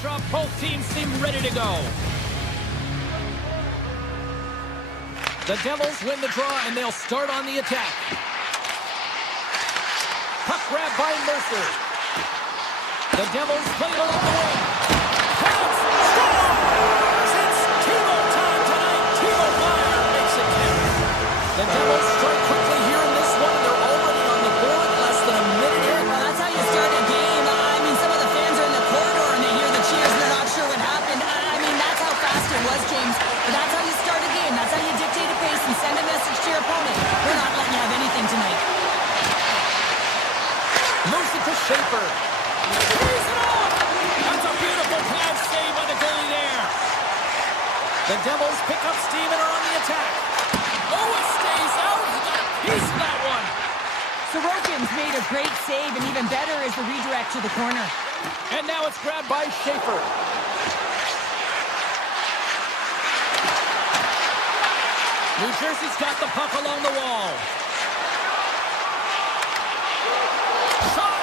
drop, both teams seem ready to go. The Devils win the draw, and they'll start on the attack. Puck grab by Mercer. The Devils play it along the wing. Pass! Scores! It's TiVo time tonight. TiVo Meyer makes it count. The Devils strike quickly here in this one. They're already on the board. Less than a minute here. Well, that's how you start a game. I mean, some of the fans are in the corridor and they hear the cheers and they're not sure what happened. I mean, that's how fast it was, James. But that's how you start a game. That's how you dictate a pace and send a message to your opponent. We're not letting you have anything tonight. Moves it to Schaefer. He's it off! That's a beautiful pad save by the goalie there. The Devils pick up steam and are on the attack. Oh, it stays out. He got a piece of that one. Sorokin's made a great save, and even better is the redirect to the corner. And now it's grabbed by Schaefer. New Jersey's got the puck along the wall. Shot!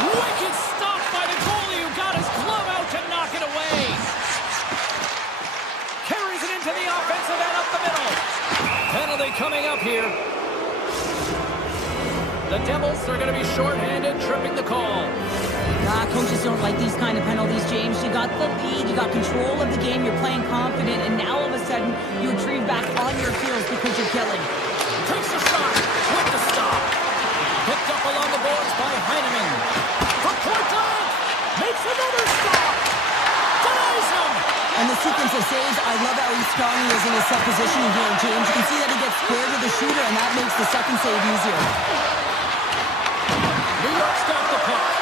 Wicked stop by the goalie who got his glove out to knock it away. Carries it into the offensive end up the middle. Penalty coming up here. The Devils are going to be shorthanded, tripping the call. Coaches don't like these kind of penalties, James. You got the lead, you got control of the game, you're playing confident, and now all of a sudden you retrieve back on your heels because you're killing. Takes a shot with the stop. Picked up along the boards by Heineman. From point blank, makes another stop. Denies him. And the sequence of saves, I love how strong he is in his set positioning here, James. You can see that he gets squared with the shooter, and that makes the second save easier. New York's got the puck.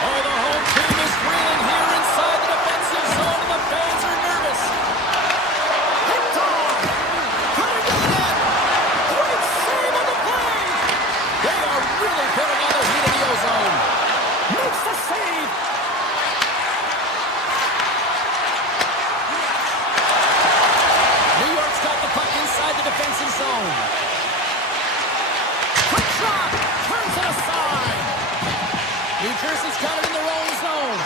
Oh, the whole team is reeling here inside the defensive zone. The fans are nervous. Picked on. Cutting the net. Great save on the play. They are really putting on the heat of the ozone. Makes the save. New York's got the puck inside the defensive zone. Quick shot. Turns it aside. New Jersey's got it in their own zone.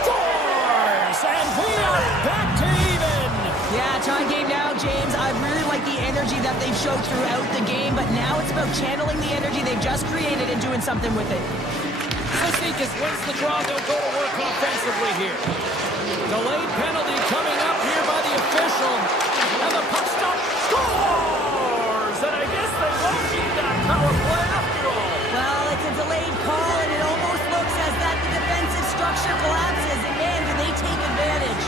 Scores! And we are back to even. Yeah, tie game now, James. I really like the energy that they've showed throughout the game, but now it's about channeling the energy they've just created and doing something with it. Cizikas wins the draw. They'll go to work offensively here. Delayed penalty coming up here by the official. And the puck stop scores! And I guess they won't need that power play after all. Well, it's a delayed call, and it almost looks as that the defensive structure collapses, and man, do they take advantage.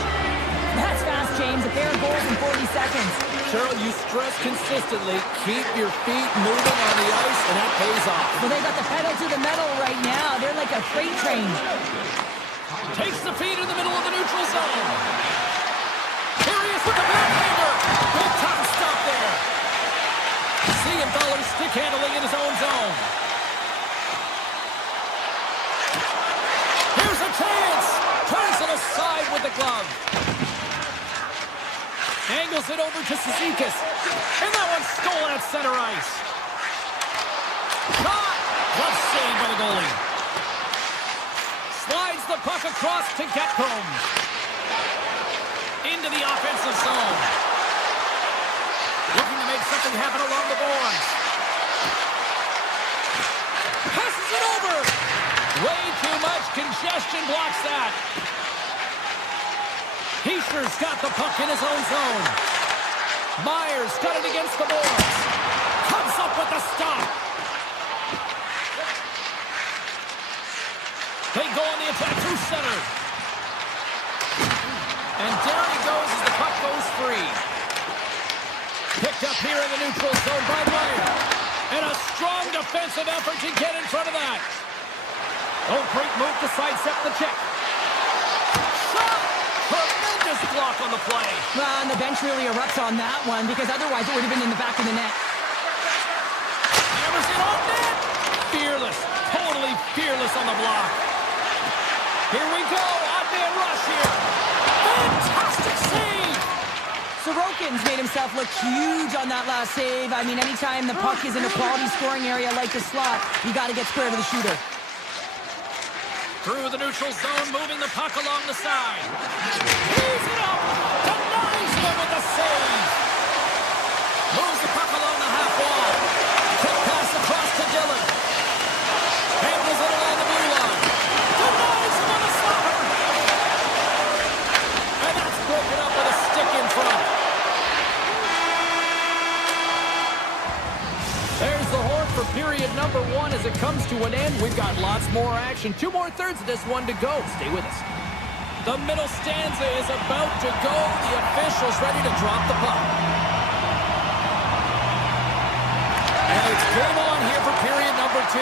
That's fast, James. A pair of goals in 40 seconds. Cheryl, you stress consistently, keep your feet moving on the ice, and that pays off. Well, they got the pedal to the metal right now. They're like a freight train. Takes the feed in the middle of the neutral zone. Here he is with the backhander. Big time stop there. Siegenthaler stick handling in his own zone. Here's a chance. Turns it aside with the glove. Angles it over to Cizikas. And that one's stolen at center ice. Shot! Glove saved by the goalie. Slides the puck across to Getcomb. Into the offensive zone. Looking to make something happen along the boards. Passes it over. Way too much congestion blocks that. Heischer's got the puck in his own zone. Myers got it against the boards. Comes up with the stop. They go on the attack through center. And down he goes as the puck goes free. Picked up here in the neutral zone by Meyer. And a strong defensive effort to get in front of that. Oh, great move to sidestep the check. Shot! Tremendous block on the play. Well, and the bench really erupts on that one because otherwise it would have been in the back of the net. Hammers it on net. Fearless. Totally fearless on the block. Here we go. Odd-man rush here. Fantastic save. Sorokin's made himself look huge on that last save. I mean, anytime the puck is in a quality scoring area like the slot, you got to get square to the shooter. Through the neutral zone, moving the puck along the side. He's it up! Denies him with the save! Moves the puck along the half wall. Quick pass across to Dillon. Handles it along the blue line. Denies him with a stopper! And that's broken up with a stick in front. There's the horn for period number 1 as it comes to an end. We've got lots more action. 2 more thirds of this one to go. Stay with us. The middle stanza is about to go. The officials ready to drop the puck. And it's game on here for period number 2.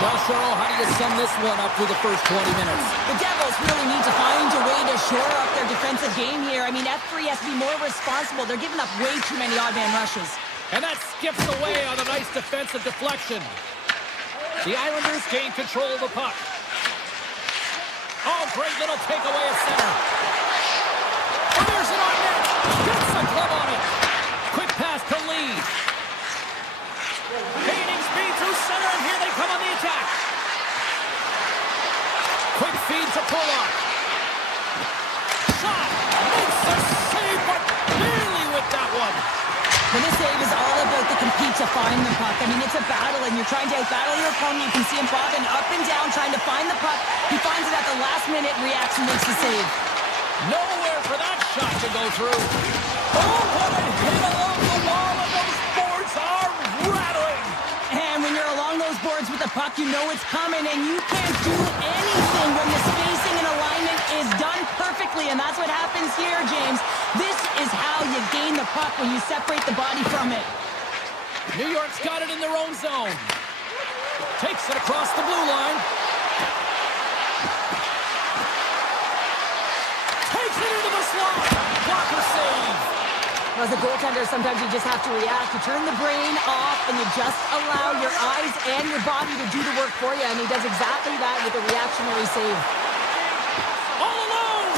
Well, Cheryl, how do you sum this one up through the first 20 minutes? The Devils really need to find a way to shore up their defensive game here. I mean, F3 has to be more responsible. They're giving up way too many odd man rushes. And that skips away on a nice defensive deflection. The Islanders gain control of the puck. Oh, great little takeaway at center. And there's it on net. Gets the glove on it. Quick pass to Lee. Gaining speed through center, and here they come on the attack. Quick feed to Pollock. Shot. Makes the save, but nearly with that one. Well, this save is all about the compete to find the puck. I mean, it's a battle, and you're trying to outbattle your opponent. You can see him bobbing up and down, trying to find the puck. He finds it at the last minute, reacts and makes the save. Nowhere for that shot to go through. Oh, what a hit along the wall, and those boards are rattling. And when you're along those boards with the puck, you know it's coming, and you can't do anything when the spacing and alignment is done perfectly, and that's what happens here, James. This is how you gain the puck, when you separate the body from it. New York's got it in their own zone. Takes it across the blue line. Takes it into the slot. Blocker save. As a goaltender, sometimes you just have to react. You turn the brain off, and you just allow your eyes and your body to do the work for you, and he does exactly that with a reactionary save. All alone.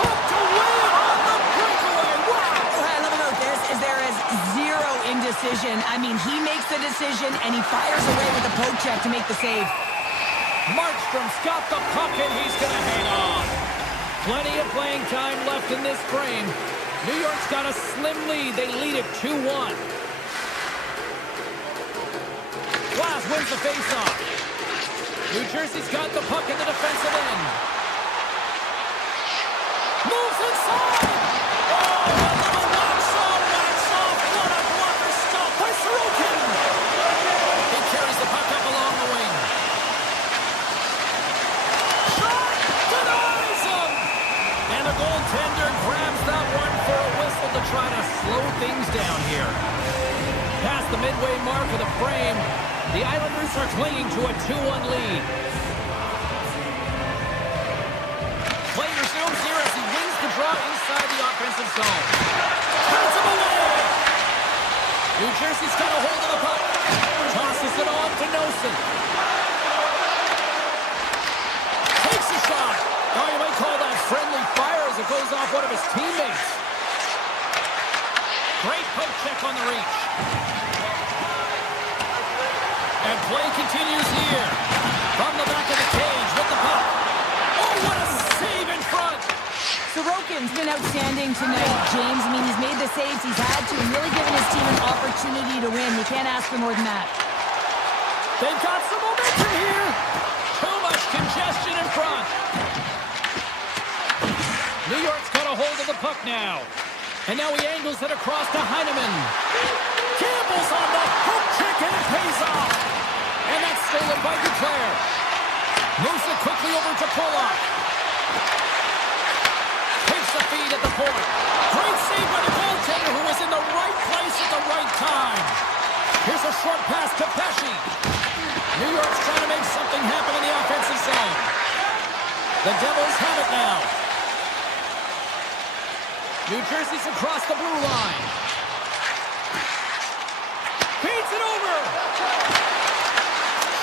Hook to win on the breakaway. Wow. What I love about this is there is zero indecision. I mean, he makes the decision, and he fires away with a poke check to make the save. Markstrom's got the puck, and he's going to hang on. Plenty of playing time left in this frame. New York's got a slim lead. They lead it 2-1. Glass wins the faceoff. New Jersey's got the puck in the defensive end. Moves inside. Oh, a little wax off. What a blocker stop by Sorokin. He carries the puck up along the wing. Shot! Denies him! And the goaltender grabs that one for a whistle to try to slow things down here. Past the midway mark of the frame, the Islanders are clinging to a 2-1 lead. Play resumes here as he wins the draw inside the offensive zone. Turns him away! New Jersey's got a hold of the puck. Tosses it on to Nosen. Takes a shot. Now you might call that friendly fire as it goes off one of his teammates. Great poke check on the reach. And play continues here. From the back of the cage with the puck. Oh, what a save in front. Sorokin's been outstanding tonight, James. I mean, he's made the saves he's had to and really given his team an opportunity to win. You can't ask for more than that. They've got some momentum here. Too much congestion in front. New York's got a hold of the puck now. And now he angles it across to Heineman. Campbell's on the hook check and it pays off. And that's stolen by Duclair. Moves it quickly over to Pollock. Takes the feed at the point. Great save by the goaltender who was in the right place at the right time. Here's a short pass to Pesci. New York's trying to make something happen in the offensive zone. The Devils have it now. New Jersey's across the blue line. Feeds it over.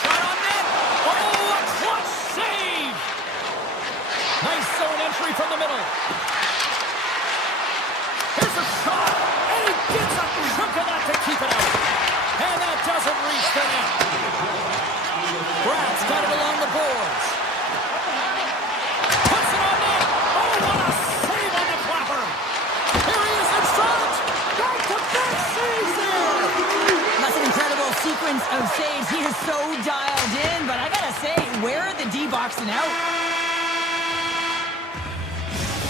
Shot on net. Oh, a clutch save. Nice zone entry from the middle. Here's a shot. And he gets a chunk of that to keep it out. And that doesn't reach the net. Brad's got it along the boards. saves. He is so dialed in, but I gotta say, where are the D-boxing out?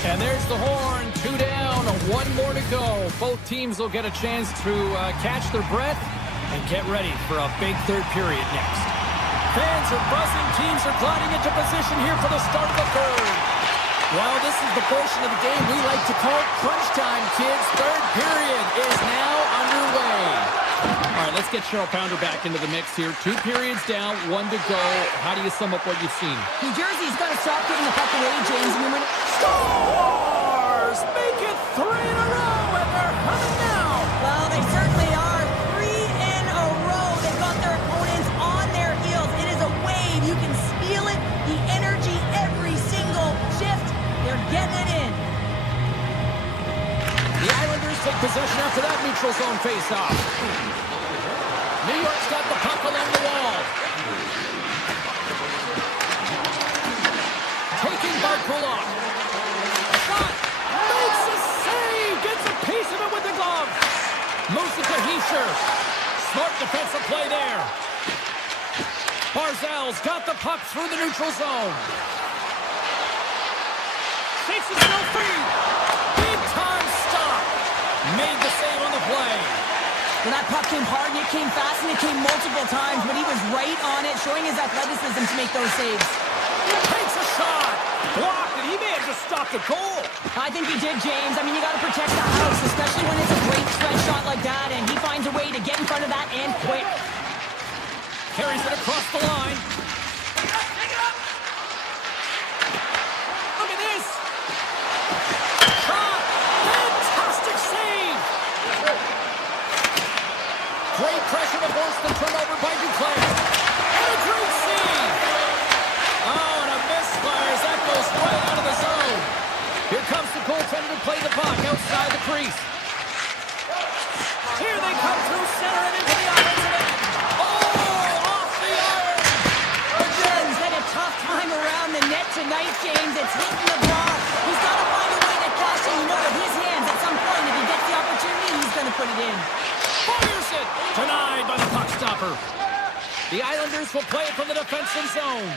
And there's the horn. 2 down, 1 more to go. Both teams will get a chance to catch their breath and get ready for a big third period next. Fans are buzzing. Teams are gliding into position here for the start of the third. Well, this is the portion of the game we like to call crunch time, kids. Third period is now underway. All right, let's get Cheryl Pounder back into the mix here. 2 periods down, 1 to go. How do you sum up what you've seen? New Jersey's got to stop giving the puck away, James. I mean, when Scores! Make it 3 in a row, and they're humming now. Well, they certainly are. 3 in a row. They've got their opponents on their heels. It is a wave. You can feel it. The energy every single shift. They're getting it in. The Islanders take possession after that neutral zone face-off. New York's got the puck along the wall. Taking by Kulak. Shot. Makes a save. Gets a piece of it with the glove. Moves it to Heischer. Smart defensive play there. Barzal's got the puck through the neutral zone. Takes himself free. Big time stop. Made the save on the play. Well, that puck came hard, and it came fast, and it came multiple times, but he was right on it, showing his athleticism to make those saves. Takes a shot. Blocked, and he may have just stopped a goal. I think he did, James. I mean, you got to protect the house, especially when it's a great stretch shot like that, and he finds a way to get in front of that and quick. Carries it across the line. Look at this. Shot. Fantastic save. Great pressure to force the turnover by Duclair. And a great save. Oh, and a misfire as that goes right out of the zone. Here comes the goaltender to play the puck outside the crease. Here they come through center and into the offensive end. Oh, off the iron. Ben's had a tough time around the net tonight, James. It's hitting the block. He's got to find a way to cash it. You know, with his hands at some point, if he gets the opportunity, he's going to put it in. Fires it. Denied by the puck stopper. The Islanders will play it from the defensive zone.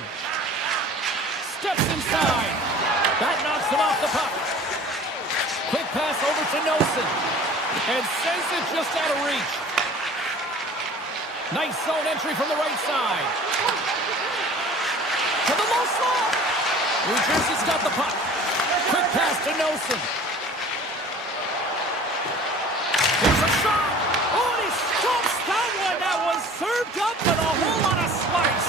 Steps inside. That knocks him off the puck. Quick pass over to Nosen. And sends it just out of reach. Nice zone entry from the right side. To the low slot. New Jersey's got the puck. Quick pass to Nosen. Here's a shot. Oh, and he stomps that one. That was served up with a whole lot of spice.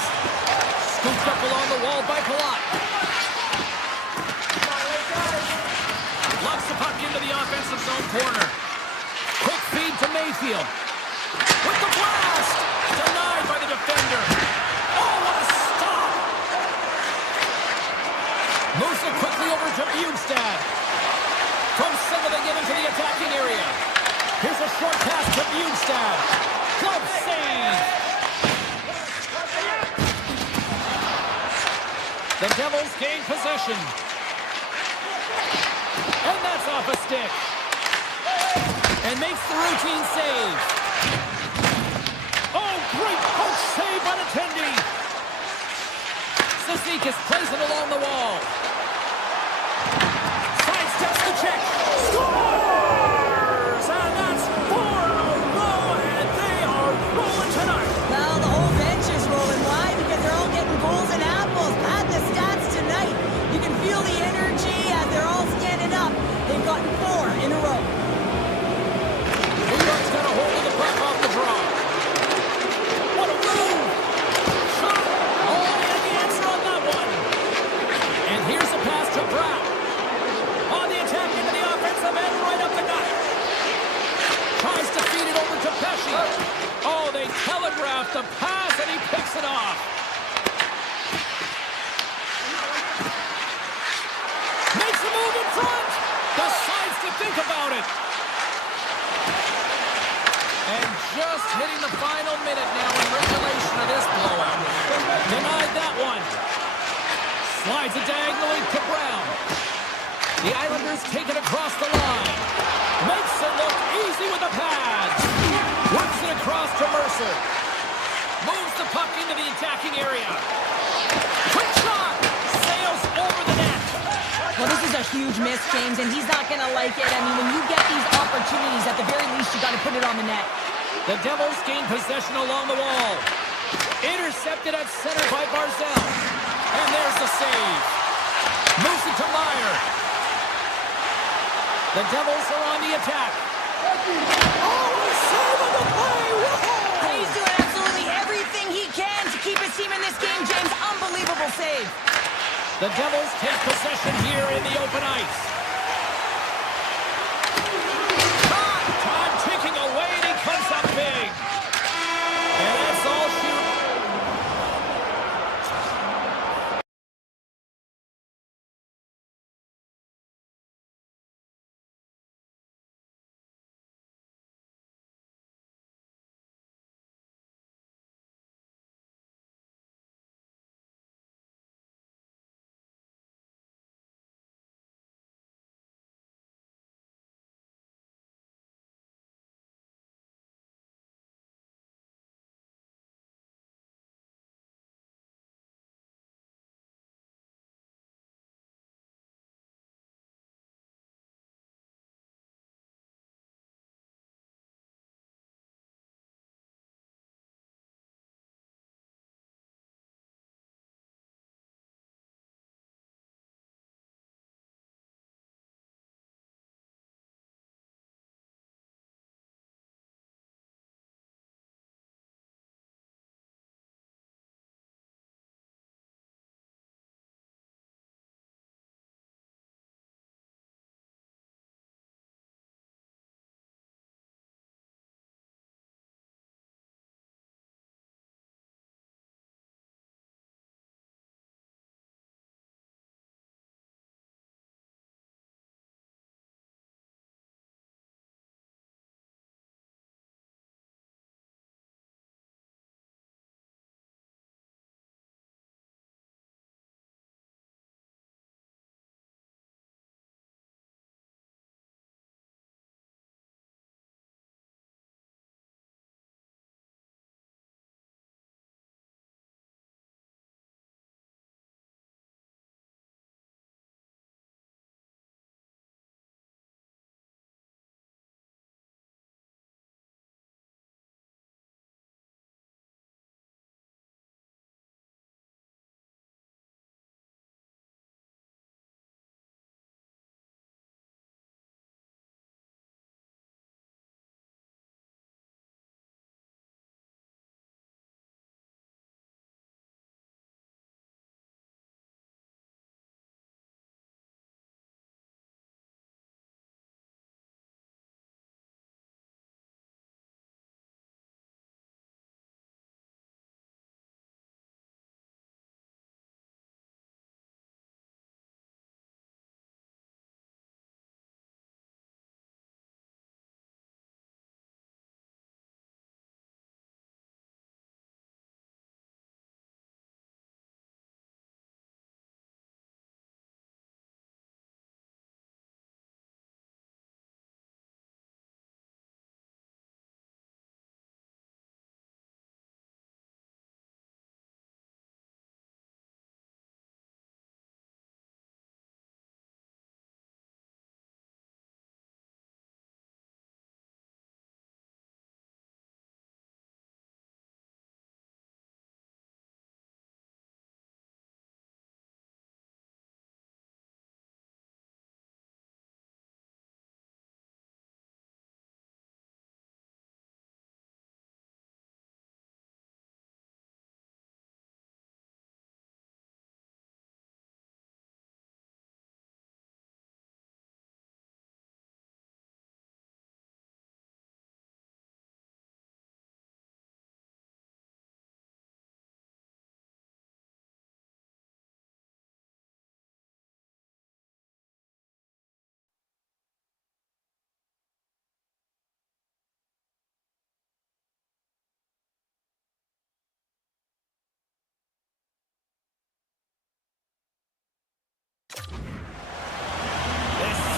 Scooped up along the wall by Palat. Locks the puck into the offensive zone corner. Quick feed to Mayfield. With the blast. Denied by the defender. Oh, what a stop. Moves it quickly over to Bjugstad. From center they get into the attacking area. Here's a short pass to Bjugstad. Glove save. The Devils gain possession. And that's off a stick. And makes the routine save. Oh, great poke save by the Tendi. Cizikas plays it along the wall. Sidesteps the check. Scores! And that's 4 in a row, and they are rolling tonight. Well, the whole bench is rolling. Why? Because they're all getting goals and apples. Add the stats tonight. You can feel the energy as they're all standing up. They've gotten 4 in a row. New York's got a hold of the puck off the draw. What a move! Shot! Oh, and the answer on that one. And here's a pass to Brown. On the attack into the offensive end, right up the gut. Tries to feed it over to Pesci. Oh, they telegraphed the pass, and he picks it off. Makes a move in front. Decides to think about it. And just hitting the final minute now in regulation of this blowout. Denied that one. Slides it diagonally to Brown. The Islanders take it across the line. Makes it look easy with the pad. Works it across to Mercer. Moves into the attacking area. Quick shot! Sails over the net. Well, this is a huge miss, James, and he's not going to like it. I mean, when you get these opportunities, at the very least, you got to put it on the net. The Devils gain possession along the wall. Intercepted at center by Barzell. And there's the save. Moves it to Meyer. The Devils are on the attack. Oh, a save on the play! Whoa! He's doing absolutely everything he can to keep his team in this game, James. Unbelievable save. The Devils take possession here in the open ice. Time ticking away, and he comes up big. And that's all she...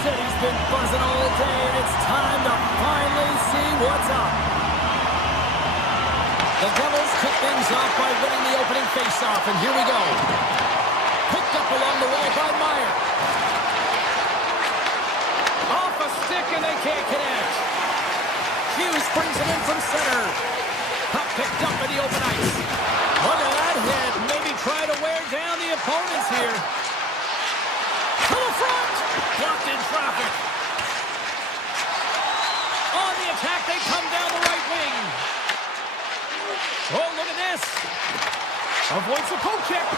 city's been buzzing all day, and it's time to finally see what's up. The Devils kick things off by winning the opening faceoff, and here we go. Picked up along the wall by Meyer. Off a stick, and they can't connect. Hughes brings it in from center. Puck picked up in the open ice. Look at that hit. Maybe try to wear down the opponents here. To the front. Blocked in traffic. On the attack, they come down the right wing. Oh, look at this. Avoids the poke check.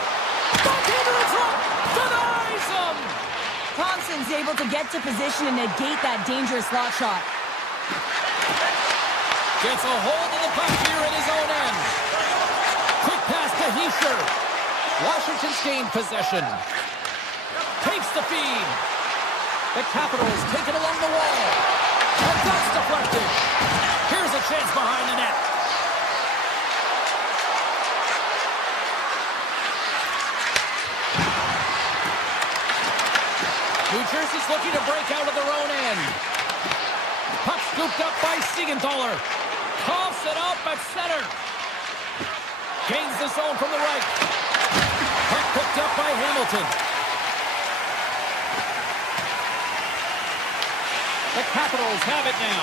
Backhander in front. Denies him. Thompson's able to get to position and negate that dangerous slot shot. Gets a hold of the puck here at his own end. Quick pass to Heischer. Washington's gained possession. Takes the feed. The Capitals take it along the wall. And that's deflected. Here's a chance behind the net. New Jersey's looking to break out of their own end. Puck scooped up by Siegenthaler. Coughs it up at center. Gains the zone from the right. Puck picked up by Hamilton. The Capitals have it now.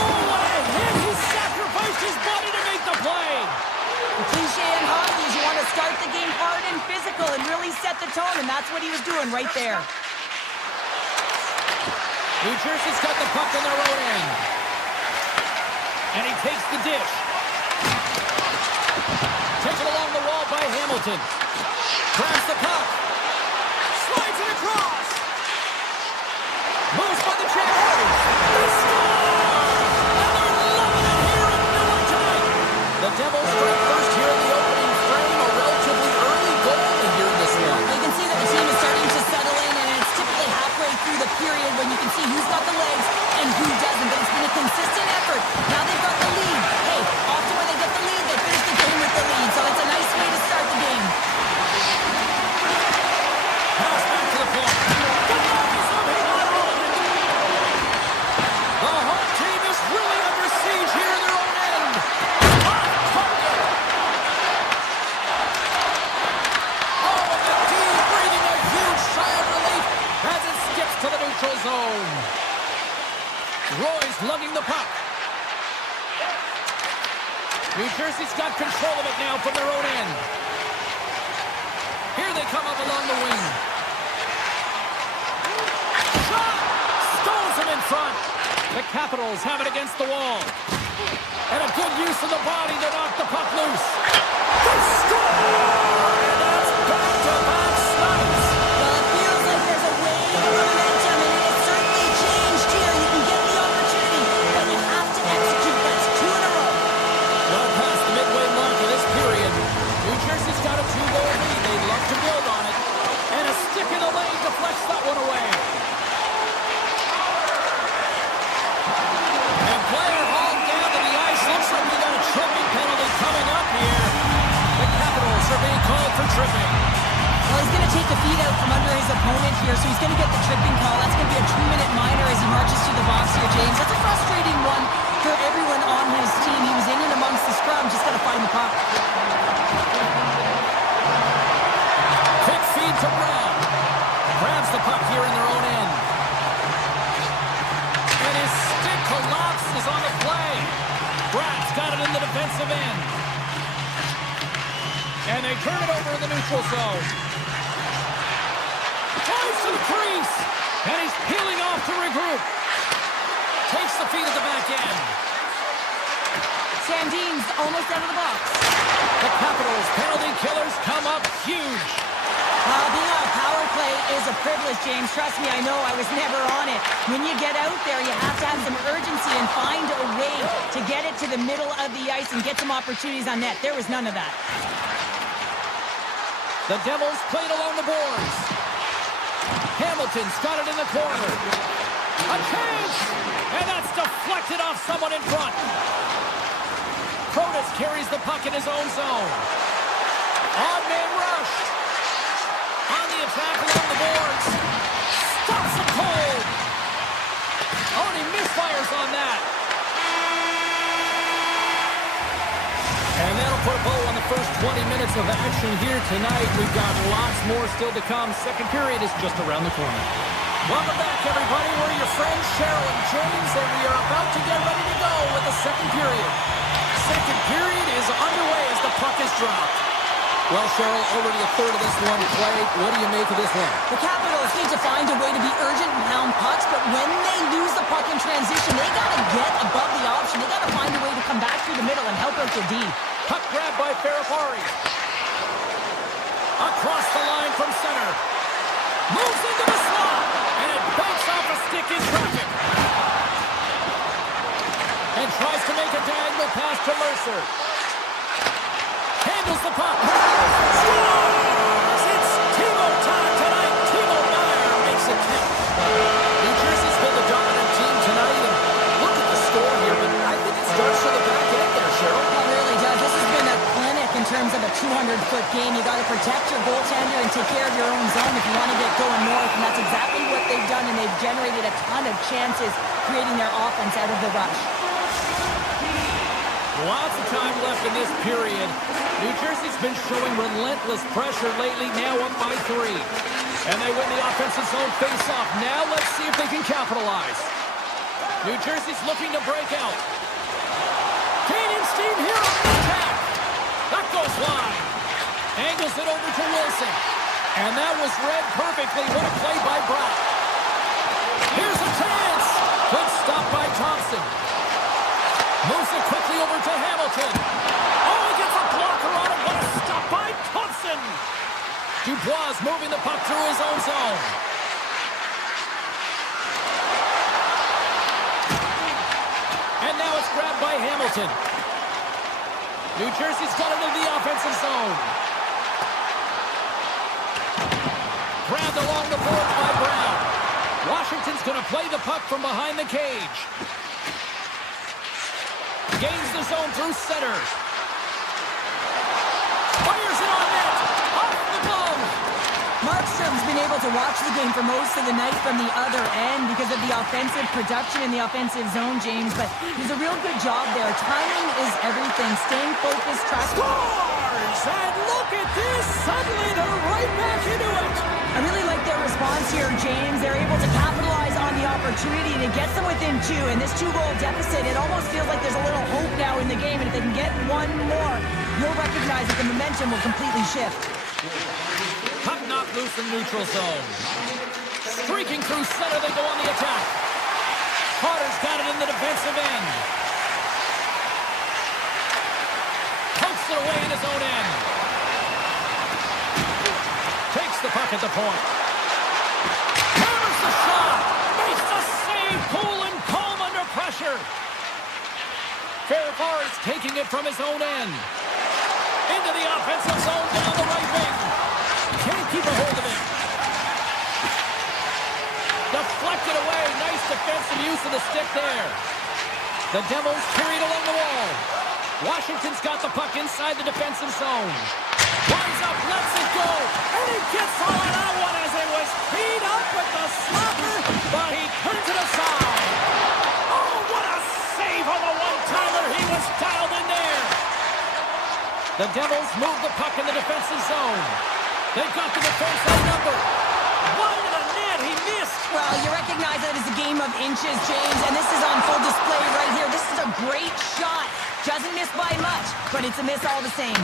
Oh, what a hit! He sacrificed his body to make the play. The cliche in hockey is you want to start the game hard and physical and really set the tone, and that's what he was doing right there. New Jersey's got the puck in their own end. And he takes the dish. Taken along the wall by Hamilton. Grabs the puck. Slides it across. Moves by the check. They score! And they're loving it here in Miller time. The Devils strike first here in the opening frame. A relatively early goal here in this one. You can see that the team is starting to settle in, and it's typically halfway through the period when you can see who's got the legs and who doesn't. But it's been a consistent effort. Now they've got the lead. Hey, often when they get the lead, they finish the game with the lead. So it's a nice way to start the game. Pass back to the point. The home team is really under siege here in their own end. On target. Oh, and the team breathing a huge sigh of relief as it skips to the neutral zone. Roy's lugging the puck. New Jersey's got control of it now from their own end. Here they come up along the wing. Shot! Stones him in front. The Capitals have it against the wall. And a good use of the body to knock the puck loose. They score! And that's back-to-back snipes. Well, it feels like there's a wave of momentum, and it has certainly changed here. You can get the opportunity, but you have to execute. That's 2 in a row. Well past the midway mark of this period, New Jersey's got a 2-goal lead. They'd love to build on it. And a stick in the lane deflects that one away. And player hauled down to the ice. Looks like we got a tripping penalty coming up here. The Capitals are being called for tripping. Well, he's going to take the feet out from under his opponent here, so he's going to get the tripping call. That's going to be a 2-minute minor as he marches to the box here, James. That's a frustrating one for everyone on his team. He was in and amongst the scrum, just got to find the puck. Quick feed to Brown. Grabs the puck here in their own end. And his stick collapses on the play. Brad's got it in the defensive end. And they turn it over in the neutral zone. Drives to the crease. And he's peeling off to regroup. Takes the feed at the back end. Sandin's almost out of the box. The Capitals penalty killers come up huge. Being on a power play is a privilege, James. Trust me, I know. I was never on it. When you get out there, you have to have some urgency and find a way to get it to the middle of the ice and get some opportunities on net. There was none of that. The Devils played along the boards. Hamilton's got it in the corner. A chance! And that's deflected off someone in front. Protas carries the puck in his own zone. Odd man rush. On the attack along the boards. Stops him cold. Oh, and he misfires on that. 20 minutes of action here tonight. We've got lots more still to come. Second period is just around the corner. Welcome back, everybody. We're your friends, Cheryl and James, and we are about to get ready to go with the second period. Second period is underway as the puck is dropped. Well, Cheryl, already a third of this one played. What do you make of this one? The Capitals need to find a way to be urgent and pound pucks, but when they lose the puck in transition, they got to get above the option. They got to find a way to come back through the middle and help out the D. Puck grab by Ferrapari. Across the line from center. Moves into the slot. And it bounces off a stick in traffic. And tries to make a diagonal pass to Mercer. Handles the puck. Scores! It's Timo time tonight. Timo Meier makes it count. New Jersey's been the dominant team tonight. And look at the score here, but I think it starts from the back end there, Cheryl. It really does. This has been a clinic in terms of a 200-foot game. You got to protect your goaltender and take care of your own zone if you want to get going north, and that's exactly what they've done, and they've generated a ton of chances creating their offense out of the rush. Lots of time left in this period. New Jersey's been showing relentless pressure lately, now up by 3. And they win the offensive zone face-off. Now let's see if they can capitalize. New Jersey's looking to break out. Canadian steam here on the attack. That goes wide. Angles it over to Wilson. And that was read perfectly. What a play by Brock. Here's a chance. Good stop by Thompson. Moves it quickly over to Hamilton. Oh, he gets a blocker on it. What a stop by Thompson. Dubois moving the puck through his own zone. And now it's grabbed by Hamilton. New Jersey's got it into the offensive zone. Grabbed along the boards by Brown. Washington's going to play the puck from behind the cage. Gains the zone through center. Fires it on net. Off the glove. Markstrom's been able to watch the game for most of the night from the other end because of the offensive production in the offensive zone, James, but he's a real good job there. Timing is everything. Staying focused, tracking. Scores! And look at this. Suddenly they're right back into it. I really like their response here, James. They're able to capitalize on the opportunity to get them within 2. And this 2-goal deficit, it almost feels like there's a little hope now in the game. And if they can get one more, you'll recognize that the momentum will completely shift. Puck knocked loose in neutral zone. Streaking through center, they go on the attack. Carter's got it in the defensive end. Pokes it away in his own end. Takes the puck at the point. Hammers the shot. Makes the save. Cool and calm under pressure. Ferrapari's taking it from his own end. Into the offensive zone down the right wing. Can't keep a hold of it. Deflected away. Nice defensive use of the stick there. The Devils carried along the wall. Washington's got the puck inside the defensive zone. Winds up, lets it go. And he gets all of that one as it was teed up with the slapper. But he turns it aside. Oh, what a save on the one-timer. He was dialed in there. The Devils move the puck in the defensive zone. They've got the defense outnumbered. Wide of the net, he missed. Well, you recognize that it's a game of inches, James, and this is on full display right here. This is a great shot. Doesn't miss by much, but it's a miss all the same.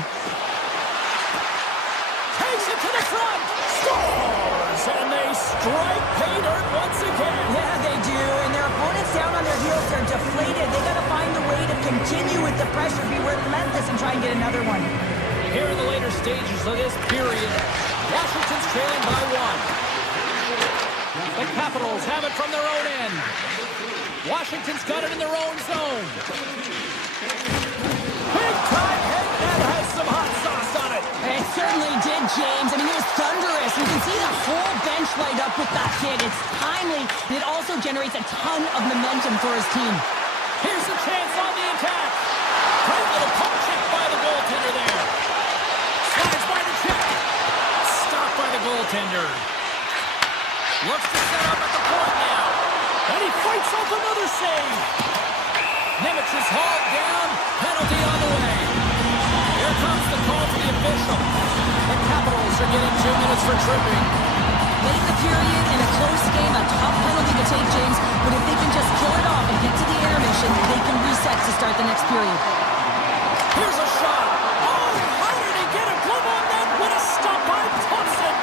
Takes it to the front. Scores! And they strike pay dirt once again. Yeah, they do. And their opponents down on their heels, they're deflated. They got to find a way to continue with the pressure, be relentless, and try and get another one. Here in the later stages of this period, Washington's trailing by 1. The Capitals have it from their own end. Washington's got it in their own zone. Big time head net has some hot sauce on it. It certainly did, James. I mean, it was thunderous. You can see the whole bench light up with that hit. It's timely, and it also generates a ton of momentum for his team. Here's a chance on the attack. Great little pump check by the goaltender there. Slides by the check. Stopped by the goaltender. Looks to set up at the point now. And he fights off another save. Nemitz is hauled down. Penalty on the way. Here comes the call for the official. The Capitals are getting 2 minutes for tripping. Late in the period, in a close game, a tough penalty to take, James. But if they can just kill it off and get to the intermission, they can reset to start the next period. Here's a shot. Oh, how did he get a glove on that? What a stop by Thompson.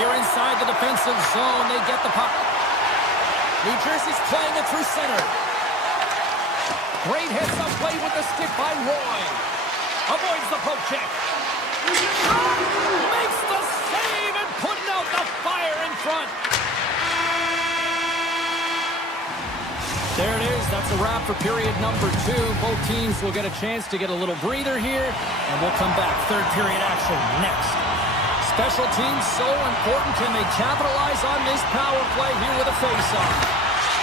Here inside the defensive zone, they get the puck. New Jersey's playing it through center. Great heads-up play with the stick by Roy. Avoids the poke check. Makes the save and putting out the fire in front. There it is. That's a wrap for period number 2. Both teams will get a chance to get a little breather here, and we'll come back. Third period action next. Special teams so important. Can they capitalize on this power play here with a face-off?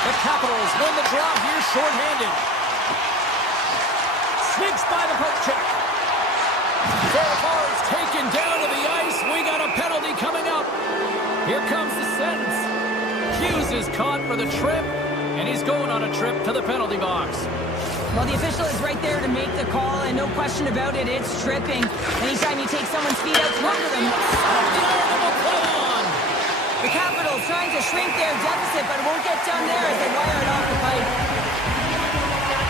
The Capitals win the draw here shorthanded. Sneaks by the poke check. Fairfar is taken down to the ice. We got a penalty coming up. Here comes the sentence. Hughes is caught for the trip, and he's going on a trip to the penalty box. Well, the official is right there to make the call, and no question about it, it's tripping. Anytime you take someone's feet out from under them. The Capitals trying to shrink their deficit, but it won't get done there as they wire it off the pipe.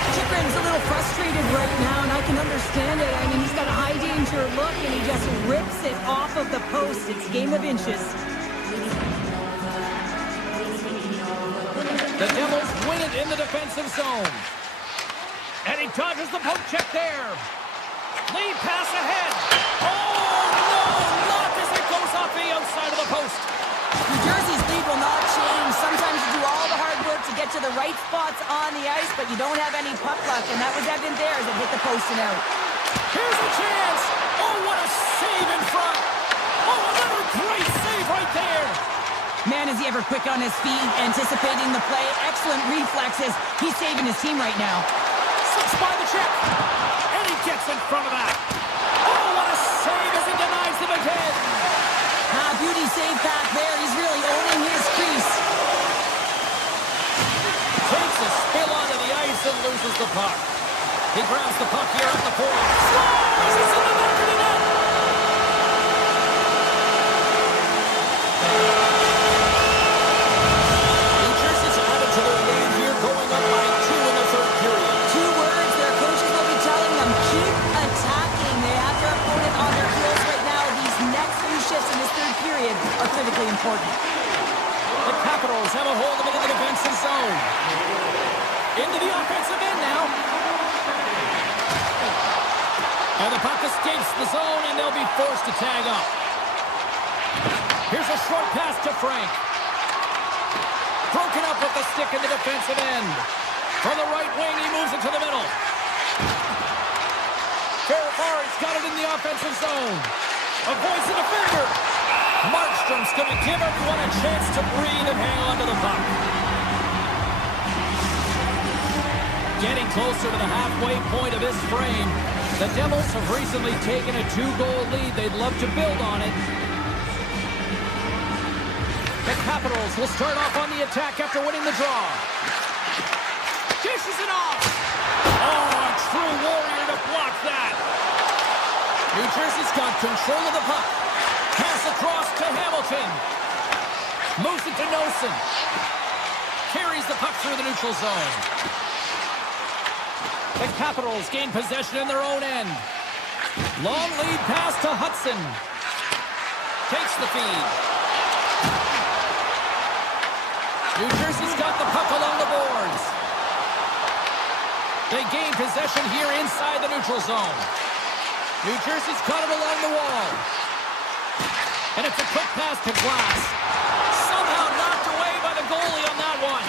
Chychrun's a little frustrated right now, and I can understand it. I mean, he's got a high-danger look, and he just rips it off of the post. It's a game of inches. The Devils win it in the defensive zone. And he dodges the poke check there. Lead pass ahead. Oh, no! Lock as it goes off the outside of the post. New Jersey's lead will not change. Sometimes you do all the hard work to get to the right spots on the ice, but you don't have any puck luck, and that was evident there as it hit the post and out. Here's a chance. Oh, what a save in front. Oh, another great save right there. Man, is he ever quick on his feet, anticipating the play. Excellent reflexes. He's saving his team right now. Slips by the check. And he gets in front of that. Oh, what a save as he denies them again. Beauty save back there. He's really owning his crease. Takes a spill onto the ice and loses the puck. He grabs the puck here at the point. Scores! It's in the back of the net. New Jersey's added to their lead here, going up by 2 in the third period. 2 words their coaches will be telling them: keep attacking. They have their opponent on their heels right now. These next few shifts in this third period are critically important. The Capitals have a hold of it in the defensive zone. Into the offensive end now. And the puck escapes the zone, and they'll be forced to tag up. Here's a short pass to Frank. Broken up with the stick in the defensive end. From the right wing, he moves it to the middle. Fairfar's got it in the offensive zone. Avoids the defender. Markstrom's going to give everyone a chance to breathe and hang on to the puck. Getting closer to the halfway point of this frame. The Devils have recently taken a 2-goal lead. They'd love to build on it. The Capitals will start off on the attack after winning the draw. Dishes it off. Oh, a true warrior to block that. New Jersey's got control of the puck. Pass across to Hamilton. Moves it to Nosen. Carries the puck through the neutral zone. The Capitals gain possession in their own end. Long lead pass to Hudson. Takes the feed. New Jersey's got the puck along the boards. They gain possession here inside the neutral zone. New Jersey's got it along the wall. And it's a quick pass to Glass. Somehow knocked away by the goalie on that one.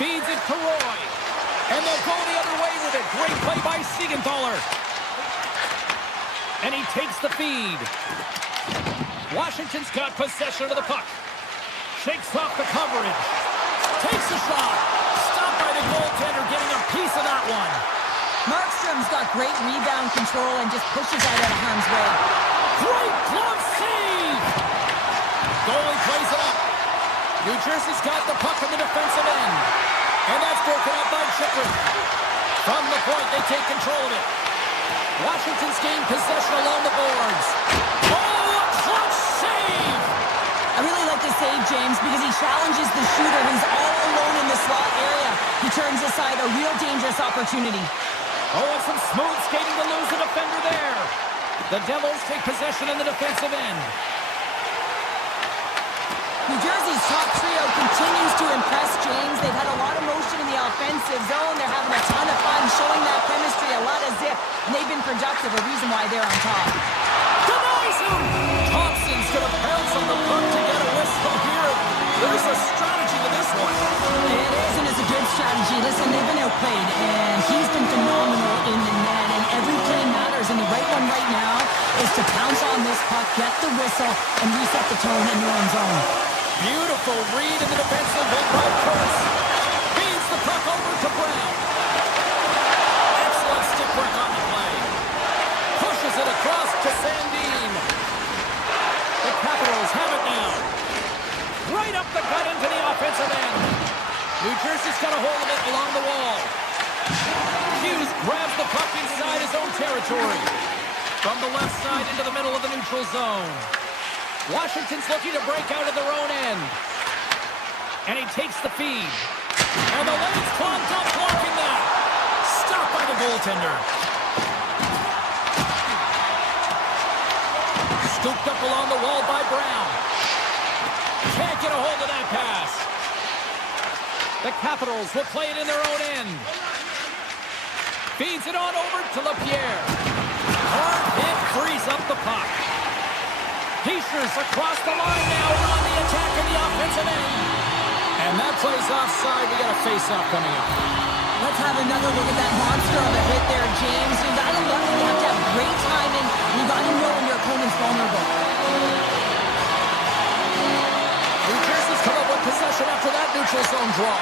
Feeds it to Roy. And they'll go the other way with it. Great play by Siegenthaler. And he takes the feed. Washington's got possession of the puck. Shakes off the coverage. Takes the shot. Stopped by the goaltender, getting a piece of that one. Markstrom's got great rebound control and just pushes out of harm's way. Great glove save! Goalie plays it up. New Jersey's got the puck in the defensive end. And that's broken up by Chychrun. From the point, they take control of it. Washington's gained possession along the boards. Oh, a clutch save! I really like the save, James, because he challenges the shooter who's all alone in the slot area. He turns aside a real dangerous opportunity. Oh, and some smooth skating to lose the defender there. The Devils take possession in the defensive end. New Jersey's top trio continues to impress, James. They've had a lot of motion in the offensive zone. They're having a ton of fun, showing that chemistry, a lot of zip, and they've been productive, a reason why they're on top. Denies him! Thompson's going to pounce on the puck to get a whistle here. There's a strategy to this one. It is, and it's a good strategy. Listen, they've been outplayed, and he's been phenomenal in the net, and every play matters, and the right one right now is to pounce on this puck, get the whistle, and reset the tone in your own zone. Beautiful read in the defensive end by Kurtz. Feeds the puck over to Brown. Excellent stick work on the play. Pushes it across to Sandin. The Capitals have it now. Right up the gut into the offensive end. New Jersey's got a hold of it along the wall. Hughes grabs the puck inside his own territory. From the left side into the middle of the neutral zone. Washington's looking to break out of their own end. And he takes the feed. And the lane's clogged up, blocking that. Stopped by the goaltender. Scooped up along the wall by Brown. Can't get a hold of that pass. The Capitals will play it in their own end. Feeds it on over to LaPierre. Hard hit frees up the puck. Heischer's across the line now on the attack in the offensive end. And that play's offside. We got a face-off coming up. Let's have another look at that monster of a hit there, James. You gotta look, you have to have great timing. You gotta know when your opponent's vulnerable. New Jersey's come up with possession after that neutral zone draw.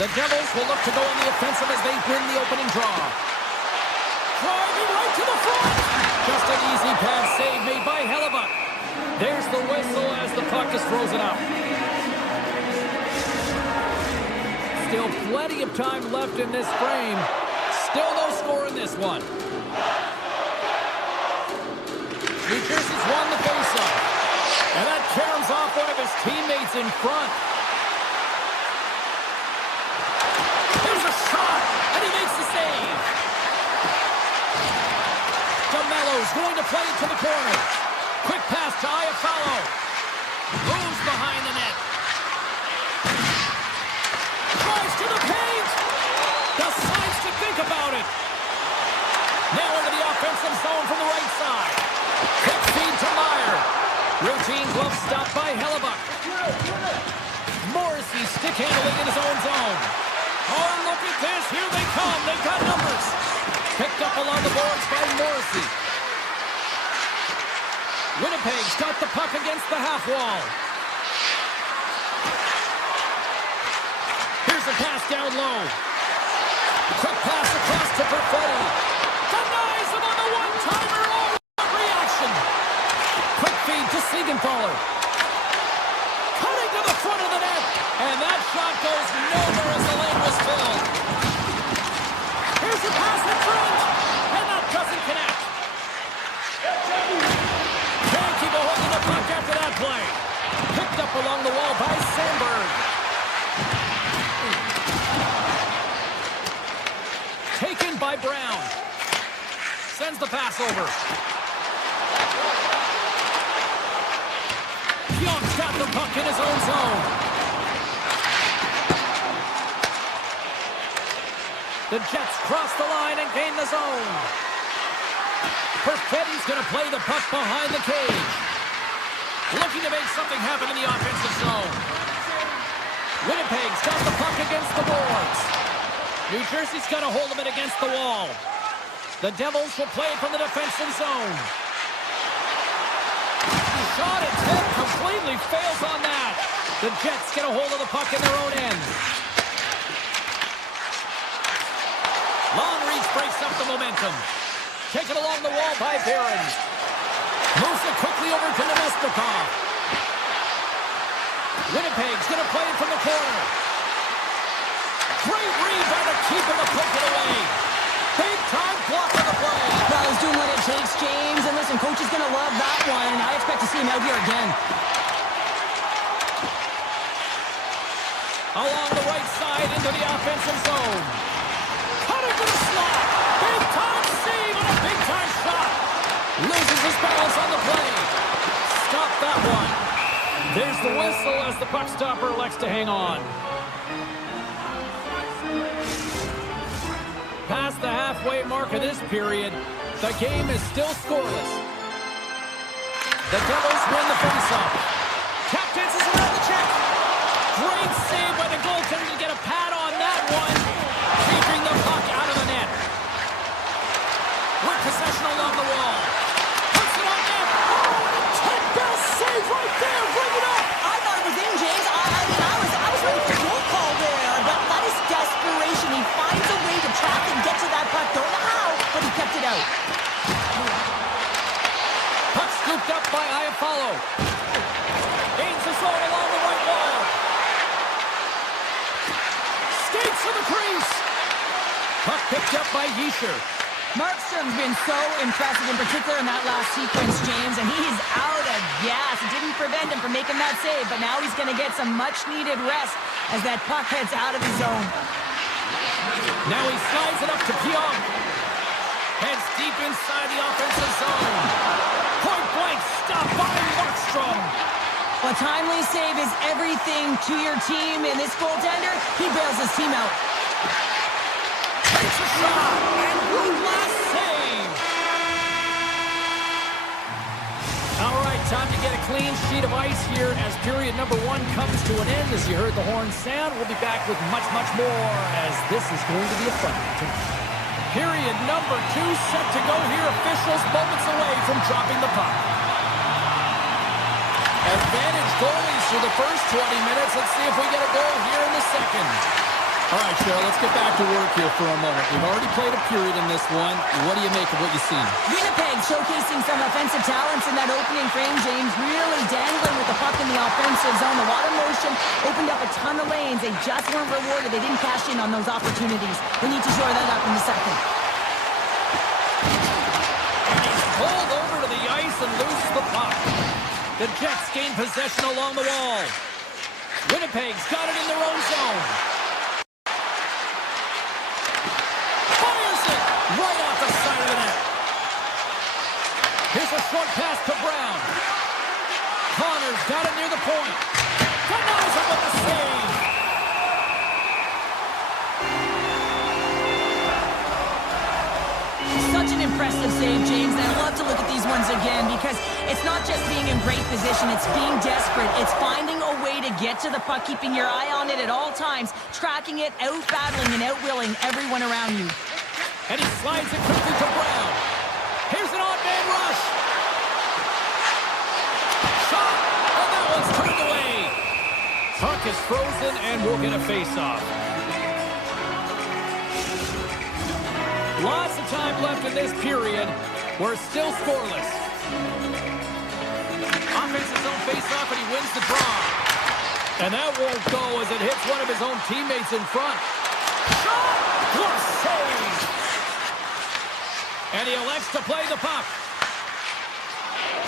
The Devils will look to go on the offensive as they win the opening draw. Driving right to the front. Just an easy pass save made by Hellebuck. There's the whistle as the puck is frozen up. Still plenty of time left in this frame. Still no score in this one. New Jersey's won the faceoff. And that caroms off one of his teammates in front. There's a shot, and he makes the save. DeMello's going to play it to the corner. Quick pass to Iafallo. Moves behind the net. Drives to the paint. Decides to think about it. Now into the offensive zone from the right side. Quick feed to Meyer. Routine glove stop by Hellebuck. Morrissey stick handling in his own zone. Oh, look at this. Here they come. They've got numbers. Picked up along the boards by Morrissey. Winnipeg's got the puck against the half wall. Here's a pass down low. Quick pass across to Perfetti. Denies him on the one-timer. Oh, reaction. Quick feed to Siegenthaler. Cutting to the front of the net. And that shot goes nowhere as the lane was filled. Here's a pass in front. And that doesn't connect. Can't keep a hold of the puck after that play. Picked up along the wall by Sandberg. Taken by Brown. Sends the pass over. Pionk's got the puck in his own zone. The Jets cross the line and gain the zone. Perfetti's going to play the puck behind the cage. Looking to make something happen in the offensive zone. Winnipeg's got the puck against the boards. New Jersey's got a hold of it against the wall. The Devils will play it from the defensive zone. Shot attempt completely fails on that. The Jets get a hold of the puck in their own end. Long reach breaks up the momentum. Taken along the wall by Barron. Moves it quickly over to Nemesnikov. Winnipeg's going to play it from the corner. Great read by the keeper to poke it away. Big time block on the play. Well, he's doing what it takes, James. And listen, coach is going to love that one. I expect to see him out here again. Along the right side into the offensive zone. Cutting to the slot. Big time save and a big time shot. Loses his balance on the play. Stop that one. There's the whistle as the puck stopper elects to hang on. Past the halfway mark of this period, the game is still scoreless. The Devils win the faceoff. Tap dances around the check. Great save by the goaltender to get a pad on that one. Keeping the puck out of the net. With possession along the wall. Puts it on net. Oh, 10-bell save right there. Bring it up. I thought it was in, James. I was ready for a goal call there. But that is desperation. He finds a way to track and get to that puck. Don't know how, but he kept it out. Puck scooped up by Iafallo. Gains the zone along the right wall. Skates to the crease. Puck picked up by Yesher. Markstrom's been so impressive, in particular in that last sequence, James, and he's out of gas. It didn't prevent him from making that save, but now he's going to get some much-needed rest as that puck heads out of his zone. Now he slides it up to Pionk. Heads deep inside the offensive zone. Point blank stop by Markstrom. A timely save is everything to your team, and this goaltender, he bails his team out. Takes a shot, and one last save. All right, time to get a clean sheet of ice here as period number 1 comes to an end. As you heard the horn sound, we'll be back with much, much more as this is going to be a fun one. Period number 2 set to go here. Officials moments away from dropping the puck. Advantage goalies through the first 20 minutes. Let's see if we get a goal here in the second. All right, Cheryl, let's get back to work here for a moment. We've already played a period in this one. What do you make of what you've seen? Winnipeg showcasing some offensive talents in that opening frame, James. Really dangling with the puck in the offensive zone. The water motion opened up a ton of lanes. They just weren't rewarded. They didn't cash in on those opportunities. They need to shore that up in the second. And he's pulled over to the ice and loses the puck. The Jets gain possession along the wall. Winnipeg's got it in their own zone. Right off the side of the net. Here's a short pass to Brown. Connor's got it near the point. Denies him with the save. Such an impressive save, James. And I love to look at these ones again because it's not just being in great position. It's being desperate. It's finding a way to get to the puck, keeping your eye on it at all times, tracking it, out-battling and out-willing everyone around you. And he slides it quickly to Brown. Here's an odd-man rush. Shot, and that one's turned away. Puck is frozen, and we'll get a face-off. Lots of time left in this period. We're still scoreless. Offensive zone face-off, and he wins the draw. And that won't go as it hits one of his own teammates in front. Shot! Glove save! And he elects to play the puck.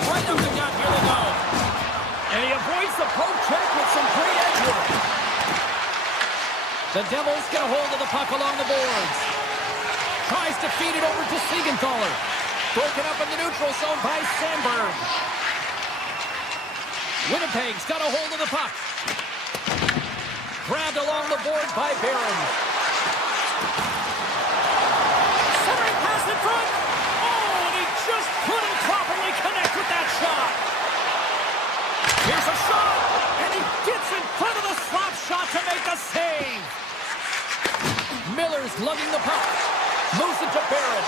Right up the gut, here they go. And he avoids the poke check with some great edge work. The Devils get a hold of the puck along the boards. Tries to feed it over to Siegenthaler. Broken up in the neutral zone by Sandberg. Winnipeg's got a hold of the puck. Grabbed along the board by Barron. Centering pass in front. Oh, and he just couldn't properly connect with that shot. Here's a shot, and he gets in front of the slap shot to make the save. Miller's lugging the puck. Moves it to Barron.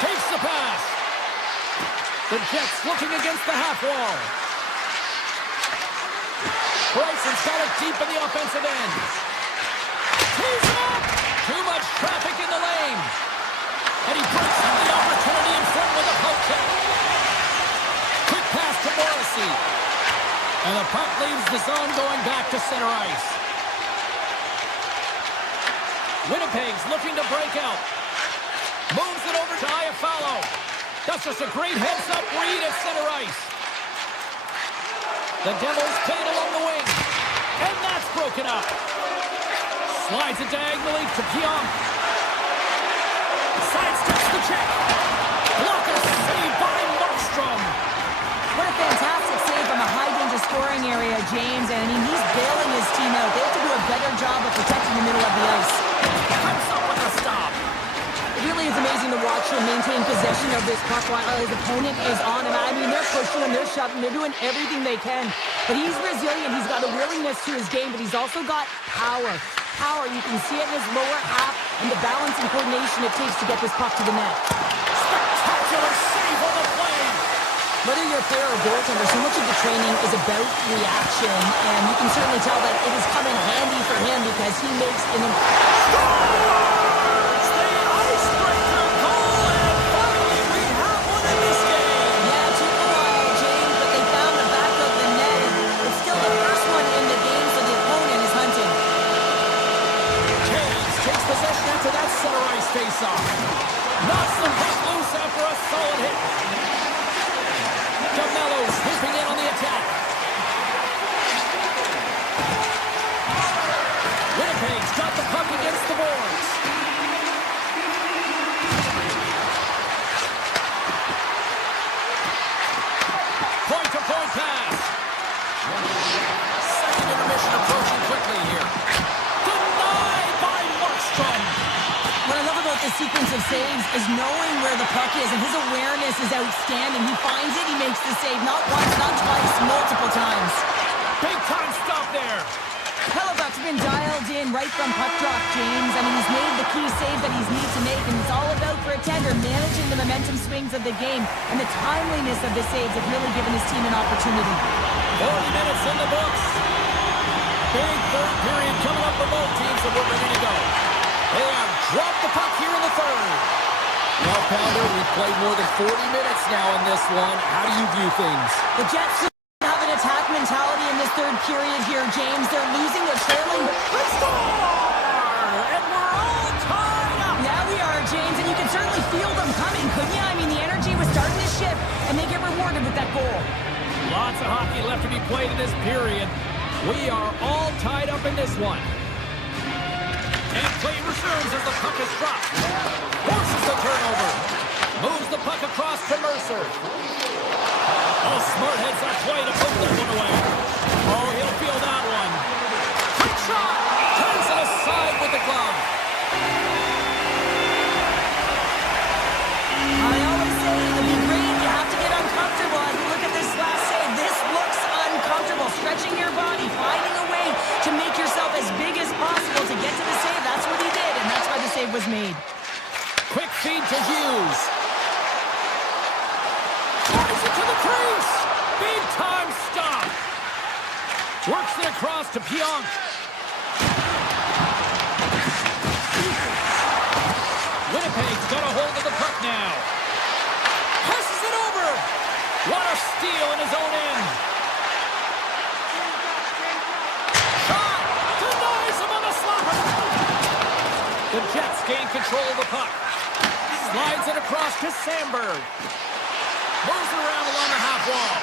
Takes the pass. The Jets looking against the half wall. Bryson's got it deep in the offensive end. Tees it up! Too much traffic in the lane. And he breaks up the opportunity in front with a poke check. Quick pass to Morrissey. And the puck leaves the zone going back to center ice. Winnipeg's looking to break out. Moves it over to Iafallo. That's just a great heads-up read at center ice. The Devils play it along the wing. And that's broken up. Slides it diagonally to Pionk. Sidesteps the check. Blocker saved by Markstrom. What a fantastic save from a high-danger scoring area, James. And I mean, he's bailing his team out. They have to do a better job of protecting the middle of the ice. Comes up with a stop. It really is amazing to watch him maintain possession of this puck while his opponent is on him. I mean, they're pushing him, they're shoving, they're doing everything they can. But he's resilient. He's got a willingness to his game, but he's also got power. Power, you can see it in his lower half and the balance and coordination it takes to get this puck to the net. Spectacular save on the play. Whether you're a player or goaltender, so much of the training is about reaction, and you can certainly tell that it has come in handy for him because he makes an Scores! The icebreaker goal, and finally we have one in this game. Yeah, it took a while, James, but they found the back of the net, and it's still the first one in the game, so the opponent is hunting. Caves takes possession after that center ice face-off. Knocks the puck loose after a solid hit. Jamello's whipping in on the attack. Winnipeg's got the puck against the boards. Point-to-point pass. Second intermission approaching quickly here. Denied by Markstrom. What I love about this sequence of saves is knowing where the puck is, and his awareness is outstanding. He finds it, he makes the save, not once, not twice, multiple times. Big time stop there. Hellebuck's been dialed in right from puck drop, James. I mean, he's made the key save that he's needs to make, and it's all about for a tender managing the momentum swings of the game, and the timeliness of the saves have really given his team an opportunity. 40 minutes in the books. Big third period coming up for both teams, and we're ready to go. They have dropped the puck here in the third. Well, Pounder, we've played more than 40 minutes now in this one. How do you view things? The Jets have an attack mentality in this third period here, James. They're losing, they're trailing, but They score! And we're all tied up! yeah, we are, James, and you can certainly feel them coming, couldn't you? I mean, the energy was starting to shift, and they get rewarded with that goal. Lots of hockey left to be played in this period. We are all tied up in this one. And play resumes as the puck is dropped. Forces the turnover. Moves the puck across to Mercer. Oh, smart heads up play to put that one away. Oh, he'll feel that one. Quick shot. Turns it aside with the glove. I always say, to be great, you have to get uncomfortable. As we look at this last save, this looks uncomfortable. Stretching your body, finding a way to make yourself as big as possible to get to the save. That's what he did, and that's why the save was made. Quick feed to Hughes. Drives it to the crease. Big time stop. Works it across to Pionk. Winnipeg's got a hold of the puck now. Passes it over. What a steal in his own end. Shot. Denies him on the slapper. The Jets gain control of the puck. Slides it across to Sandberg. Moves it around along the half wall.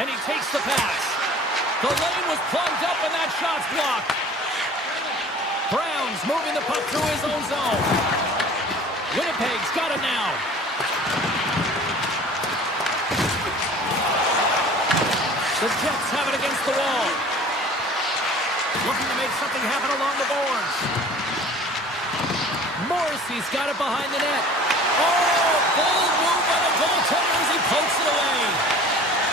And he takes the pass. The lane was plugged up and that shot's blocked. Brown's moving the puck through his own zone. Winnipeg's got it now. The Jets have it against the wall. Looking to make something happen along the boards. Morrissey's got it behind the net. Oh, bold move by the goaltender as he pokes it away.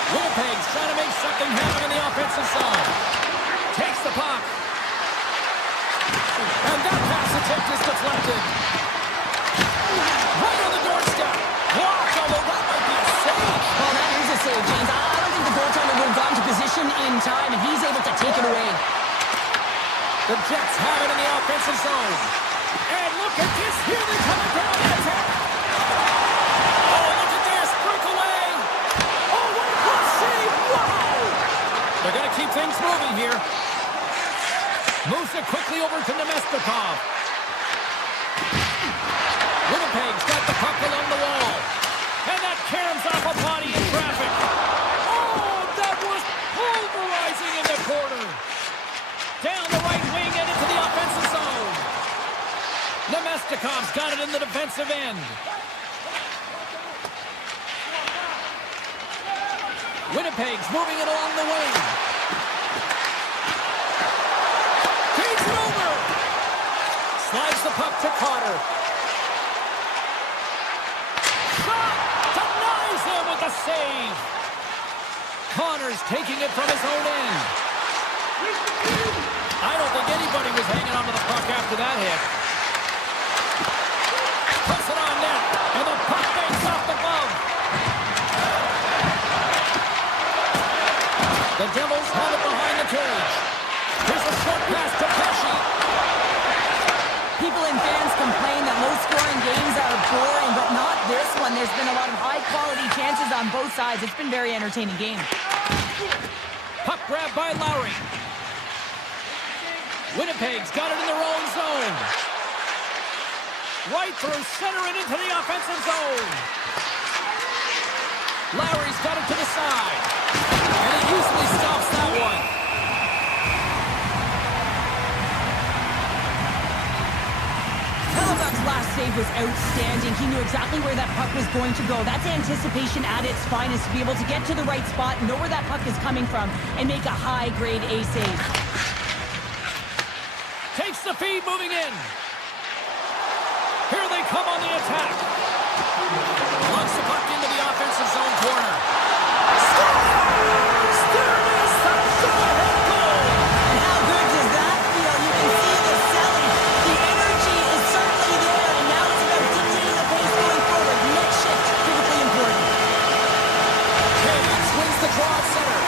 Winnipeg's trying to make something happen in the offensive zone. Takes the puck. And that pass attempt is deflected. Right on the doorstep. Blocked, although that might be a save. Well, that is a save, James. I don't think the goaltender would have gotten to position in time, and he's able to take it away. The Jets have it in the offensive zone. And look at this. Here they come down the attack. Oh, look at this. Break away. Oh, what a good save. Wow. They're going to keep things moving here. Moves it quickly over to Nemestikov. Winnipeg's got the puck along the wall. And that caroms off a body in traffic. Oh, that was pulverizing in the corner. Down the right wing and into the offensive zone. Nemestikov's got it in the defensive end. Winnipeg's moving it along the wing. Takes it over. Slides the puck to Carter. Shot! Denies him with the save. Connors taking it from his own end. I don't think anybody was hanging onto the puck after that hit. Puts it on net, and the puck banks off the glove. The Devils have it behind the cage. Here's a short pass to Pesci. People and fans complain that low-scoring games are boring, but not this one. There's been a lot of high-quality chances on both sides. It's been a very entertaining game. Puck grab by Lowry. Winnipeg's got it in their own zone. Right through center and into the offensive zone. Lowry's got it to the side. And he usually stops that one. Hellebuck's last save was outstanding. He knew exactly where that puck was going to go. That's anticipation at its finest, to be able to get to the right spot, know where that puck is coming from, and make a high-grade A save. Takes the feed, moving in. Here they come on the attack. Launch the puck into the offensive zone corner. Scores! There it is! That's the go-ahead goal! And how good does that feel? You can see the selling. The energy is certainly there, and now it's about dictating the pace going forward. Next shift, critically important. Caves wins the draw at center.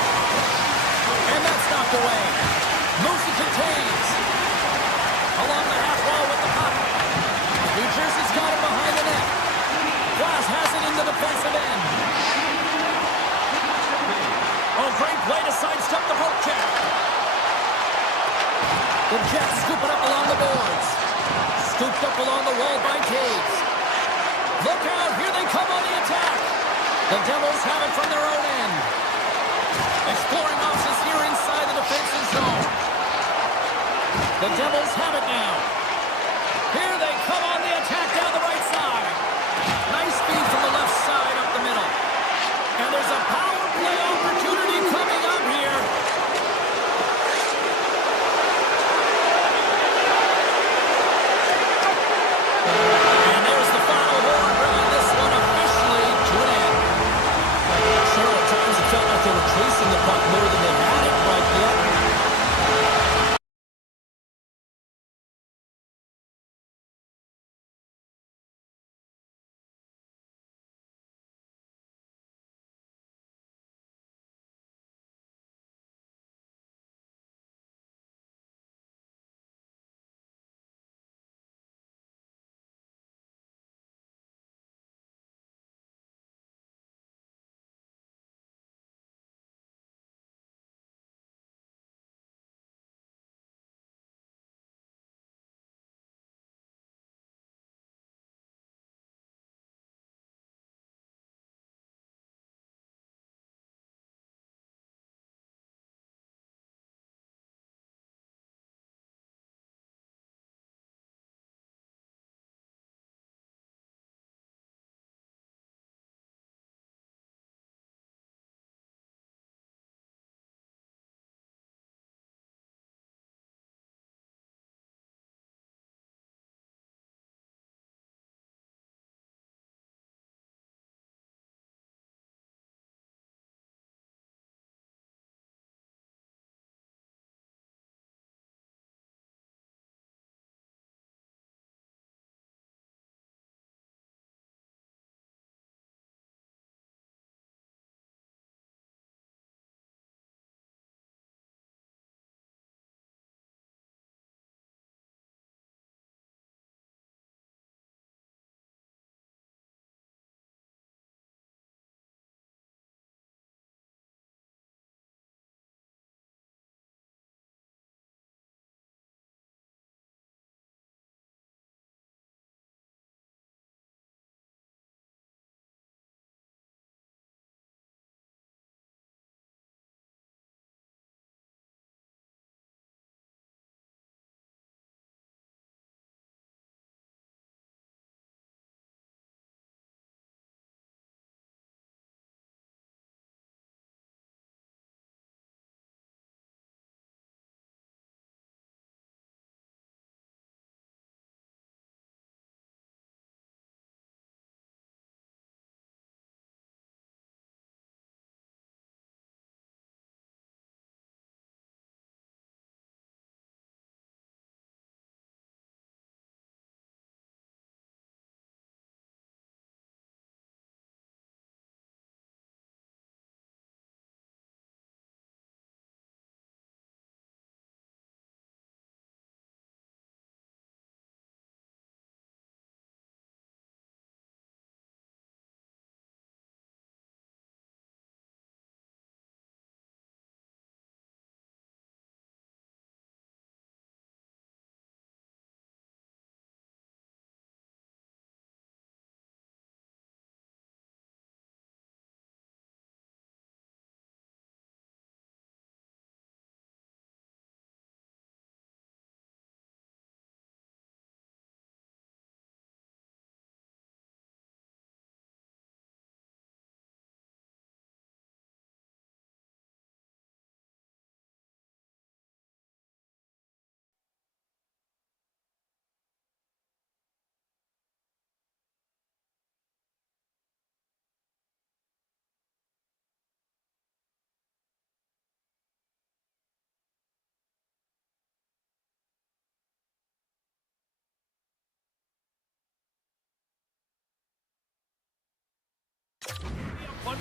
scoop it up along the boards. Scooped up along the wall by Caves. Look out, here they come on the attack. The Devils have it from their own end. Exploring options here inside the defensive zone. The Devils have it now. Here they come on the attack down the right side. Nice feed from the left side up the middle. And there's a power play opportunity coming up here. And there's the final horn, bringing this one officially to an end. Sure, at times it felt like they were chasing the puck more than they had it, but yet...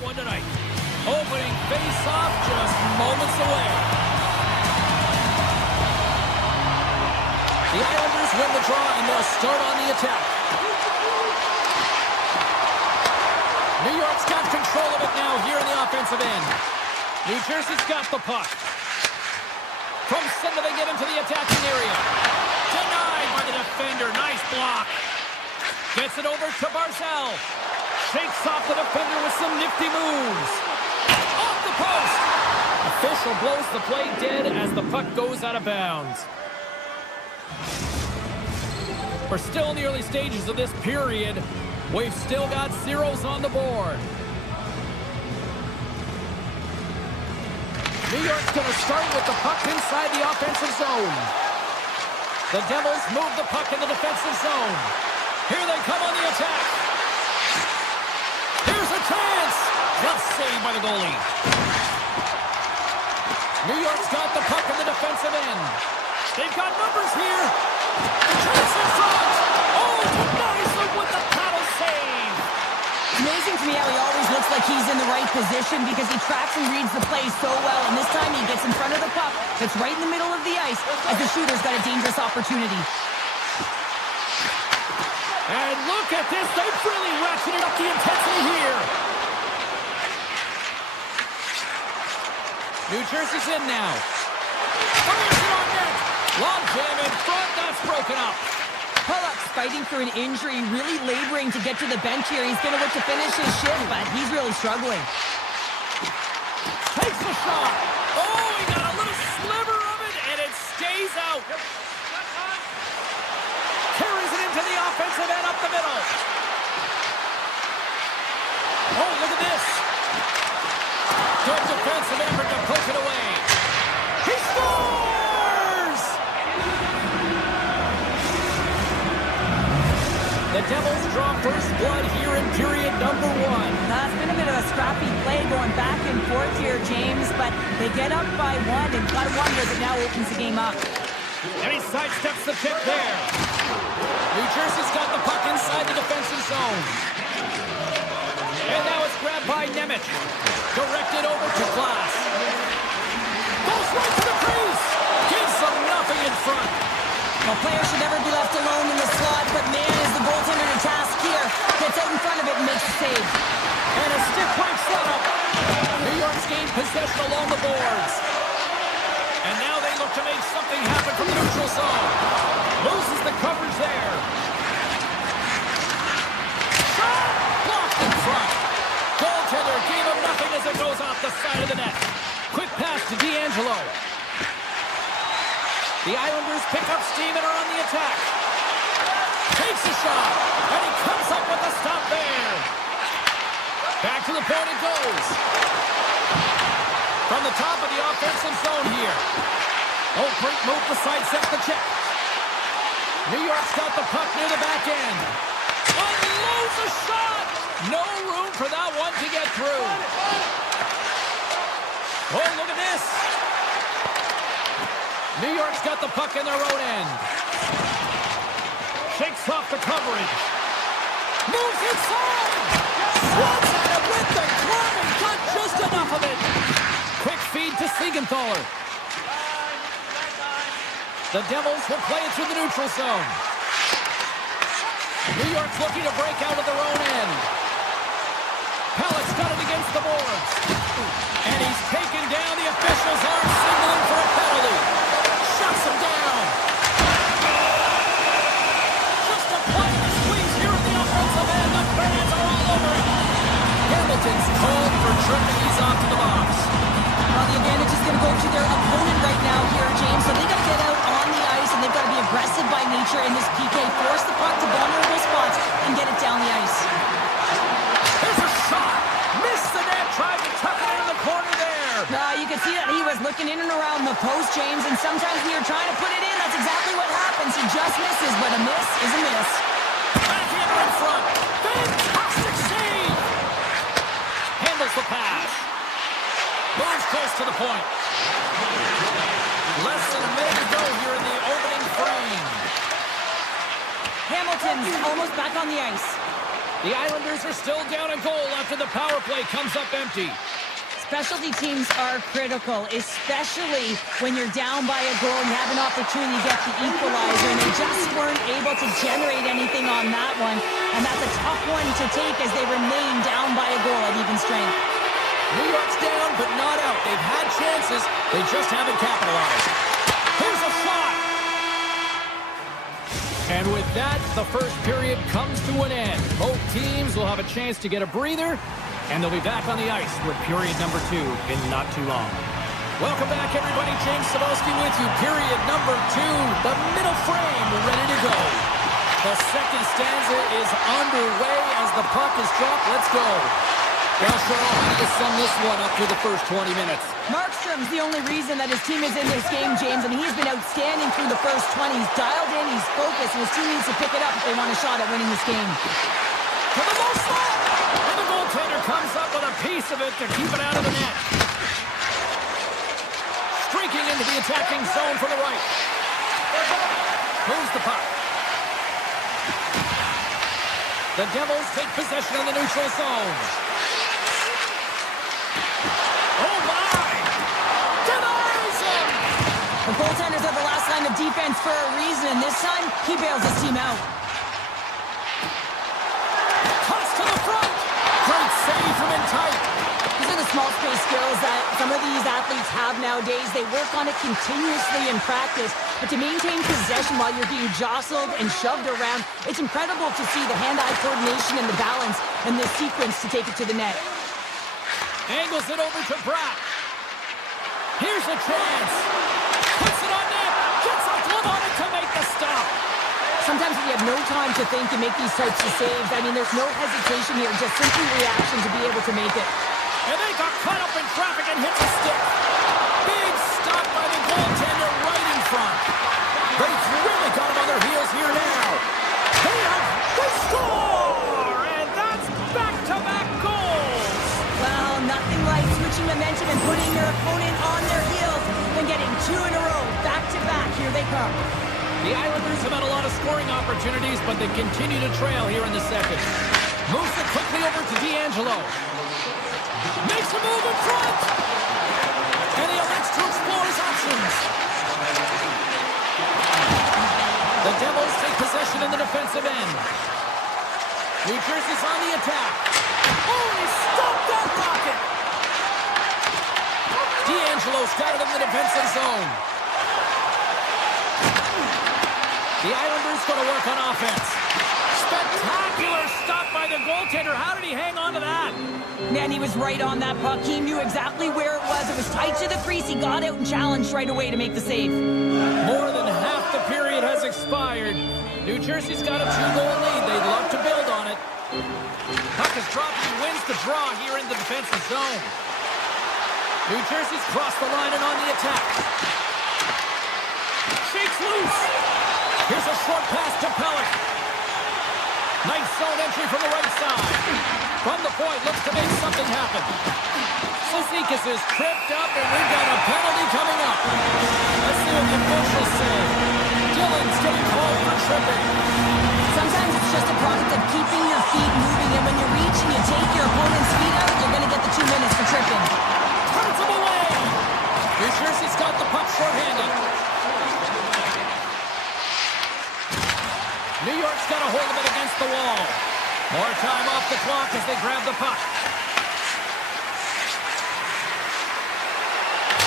One tonight. Opening face-off just moments away. The Islanders win the draw, and they'll start on the attack. New York's got control of it now here in the offensive end. New Jersey's got the puck. From center, they get into the attacking area. Denied by the defender. Nice block. Gets it over to Barzal. Shakes off the defender with some nifty moves. Off the post. Official blows the play dead as the puck goes out of bounds. We're still in the early stages of this period. We've still got zeros on the board. New York's going to start with the puck inside the offensive zone. The Devils move the puck in the defensive zone. Here they come on the attack. Here's a chance. Just saved by the goalie. New York's got the puck in the defensive end. They've got numbers here. The chance in front. Oh, denies them with the paddle save. Amazing to me how he always looks like he's in the right position because he tracks and reads the play so well. And this time he gets in front of the puck that's right in the middle of the ice as the shooter's got a dangerous opportunity. And look at this. They've really ratcheted up the intensity here. New Jersey's in now. Fires it on net. Long jam in front. That's broken up. Pollock's fighting through an injury, really laboring to get to the bench here. He's going to look to finish his shift, but he's really struggling. Takes the shot. Oh, he got a little sliver of it, and it stays out. Carries it into the offensive end up the middle. Oh, look at this. Good defensive effort to poke it away. He scores! The Devils draw first blood here in period number 1. It's been a bit of a scrappy play going back and forth here, James, but they get up by 1, and gotta wonder if it now opens the game up. And he sidesteps the pick there. New Jersey's got the puck inside the defensive zone. And now it's grabbed by Nemec. Directed over to Glass. Goes right to the crease. Gives them nothing in front. Well, players should never be left alone in the slot, but man, is the goaltender to task here. Gets out in front of it and makes the save. And a stiff break setup. New York's gained possession along the boards. And now they look to make something happen from the neutral zone. Loses the coverage there. Shot! Blocked in front. Goaltender gave him nothing as it goes off the side of the net. Quick pass to D'Angelo. The Islanders pick up steam and are on the attack. Takes a shot, and he comes up with a stop there. Back to the point it goes. From the top of the offensive zone here. Oh, great move to sidestep the check. New York's got the puck near the back end. Unloads a shot. No room for that one to get through. Oh, look at this. New York's got the puck in their own end. Shakes off the coverage. Moves inside. Swats at it with the glove and got just enough of it. Quick feed to Siegenthaler. The Devils will play it through the neutral zone. New York's looking to break out of their own end. Pellet's got it against the boards. And he's taken down. The officials are signaling for a penalty. Shuts him down. Just applying the squeeze here at the offensive end. The fans are all over it. Hamilton's called for tripping. He's off to the box. Well, the advantage is going to go to their opponent right now here, James. So they got to get out on the ice, and they've got to be aggressive by nature in this PK. Force the puck to vulnerable spots and get it down the ice. There's a shot. Missed the net. Tried to tuck it in the corner there. You can see that he was looking in and around the post, James, and sometimes when you're trying to put it in, that's exactly what happens. He just misses, but a miss is a miss. Backhander in front. Fantastic save. Handles the pass. Moves close to the point. Less than a minute to go here in the opening frame. Hamilton's almost back on the ice. The Islanders are still down a goal after the power play comes up empty. Specialty teams are critical, especially when you're down by a goal and you have an opportunity to get the equalizer, and they just weren't able to generate anything on that one, and that's a tough one to take as they remain down by a goal at even strength. New York's down, but not out. They've had chances. They just haven't capitalized. Here's a shot. And with that, the first period comes to an end. Both teams will have a chance to get a breather, and they'll be back on the ice with period number 2 in not too long. Welcome back, everybody. James Cebulski with you. Period number 2. The middle frame ready to go. The second stanza is underway as the puck is dropped. Let's go. Well, Cheryl, how do you sum this one up through the first 20 minutes? Markstrom's the only reason that his team is in this game, James, and he's been outstanding through the first 20. He's dialed in, he's focused, and his team needs to pick it up if they want a shot at winning this game. To the low slot! And the goaltender comes up with a piece of it to keep it out of the net. Streaking into the attacking zone from the right. Moves the puck. The Devils take possession of the neutral zone. Oh, my! Denies him! The goaltenders are the last line of defense for a reason, and this time, he bails his team out. Toss to the front! Great save from in tight. These are the small space skills that some of these athletes have nowadays. They work on it continuously in practice, but to maintain possession while you're being jostled and shoved around, it's incredible to see the hand-eye coordination and the balance in this sequence to take it to the net. Angles it over to Bratt. Here's a chance. Puts it on net. Gets a glove on it to make the stop. Sometimes when you have no time to think and make these types of saves, I mean, there's no hesitation here, just simply reaction to be able to make it. And they got caught up in traffic and hits a stick. Big stop by the goaltender right in front. They've really got him on their heels here now. They score! And that's back-to-back goals. Well, nothing like switching momentum and putting your opponent on their heels than getting 2 in a row, back-to-back. Here they come. The Islanders have had a lot of scoring opportunities, but they continue to trail here in the second. Moves it quickly over to D'Angelo. Makes a move in front! And he elects to explore his options. The Devils take possession in the defensive end. New Jersey's on the attack. Oh, he stopped that rocket! D'Angelo's got it in the defensive zone. The Islanders going to work on offense. Spectacular stop by the goaltender. How did he hang on to that? Man, he was right on that puck. He knew exactly where it was. It was tight to the crease. He got out and challenged right away to make the save. More than half the period has expired. New Jersey's got a 2-goal lead. They'd love to build on it. Puck is dropped. He wins the draw here in the defensive zone. New Jersey's crossed the line and on the attack. Shakes loose. Here's a short pass to Pellick. Nice zone entry from the right side. From the point, looks to make something happen. Sosnikas is tripped up, and we've got a penalty coming up. Let's see what the officials say. Dillon's getting called for tripping. Sometimes it's just a product of keeping your feet moving, and when you reach and you take your opponent's feet out, you're going to get the 2 minutes for tripping. Turns him away. New Jersey's got the puck shorthanded. New York's got a hold of it against the wall. More time off the clock as they grab the puck.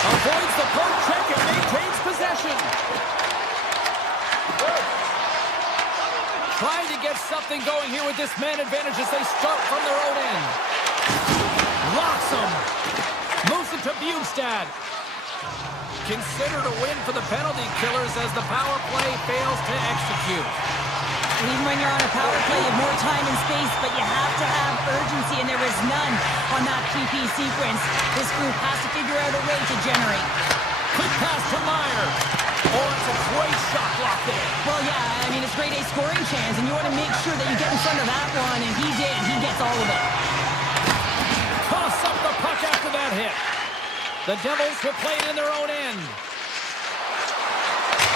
Avoids the poke check and maintains possession. Trying to get something going here with this man advantage as they start from their own end. Locks him. Moves it to Bjugstad. Considered a win for the penalty killers as the power play fails to execute. And even when you're on a power play, you have more time and space, but you have to have urgency, and there is none on that PP sequence. This group has to figure out a way to generate. Quick pass to Meyer. Oh, it's a great shot block there. Well, yeah, I mean, it's grade A scoring chance, and you want to make sure that you get in front of that one, and he did. He gets all of it. Toss up the puck after that hit. The Devils will play it in their own end.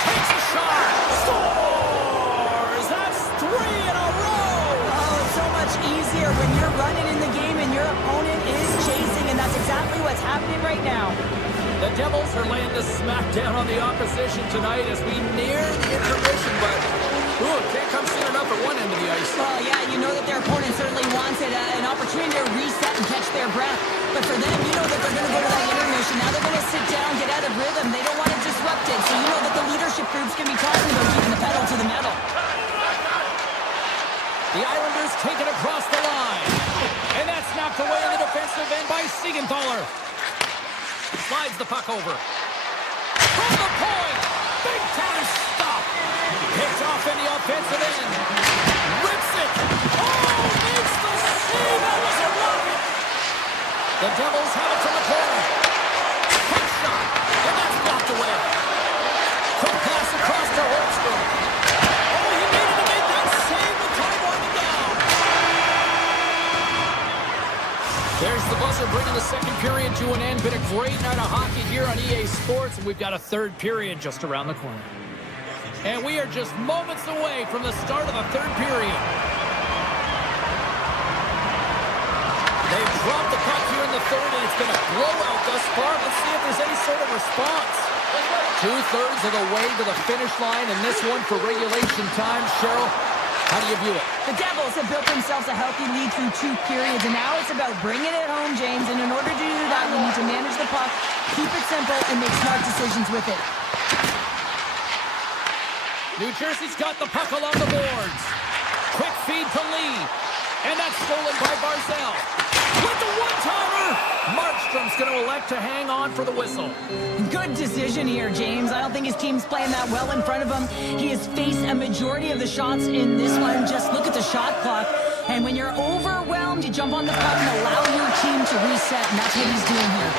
Takes a shot. Scores! That's 3 in a row! Oh, it's so much easier when you're running in the game and your opponent is chasing, and that's exactly what's happening right now. The Devils are laying the smackdown on the opposition tonight as we near the intermission, but it can't come soon enough at one end of the ice. Well, yeah, you know that their opponent certainly wants it, an opportunity to reset and catch their breath. But for them, you know that they're going to go to that intermission. Now they're going to sit down, get out of rhythm. They don't want to disrupt it. So you know that the leadership group's going to be talking about keeping the pedal to the metal. The Islanders take it across the line. And that's knocked away in the defensive end by Siegenthaler. Slides the puck over. From the point! Big time stop! Picked off in the offensive end. Rips it! Oh, makes the save! That was a rocket! The Devils have it from the corner. Quick shot! And that's blocked away. Quick pass across to Holmstrom. Oh, he needed to make that save with time winding down. There's the buzzer bringing the second period to an end. Been a great night of hockey here on EA Sports, and we've got a third period just around the corner. And we are just moments away from the start of the third period. They've dropped the puck here in the third, and it's been a blowout thus far. Let's see if there's any sort of response. 2/3 of the way to the finish line, and this one for regulation time. Cheryl, how do you view it? The Devils have built themselves a healthy lead through 2 periods, and now it's about bringing it home, James. And in order to do that, we need to manage the puck, keep it simple, and make smart decisions with it. New Jersey's got the puck along the boards. Quick feed to Lee. And that's stolen by Barzal. With the one-timer, Markstrom's going to elect to hang on for the whistle. Good decision here, James. I don't think his team's playing that well in front of him. He has faced a majority of the shots in this one. Just look at the shot clock. And when you're overwhelmed, you jump on the puck and allow your team to reset, and that's what he's doing here.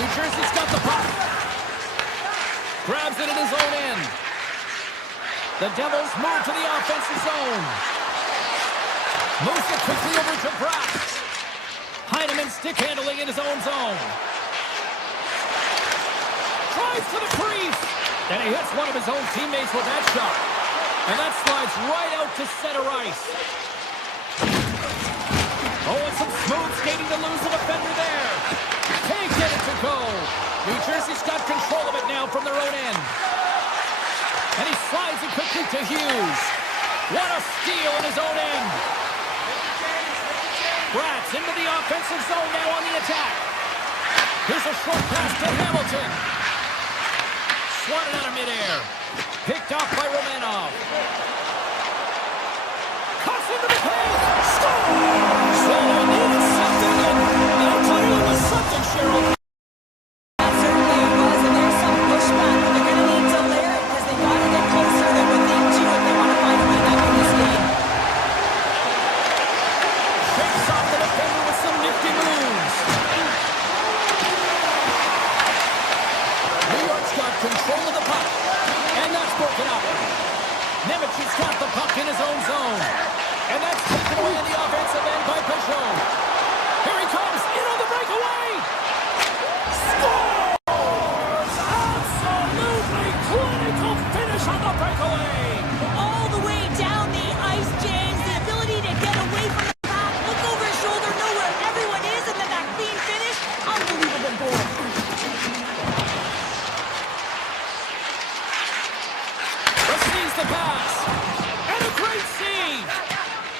New Jersey's got the puck. Grabs it in his own end. The Devils move to the offensive zone. Moves it quickly over to Brock. Heineman stick handling in his own zone. Drives to the crease. And he hits one of his own teammates with that shot. And that slides right out to center ice. Oh, and some smooth skating to lose the defender there. Can't get it to go. New Jersey's got control of it now from their own end. And he slides it quickly to Hughes. What a steal in his own end. Bratz into the offensive zone now on the attack. Here's a short pass to Hamilton. Swatted out of midair. Picked off by Romanov. Cuts into the paint. Scores! So they needed something, and they'll tell you it was something, Cheryl. That certainly was, and there's some pushback. They're going to need to layer it because they've got to get closer than within 2 if they want to find a way back in this game. Shakes off the defender with some nifty moves. New York's got control of the puck, and that's broken up. Nemec's got the puck in his own zone, and that's taken away in the offensive end by Peugeot. Here he comes, in on the breakaway. Scores! Absolutely clinical finish on the breakaway. All the way down the ice, James. The ability to get away from the pack, look over his shoulder, know where everyone is, and then that clean finish. Unbelievable goal. Receives the pass, and a great save.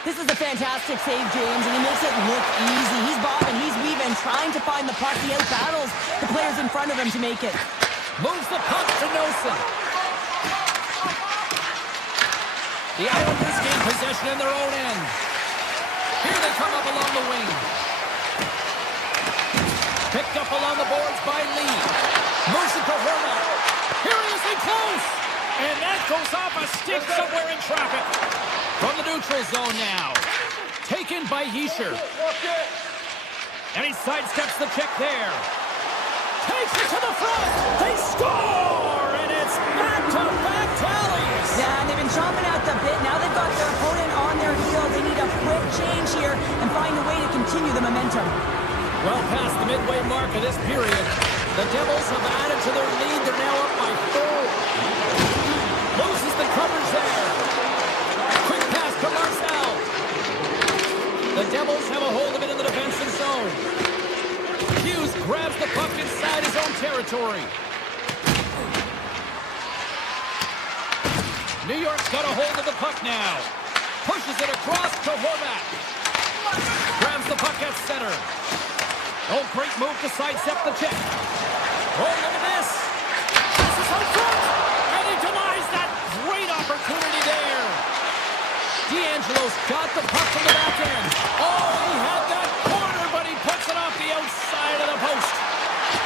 This is a fantastic save, James, and he makes it look easy. He's bobbing, he's weaving, trying to find the puck. He out-battles the players in front of him to make it. Moves the puck to Nosen. The Islanders gain possession in their own end. Here they come up along the wing. Picked up along the boards by Lee. Moves it to Horvat. Here he is in close. And that goes off a stick somewhere in traffic. From the neutral zone now. Taken by Hischier. And he sidesteps the check there. Takes it to the front. They score! And it's back-to-back tallies. Yeah, and they've been chomping at the bit. Now they've got their opponent on their heel. They need a quick change here and find a way to continue the momentum. Well past the midway mark of this period, the Devils have added to their lead. They're now up by 4. Loses the covers there. Quick pass to Marcel. The Devils have a hold of it in the defensive zone. Hughes grabs the puck inside his own territory. New York's got a hold of the puck now. Pushes it across to Horvat. Grabs the puck at center. Oh, great move to sidestep the check. Oh, look at this. This is out front. And he denies that great opportunity there. D'Angelo's got the puck from the back end. Oh, he had that corner, but he puts it off the outside of the post.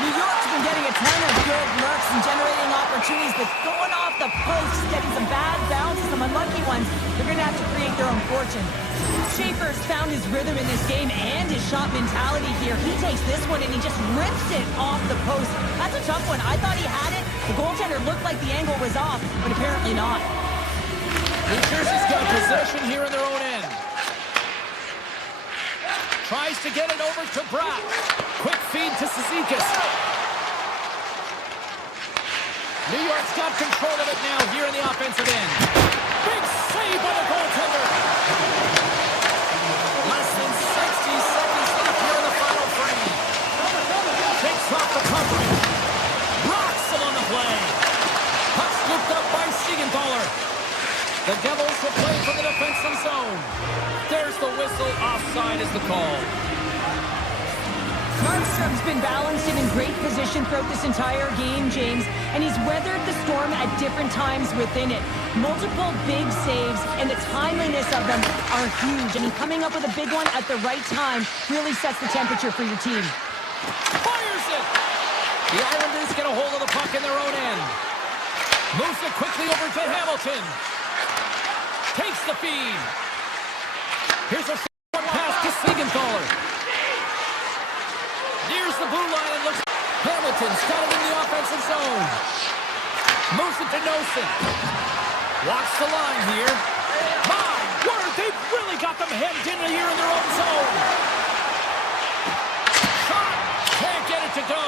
New York's been getting a ton of good looks and generating opportunities, but going off the post, getting some bad bounces, some unlucky ones, they're going to have to create their own fortune. Schaefer's found his rhythm in this game and his shot mentality here. He takes this one and he just rips it off the post. That's a tough one. I thought he had it. The goaltender looked like the angle was off, but apparently not. New Jersey's got possession here in their own end. Tries to get it over to Brock. Quick feed to Cizikas. New York's got control of it now here in the offensive end. Big save by the goaltender. Less than 60 seconds left here in the final frame. Takes off the coverage. Rocks him on the play. Puck scooped up by Siegenthaler. The Devils will play from the defensive zone. There's the whistle. Offside is the call. Markstrom's been balanced and in great position throughout this entire game, James, and he's weathered the storm at different times within it. Multiple big saves, and the timeliness of them are huge. I mean, coming up with a big one at the right time really sets the temperature for your team. Fires it! The Islanders get a hold of the puck in their own end. Moves it quickly over to Hamilton. Takes the feed. Here's a pass to Siegenthaler. Nears the blue line and looks. Hamilton's got it in the offensive zone. Moves it to Nosen. Watch the line here. My word, they've really got them hemmed in here in their own zone. Shot. Can't get it to go.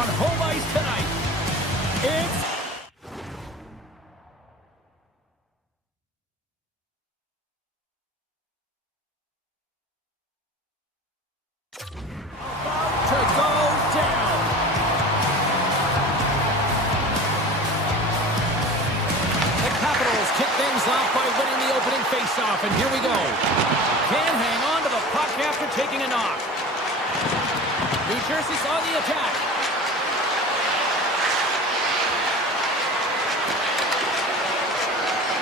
on home ice tonight. It's about to go down. The Capitals kick things off by winning the opening faceoff, and here we go. Can't hang on to the puck after taking a knock. New Jersey's on the attack.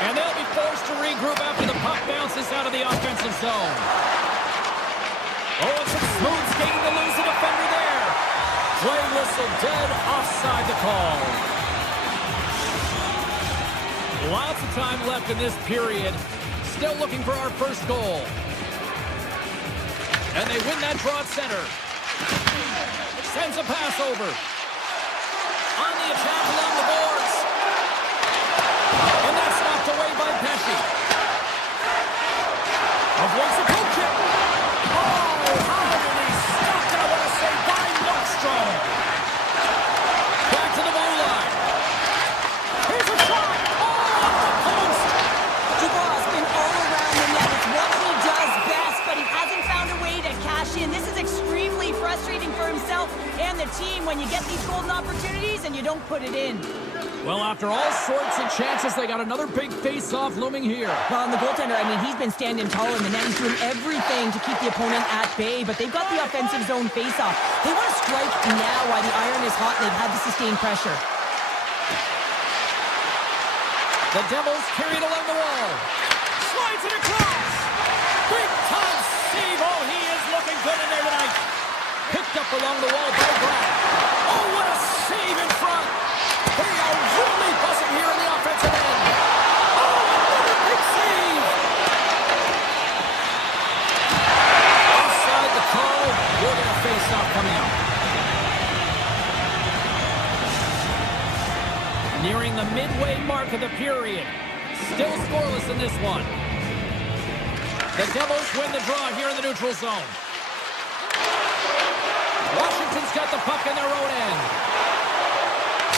And they'll be forced to regroup after the puck bounces out of the offensive zone. Oh, it's some smooth skating to lose the defender there. Play whistle dead, offside the call. Lots of time left in this period. Still looking for our first goal. And they win that draw at center. Sends a pass over. On the attack along the boards. And that's knocked away by Pesci. Avoids the poke check. Oh, how did he stop that? I want to say by Markstrom. Back to the blue line. Here's a shot. Oh, off the post. Dubois been all around the net. It's what he does best, but he hasn't found a way to cash in. This is extremely frustrating for himself and the team when you get these golden opportunities and you don't put it in. Well, after all sorts of chances, they got another big face-off looming here. Well, and the goaltender, I mean, he's been standing tall in the net. He's doing everything to keep the opponent at bay, but they've got the offensive zone face-off. They want to strike now while the iron is hot and they've had to sustain pressure. The Devils carry it along the wall. Slides it across. Big time save. Oh, he is looking good in there tonight. Picked up along the wall by Brad. Oh, what a save in front. They are really buzzing here in the offensive end. Oh, another big save. Offside the call. We're going to face off coming up. Nearing the midway mark of the period. Still scoreless in this one. The Devils win the draw here in the neutral zone. Washington's got the puck in their own end.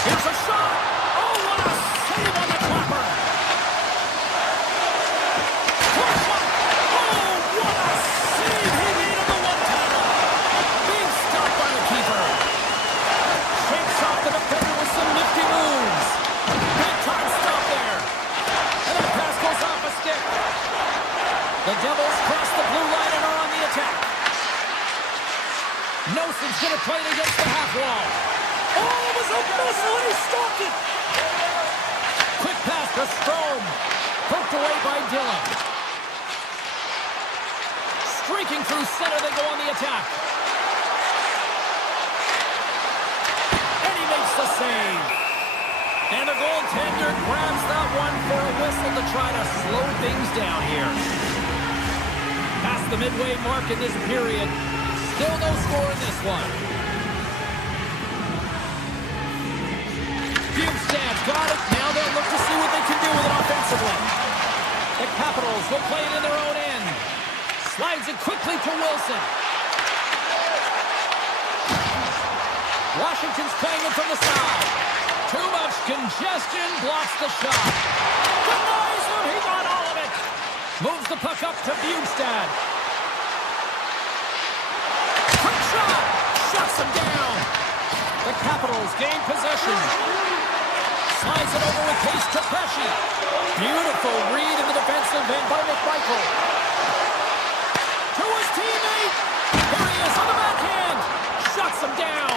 Here's a shot. Oh, what a save on the clapper. First shot. Oh, what a save he made on the one-timer. Being stopped by the keeper. Shakes off the defender with some nifty moves. Big time stop there. And that pass goes off a stick. The Devils cross the blue line and are on the attack. Nelson's going to play it against the half wall. Oh, it was a missile and he stopped it. Quick pass to Strome. Poked away by Dillon. Streaking through center, they go on the attack. And he makes the save. And the goaltender grabs that one for a whistle to try to slow things down here. Past the midway mark in this period. Still no score in this one. Bukestad's got it. Now they'll look to see what they can do with it offensively. The Capitals will play it in their own end. Slides it quickly to Wilson. Washington's playing it from the side. Too much congestion, blocks the shot. Denies him, he got all of it. Moves the puck up to Bukestad. Quick shot, shuts him down. The Capitals gain possession. Slides it over with pace to Pesci. Beautiful read in the defensive end by McMichael. To his teammate. Here he is on the backhand. Shuts him down.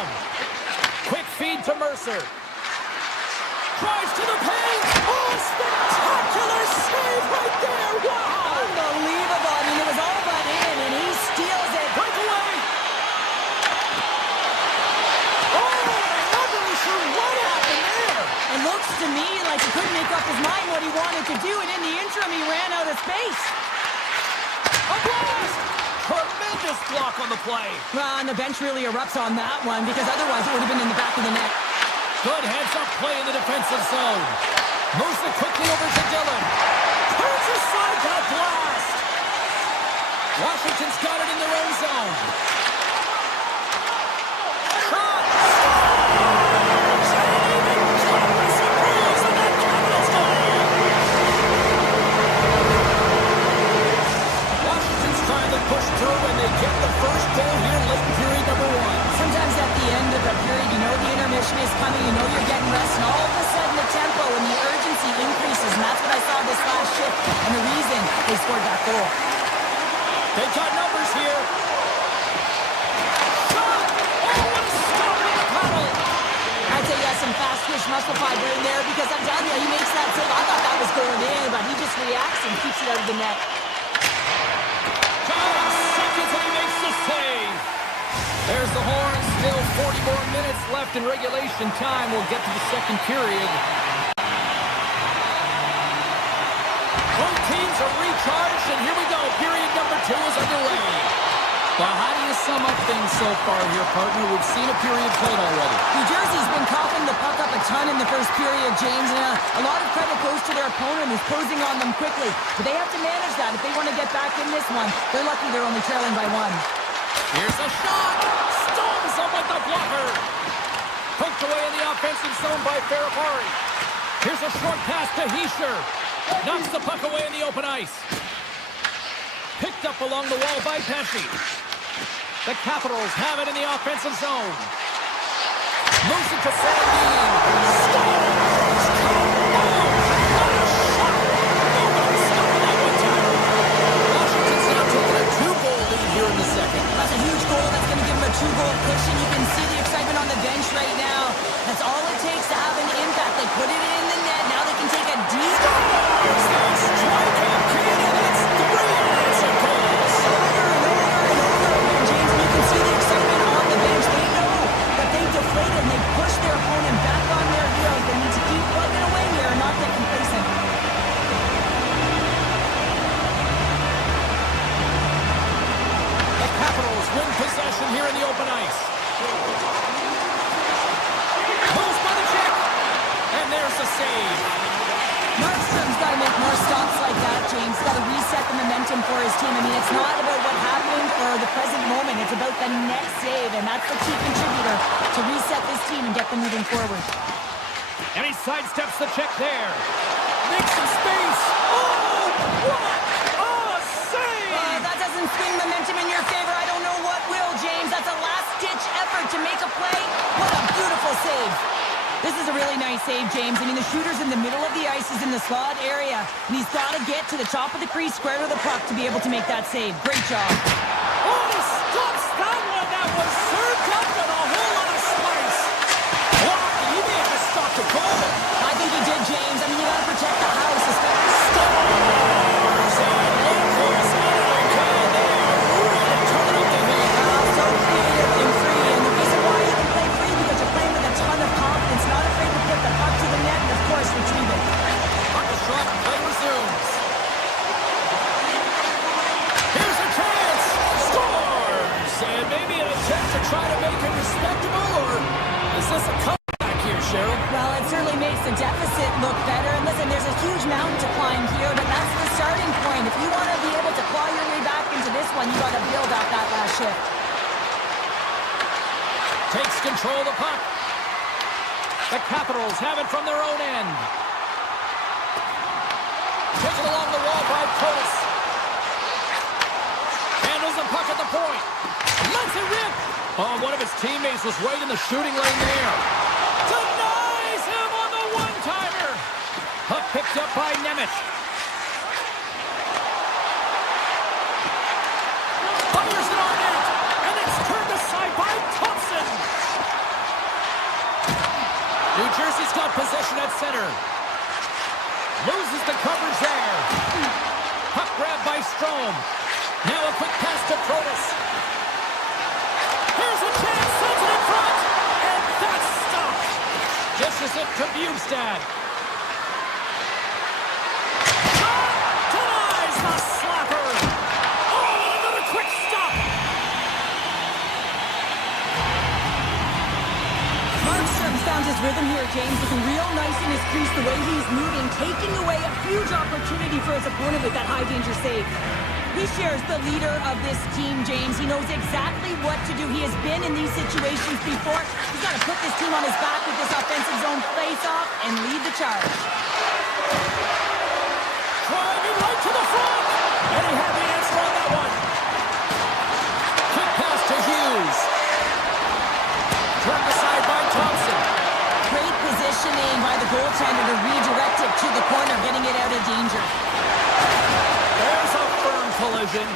Quick feed to Mercer. Drives to the paint. Oh, spectacular save right there. Wow. Unbelievable. I mean, it was all but in, and he steals it. Breakaway. Oh, I'm not really sure what happened there. It looks to me like he couldn't make up his mind what he wanted to do, and in the interim, he ran out of space. A blast. Tremendous block on the play. Well, and the bench really erupts on that one, because otherwise it would have been in the back of the net. Good heads-up play in the defensive zone. Moves it quickly over to Dillon. Turns aside that blast. Washington's got it in their own zone. Shot! they scored that goal. They got numbers here. Shot! Oh, what a stop on the paddle! I'd say he has some fast twitch muscle fiber in there because I'm telling you, he makes that save. I thought that was going in, but he just reacts and keeps it out of the net. 5 seconds and he makes the save. There's the horn. Still 40 more minutes left in regulation time. We'll get to the second period. Both teams are recharged, and here we go. Period number 2 is underway. Well, how do you sum up things so far here, partner? We've seen a period played already. New Jersey's been coughing the puck up a ton in the first period, James, and a lot of credit goes to their opponent who's closing on them quickly. But they have to manage that if they want to get back in this one. They're lucky they're only trailing by 1. Here's a shot. Stones up with the blocker. Poked away in the offensive zone by Ferrapari. Here's a short pass to Heischer. Knocks the puck away in the open ice. Picked up along the wall by Pesci. The Capitals have it in the offensive zone. Moves it to Sandin. Scores! What a shot! Nobody's stopping that one time. Washington's now taking a 2-goal lead here in the second. That's a huge goal. That's going to give them a 2-goal cushion. You can see the excitement on the bench right now. That's all it takes to have an impact. They put it in the net. Now they can take a deep... Scores! They strike out Canada. It's 3 unanswered goals. Over and over and over again, James. And you can see the excitement on the bench. They know that they deflated and they push their opponent back on their heels. They need to keep plugging away here and not get complacent. The Capitals win possession here in the open ice. Moves by the check. And there's the save. Markstrom's got to make more stops like that, James. Got to reset the momentum for his team. I mean, it's not about what happened or the present moment. It's about the next save, and that's the key contributor to reset this team and get them moving forward. And he sidesteps the check there. Makes some space. Oh, what a save! That doesn't swing momentum in your favor. I don't know what will, James. That's a last-ditch effort to make a play. What a beautiful save. This is a really nice save, James. I mean, the shooter's in the middle of the ice. He's in the slot area, and he's got to get to the top of the crease, square to the puck, to be able to make that save. Great job. Oh, he stops that one. That was served up with a whole lot of spice. Wow, he may have just stopped a goal. I think he did, James. I mean, you got to protect the house, especially. Stars and Lakers on it again. They are really turning up the heat. So creative and free, and the reason why you can play free because you're playing with a ton of confidence, not afraid to put the puck to the net, and of course retrieve it. Puck is shot, play resumes. Here's a chance. Scores! And maybe an attempt to try to make it respectable, or is this a comeback here, Cheryl? Well, it certainly makes the deficit look better. And listen, there's a huge mountain to climb here, but that's the starting point. If you want to be able to claw your way back into this one, you got to build out that last shift. Takes control of the puck. The Capitals have it from their own end. Taken along the wall by Curtis. Handles the puck at the point. Lets it rip. Oh, one of his teammates was right in the shooting lane there. Denies him on the one-timer. Puck picked up by Nemeth. Fires it on net. And it's turned aside by Thompson. New Jersey's got possession at center. Loses the coverage there. Puck grab by Strome. Now a quick pass to Protas. Here's a chance, sends it in front, and that's stopped. Dishes it to Bjugstad. Shot! Denies the slapper. Oh, another quick stop. Markstrom's found his rhythm here, James. Looking real nice in his crease, the way he's moving, taking away a huge opportunity for his opponent with that high-danger save. He shares the leader of this team, James. He knows exactly what to do. He has been in these situations before. He's got to put this team on his back with this offensive zone face-off and lead the charge. Driving right to the front. And he had the answer on that one. Quick pass to Hughes. Turned aside by Thompson. Great positioning by the goaltender to redirect it to the corner, getting it out of danger. There decision.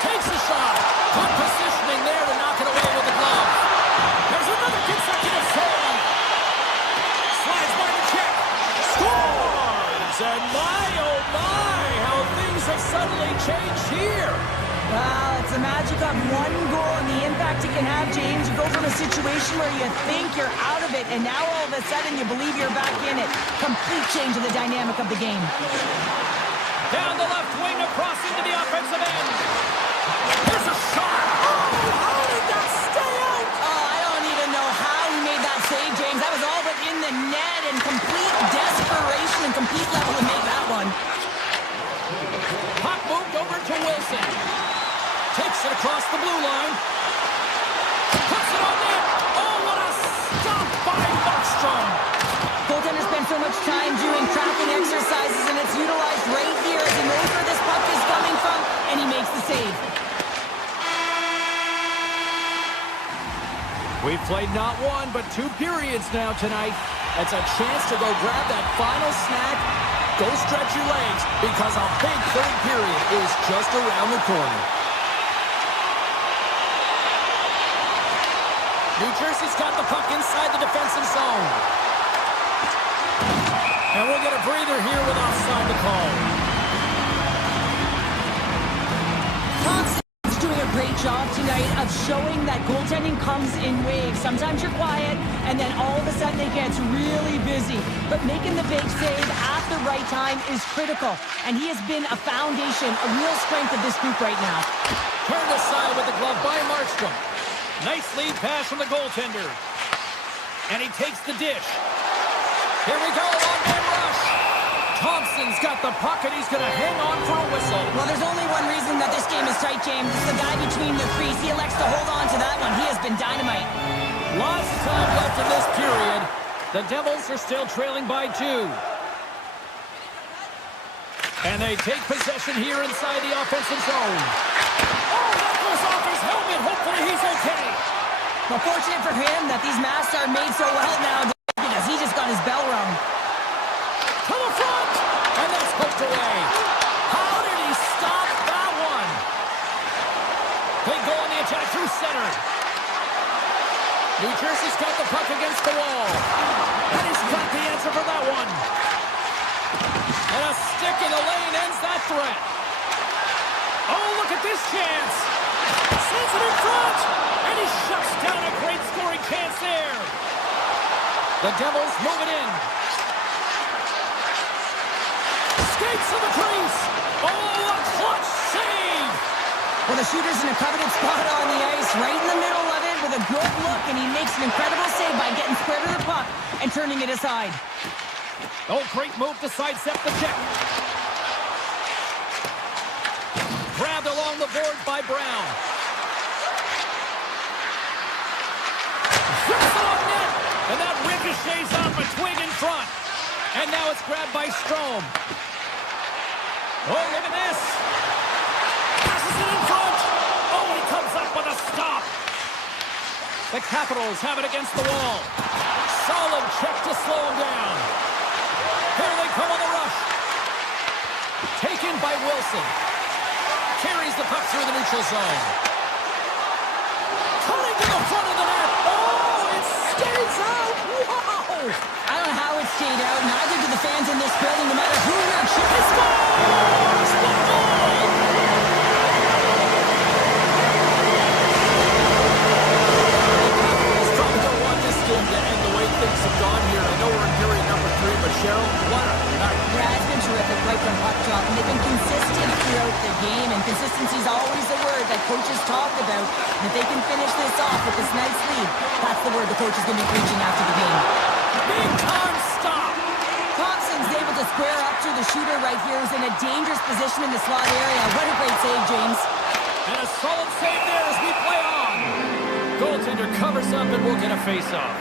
Takes a shot. Good positioning there to knock it away with the glove. There's another consecutive save. Slides by the check. Scores! And my, oh my, how things have suddenly changed here. Wow, it's the magic of one goal and the impact it can have, James. You go from a situation where you think you're out of it, and now all of a sudden you believe you're back in it. Complete change of the dynamic of the game. Down the left wing, across into the offensive end. Here's a shot. Oh, how did that stay out? Oh, I don't even know how he made that save, James. That was all but in the net, and complete desperation and complete level to make that one. Puck moved over to Wilson. Takes it across the blue line. Puts it on net. Oh, what a stop by ePuckStorm. Goaltender spent so much time doing tracking exercises, and it's utilized right here as he knows where this puck is coming from, and he makes the save. We've played not one, but 2 periods now tonight. That's a chance to go grab that final snack. Go stretch your legs, because a big third period is just around the corner. New Jersey's got the puck inside the defensive zone. And we'll get a breather here with offside the call. Thompson's doing a great job tonight of showing that goaltending comes in waves. Sometimes you're quiet, and then all of a sudden it gets really busy. But making the big save at the right time is critical. And he has been a foundation, a real strength of this group right now. Turned aside with the glove by Markstrom. Nice lead pass from the goaltender. And he takes the dish. Here we go, one-man rush. Thompson's got the puck, and he's going to hang on for a whistle. Well, there's only one reason that this game is tight, James. It's the guy between the crease. He elects to hold on to that one. He has been dynamite. Lots of time left in this period. The Devils are still trailing by 2. And they take possession here inside the offensive zone. Oh, that goes off his helmet. Hopefully he's okay. Well, fortunate for him that these masks are made so well now, because he just got his bell rung. To the front. And that's hooked away. How did he stop that one? They go on the attack through center. New Jersey's got the puck against the wall. And he's got the answer for that one. And a stick in the lane ends that threat. Oh, look at this chance. Sends it in front. And he shuts down a great scoring chance there. The Devils move it in. Skates to the crease. Oh, a clutch save. Well, the shooter's in a coveted spot on the ice, right in the middle of it with a good look, and he makes an incredible save by getting square to the puck and turning it aside. Oh, great move to sidestep the check. Grabbed along the board by Brown. Zips it on net. And that ricochets off a twig in front. And now it's grabbed by Strome. Oh, look at this. Passes it in front. Oh, he comes up with a stop. The Capitals have it against the wall. Solid check to slow him down. Here they come on the rush. Taken by Wilson. Carries the puck through the neutral zone. Cutting to the front of the net. Oh, it stays out. Wow. I don't know how it stayed out. Neither do the fans in this building, no matter who or shit is Scores! The goal! It's tough to want this game to end the way things have gone here. I know we're in period number 3, but Cheryl, what a night. Yeah, it's been terrific right from puck drop, and they've been consistent throughout the game, and consistency is always the word that coaches talk about. And if they can finish this off with this nice lead, that's the word the coach is going to be preaching after the game. Big time stop. Thompson's able to square up to the shooter right here, who's in a dangerous position in the slot area. What a great save, James. And a solid save there as we play on. Goaltender covers up and we'll get a face-off.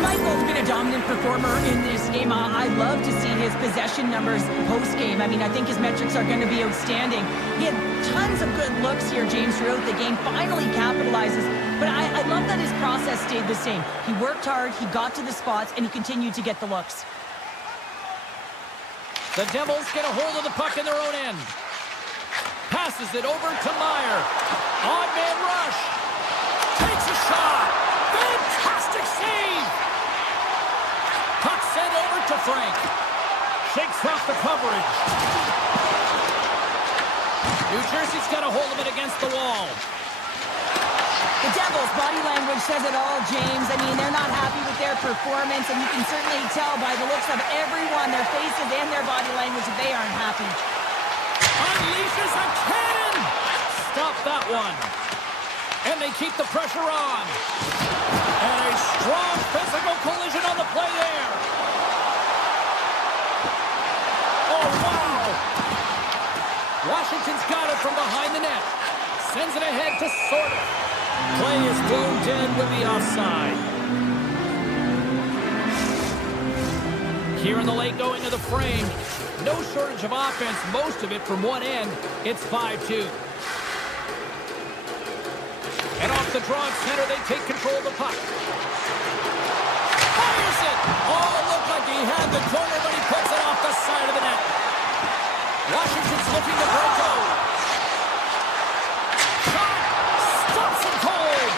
Michael's been a dominant performer in this game. I love to see his possession numbers post-game. I mean, I think his metrics are going to be outstanding. He had tons of good looks here, James, throughout the game. Finally capitalizes. But I love that his process stayed the same. He worked hard, he got to the spots, and he continued to get the looks. The Devils get a hold of the puck in their own end. Passes it over to Meyer. Odd man rush. Takes a shot. Fantastic save. Puck sent over to Frank. Shakes off the coverage. New Jersey's got a hold of it against the wall. The Devils' body language says it all, James. I mean, they're not happy with their performance, and you can certainly tell by the looks of everyone, their faces and their body language, that they aren't happy. Unleashes a cannon! Stop that one. And they keep the pressure on. And a strong physical collision on the play there. Oh, wow! Washington's got it from behind the net. Sends it ahead to Sorter. Play is blown dead with the offside. Here in the late going of the frame. No shortage of offense, most of it from one end. It's 5-2. And off the draw at center, they take control of the puck. Fires it! Oh, looked like he had the corner, but he puts it off the side of the net. Washington's looking to break out. Shot! Stops him cold!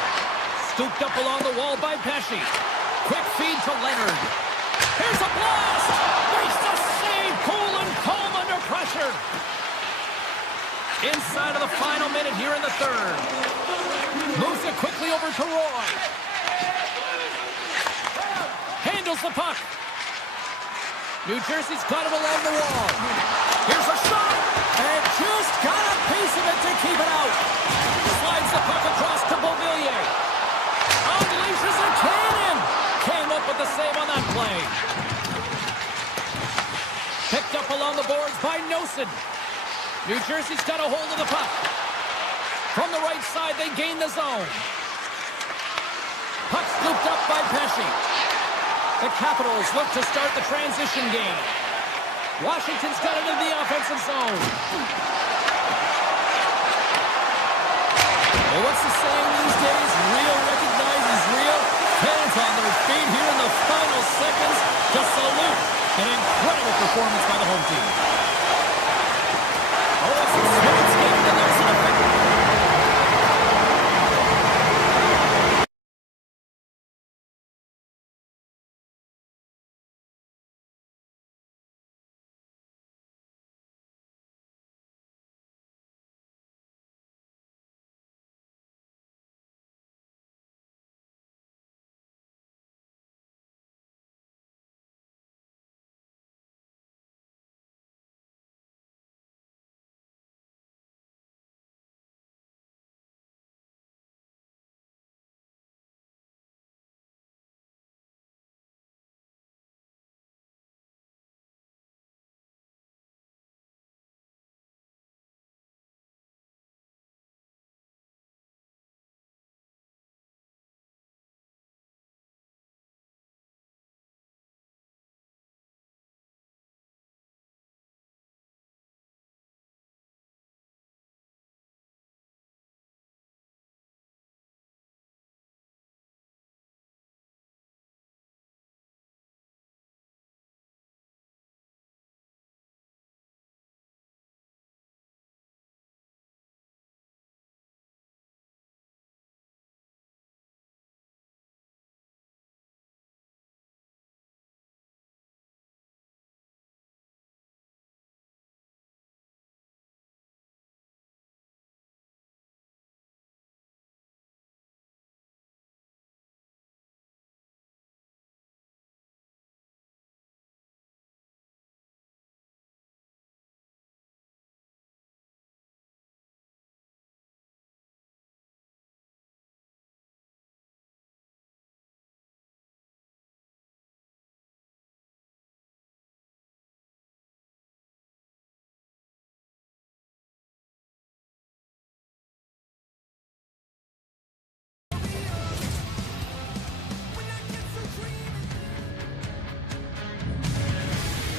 Scooped up along the wall by Pesci. Quick feed to Leonard. Here's a blast! Makes the save! Cool and calm under pressure. Inside of the final minute here in the third. Moves it quickly over to Roy. Handles the puck. New Jersey's got it along the wall. Here's a shot! And just got a piece of it to keep it out. Slides the puck across to Beauvillier. Unleashes a cannon! Came up with the save on that play. Picked up along the boards by Nosen. New Jersey's got a hold of the puck. From the right side, they gain the zone. Puck scooped up by Pesci. The Capitals look to start the transition game. Washington's got it in the offensive zone. Well, what's the saying these days? Real recognizes real. Fans on their feet here in the final seconds to salute an incredible performance by the home team. Oh, it's a smooth skate, and there's an effect.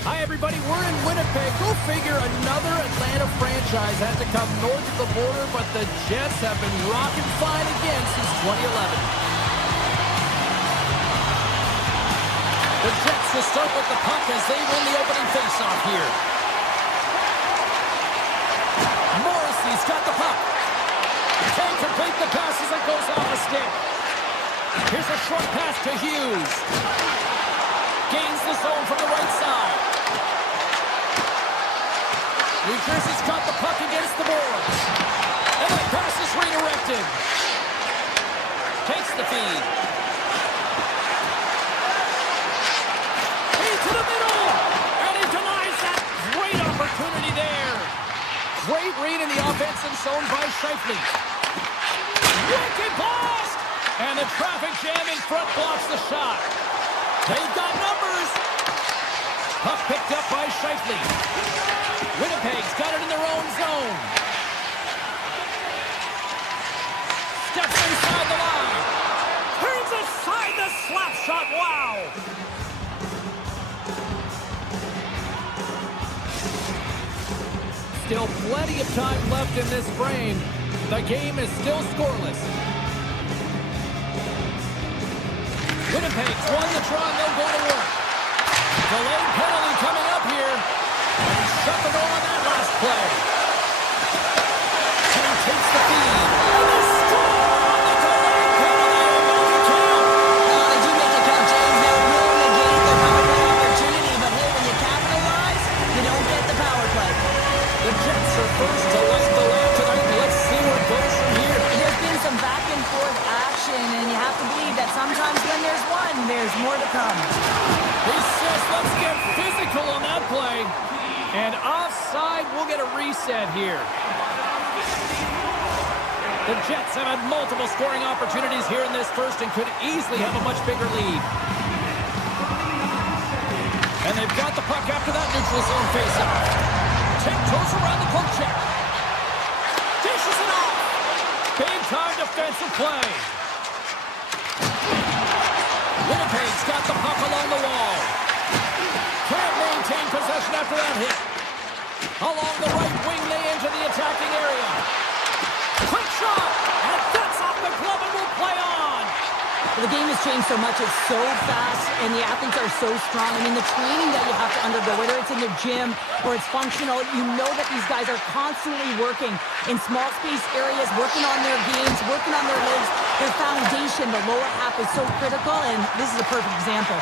Hi, everybody. We're in Winnipeg. Go figure, another Atlanta franchise had to come north of the border, but the Jets have been rocking fine again since 2011. The Jets will start with the puck as they win the opening faceoff here. Morrissey's got the puck. Can't complete the pass as it goes off a stick. Here's a short pass to Hughes. Gains the zone from the right side. New Jersey's got the puck against the boards. And the pass is redirected. Takes the feed. To the middle, and he denies that. Great opportunity there. Great read in the offensive zone by Scheifele. Wicked blast, and the traffic jam in front blocks the shot. They've got numbers. Puck picked up by Scheifele. Winnipeg's got it in their own zone. Steps inside the line. Turns aside the slap shot. Wow. Still plenty of time left in this frame. The game is still scoreless. Winnipeg's won the draw and they'll go to work. Delayed penalty coming up here. And he shut the goal on that last play. And he takes the feed. And they score on the delayed penalty to make it count. They do make it count, James. They're willing to gain their power play opportunity, but hey, when you capitalize, you don't get the power play. The Jets are first to light the lamp tonight. Let's see where it goes from here. There's been some back and forth action, and you have to believe that sometimes when there's one, there's more to come. He says, let's get physical on that play. And offside, we'll get a reset here. The Jets have had multiple scoring opportunities here in this first and could easily have a much bigger lead. And they've got the puck after that neutral zone faceoff. Tiptoes around the poke check. Dishes it off. Big-time defensive play. Winnipeg's got the puck along the wall. Can't maintain possession after that hit. Along the right wing, they enter the attacking area. Quick shot, and that's off the glove and will play on. The game has changed so much. It's so fast, and the athletes are so strong. I mean, the training that you have to undergo, whether it's in the gym or it's functional, you know that these guys are constantly working in small space areas, working on their games, working on their legs. Their foundation, the lower half, is so critical, and this is a perfect example.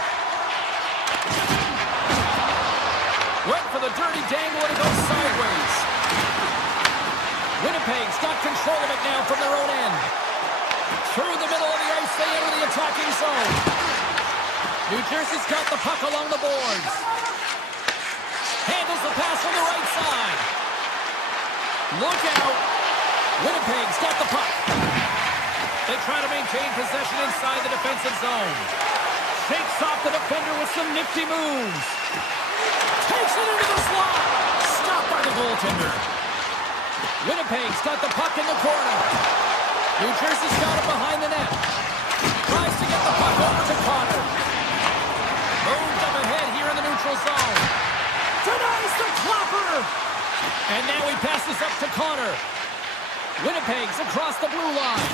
Went for the dirty dangle, and it goes sideways. Winnipeg's got control of it now from their own end. Through the middle of the ice, they enter the attacking zone. New Jersey's got the puck along the boards. Handles the pass from the right side. Look out. Winnipeg's got the puck. They try to maintain possession inside the defensive zone. Shakes off the defender with some nifty moves. Takes it into the slot. Stopped by the goaltender. Winnipeg's got the puck in the corner. New Jersey's got it behind the net. Tries to get the puck over to Connor. Moved up ahead here in the neutral zone. Denies the clapper. And now he passes up to Connor. Winnipeg's across the blue line.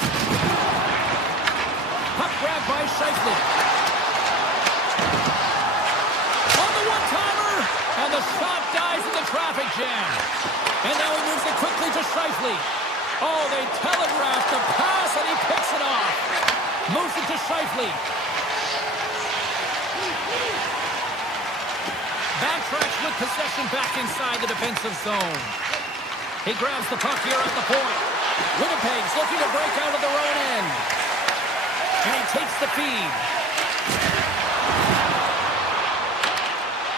Puck grab by Scheifele. On the one-timer. And the shot dies in the traffic jam. And now he moves it quickly to Scheifele. Oh, they telegraphed the pass, and he picks it off. Moves it to Scheifele. Backtracks with possession back inside the defensive zone. He grabs the puck here at the point. Winnipeg's looking to break out of their own end. And he takes the feed.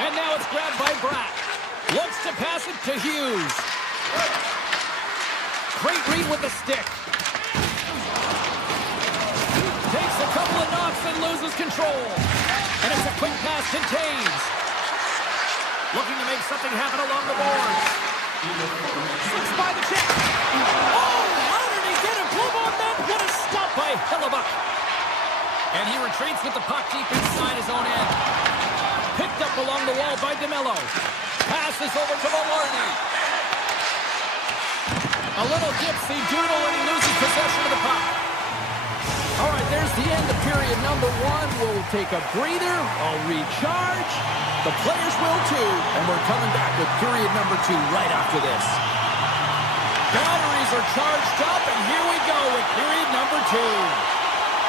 And now it's grabbed by Bratt. Looks to pass it to Hughes. Great read with the stick. Takes a couple of knocks and loses control. And it's a quick pass to Taves. Looking to make something happen along the boards. Slips by the check. Oh, how did he get a glove on that? What a stop by Hellebuck. And he retreats with the puck deep inside his own end. Picked up along the wall by DeMello. Passes over to Maloney. A little dipsy doodle and he loses possession of the puck. All right, there's the end of period number one. We'll take a breather, I'll recharge. The players will too, and we're coming back with period number two right after this. Batteries are charged up, and here we go with period number two.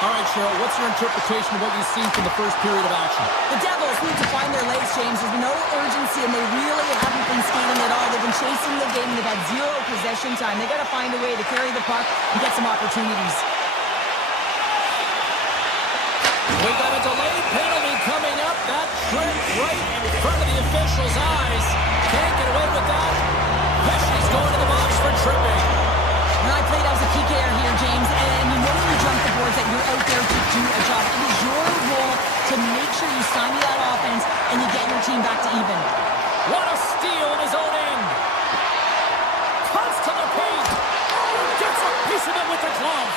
All right, Cheryl, what's your interpretation of what you've seen from the first period of action? The Devils need to find their legs, James. There's no urgency, and they really haven't been skating at all. They've been chasing the game. They've had zero possession time. They got to find a way to carry the puck and get some opportunities. We got a delayed penalty coming up. That tripped right in front of the official's eyes. Can't get away with that. Pesci's going to the box for tripping. When I played, I was a PKer here, James, and you know when you jump the boards that you're out there to do a job. It is your role to make sure you stymie that offense and you get your team back to even. What a steal in his own end. Cuts to the paint. Gets a piece of it with the glove.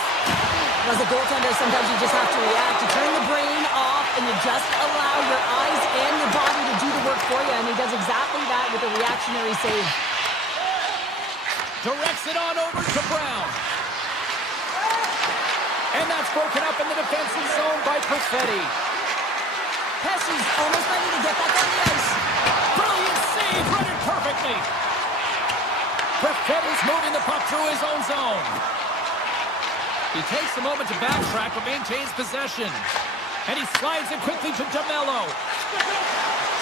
As a goaltender, sometimes you just have to react. You turn the brain off and you just allow your eyes and your body to do the work for you, and he does exactly that with a reactionary save. Directs it on over to Brown. And that's broken up in the defensive zone by Perfetti. Pesci's almost ready to get back on the ice. Brilliant save, run it perfectly. Perfetti's moving the puck through his own zone. He takes a moment to backtrack but maintains possession. And he slides it quickly to DeMello.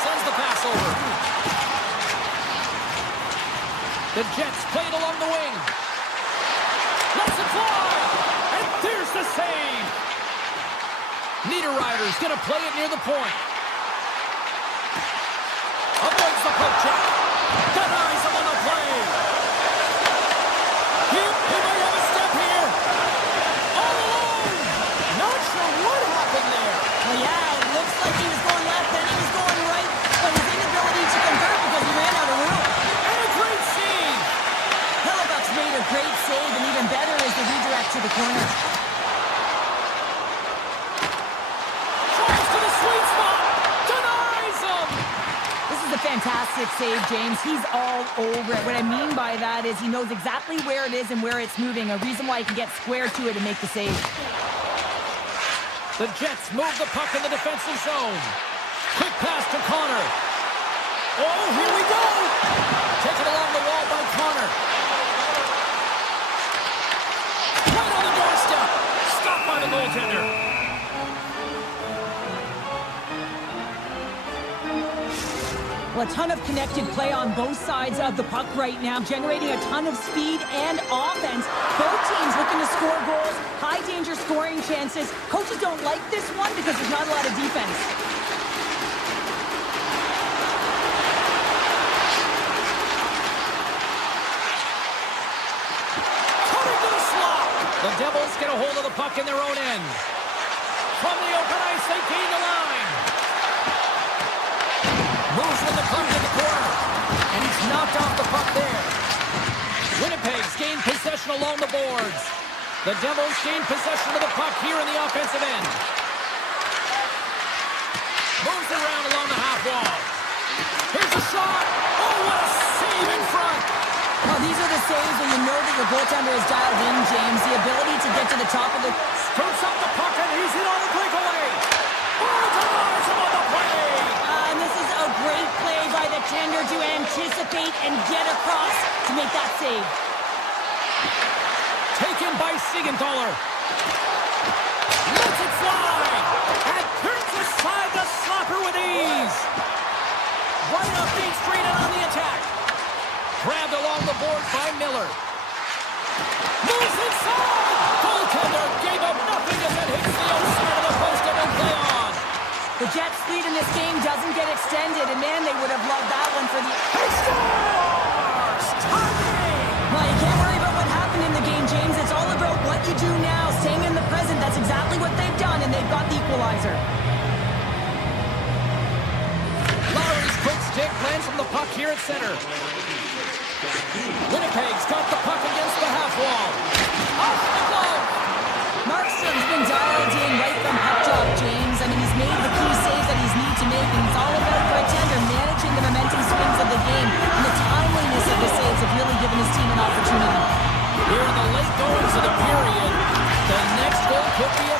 Sends the pass over. The Jets play it along the wing. Lets it fly. And there's the save. Niederreiter's going to play it near the point. Avoids the poke check. Denies him on the play. He may have a step here. All alone. Not sure what happened there. Well, yeah, it looks like he was going left, then he was going right, but his inability to convert because he ran out of room. And a great save. Hellebuck's made a great save, and even better is the redirect to the corner. Tries to the sweet spot. Denies him. This is a fantastic save, James. He's all over it. What I mean by that is he knows exactly where it is and where it's moving, a reason why he can get square to it and make the save. The Jets move the puck in the defensive zone. Quick pass to Connor. Oh, here we go. Taken along the wall by Connor. Right on the doorstep. Stopped by the goaltender. Well, a ton of connected play on both sides of the puck right now, generating a ton of speed and offense. Both teams looking to score goals, high-danger scoring chances. Coaches don't like this one because there's not a lot of defense. Coming to the slot. The Devils get a hold of the puck in their own end. From the open ice, they gain the line. Moves with the puck in the corner. And he's knocked off the puck there. Winnipeg's gained possession along the boards. The Devils gain possession of the puck here in the offensive end. Moves around along the half wall. Here's a shot. Oh, what a save in front. Well, these are the saves when you know that your goaltender is dialed in, James. The ability to get to the top of the... Scoops up the puck and he's in on a breakaway. Oh, denies him on the play. And this is a great play by the tender to anticipate and get across to make that save. Taken by Siegenthaler. Lets it fly. And turns aside the slapper with ease. Right off Main Street and on the attack. Grabbed along the boards by Miller. Moves inside. Goaltender gave up nothing as it hits the outside of the post and will play on. The Jets' lead in this game doesn't get extended, and man, they would have loved that one for the... He scores! Tie-game! Well, you can't worry about what happened in the game, James. It's all about what you do now, staying in the present. That's exactly what they've done, and they've got the equalizer. Lowry's quick stick lands from the puck here at center. Winnipeg's got the puck against the half wall. Off the glove! Markstrom's been dialed in right from puck drop, James. I mean, he's made the key saves that he's need to make, and it's all about for a tender managing the momentum swings of the game, and the timeliness of the saves have really given his team an opportunity. Here in the late goings of the period, the next goal could be a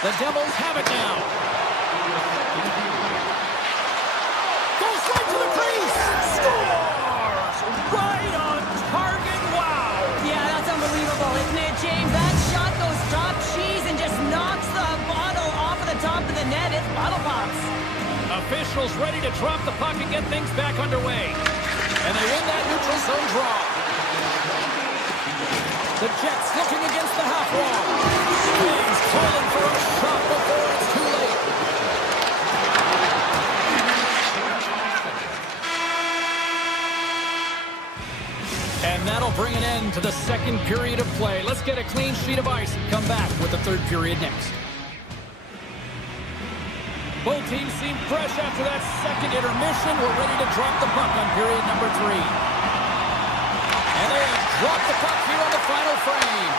The Devils have it now. Goes right to the crease. Scores! Right on target. Wow. Yeah, that's unbelievable, isn't it, James? That shot goes top cheese and just knocks the bottle off of the top of the net. It's bottle pops. Officials ready to drop the puck and get things back underway. And they win that neutral zone draw. The Jets looking against the half wall. Fans calling for a shot before it's too late. And that'll bring an end to the second period of play. Let's get a clean sheet of ice and come back with the third period next. Both teams seem fresh after that second intermission. We're ready to drop the puck on period number 3. And they have dropped the puck here on the final frame.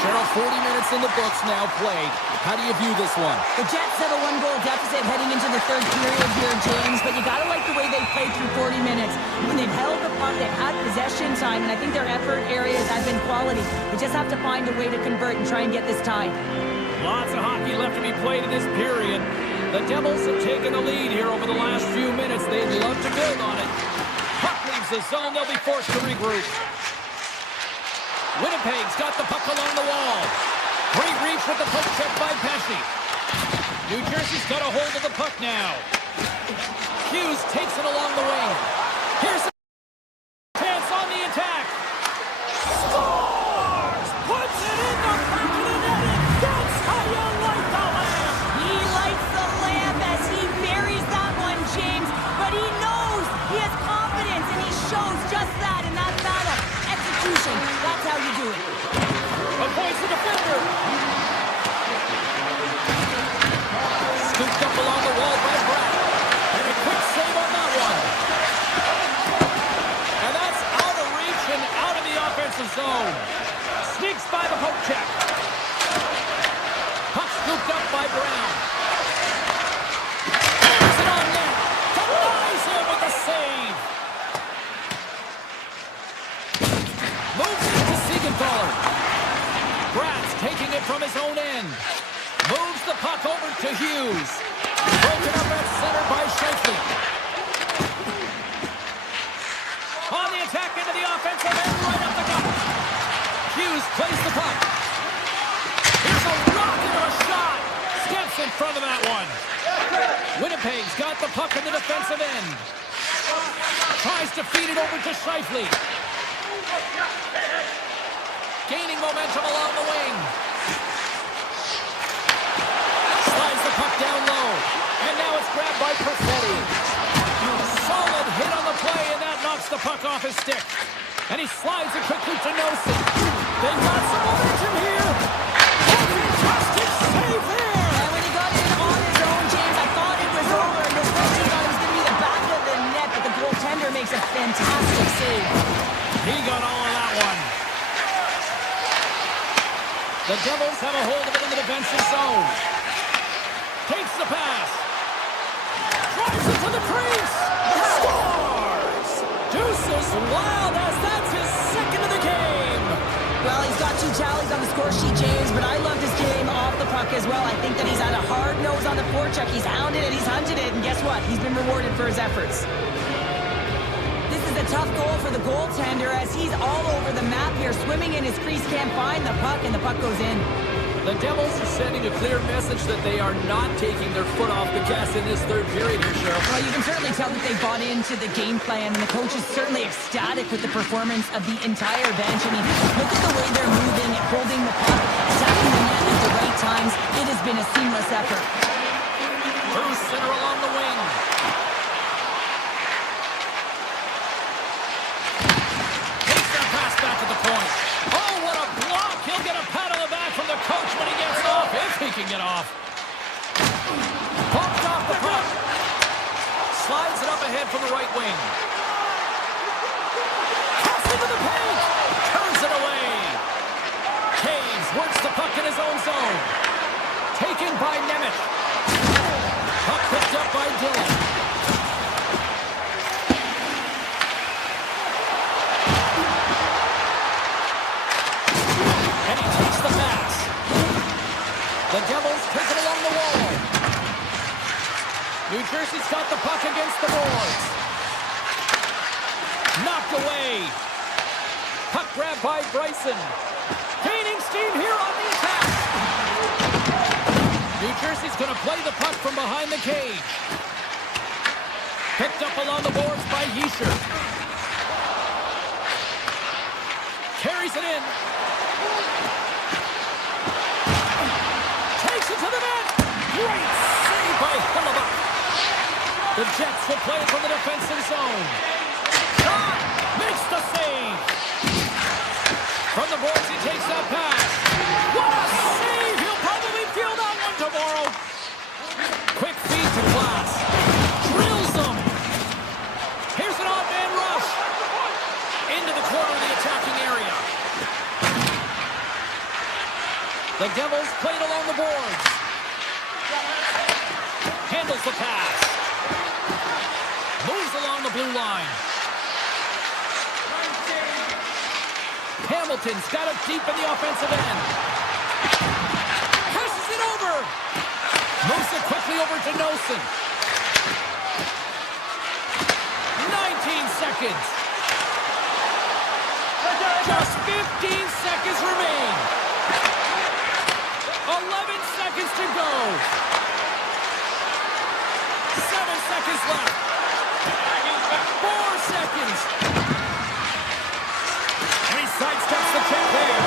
Cheryl, 40 minutes in the books now played. How do you view this one? The Jets have a 1-goal deficit heading into the third period here, James, but you got to like the way they've played through 40 minutes. When they've held the puck, they've had possession time, and I think their effort areas have been quality. They just have to find a way to convert and try and get this tied. Lots of hockey left to be played in this period. The Devils have taken the lead here over the last few minutes. They'd love to build on it. Puck leaves the zone. They'll be forced to regroup. Winnipeg's got the puck along the wall. Great reach with the poke check by Pesci. New Jersey's got a hold of the puck now. Hughes takes it along the wing. Here's a chance on the attack. Scores! Puts it in the back of the net. That's how you light the lamp. He lights the lamp as he buries that one, James, but he knows he has confidence, and he shows just that in that battle. Execution, that's how you do it. Avoids the defender. Scooped up along the wall by Brett. And a quick save on that one. And that's out of reach and out of the offensive zone. Sneaks by the poke check. Puck scooped up by Brown. There's it on net. Denies him with the save. Moves it to Siegenthaler. Bratz taking it from his own end. Moves the puck over to Hughes. Broken up at center by Shifley. On the attack into the offensive end, right up the gut. Hughes plays the puck. Here's a rocket of a shot. Steps in front of that one. Winnipeg's got the puck in the defensive end. Tries to feed it over to Shifley. Gaining momentum along the wing. Slides the puck down low. And now it's grabbed by Perfetti. Solid hit on the play, and that knocks the puck off his stick. And he slides it quickly to Nosen. They've got some momentum here. Fantastic save there. And when he got in on his own, James, I thought it was over. And especially thought it was going to be the back of the net, but the goaltender makes a fantastic save. He got all of that one. The Devils have a hold of it in the defensive zone. Takes the pass. Drives it to the crease. Scores! Deuces wild as that's his second of the game. Well, he's got 2 tallies on the score sheet, James, but I loved his game off the puck as well. I think that he's had a hard nose on the forecheck. He's hounded it, he's hunted it, and guess what? He's been rewarded for his efforts. This is a tough goal for the goaltender as he's all over the map here, swimming in his crease, can't find the puck, and the puck goes in. The Devils are sending a clear message that they are not taking their foot off the gas in this third period here, Cheryl. Well, you can certainly tell that they bought into the game plan, and the coach is certainly ecstatic with the performance of the entire bench. I mean, look at the way they're moving, holding the puck, attacking the net at the right times. It has been a seamless effort. Through center along the wing. Takes that pass back to the point. Oh, what a block! He'll get a pat on the back from the coach when he gets off, if he can get off. Bumped off the puck. Slides it up ahead from the right wing. Cuts into the paint. Turns it away. Caves works the puck in his own zone. Taken by Nemeth. Puck picked up by Dillon. And he takes the pass. The Devils Jersey's got the puck against the boards. Knocked away. Puck grab by Bryson. Gaining steam here on the attack. New Jersey's going to play the puck from behind the cage. Picked up along the boards by Hischier. Carries it in. Takes it to the net. Great save by Hellebuyck. The Jets will play it from the defensive zone. Shot! Makes the save. From the boards, he takes that pass. What a save! He'll probably feel that one tomorrow. Quick feed to Glass. Drills them. Here's an odd man rush. Into the corner of the attacking area. The Devils played along the boards. Handles the pass. Moves along the blue line. Hamilton's got it deep in the offensive end. Passes it over. Moves it quickly over to Noesen. 19 seconds. Just 15 seconds remain. 11 seconds to go. 7 seconds left. 4 seconds. And he sidesteps the check there.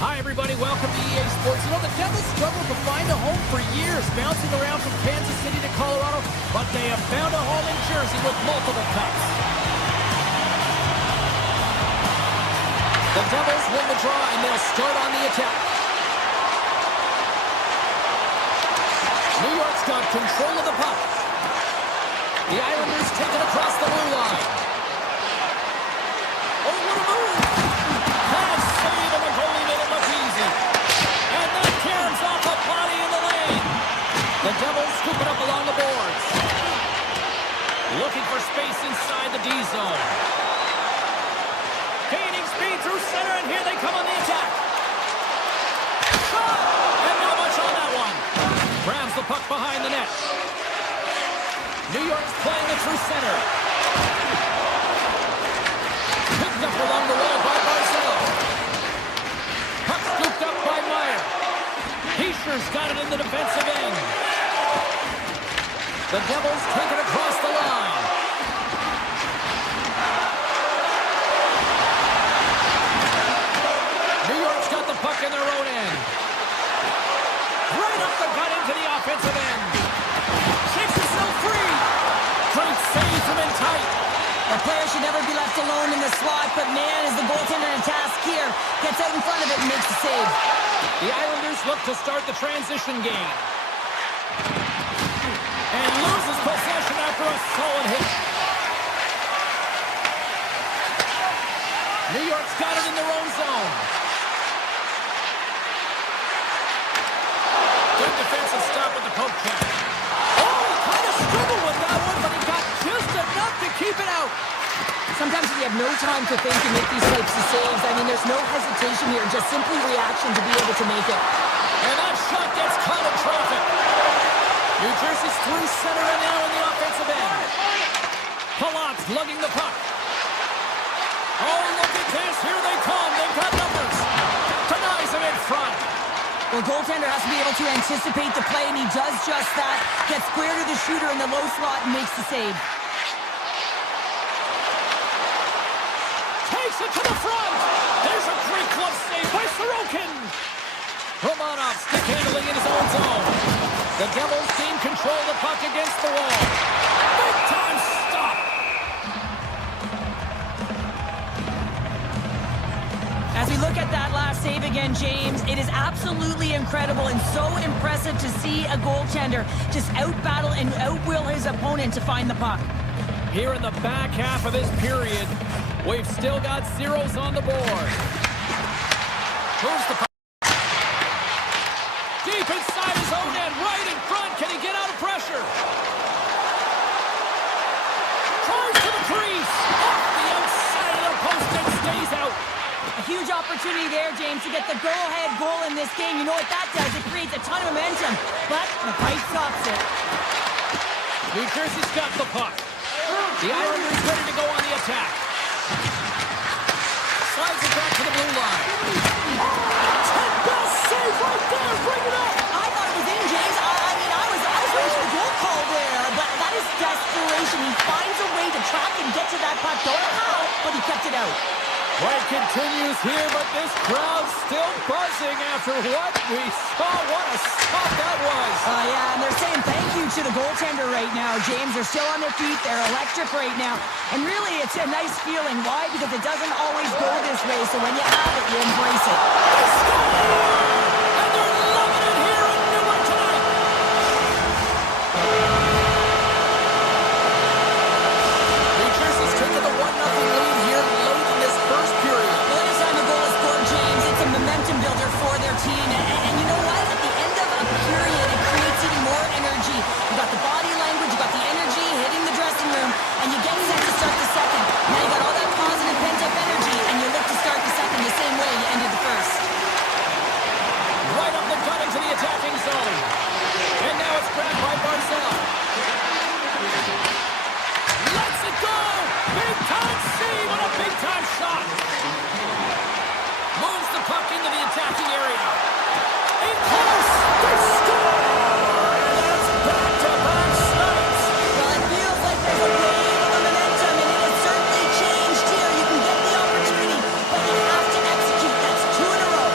Hi, everybody. Welcome to EA Sports. You know, the Devils struggled to find a home for years, bouncing around from Kansas City to Colorado, but they have found a home in Jersey with multiple cups. The Devils win the draw, and they'll start on the attack. New York's got control of the puck. The Islanders take it across the blue line. Oh, what a move! Pass save, and the goalie made it look easy. And that caroms off a body in the lane. The Devils scoop it up along the boards. Looking for space inside the D zone. Gaining speed through center, and here they come on the attack. Shot! And not much on that one. Grabs the puck behind the net. New York's playing it through center. Picked up along the wall by Barzell. Puck scooped up by Meyer. Heischer's got it in the defensive end. The Devils take it across the line. New York's got the puck in their own end. Right up the gut into the offensive end. Shakes himself free. Great save from in tight. A player should never be left alone in the slot, but man, is the goaltender in task here. Gets out in front of it and makes the save. The Islanders look to start the transition game. And loses possession after a solid hit. New York's got it in their own zone. Good defensive stop with the poke check. Oh, he kind of struggled with that one, but he got just enough to keep it out. Sometimes you have no time to think and make these types of saves. I mean, there's no hesitation here, just simply reaction to be able to make it. And that shot gets caught in traffic. New Jersey's through center and now in the offensive end. Palat's lugging the puck. Oh, look at this. Here they come. They've got numbers. Denies him in front. The goaltender has to be able to anticipate the play, and he does just that. Gets square to the shooter in the low slot and makes the save. Takes it to the front. There's a great glove save by Sorokin. Romanov stick handling in his own zone. The Devils gain control of the puck against the wall. Big time stop. As we look at that last save again, James, it is absolutely incredible and so impressive to see a goaltender just out-battle and out-will his opponent to find the puck. Here in the back half of this period, we've still got zeros on the board. Moves the puck. Deep inside his own end, right in front. Can he get out of pressure? Tries to the crease. Off the outside of the post and stays out. A huge opportunity there, James, to get the go-ahead goal in this game. You know what that does? It creates a ton of momentum, but the fight stops it. New Jersey's got the puck. The Islanders ready to go on the attack. Slides it back to the blue line. Best save right there. Bring it up. I thought it was in, James. I was waiting for the goal call there, but that is desperation. He finds a way to track and get to that puck. Don't know how, but he kept it out. Fight continues here, but this crowd's still buzzing after what we saw. What a stop that was. Yeah, and they're saying thank you to the goaltender right now, James. They're still on their feet. They're electric right now. And really, it's a nice feeling. Why? Because it doesn't always go this way, so when you have it, you embrace it. And they're loving it here in Newark tonight. New Jersey's taking the 1-0 lead here late in this first period. Well, anytime a goal is scored, James, it's a momentum builder for their team. And you know what? At the end of a period, it creates even more energy. You got the body language, you got the energy hitting the dressing room, and you get set to start the second. Now you got all that positive pent-up energy, and you look to start the second the same way you ended the first. Right up the gut into the attacking zone. And now it's grabbed by Barzell. Lets it go! Big time save on a big time shot. Moves the puck into the attacking area. In close! They score! And that's back-to-back stunts. Well, it feels like there's a wave of momentum, and it has certainly changed here. You can get the opportunity, but you have to execute. That's 2 in a row.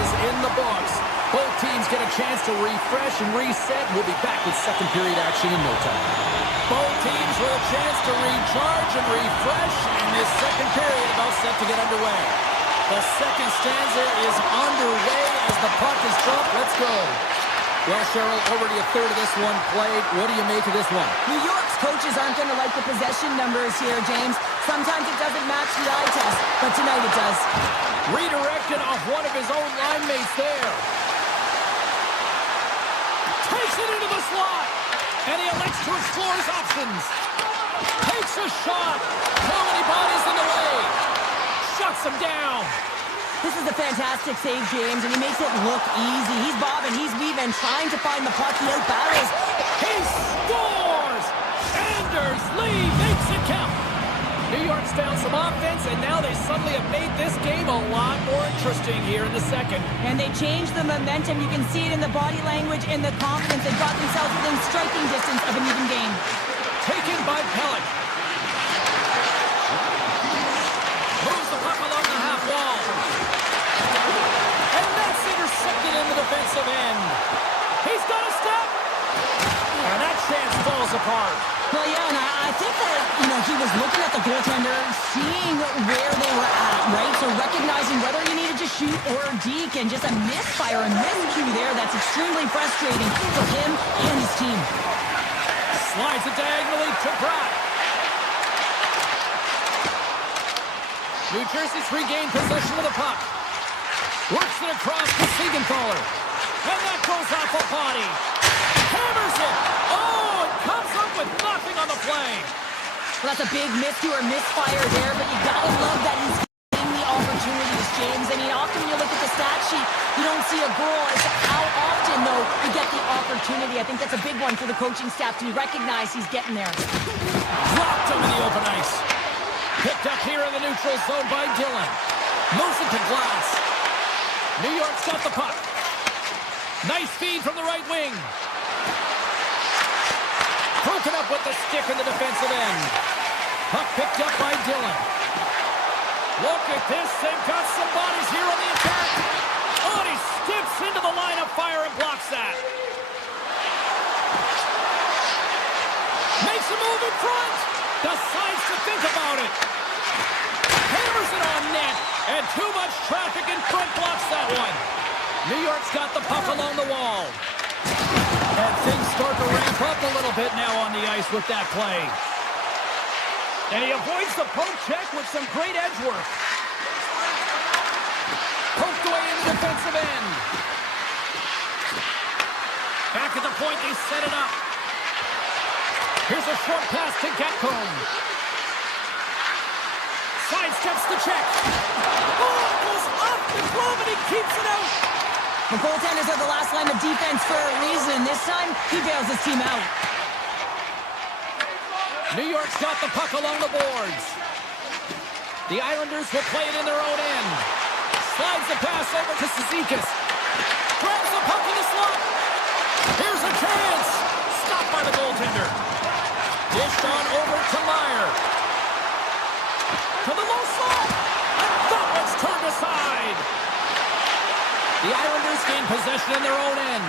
is in the books. Both teams get a chance to refresh and reset. We'll be back with second period action in no time. Both teams with a chance to recharge and refresh, and this second period about set to get underway. The second stanza is underway as the puck is dropped. Let's go. Well, Cheryl, already a third of this one played. What do you make of this one? New York's coaches aren't going to like the possession numbers here, James. Sometimes it doesn't match the eye test, but tonight it does. Redirected off one of his own line mates there. Takes it into the slot, and he elects to explore his options. Takes a shot. So many bodies in the way. Shuts him down. This is a fantastic save, James, and he makes it look easy. He's bobbing, he's weaving, trying to find the puck. He out-battles. He scores! Anders Lee makes it count. New York's found some offense, and now they suddenly have made this game a lot more interesting here in the second. And they changed the momentum. You can see it in the body language and the confidence. They got themselves within striking distance of an even game. Taken by Pellick. Moves the puck along the half wall. And that's intercepted in the defensive end. He's got a step. And that chance falls apart. Well, yeah, and I think that, he was looking at the goaltender, seeing where they were at, right? So recognizing whether he needed to shoot or deke, and just a misfire, a miscue there that's extremely frustrating for him and his team. Slides it diagonally to Brock. New Jersey's regained possession of the puck. Works it across to Siegenthaler. And that goes off a body. Hammers it. Oh, it comes up with nothing on the play. Well, that's a big miscue or misfire there, but you gotta love that he's getting the opportunities, James. I mean, often you look at the stat sheet, you don't see a goal. It's how often, though, you get the opportunity. I think that's a big one for the coaching staff to recognize he's getting there. Dropped over the open ice. Picked up here in the neutral zone by Dillon. Moves it to Glass. New York's got the puck. Nice feed from the right wing. Broken up with the stick in the defensive end. Puck picked up by Dillon. Look at this. They've got some bodies here on the attack. Oh, and he steps into the line of fire and blocks that. Makes a move in front. Decides to think about it. Hammers it on net. And too much traffic in front blocks that one. New York's got the puck along the wall. And things start to ramp up a little bit now on the ice with that play. And he avoids the poke check with some great edge work. Poked away in the defensive end. Back at the point, they set it up. Here's a short pass to Gatcomb. Sidesteps the check. Oh, it goes up the glove and he keeps it out. The goaltenders are the last line of defense for a reason. This time, he bails his team out. New York's got the puck along the boards. The Islanders will play it in their own end. Slides the pass over to Cizikas. Grabs the puck in the slot. Here's a chance. Stopped by the goaltender. Dished on over to Meyer. To the low slot. And that one's turned aside. The Islanders gain possession in their own end.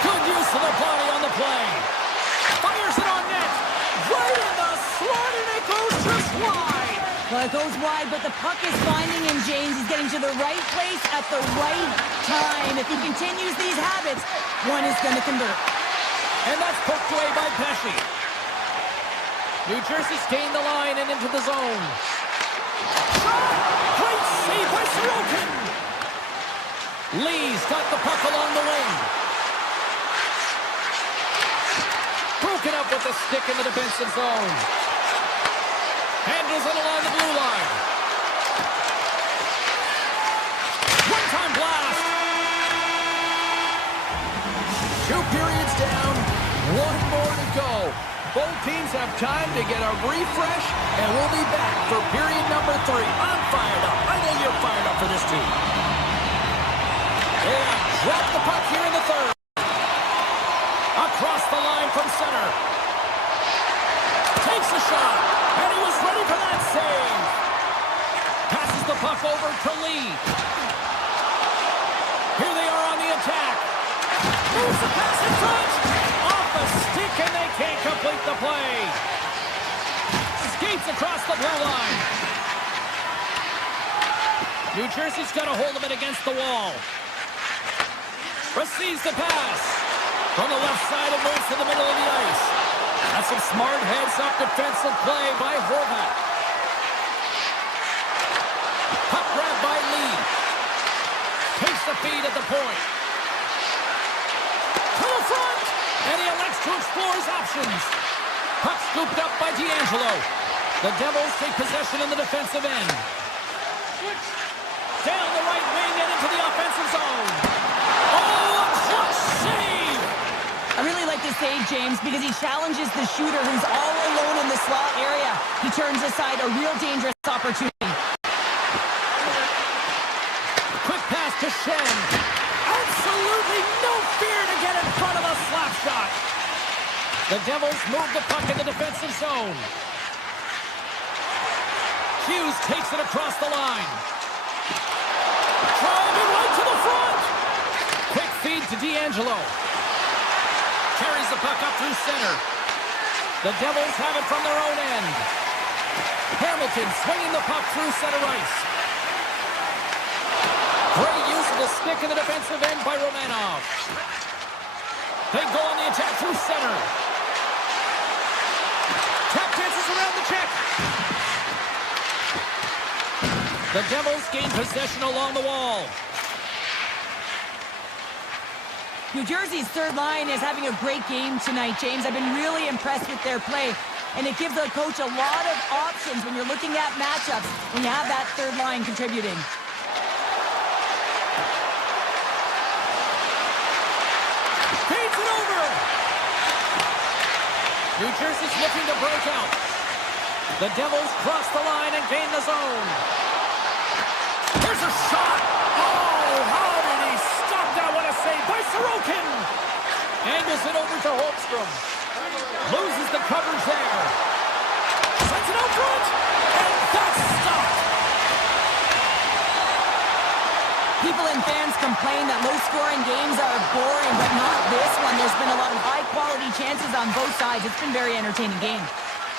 Good use of the body on the play. Fires it on net. Right in the slot, and it goes just wide. Well, it goes wide, but the puck is finding him, James. He's getting to the right place at the right time. If he continues these habits, one is going to convert. And that's poked away by Pesci. New Jersey's gained the line and into the zone. Shot! Great save by Sorokin. Lee's got the puck along the wing. Broken up with the stick in the defensive zone. Handles it along the blue line. One-time blast. 2 periods down, 1 more to go. Both teams have time to get a refresh, and we'll be back for period number 3. I'm fired up. I know you're fired up for this too. And drop the puck here in the third. Across the line from center. Takes a shot, and he was ready for that save. Passes the puck over to Lee. Here they are on the attack. Moves the pass in front. Off the stick, and they can't complete the play. Skates across the blue line. New Jersey's got a hold of it against the wall. Receives the pass. From the left side, it moves to the middle of the ice. That's some smart heads-up defensive play by Horvat. Puck grab by Lee. Takes the feed at the point. To the front! And he elects to explore his options. Puck scooped up by D'Angelo. The Devils take possession in the defensive end. Down the right wing and into the offensive zone. Oh, a clutch save! I really like this save, James, because he challenges the shooter who's all alone in the slot area. He turns aside a real dangerous opportunity. Quick pass to Shen. Absolutely no fear to get in front of the slap shot. The Devils move the puck in the defensive zone. Hughes takes it across the line. Driving right to the front. Quick feed to D'Angelo. Carries the puck up through center. The Devils have it from their own end. Hamilton swinging the puck through center ice. Great use of the stick in the defensive end by Romanov. They go on the attack through center. Tap dances around the check. The Devils gain possession along the wall. New Jersey's third line is having a great game tonight, James. I've been really impressed with their play, and it gives the coach a lot of options when you're looking at matchups when you have that third line contributing. Feeds it over! New Jersey's looking to break out. The Devils cross the line and gain the zone. Here's a shot! Oh, how did he stop that? What a save by Sorokin! Angles it over to Holmstrom. Loses the coverage there. Sends it out front! And that's stopped! People and fans complain that low-scoring games are boring, but not this one. There's been a lot of high-quality chances on both sides. It's been a very entertaining game.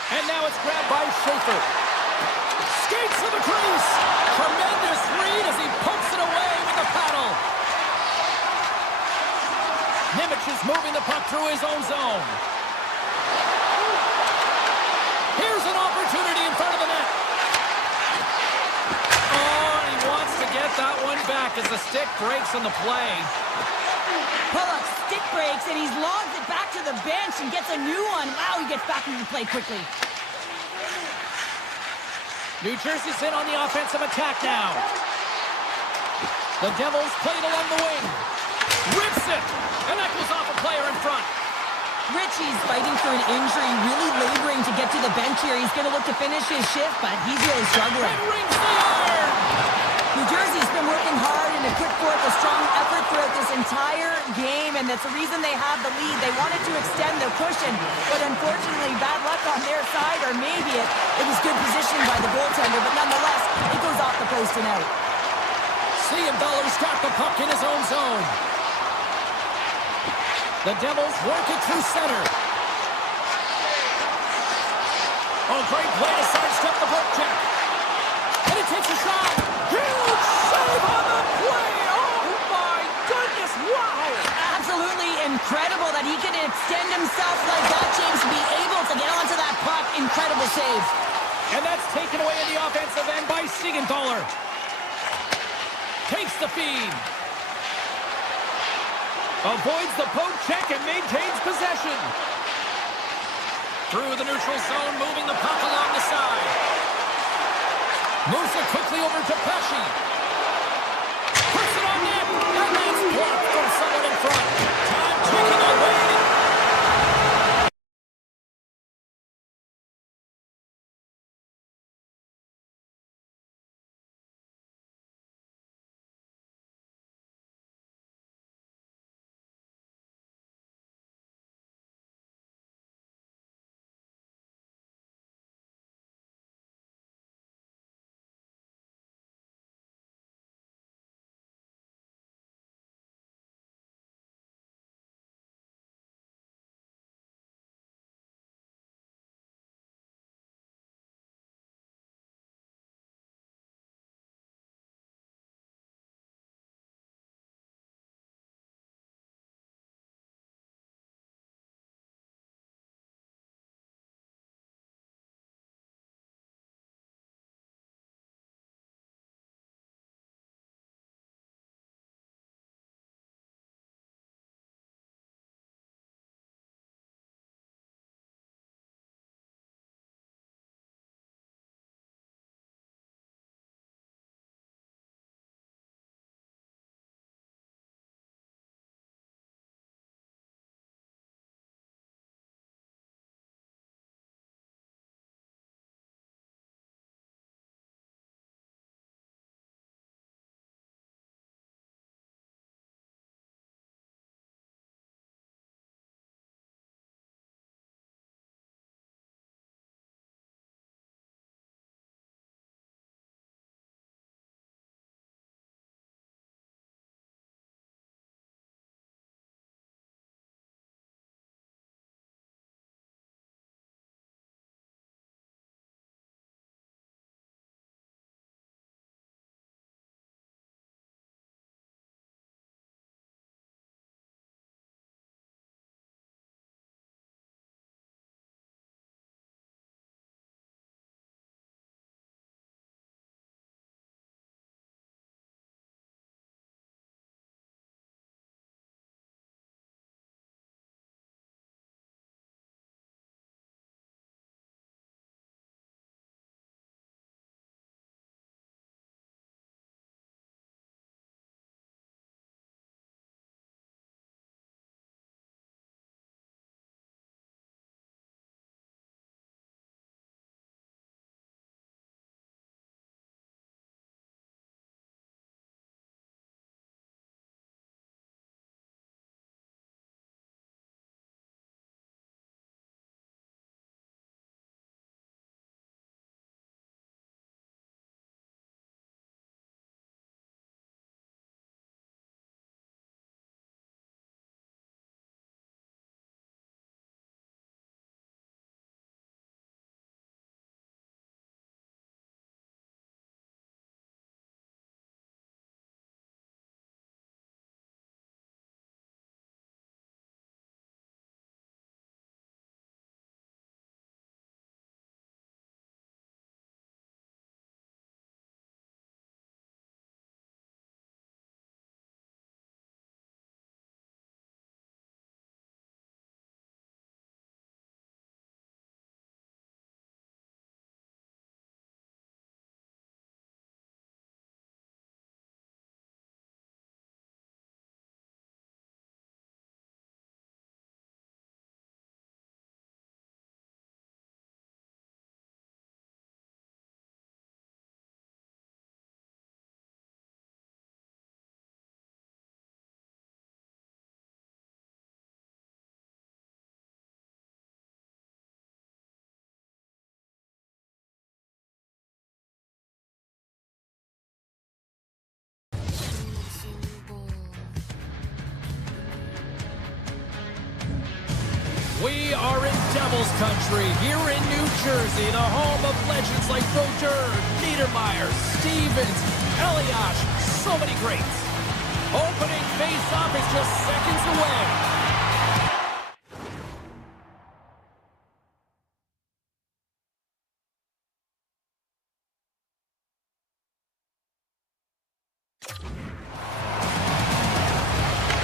And now it's grabbed by Schaefer. Skates to the crease. Tremendous read as he pumps it away with the paddle. Nemec is moving the puck through his own zone. Here's an opportunity in front of the net. Oh, he wants to get that one back as the stick breaks on the play. Pulock stick breaks, and he's logged it back to the bench and gets a new one. Wow, he gets back into the play quickly. New Jersey's in on the offensive attack now. The Devils play it along the wing. Rips it! And that goes off a player in front. Richie's fighting through an injury, really laboring to get to the bench here. He's going to look to finish his shift, but he's really struggling. And rings the iron! New Jersey's been working hard and have put forth a strong effort throughout this entire game, and that's the reason they have the lead. They wanted to extend their cushion, but unfortunately, bad luck on their side, or maybe it was good positioning by the goaltender, but nonetheless, it goes off the post and out. Siegenthaler's got the puck in his own zone. The Devils work it through center. Oh, great play to sidestep the poke check. And he takes a shot. Huge save on the play. Oh, my goodness. Wow. Absolutely incredible that he can extend himself like that, James, to be able to get onto that puck. Incredible save. And that's taken away in the offensive end by Siegenthaler. Takes the feed. Avoids the poke check and maintains possession. Through the neutral zone, moving the puck along the side. Moves it quickly over to Pesci. Puts it on net, and that's blocked from someone in front. Time ticking away. We are in Devils country here in New Jersey, the home of legends like Brodeur, Niedermeyer, Stevens, Elias, so many greats. Opening face-off is just seconds away.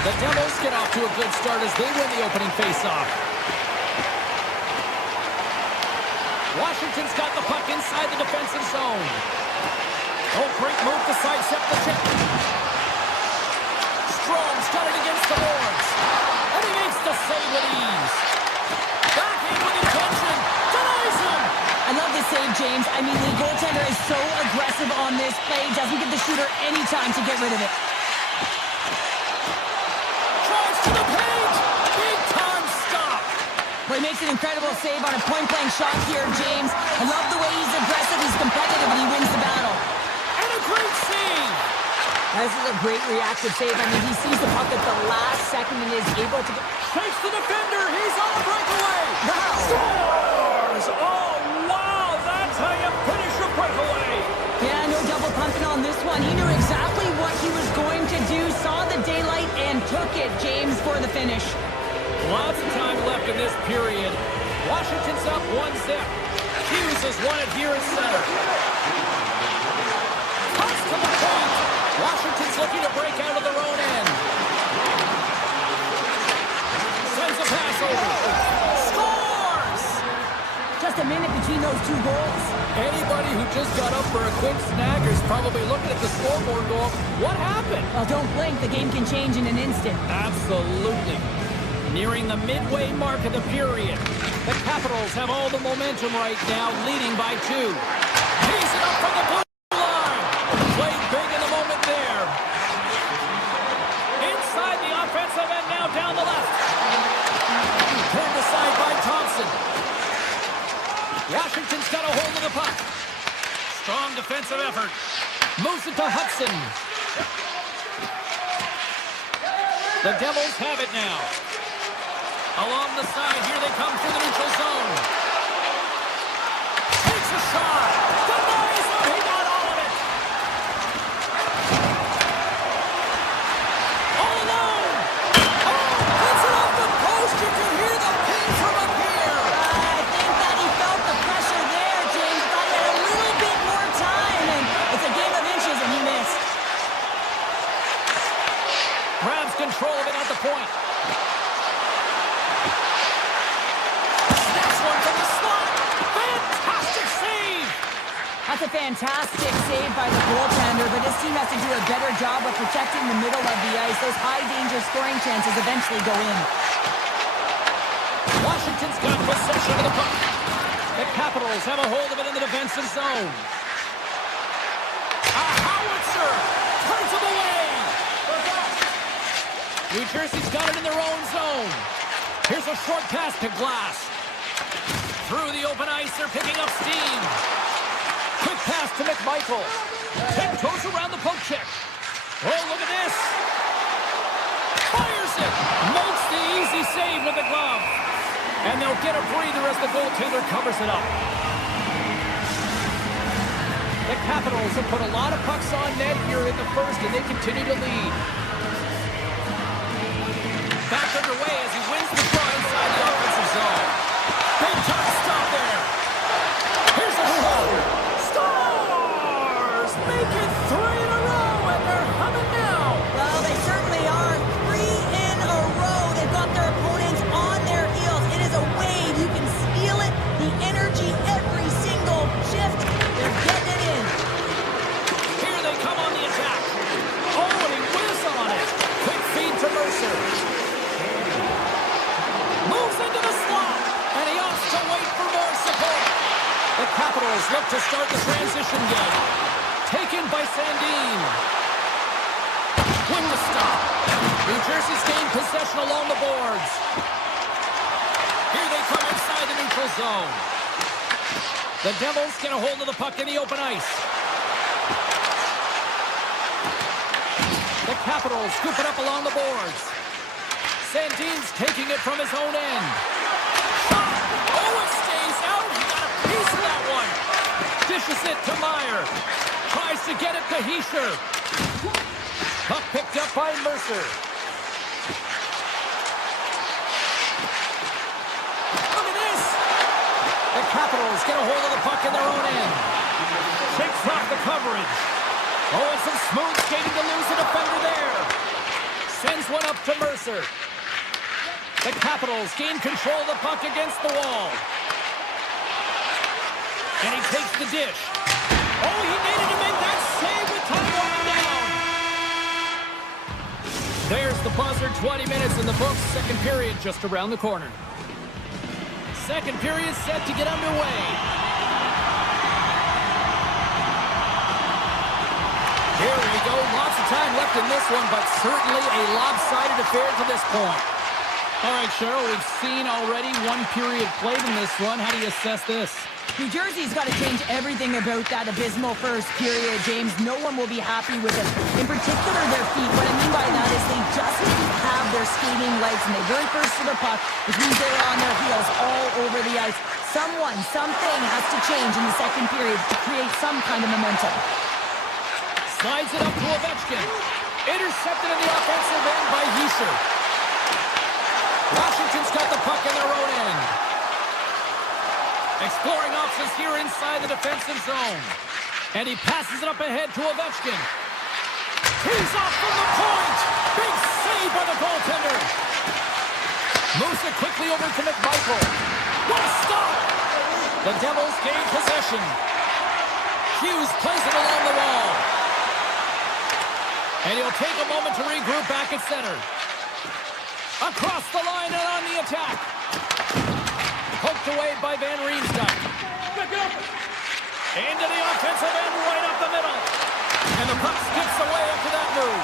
The Devils get off to a good start as they win the opening face-off. Washington's got the puck inside the defensive zone. Oh, great move to sidestep the check. Strom's got it against the boards. And he makes the save with ease. Backhand with intention. Denies him. I love this save, James. I mean, the goaltender is so aggressive on this play. Doesn't give the shooter any time to get rid of it. To the paint! Big time stop! Well, he makes an incredible save on a point-blank shot here, James. I love the way he's aggressive, he's competitive, and he wins the battle. And a great save! This is a great reactive save. I mean, he sees the puck at the last second and is able to get... Shakes the defender! He's on the breakaway! Wow! Scores! Oh, wow! That's how you finish a breakaway! Yeah, no double pumping on this one. He knew exactly what he was going to do, saw the daylight, and took it, James, for the finish. Lots of time left in this period. Washington's up 1-0. Hughes has won it here in center. Toss to the point. Washington's looking to break out of their own end. Sends a pass over. Scores! Just a minute between those two goals. Anybody who just got up for a quick snack is probably looking at the scoreboard going, what happened? Well, don't blink. The game can change in an instant. Absolutely. Nearing the midway mark of the period. The Capitals have all the momentum right now, leading by 2. He's it up from the blue line. Played big in the moment there. Inside the offensive end now down the left. Turned aside by Thompson. Washington's got a hold of the puck. Strong defensive effort. Moves it to Hudson. The Devils have it now. Along the side, here they come through the neutral zone. Takes a shot. Denies him. He got all of it. All alone. Oh, gets it off the post. You can hear the ping from up here. I think that he felt the pressure there, James. Thought he had a little bit more time, and it's a game of inches, and he missed. Grabs control of it at the point. Snaps one from the slot. Fantastic save. That's a fantastic save by the goaltender, but this team has to do a better job of protecting the middle of the ice. Those high-danger scoring chances eventually go in. Washington's got possession of the puck. The Capitals have a hold of it in the defensive zone. A howitzer turns him away. New Jersey's got it in their own zone. Here's a short pass to Glass. Through the open ice, they're picking up steam. Quick pass to McMichael. Tiptoes around the poke check. Oh, look at this. Fires it. Makes the easy save with the glove. And they'll get a breather as the goaltender covers it up. The Capitals have put a lot of pucks on net here in the first, and they continue to lead. Back underway as he wins the draw inside the offensive zone. Big time stop there. Here's a shot. Stars! Make it 3 in a row, and they're humming now. Well, they certainly are. 3 in a row. They've got their opponents on their heels. It is a wave. You can feel it. The energy every single shift. They're getting it in. Here they come on the attack. Oh, and he whizzes on it. Quick feed to Mercer. Moves into the slot, and he opts to wait for more support. The Capitals look to start the transition game. Taken by Sandin. With the stop. New Jersey's gained possession along the boards. Here they come inside the neutral zone. The Devils get a hold of the puck in the open ice. The Capitals scoop it up along the boards. Sandin's taking it from his own end. Tries to get it to Heischer. Puck picked up by Mercer. Look at this! The Capitals get a hold of the puck in their own end. Shakes off the coverage. Oh, and some smooth skating to lose the defender there. Sends one up to Mercer. The Capitals gain control of the puck against the wall. And he takes the dish. Oh, he needed to make that save with time running down. There's the buzzer. 20 minutes in the books. Second period just around the corner. Second period set to get underway. Here we go. Lots of time left in this one, but certainly a lopsided affair to this point. All right, Cheryl, we've seen already one period played in this one. How do you assess this? New Jersey's got to change everything about that abysmal first period, James. No one will be happy with it. In particular, their feet. What I mean by that is they just didn't have their skating legs, and they weren't first to the puck, which means they were on their heels all over the ice. Something has to change in the second period to create some kind of momentum. Slides it up to Ovechkin. Intercepted in the offensive end by Heischer. Washington's got the puck in their own end. Exploring options here inside the defensive zone. And he passes it up ahead to Ovechkin. He's off from the point. Big save by the goaltender. Moves it quickly over to McMichael. What a stop! The Devils gain possession. Hughes plays it along the wall. And he'll take a moment to regroup back at center. Across the line and on the attack. Poked away by Van Riemsdyk. Into the offensive end, right up the middle. And the puck skips away after that move.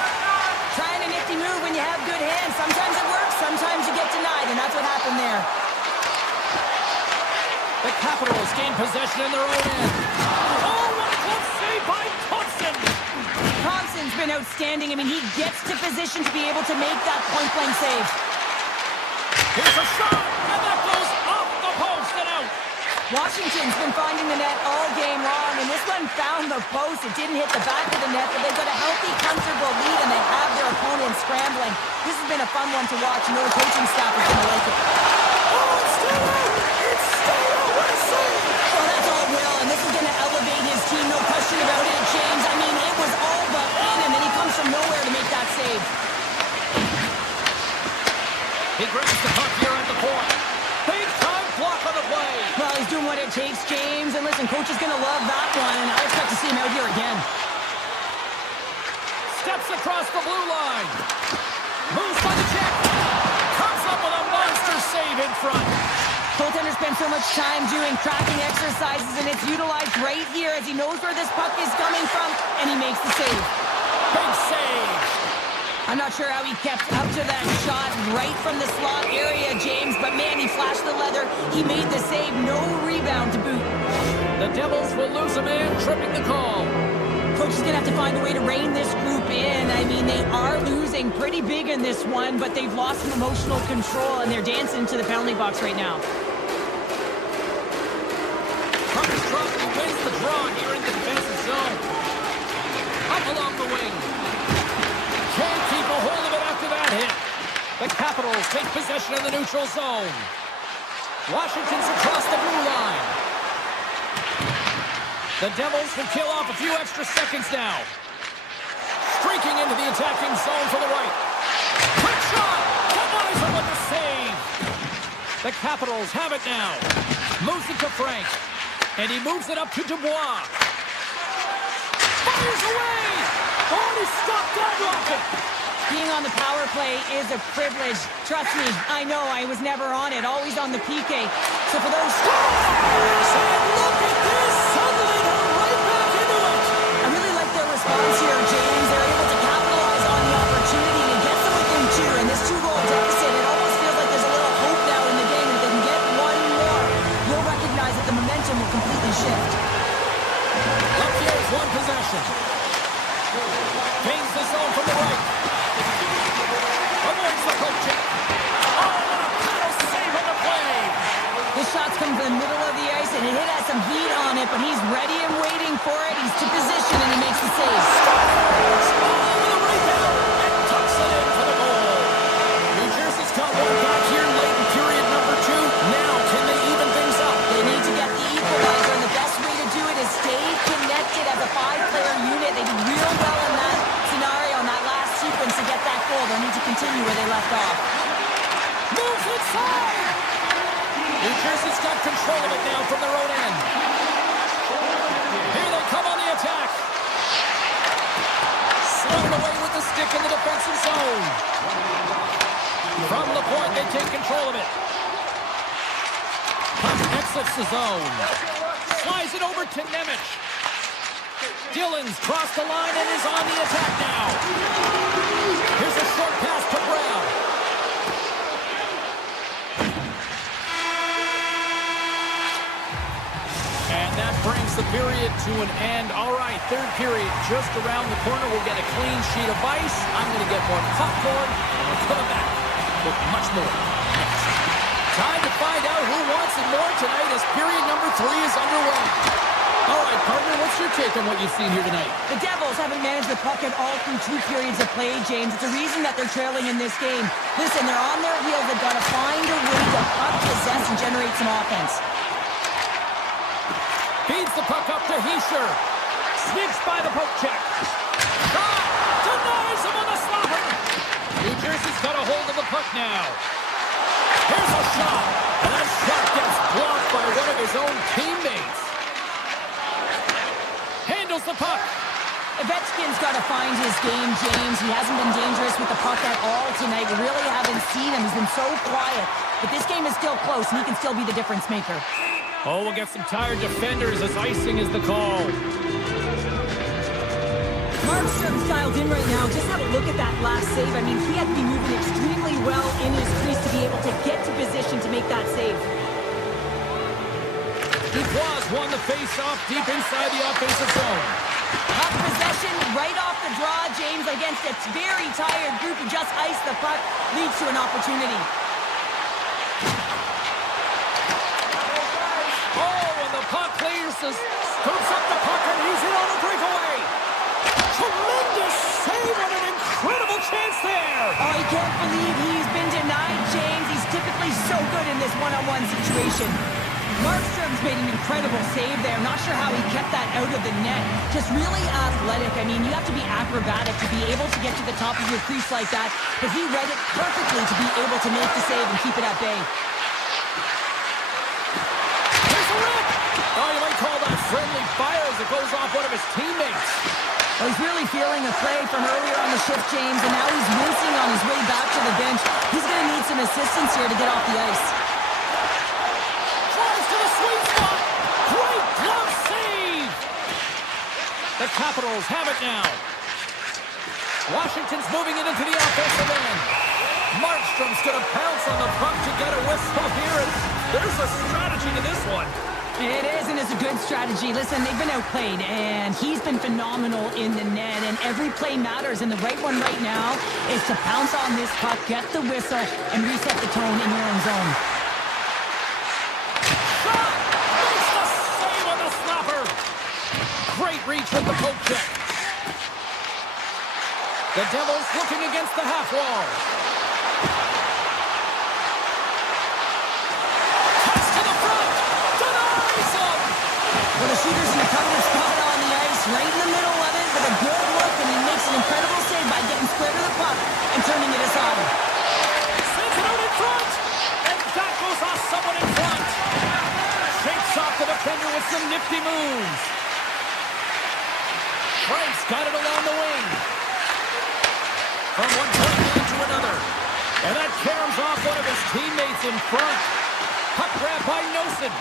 Trying a nifty move when you have good hands. Sometimes it works, sometimes you get denied, and that's what happened there. The Capitals gain possession in their own end. Oh, what a close save by Thompson. Thompson's been outstanding. I mean, he gets to position to be able to make that point-blank save. Here's a shot, and that goes off the post and out. Washington's been finding the net all game long, and this one found the post. It didn't hit the back of the net, but they've got a healthy, comfortable lead, and they have their opponent scrambling. This has been a fun one to watch. You know the coaching staff is going to like it. Oh, it's still out! It's still out! What a save! Oh, that's all Will, and this is going to elevate his team, no question about it, James. I mean, it was all but in, and then he comes from nowhere to make that save. He grabs the puck here at the point. Big time block on the play. Well, he's doing what it takes, James. And listen, coach is going to love that one, and I expect to see him out here again. Steps across the blue line. Moves by the check. Comes up with a monster save in front. Goaltender spends so much time doing tracking exercises, and it's utilized right here as he knows where this puck is coming from, and he makes the save. Big save. I'm not sure how he kept up to that shot right from the slot area, James, but man, he flashed the leather. He made the save, no rebound to boot. The Devils will lose a man, tripping the call. Coach is going to have to find a way to rein this group in. I mean, they are losing pretty big in this one, but they've lost some emotional control, and they're dancing into the penalty box right now. Puck is dropped, and he wins the draw here in the defensive zone. Up along the wing. Can't keep a hold of it after that hit. The Capitals take possession of the neutral zone. Washington's across the blue line. The Devils will kill off a few extra seconds now. Streaking into the attacking zone for the right. Quick shot! Denies with the save. The Capitals have it now. Moves it to Frank. And he moves it up to Dubois. Fires away! Oh, he stopped that rocket! Being on the power play is a privilege. Trust me, I know I was never on it, always on the PK. So for those... And look at this! Suddenly they're right back into it! I really like their response here, James. They're able to capitalize on the opportunity and get them within two. And this two-goal deficit, it almost feels like there's a little hope now in the game. If they can get one more, you'll recognize that the momentum will completely shift. Lapierre's one possession. Gains the zone from the right. Avoids the poke check. Oh, what a paddle save on the play! This shot's come from the middle of the ice, listen, it hit has some heat on it, but he's ready and waiting for it. He's to position, and he makes the save. Scores! Oh, with a rebound, and tucks it in for the goal. New Jersey's got one back here late in period number 2. Now, can they even things up? They need to get the equalizer, and the best way to do it is stay connected as a 5-player unit. They did real well in that scenario, in that last sequence to get that goal. They'll need to continue where they left off. Moves inside! New Jersey's got control of it now from their own end. Here they come on the attack. Swung away with the stick in the defensive zone. From the point, they take control of it. Puck exits the zone. Slides it over to Nemec. Dillon's crossed the line and is on the attack now. Here's a short pass to Brown. And that brings the period to an end. All right, third period just around the corner. We'll get a clean sheet of ice. I'm going to get more popcorn, and we're coming back with much more next. Time to find out who wants it more tonight as period number 3 is underway. All right, partner, what's your take on what you've seen here tonight? The Devils haven't managed the puck at all through 2 periods of play, James. It's a reason that they're trailing in this game. Listen, they're on their heels. They've got to find a way to puck possess and generate some offense. Feeds the puck up to Hischier. Sneaks by the poke check. Shot! Denies him on the slapper! New Jersey's got a hold of the puck now. Here's a shot. And that shot gets blocked by one of his own teammates. Handles the puck. Ovechkin's got to find his game, James. He hasn't been dangerous with the puck at all tonight. We really haven't seen him. He's been so quiet. But this game is still close, and he can still be the difference maker. Oh, we'll get some tired defenders as icing is the call. Markstrom's dialed in right now. Just have a look at that last save. I mean, he had to be moving extremely well in his crease to be able to get to position to make that save. Dubois won the face-off deep inside the offensive zone. Puck possession right off the draw, James, against a very tired group who just iced the puck, leads to an opportunity. Puck clears, scoops up the puck, and he's in on a breakaway. Tremendous save and an incredible chance there. Oh, I can't believe he's been denied, James. He's typically so good in this one-on-one situation. Markstrom's made an incredible save there. Not sure how he kept that out of the net. Just really athletic. I mean, you have to be acrobatic to be able to get to the top of your crease like that, but he read it perfectly to be able to make the save and keep it at bay. Oh, you might call that friendly fire as it goes off one of his teammates. Well, he's really feeling a play from earlier on the shift, James, and now he's racing on his way back to the bench. He's going to need some assistance here to get off the ice. Tries to the sweet spot. Great glove save. The Capitals have it now. Washington's moving it into the offensive end. Markstrom's going to pounce on the puck to get a whistle here. And there's a strategy to this one. It is, and it's a good strategy. Listen, they've been outplayed, and he's been phenomenal in the net, and every play matters, and the right one right now is to pounce on this puck, get the whistle, and reset the tone in your own zone. Shot! Makes the save on the slapper! Great reach with the poke check. The Devils looking against the half wall. Well, the shooter's in a coveted spot on the ice, right in the middle of it, with a good look, and he makes an incredible save by getting square to the puck and turning it aside. Sends it out in front, and that goes off someone in front. Shakes off the defender with some nifty moves. Frank's got it along the wing. From one point man to another. And that caroms off one of his teammates in front. Puck grab by Nosen.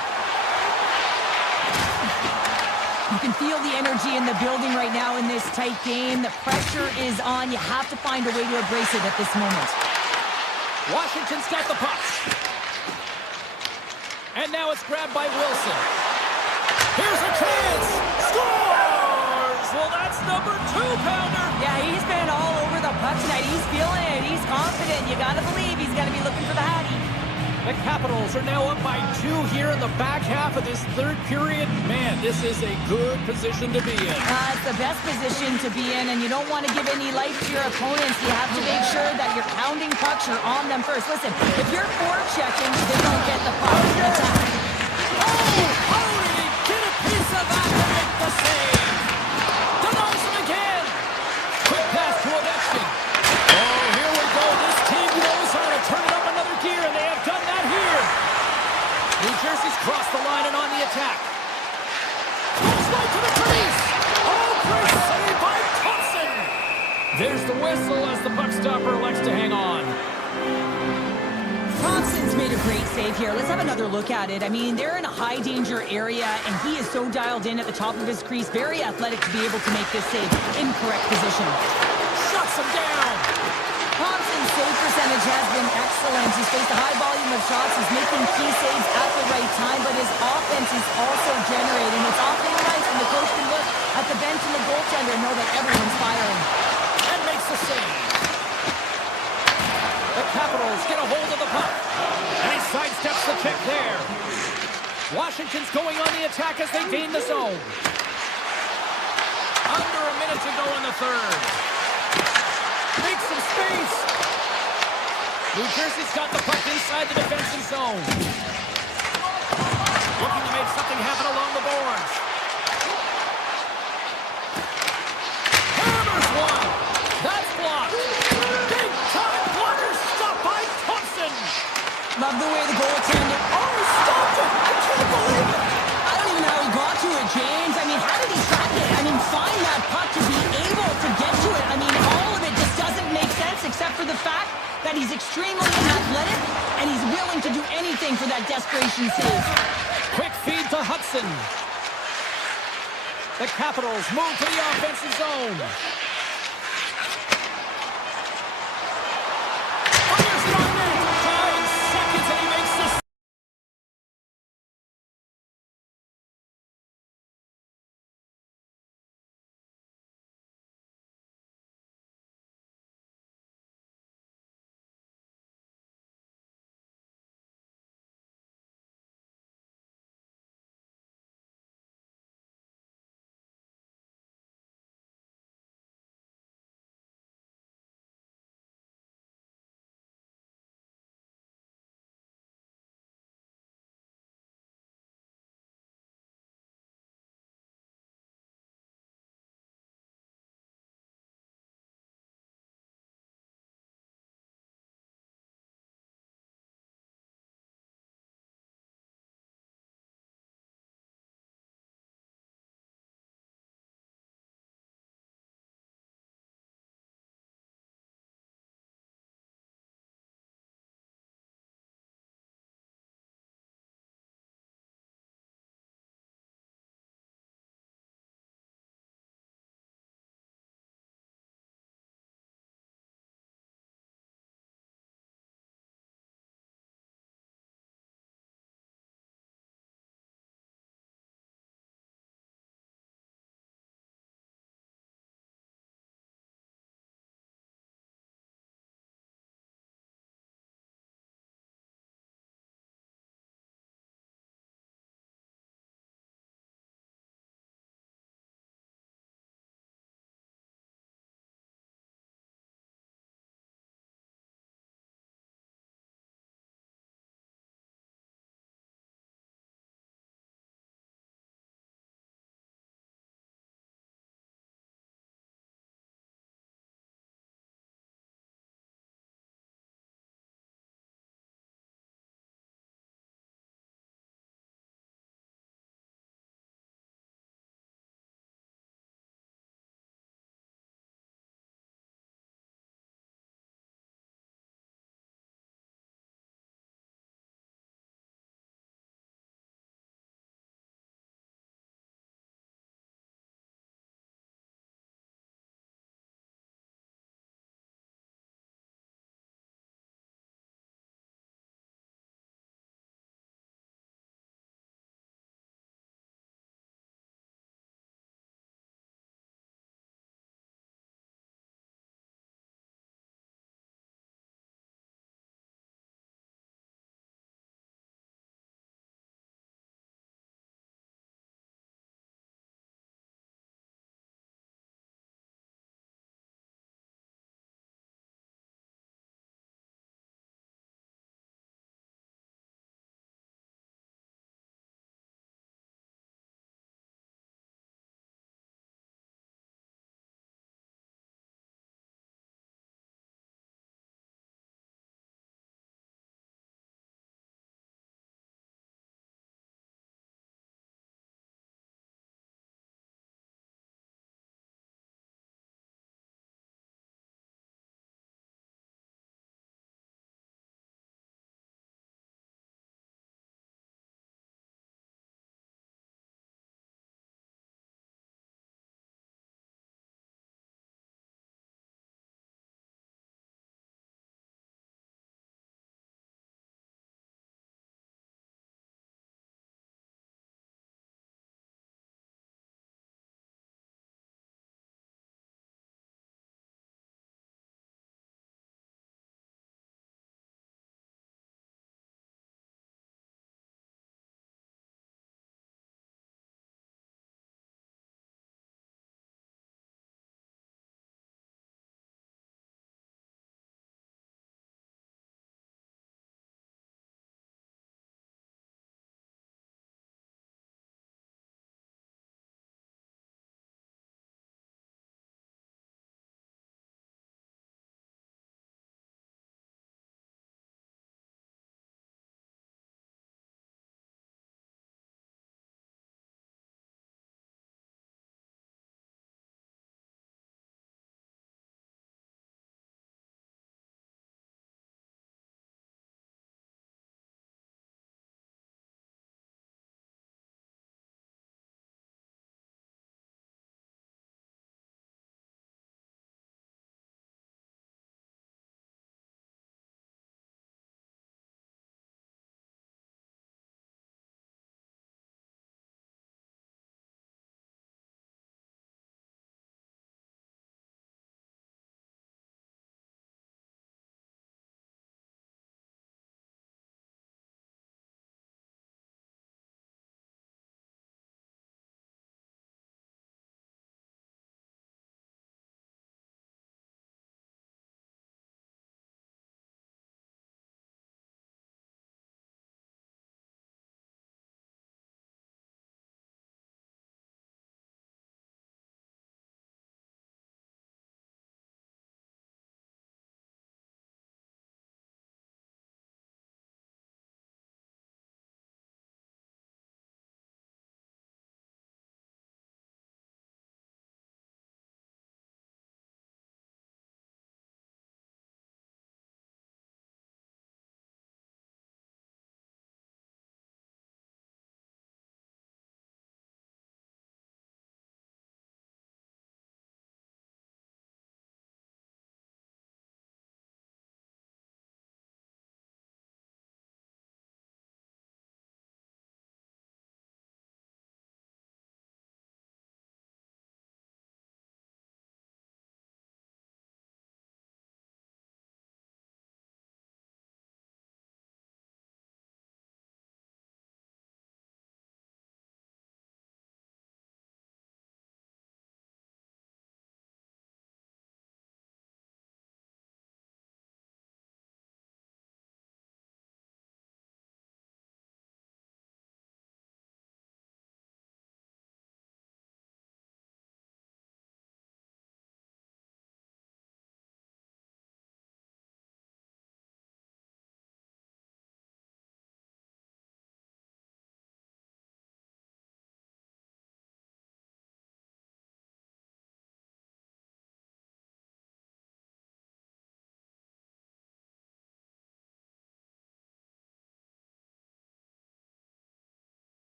You can feel the energy in the building right now in this tight game. The pressure is on. You have to find a way to embrace it at this moment. Washington's got the puck. And now it's grabbed by Wilson. Here's a chance. Scores! Well, that's number 2-pounder. Yeah, he's been all over the puck tonight. He's feeling it. He's confident. You got to believe he's going to be looking for the Hattie. The Capitals are now up by 2 here in the back half of this third period. Man, this is a good position to be in. It's the best position to be in, and you don't want to give any life to your opponents. You have to make sure that you're pounding pucks, you're on them first. Listen, if you're forechecking, they don't get the puck. Attack. How did he get a piece of that to make the save? Denies him again. Quick pass to Ovechkin. Oh, here we go. This team knows how to turn it up another gear, and they have done that here. New Jersey's crossed the line and on the attack. Goes right to the crease. Oh, great save by Thompson. There's the whistle as the puck stopper elects to hang on. Thompson's made a great save here. Let's have another look at it. I mean, they're in a high-danger area, and he is so dialed in at the top of his crease. Very athletic to be able to make this save. Incorrect position. Shuts him down. Thompson's save percentage has been excellent. He's faced a high volume of shots. He's making key saves at the right time, but his offense is also generating. It's off the ice, and the coach can look at the bench and the goaltender and know that everyone's firing. And makes the save. The Capitals get a hold of the puck. And he sidesteps the check there. Washington's going on the attack as they gain the zone. Under a minute to go in the third. Makes some space. New Jersey's got the puck inside the defensive zone. Looking to make something happen along the boards. Hammers one. That's blocked. Big time blocker stopped by Thompson. Love the way the goaltender... Oh, he stopped it. I can't believe it. I don't even know how he got to it, James. I mean, how did he track it? I mean, find that puck to be able to get to it. I mean, all of it just doesn't make sense except for the fact that he's extremely athletic and he's willing to do anything for that desperation save. Quick feed to Hudson. The Capitals move to the offensive zone.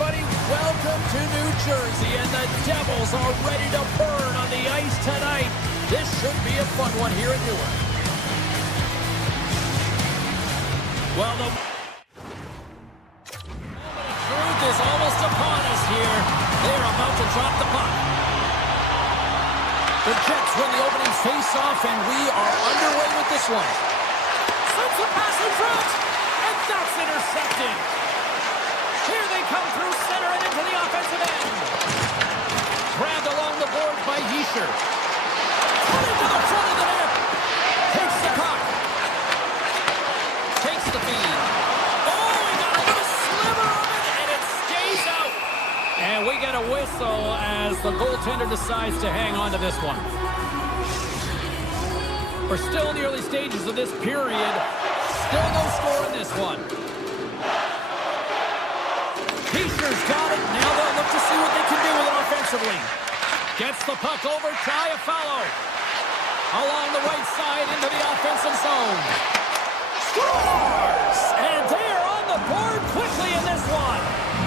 everybody. Welcome to New Jersey, and the Devils are ready to burn on the ice tonight. This should be a fun one here in Newark. Well, the moment of truth is almost upon us here. They're about to drop the puck. The Jets win the opening face-off, and we are underway with this one. Sends a pass in front, and that's intercepted. Here they come through center and into the offensive end. Grabbed along the boards by Yeischer. Coming to the front of the net. Takes the puck. Takes the feed. Oh, he got a little sliver of it, and it stays out. And we get a whistle as the goaltender decides to hang on to this one. We're still in the early stages of this period. Still no score in this one. Yeischer's got it. Now they'll look to see what they can do with it offensively. Gets the puck over to Iafallo. Along the right side into the offensive zone. Scores! And they're on the board quickly in this one.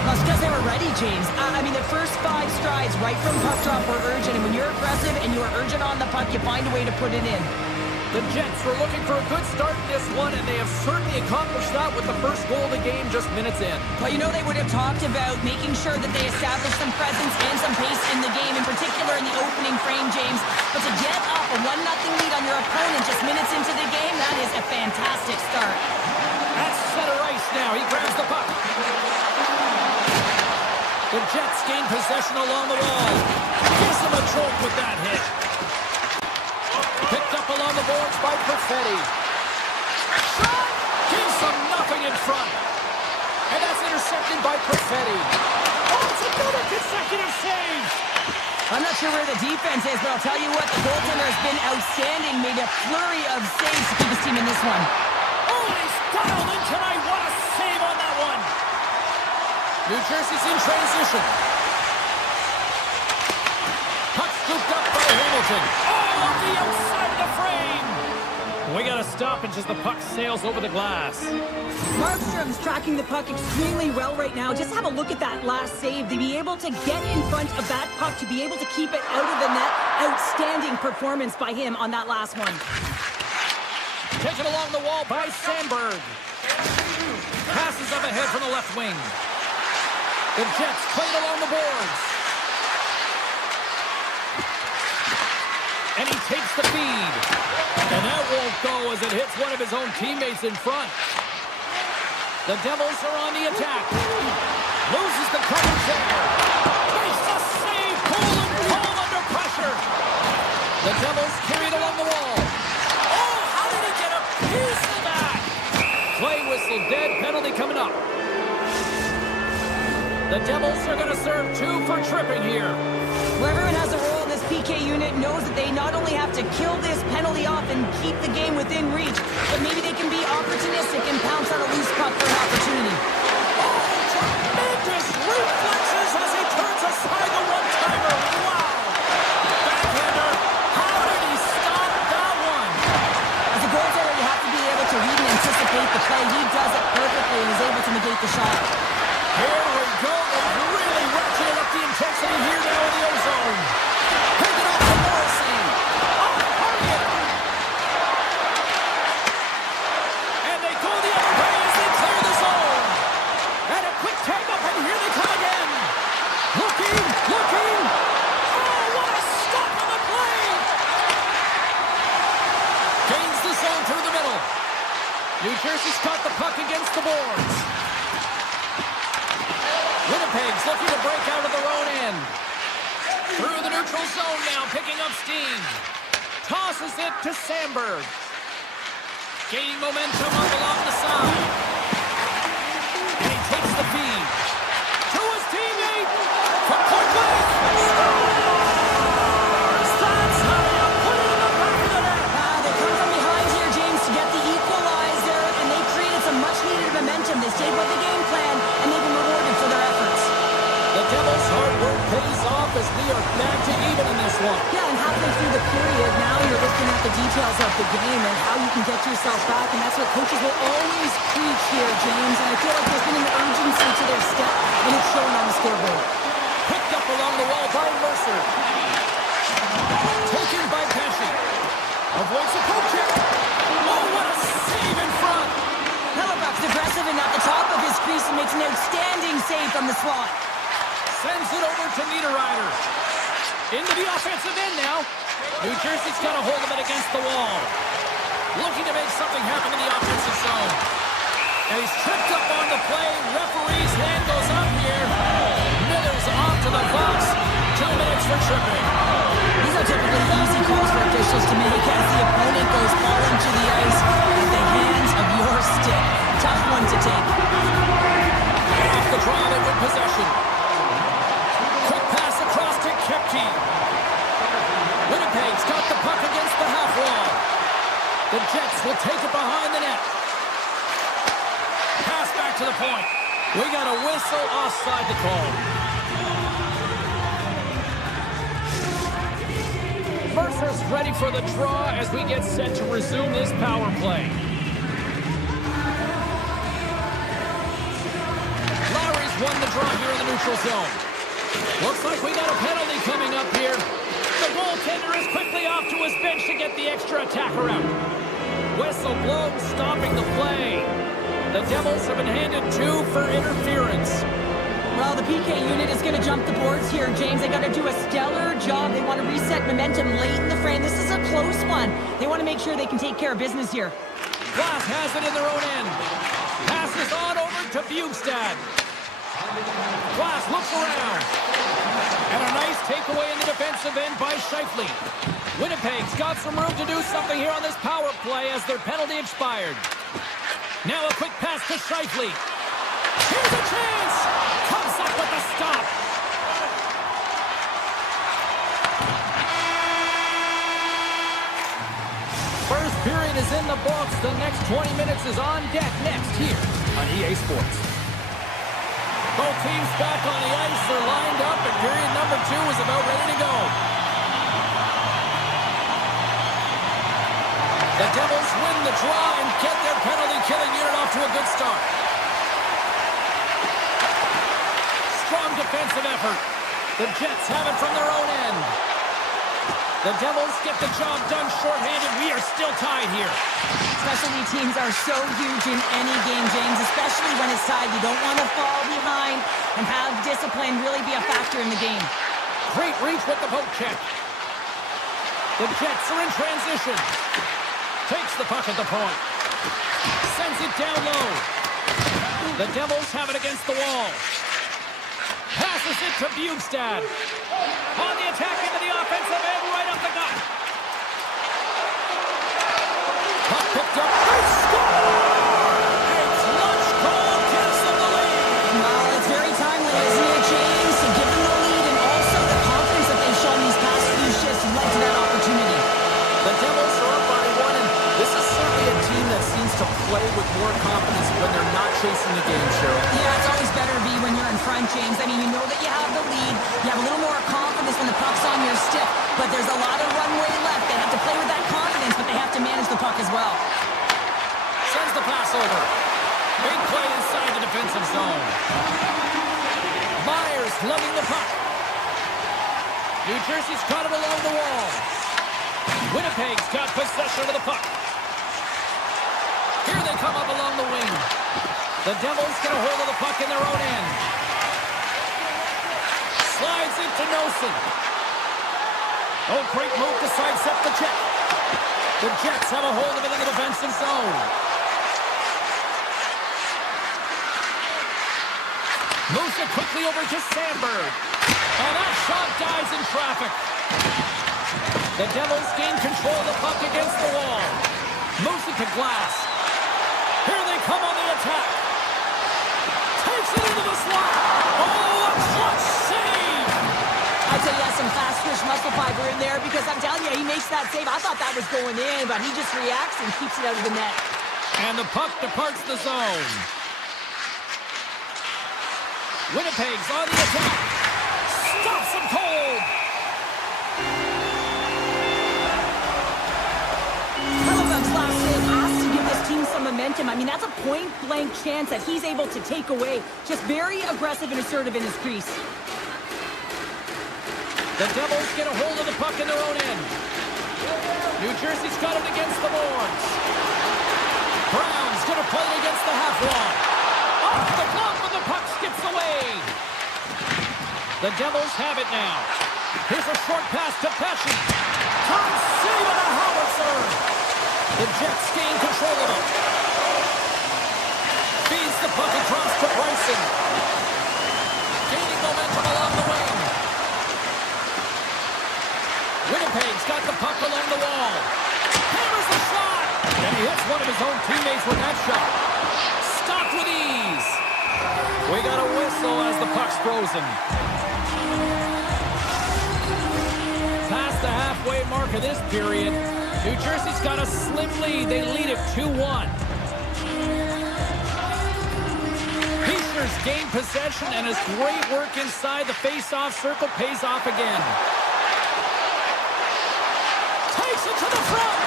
That's because they were ready, James. I mean, the first 5 strides right from puck drop were urgent, and when you're aggressive and you are urgent on the puck, you find a way to put it in. The Jets were looking for a good start in this one, and they have certainly accomplished that with the first goal of the game just minutes in. But you know, they would have talked about making sure that they established some presence and some pace in the game, in particular in the opening frame, James. But to get up a 1-0 lead on your opponent just minutes into the game, that is a fantastic start. That's center ice now. He grabs the puck. The Jets gain possession along the wall. Gives them a choke with that hit. Picked up along the boards by Perfetti. Shot! Gives them nothing in front. And that's intercepted by Perfetti. Oh, it's another consecutive save! I'm not sure where the defense is, but I'll tell you what, the goaltender has been outstanding. Made a flurry of saves to keep his team in this one. Oh, he's dialed in tonight. What a save on that one! New Jersey's in transition. Puck scooped up by Hamilton. Oh, off the outside of the frame! We got a stoppage as the puck sails over the glass. Markstrom's tracking the puck extremely well right now. Just have a look at that last save. To be able to get in front of that puck, to be able to keep it out of the net, outstanding performance by him on that last one. Taken along the wall by Sandberg. Passes up ahead from the left wing. The Jets played along the boards. And he takes the feed. And that won't go as it hits one of his own teammates in front. The Devils are on the attack. Loses the coverage there. Makes the save. Cool and calm under pressure. The Devils carry it along the wall. Oh, how did he get a piece of that? Play whistle dead. Penalty coming up. The Devils are going to serve 2 for tripping here. Well, everyone has a role in this PK unit, knows that they not only have to kill this penalty off and keep the game within reach, but maybe they can be opportunistic and pounce on a loose puck for an opportunity. Oh, tremendous reflexes as he turns aside the one-timer. Wow! Backhander, how did he stop that one? As a goaltender, you have to be able to read and anticipate the play. He does it perfectly and is able to negate the shot. Here we go. They've really ratcheted up the intensity here now in the ozone. Pick it up to Morrissey. Oh, Harriet. And they go the other way as they clear the zone. And a quick tag up, and here they come again. Looking. Oh, what a stop on the play. Gains the zone through the middle. New Jersey's caught the puck against the boards. Winnipeg's looking to break out of their own end. Through the neutral zone now, picking up steam. Tosses it to Sandberg. Gaining momentum up along the side. And he takes the feed. To his teammate. From point blank. Scores! That's how you put it in the back of the net. They come from behind here, James, to get the equalizer, and they created some much-needed momentum. They stayed with the game plan, and they've been rewarded for their efforts. The Devils' hard work pays off as we are back to even in this one. Yeah, and halfway halfway through the period, now you're looking at the details of the game and how you can get yourself back, and that's what coaches will always preach here, James. And I feel like there's been an urgency to their step, and it's shown on the scoreboard. Picked up along the wall by Mercer. Taken by Pesci. Avoids the poke check. Oh, what a save in front! Hellebuck's aggressive and at the top of his crease and makes an outstanding save from the slot. Sends it over to Niederreiter. Into the offensive end now. New Jersey's got a hold of it against the wall. Looking to make something happen in the offensive zone. And he's tripped up on the play. Referee's hand goes up here. Miller's off to the box. 2 minutes for tripping. These are typically easy calls for officials to make as the opponent goes falling to the ice at the hands of your stick. Tough one to take. Off the draw, they win possession. Quick pass across to Kepke. Winnipeg's got the puck against the half wall. The Jets will take it behind the net. Pass back to the point. We got a whistle offside the call. Mercer's ready for the draw as we get set to resume this power play. Lowry's won the draw here in the neutral zone. Looks like we got a penalty coming up here. The goaltender is quickly off to his bench to get the extra attacker out. Whistle blown, stopping the play. The Devils have been handed 2 for interference. Well, the PK unit is going to jump the boards here, James. They got to do a stellar job. They want to reset momentum late in the frame. This is a close one. They want to make sure they can take care of business here. Glass has it in their own end. Passes on over to Bjugstad. Glass looks around. And a nice takeaway in the defensive end by Scheifele. Winnipeg's got some room to do something here on this power play as their penalty expired. Now a quick pass to Scheifele. Here's a chance! Comes up with a stop. First period is in the books. The next 20 minutes is on deck next here on EA Sports. Both teams back on the ice. They're lined up, and period number 2 is about ready to go. The Devils win the draw and get their penalty-killing unit off to a good start. Strong defensive effort. The Jets have it from their own end. The Devils get the job done shorthanded. We are still tied here. Specialty teams are so huge in any game, James, especially when it's tied. You don't want to fall behind and have discipline really be a factor in the game. Great reach with the poke check. The Jets are in transition. Takes the puck at the point. Sends it down low. The Devils have it against the wall. Passes it to Bjugstad. On the attack into the offensive end, right up the gut. Puck picked up. They score! A clutch goal gives them the lead. Well, it's very timely, isn't it, James? To give them the lead and also the confidence that they've shown these past few shifts led to that opportunity. The Devils are up by 1, and this is certainly a team that seems to play with more confidence when they're not chasing the game, Cheryl. Yeah, it's always better to be when you're in front, James. I mean, you know that you have the lead. You have a little more confidence when the puck's on your stick, but there's a lot of runway left. They have to play with that confidence, but they have to manage the puck as well. Sends the pass over. Big play inside the defensive zone. Myers lugging the puck. New Jersey's caught it along the wall. Winnipeg's got possession of the puck. Here they come up along the wing. The Devils get a hold of the puck in their own end. Slides it to Nosen. Oh, great move to sidestep the check. The Jets have a hold of it in the defensive zone. Moves it quickly over to Sandberg. And that shot dies in traffic. The Devils gain control of the puck against the wall. Moves it to Glass. Here they come on the attack. Takes it into the slot. Oh, a clutch save! I'd say he has some fast-twitch muscle fiber in there because I'm telling you, he makes that save. I thought that was going in, but he just reacts and keeps it out of the net. And the puck departs the zone. Winnipeg's on the attack. Stops him cold. momentum. I mean, that's a point-blank chance that he's able to take away. Just very aggressive and assertive in his crease. The Devils get a hold of the puck in their own end. New Jersey's got it against the boards. Brown's going to play it against the half wall. Off the glove, and the puck skips away. The Devils have it now. Here's a short pass to Pesci. Tom City with a howitzer. The Jets gain control of it. Feeds the puck across to Bryson. Gaining momentum along the wing. Winnipeg's got the puck along the wall. Hammers the shot. And he hits one of his own teammates with that shot. Stopped with ease. We got a whistle as the puck's frozen. Past the halfway mark of this period, New Jersey's got a slim lead. They lead it 2-1. Heischer's gained possession, and his great work inside the face-off circle pays off again. Takes it to the front.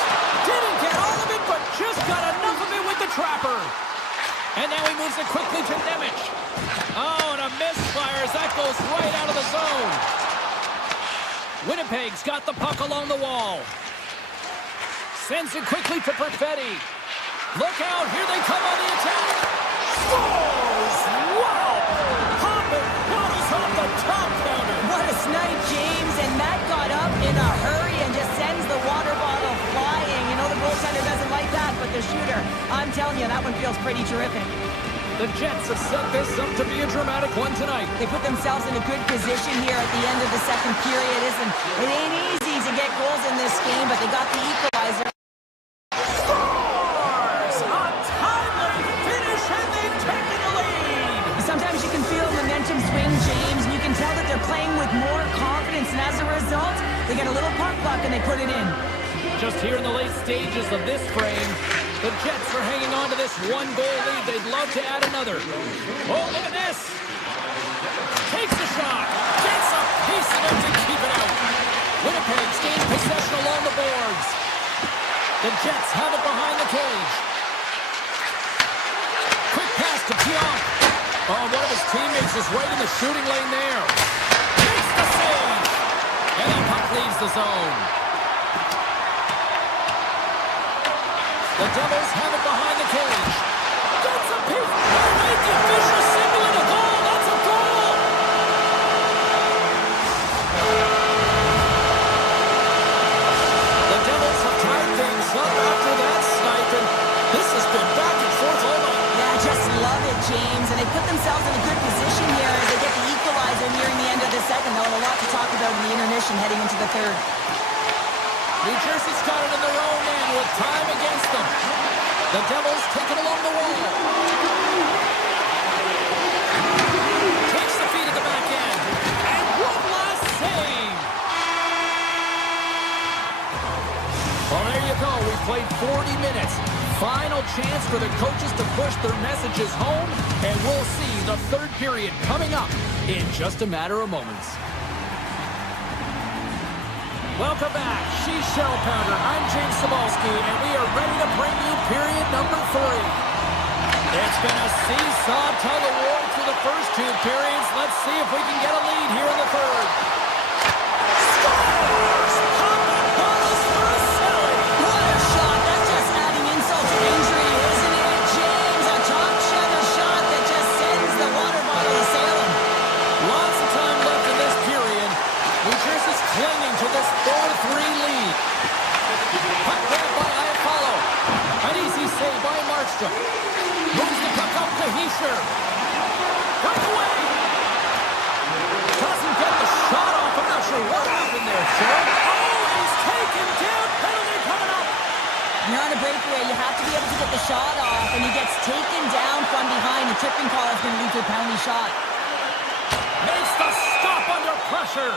Didn't get all of it, but just got enough of it with the trapper. And now he moves it quickly to Nemec. Oh, and a misfire as that goes right out of the zone. Winnipeg's got the puck along the wall. Sends it quickly to Perfetti. Look out, here they come on the attack. Scores! Wow! Hopping runs off the top counter. What a snipe, James. And Matt got up in a hurry and just sends the water bottle flying. You know the goaltender doesn't like that, but the shooter, I'm telling you, that one feels pretty terrific. The Jets have set this up to be a dramatic one tonight. They put themselves in a good position here at the end of the second period. It ain't easy to get goals in this game, but they got the equalizer. Scores! A timely finish, and they've taken the lead. Sometimes you can feel momentum swing, James, and you can tell that they're playing with more confidence, and as a result, they get a little puck luck and they put it in. Just here in the late stages of this frame, the Jets are hanging on to this one-goal lead. They'd love to add another. Oh, look at this. Takes the shot. Gets a piece of it to keep it out. Winnipeg's gained possession along the boards. The Jets have it behind the cage. Quick pass to Pionk. Oh, one of his teammates is right in the shooting lane there. Makes the save. And the puck leaves the zone. The Devils have it behind the cage. That's a piece. Oh, wait, the official signaling a goal. That's a goal. The Devils have tied things up after that snipe, and this has been back and forth all night. Yeah, I just love it, James. And they put themselves in a good position here as they get the equalizer nearing the end of the second. They'll have a lot to talk about in the intermission heading into the third. New Jersey's got it in their own end with time against them. The Devils take it along the wall. Takes the feed at the back end. And one last save. Well, there you go. We played 40 minutes. Final chance for the coaches to push their messages home. And we'll see the third period coming up in just a matter of moments. Welcome back, She's Shell Pounder. I'm James Cybulski, and we are ready to bring you period number 3. It's been a seesaw tug of war through the first 2 periods. Let's see if we can get a lead here in the third. Scores! Popping bottles for a Sally. What a shot. That's just adding insult to injury, isn't it, James? A top shutter shot that just sends the water bottle a-sailing. Lots of time left in this period. New Jersey's clinging to this 4-3 lead. Puck grabbed by Iafallo. An easy save by Markstrom. Moves the puck up to Hischier. Breakaway. Doesn't get the shot off. I'm not sure what happened there, sir. Oh, he's taken down. Penalty coming up. You're on a breakaway. You have to be able to get the shot off, and he gets taken down from behind. The tripping call is going to lead to a penalty shot. Makes the stop under pressure.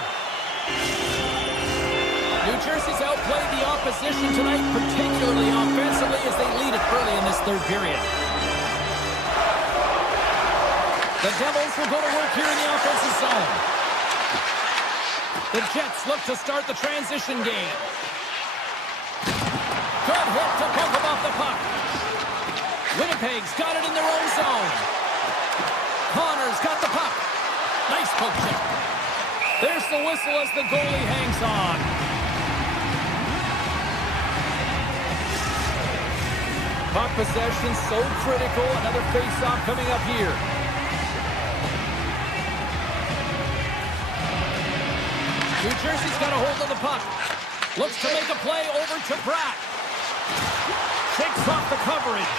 New Jersey's outplayed the opposition tonight, particularly offensively, as they lead it early in this third period. The Devils will go to work here in the offensive zone. The Jets look to start the transition game. Good hit to bump him off the puck. Winnipeg's got it in their own zone. Connor's got the puck. Nice poke check. There's the whistle as the goalie hangs on. Puck possession so critical. Another face-off coming up here. New Jersey's got a hold of the puck. Looks to make a play over to Pratt. Shakes off the coverage.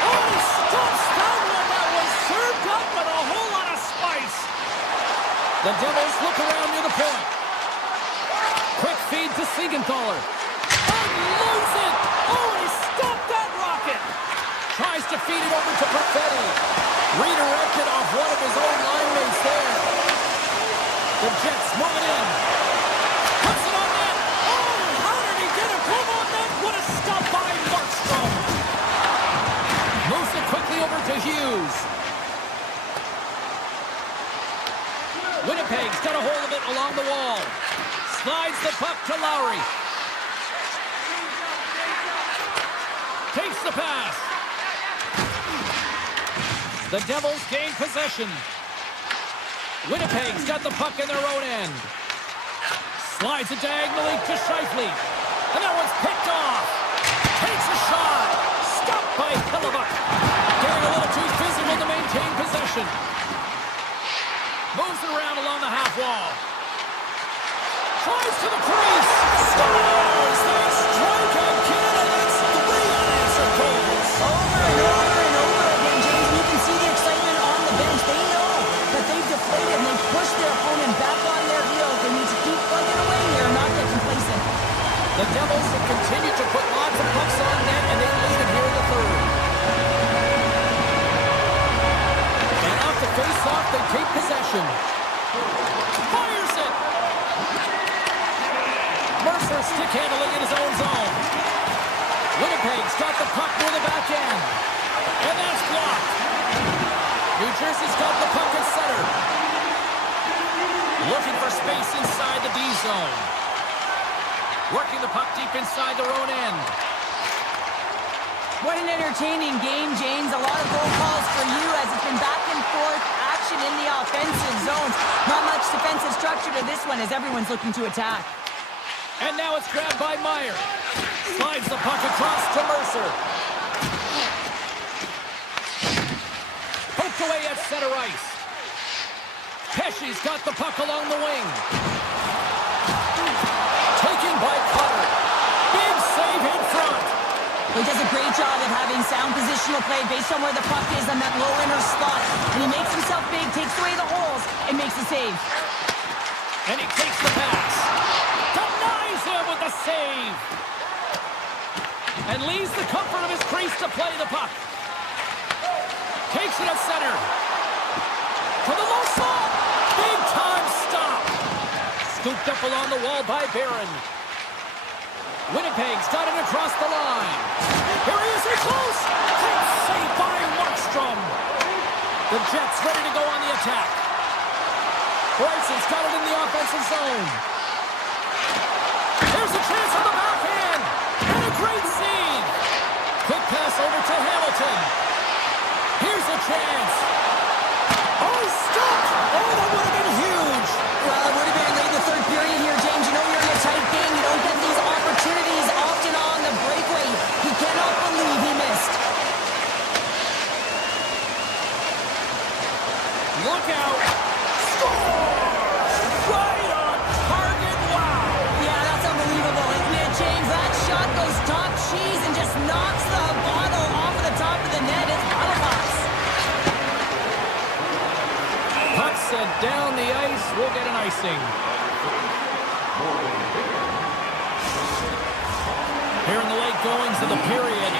Oh, he stops that one. That was served up with a whole lot of spice. The Devils look around near the point. Quick feed to Siegenthaler. Unloads it. Oh, he stopped that rocket. Tries to feed it over to Perfetti. Redirected off one of his own line mates there. The Jets move it in. Puts it on net. Oh, how did he get a glove on that? What a stop by Markstrom. Moves it quickly over to Hughes. Winnipeg's got a hold of it along the wall. Slides the puck to Lowry. Takes the pass. The Devils gain possession. Winnipeg's got the puck in their own end. Slides it diagonally to Scheifele. And that one's picked off. Takes a shot. Stopped by Hellebuck. Getting a little too physical to maintain possession. Moves it around along the half wall. Tries to the crease. Scores! They strike again, and it's 3 unanswered goals. Over and over and over again, James. And you can see the excitement on the bench. They know that they've deflated and they've pushed their opponent back on their heels. They need to keep plugging away here and not get complacent. The Devils have continued to put lots of pucks on net, and they lead it here in the third. And off the face-off, they take possession. Fires it! Mercer stick handling in his own zone. Winnipeg's got the puck near the back end. And that's blocked. New Jersey's got the puck at center. Looking for space inside the D zone. Working the puck deep inside their own end. What an entertaining game, James. A lot of goal calls for you as it's been back and forth action in the offensive zones. Not much defensive structure to this one as everyone's looking to attack. And now it's grabbed by Meyer. Slides the puck across to Mercer. Poked away at center ice. Pesci's got the puck along the wing. Taken by Cutter. Big save in front. He does a great job of having sound positional play based on where the puck is on that low inner slot. And he makes himself big, takes away the holes, and makes a save. And he takes the pass. Denies him with the save. And leaves the comfort of his crease to play the puck. Takes it at center. To the low slot. Big time stop. Scooped up along the wall by Barron. Winnipeg's got it across the line. Here he is, he's close. Great save by Markstrom. The Jets ready to go on the attack. Bryson's got it in the offensive zone. There's a chance on the backhand. And a great save. Quick pass over to Hamilton. Here's a chance. Oh, he stopped. Oh, that would have been huge. Well, it would have been late in the third period here, James. You know you're in a tight game. You don't get these opportunities often on the breakaway. He cannot believe he missed. Look out. Score! Right on target. Wow. Yeah, that's unbelievable, isn't it, James? That shot goes top cheese and just knocks the bottle off of the top of the net. It's bottle box. Puck sent down the ice. We'll get an icing. Here in the late goings of the period,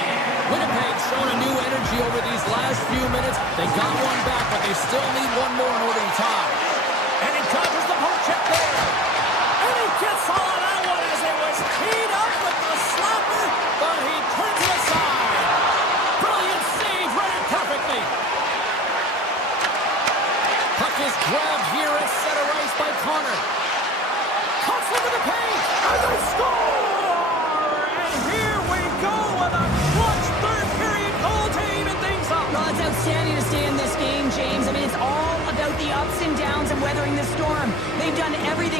Winnipeg's shown a new energy over these last few minutes. They got one back, but they still need one more in order to tie. And he touches the poke check there. And he gets all of that one as it was teed up with the slapper, but he turns it aside. Brilliant save, read it perfectly. Puck is grabbed here at center ice by Connor. Cuts into the paint, and they score! And here we go with a clutch third period goaltending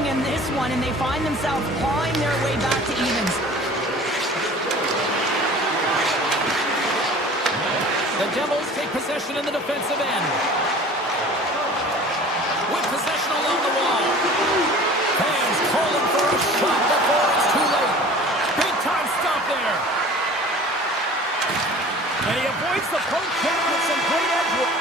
in this one, and they find themselves clawing their way back to evens. The Devils take possession in the defensive end. With possession along the wall. Fans calling for a shot before it's too late. Big time stop there. And he avoids the poke check with some great edge work.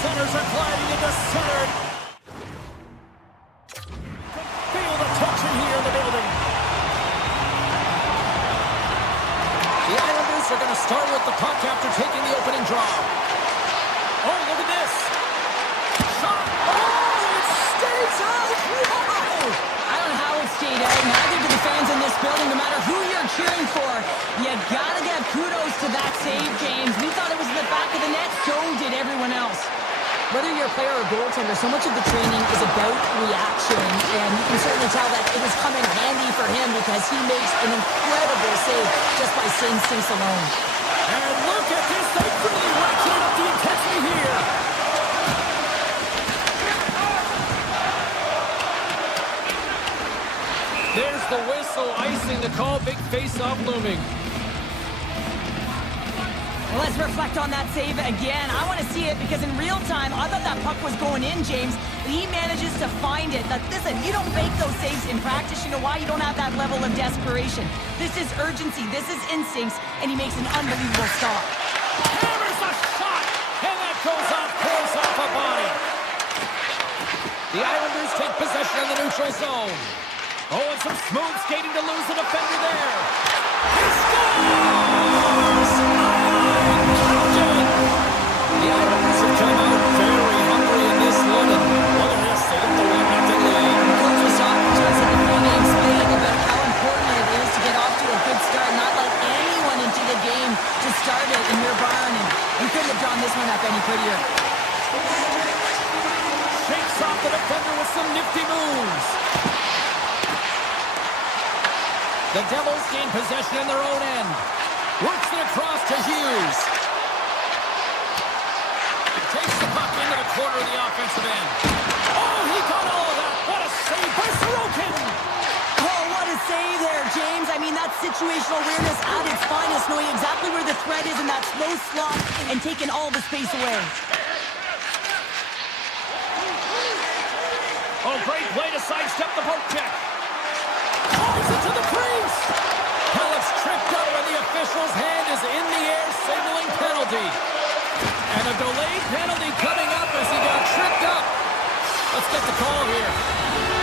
Centers are gliding into center. Feel the tension here in the building. The Islanders are going to start with the puck after taking the opening draw. Oh, look at this. Shot. Oh, it stays out. Wow. I don't know how it stayed out. Neither do the fans in this building, no matter who you're cheering for. You gotta give kudos to that save, James. We thought it was in the back of the net, so did everyone else. Whether you're a player or goaltender, so much of the training is about reaction, and you can certainly tell that it has come in handy for him because he makes an incredible save just by instincts alone. And look at this. They really ratcheted up the intensity here. There's the whistle, icing the call. Big face-off looming. Well, let's reflect on that save again. I want to see it because in real time, I thought that puck was going in, James, but he manages to find it. Now, listen, you don't make those saves in practice. You know why? You don't have that level of desperation. This is urgency. This is instincts, and he makes an unbelievable stop. Hammers a shot, and that goes off, pulls off a body. The Islanders take possession of the neutral zone. Oh, and some smooth skating to lose the defender there. He scores! The Islanders have come out very hungry in this one, and look at this, they get the 1-0 lead. Coach was talking to us in the pregame speak about how important it is to get off to a good start, not let anyone into the game to start it in your barn, and you couldn't have drawn this one up any prettier. Shakes off the defender with some nifty moves. The Devils gain possession in their own end. Works it across to Hughes. Takes the puck into the corner of the offensive end. Oh, he got all of that. What a save by Sorokin. Oh, what a save there, James. I mean, that's situational awareness at its finest, knowing exactly where the threat is in that slow slot and taking all the space away. Oh, great play to sidestep the poke check. Calls it to the crease. Pellet's tripped up, and the official's hand is in the air, signaling penalty. And a delayed penalty coming up as he got tripped up. Let's get the call here.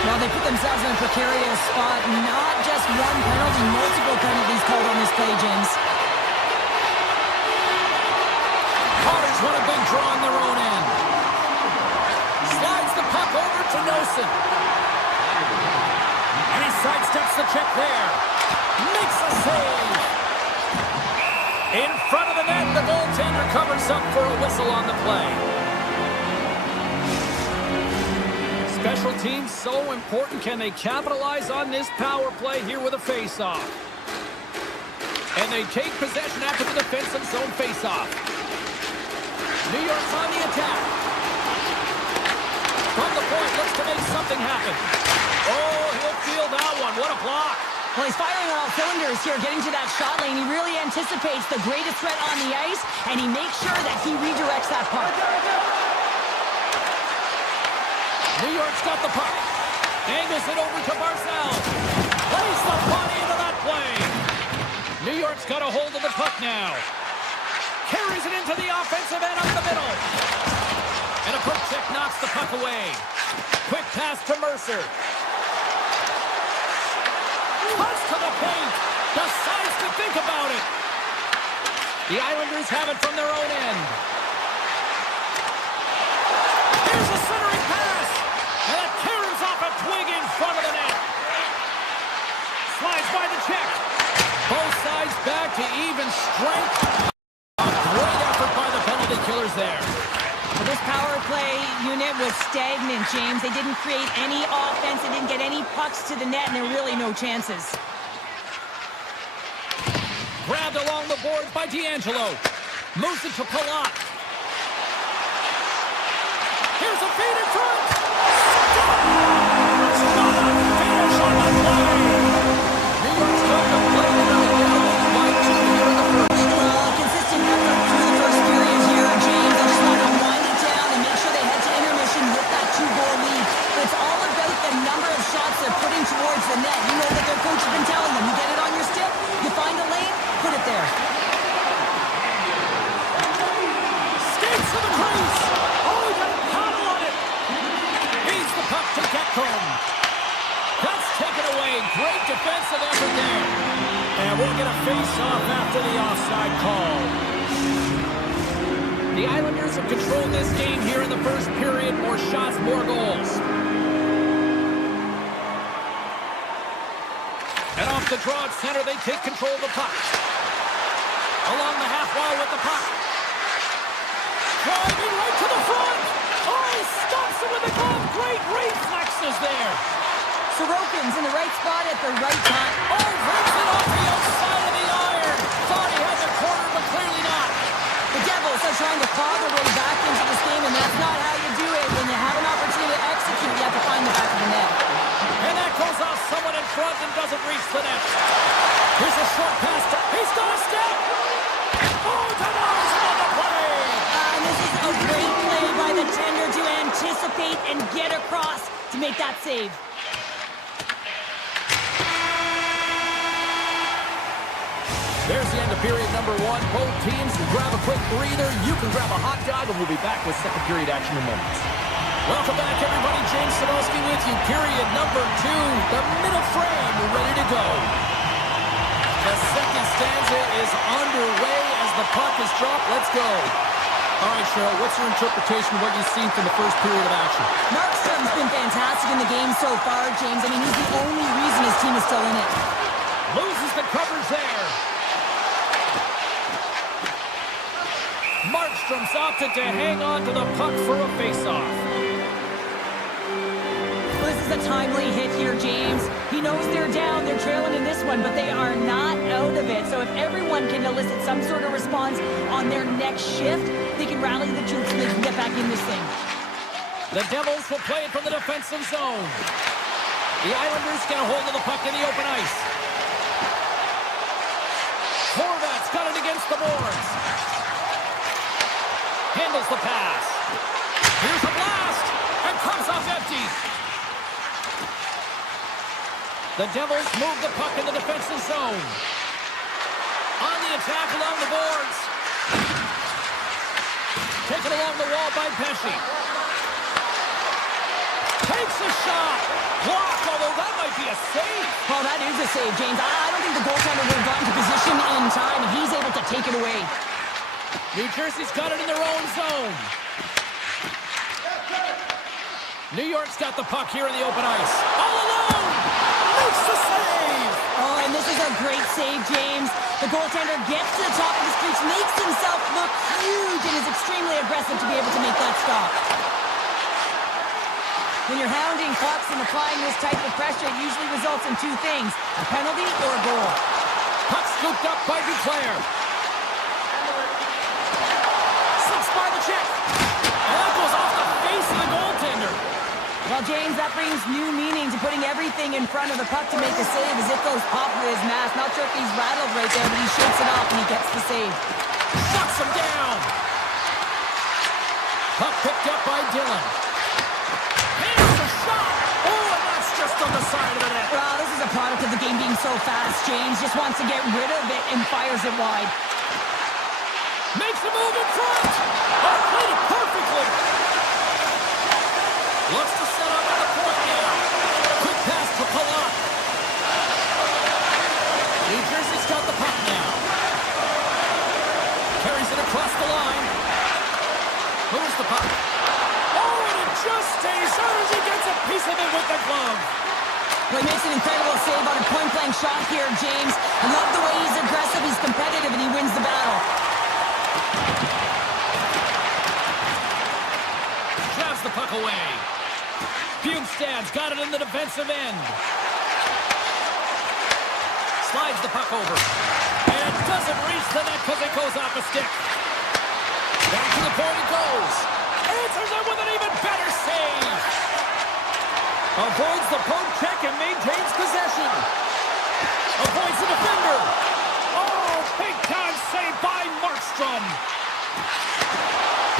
Well, they put themselves in a precarious spot. Not just one penalty, multiple penalties called on this play, James. Otters want a big draw on their own end. Slides the puck over to Nosen. And he sidesteps the check there. Makes a save. In front of the net, the goaltender covers up for a whistle on the play. Special teams so important. Can they capitalize on this power play here with a face-off? And they take possession after the defensive zone face-off. New York's on the attack. From the point, looks to make something happen. Oh, he'll feel that one. What a block. Well, he's firing on all cylinders here, getting to that shot lane. He really anticipates the greatest threat on the ice, and he makes sure that he redirects that puck. New York's got the puck. Angles it over to Barzal. Plays the body into that play. New York's got a hold of the puck now. Carries it into the offensive end up the middle. And a poke check knocks the puck away. Quick pass to Mercer. Cuts to the paint. Decides to think about it. The Islanders have it from their own end. Here's a centering pass. And it carries off a twig in front of the net. Slides by the check. Both sides back to even strength. A great effort by the penalty killers there. Well, this power play unit was stagnant, James. They didn't create any offense. They didn't get any pucks to the net, and there were really no chances. Grabbed along the boards by D'Angelo. Moves it to Palat. Here's a feed in front. Stop! Finish on the play. New York's going to play the night now by 2 here in the first. Well, a consistent effort through the first period here, James. They just want to wind it down and make sure they head to intermission with that 2-goal lead. But it's all about the number of shots they're putting towards the net. You know what their coach has been telling them. You get it on your stick, you find a lane, put it there. Skates to the crease. Oh, he got a paddle on it. Feeds the puck to Getcomb. That's taken away. Great defensive effort there. And we'll get a face-off after the offside call. The Islanders have controlled this game here in the first period. More shots, more goals. And off the draw at center, they take control of the puck. Along the half wall with the puck. Driving right to the front. Oh, he stops it with the glove. Great reflexes there. Sorokin's in the right spot at the right time. Oh, rips it off the outside of the iron. Thought he had the corner, but clearly not. The Devils are trying to claw their way back into this game, and that's not how you do it. When you have an opportunity to execute, you have to find the back of the net. And that goes off someone in front and doesn't reach the net. Here's a short pass. He's got a step. Oh, denies him on the play. And this is a great play by the tender to anticipate and get across to make that save. There's the end of period number 1. Both teams will grab a quick breather. You can grab a hot dog, and we'll be back with second period action in moments. Welcome back, everybody. James Sadowski with you. Period number 2. The middle frame ready to go. The second stanza is underway as the puck is dropped. Let's go. All right, Cheryl, what's your interpretation of what you've seen from the first period of action? Markstrom's been fantastic in the game so far, James. I mean, he's the only reason his team is still in it. Loses the coverage there. Markstrom's opted to hang on to the puck for a face-off. This is a timely hit here, James. He knows they're down, they're trailing in this one, but they are not out of it. So if everyone can elicit some sort of response on their next shift, they can rally the troops and they can get back in this thing. The Devils will play it from the defensive zone. The Islanders get a hold of the puck in the open ice. Horvat's got it against the boards. Handles the pass. Here's a blast, and comes off empty. The Devils move the puck in the defensive zone. On the attack along the boards. Taken along the wall by Pesci. Takes a shot. Blocked, although that might be a save. Oh, that is a save, James. I don't think the goaltender would have gotten to position in time, and he's able to take it away. New Jersey's got it in their own zone. New York's got the puck here in the open ice. All alone! Makes the save! Oh, and this is a great save, James. The goaltender gets to the top of his crease, makes himself look huge, and is extremely aggressive to be able to make that stop. When you're hounding pucks and applying this type of pressure, it usually results in two things, a penalty or a goal. Puck scooped up by Duclair. Slips by the check. And that goes off the face of the goaltender. Well, James, that brings new meaning to putting everything in front of the puck to make a save as if those pop with his mask. Not sure if he's rattled right there, but he shakes it off and he gets the save. Shuts him down. Puck picked up by Dillon. Hands on the side of the net. Well, this is a product of the game being so fast. James just wants to get rid of it and fires it wide. Makes a move in front. Oh, played it perfectly. Looks to set up on the point now. Quick pass to Palat. New Jersey's got the puck now. Carries it across the line. Moves the puck. Oh, and it just stays out as he gets a piece of it with the glove. Well, he makes an incredible save on a point-blank shot here, James. I love the way he's aggressive, he's competitive, and he wins the battle. Jabs the puck away. Bjugstad's got it in the defensive end. Slides the puck over. And doesn't reach the net because it goes off a stick. Back to the point it goes. Answers it with an even better save. Avoids the poke check and maintains possession. Avoids the defender. Oh, big time save by Markstrom.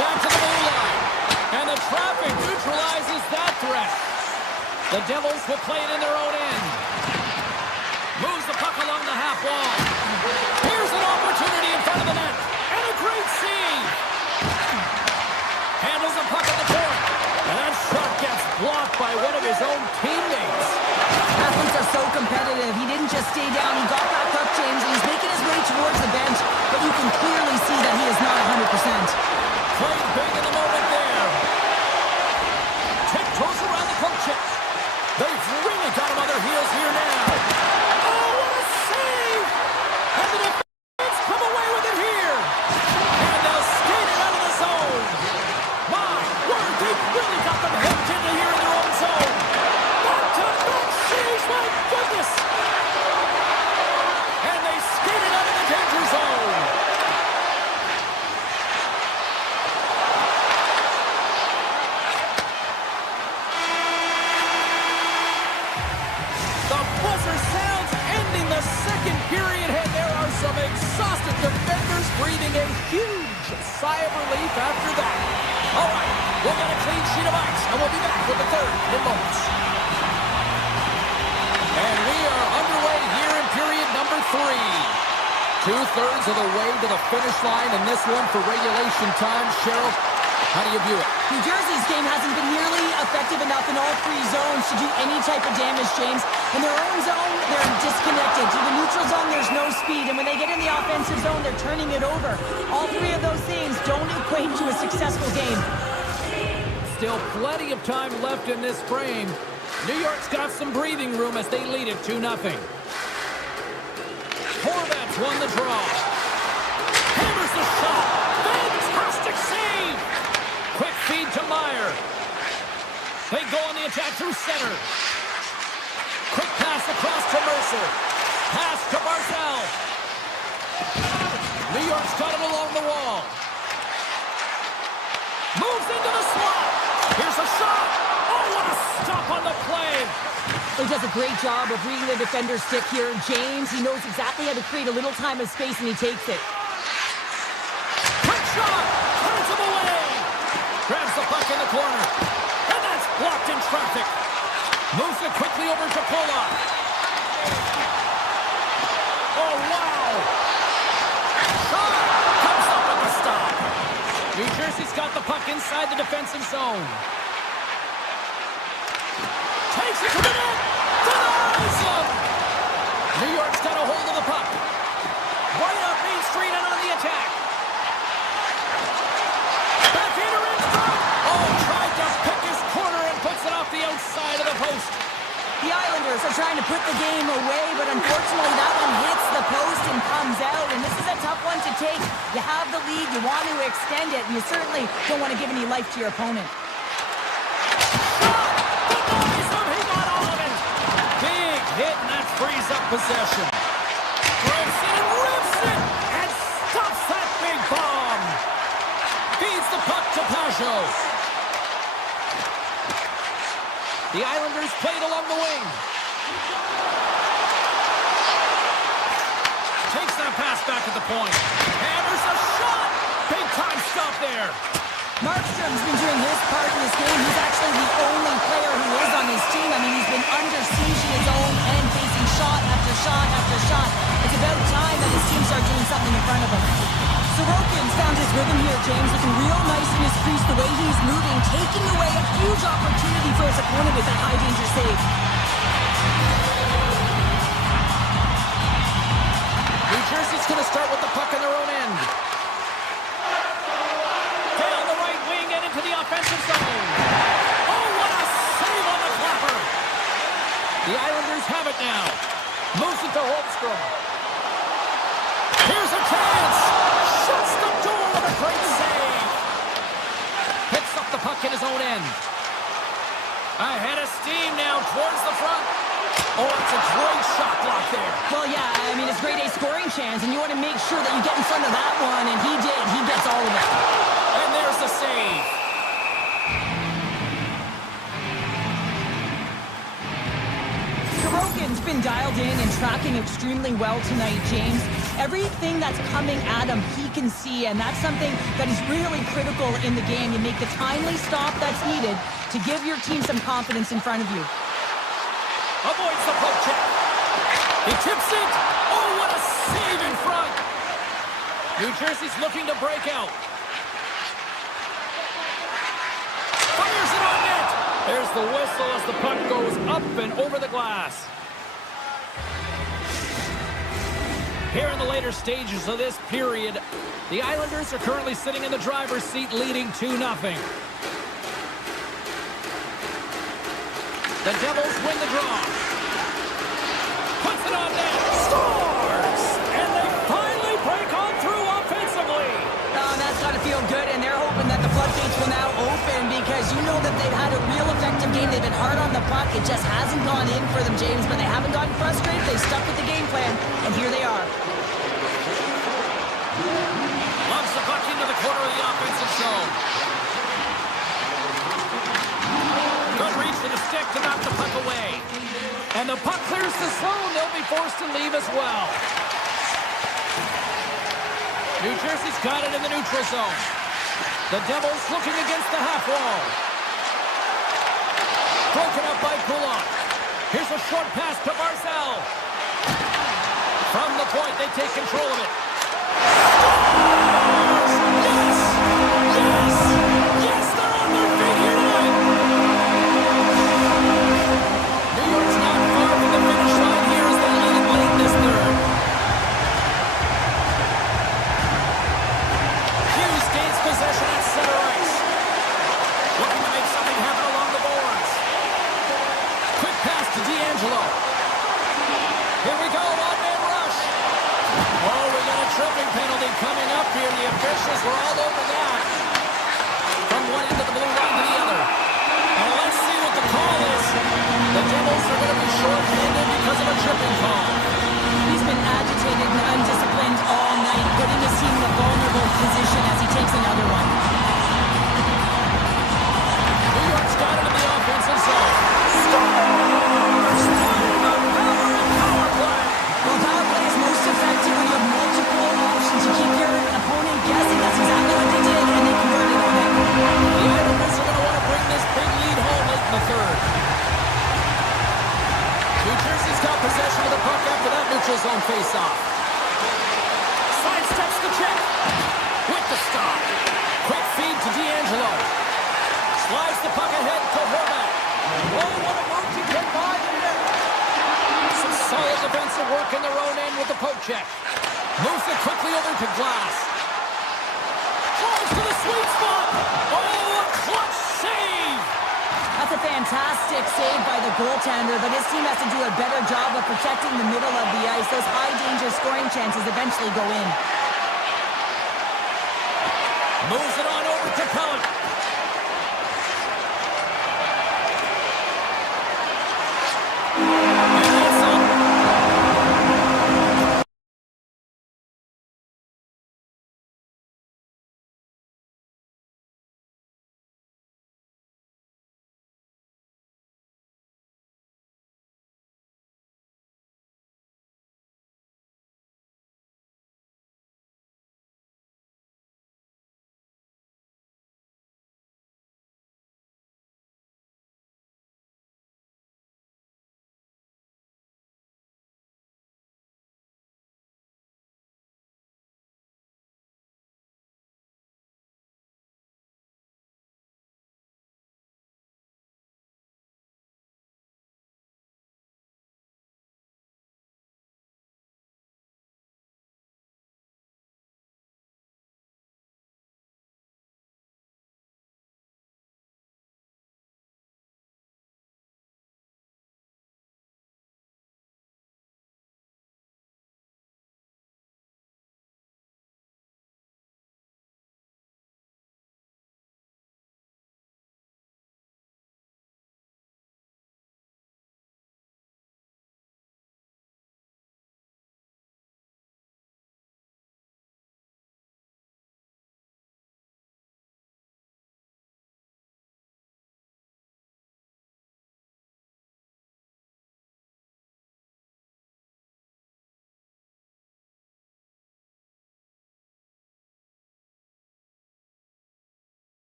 Back to the blue line. And the traffic neutralizes that threat. The Devils will play it in their own end. Moves the puck along the half wall. Here's an opportunity in front of the net. And a great save. Handles the puck at the point. And that shot gets blocked by one of his own teammates. Athletes are so competitive. He didn't just stay down. He got back up, James, and he's making his way towards the bench. But you can clearly see that he is not 100%. Played big in the moment there. Tiptoes around the poke check. They've really got him on their heels here now. Oh, what a save! And the defense come away with it here. And they'll skate it out of the zone. My word, they really got them hemmed into here in their own zone. Back-to-back saves, my goodness! And they skate it out of the danger zone. The buzzer sounds ending the second period, and there are some exhausted defenders breathing a huge sigh of relief after that. All right, we'll get a clean sheet of ice, and we'll be back with the third in moments. And we are underway here in period number 3. 2/3 of the way to the finish line in this one for regulation time. Cheryl, how do you view it? New Jersey's game hasn't been nearly effective enough in all 3 zones to do any type of damage, James. In their own zone, they're disconnected. To the neutral zone, there's no speed. And when they get in the offensive zone, they're turning it over. All 3 of those things don't equate to a successful game. Still plenty of time left in this frame. New York's got some breathing room as they lead it 2-0. Horvat's won the draw. Hammers the shot. Fantastic save. Quick feed to Meyer. They go on the attack through center. Quick pass across to Mercer. Pass to Barzal. New York's got it along the wall. Moves into the slot. Here's a shot. Oh, what a stop on the play. He does a great job of reading the defender's stick here. James, he knows exactly how to create a little time and space, and he takes it. Quick shot. Turns him away. Grabs the puck in the corner. And that's blocked in traffic. Moves it quickly over to Polak. Oh, wow. Shot. Comes up with the stop. New Jersey's got the puck inside the defensive zone. Takes it to the net. Denies him. New York's got a hold of the puck. Right up Main Street and on the attack. Backhander in front. Oh, tried to pick his corner and puts it off the outside of the post. The Islanders are trying to put the game away, but unfortunately that one hits the post and comes out, and this is a tough one to take. You have the lead, you want to extend it, and you certainly don't want to give any life to your opponent. Hit, and that frees up possession. Rips it and rips it and stops that big bomb. Feeds the puck to Pajot. The Islanders played along the wing. Takes that pass back at the point. Hammers a shot. Big time stop there. Markstrom's been doing his part in this game. He's actually the only player who is on this team. I mean, he's been under siege standing in front of him. Sorokin's found his rhythm here, James, looking real nice in his crease, the way he's moving, taking away a huge opportunity for his opponent with that high-danger save. New Jersey's going to start with the puck in their own end. Down the right wing and into the offensive zone. Oh, what a save on the flapper. The Islanders have it now. Moves it to Holmstrom. Here's a chance. Shuts the door with a great save. Picks up the puck in his own end. Ahead of steam now towards the front. Oh, it's a great shot block there. Well, yeah, I mean, it's grade A scoring chance, and you want to make sure that you get in front of that one, and he did. He gets all of it. And there's the save. Sorokin's been dialed in and tracking extremely well tonight, James. Everything that's coming at him, he can see, and that's something that is really critical in the game. You make the timely stop that's needed to give your team some confidence in front of you. Avoids the poke check. He tips it. Oh, what a save in front. New Jersey's looking to break out. Fires it on net. There's the whistle as the puck goes up and over the glass. Here in the later stages of this period, the Islanders are currently sitting in the driver's seat leading 2-0. The Devils win the draw. Puts it on net. Scores! And they finally break on through offensively. Oh, that's got to feel good, and they're hoping that the floodgates will now open because you know that they've had a real effective game. They've been hard on the puck. It just hasn't gone in for them, James, but they haven't gotten frustrated. They've stuck with the game plan, and here they are. Loves the puck into the corner of the offensive zone. Good reach to the stick to knock the puck away. And the puck clears the zone. They'll be forced to leave as well. New Jersey's got it in the neutral zone. The Devils looking against the half wall. Broken up by Kulak. Here's a short pass to Barzal. From the point, they take control of it. Yes! Yes! Yes, they're on their feet here tonight! New York's not far from the finish line here as they lead it late in this third. Hughes gains possession at center ice. Looking to make something happen along the boards. Quick pass to D'Angelo. Here we go, one-man rush. Oh, we got a tripping penalty coming up here. The officials were all over that. From one end of the blue line to the other. And let's see what the call is. The Devils are going to be short-handed because of a tripping call. He's been agitated and undisciplined all night, putting his team in a vulnerable position as he takes another one. New York's got it in the offensive zone. Scores! Power play! Well, power play is most effective when you have multiple options to keep your opponent guessing. That's exactly what they did, and they converted on it. The Islanders are going to want to bring this big lead home late in the third. New Jersey's got possession of the puck after that neutral zone face-off. Sidesteps the check. With the stop. Quick feed to D'Angelo. Slides the puck ahead to Horvat. Oh, what a move to get by there. Some solid defensive work in their own end with the poke check. Moves it quickly over to Glass. Drives to the sweet spot. Oh, a clutch save. That's a fantastic save by the goaltender, but his team has to do a better job of protecting the middle of the ice. Those high-danger scoring chances eventually go in. Moves it on over to Pellet.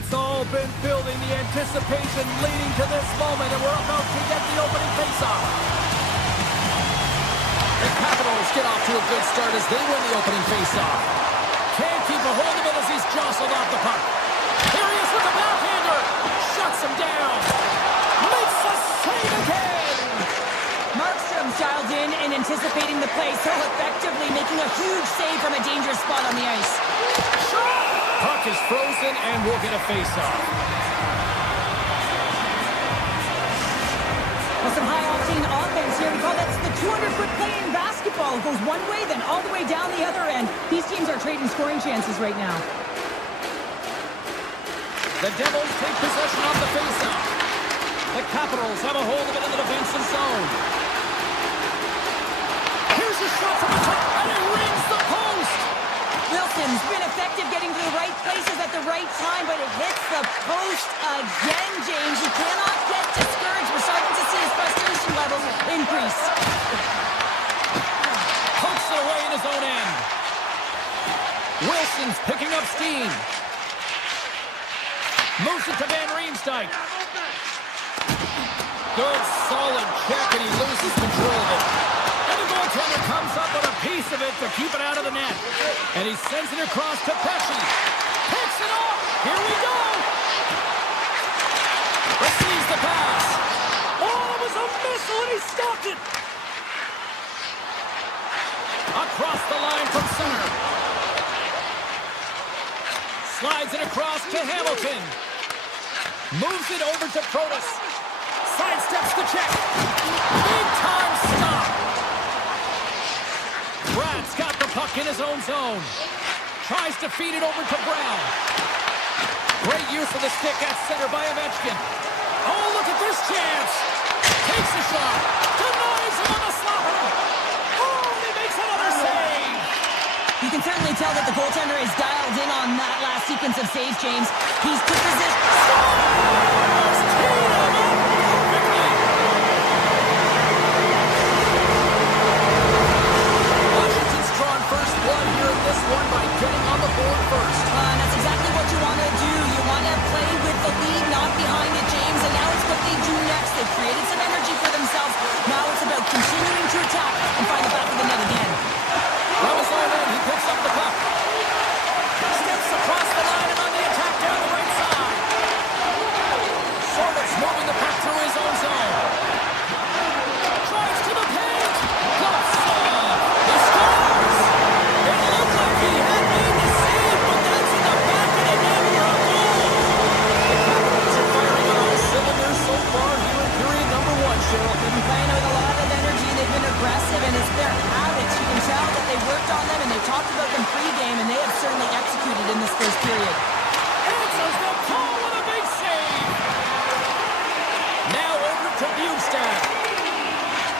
It's all been building, the anticipation leading to this moment, and we're about to get the opening faceoff. The Capitals get off to a good start as they win the opening faceoff. Can't keep a hold of it as he's jostled off the puck. Here he is with the backhander. Shuts him down. Makes the save again. Markstrom's dialed in and anticipating the play so effectively, making a huge save from a dangerous spot on the ice. Puck is frozen and we'll get a face-off. Well, some high-octane offense here. We call that the 200-foot play in basketball. It goes one way, then all the way down the other end. These teams are trading scoring chances right now. The Devils take possession of the face-off. The Capitals have a hold of it in the defensive zone. Here's a shot from the top, and it rings the post. Wilson's been effective getting to the right places at the right time, but it hits the post again, James. He cannot get discouraged. We're starting to see his frustration levels increase. Pokes it away in his own end. Wilson's picking up steam. Moves it to Van Riemsdyk. Good, solid check, and he loses control of it. And the goaltender comes up with a piece of it to keep it out of the net. And he sends it across to Pesci. Picks it off. Here we go. Receives the pass. Oh, it was a missile, and he stopped it. Across the line from center. Slides it across to Hamilton. Moves it over to Protas. Sidesteps the check. Big time stop. Brad's got the puck in his own zone. Tries to feed it over to Brown. Great use of the stick at center by Ovechkin. Oh, look at this chance. Takes a shot. Denies him on the slapper. Oh, and he makes another save. You can certainly tell that the goaltender is dialed in on that last sequence of saves, James. He's put position. Washington's drawn first blood here in this one by getting on the board first. That's exactly what you want to do. You want to play with the lead, not behind it, James. And now it's what they do next. They've created some energy for themselves. Now it's about continuing to attack and find the back of the net again. Ramazan in, he picks up the puck. Steps across the line and on the attack down the right side. Sordas moving the puck through his own zone. Drives to the paint. Glove save. He scores. It looked like he had made the save, but that's in the back of the net for a goal. The Capitals are firing on all cylinders so far here in period number one, Cheryl. They've been playing with a lot of energy. They've been aggressive, and it's their habits. You can tell that they worked on them, and they talked about them pre-game, and they have certainly executed in this first period. Answers the call with a big save. Now over to Bugstad.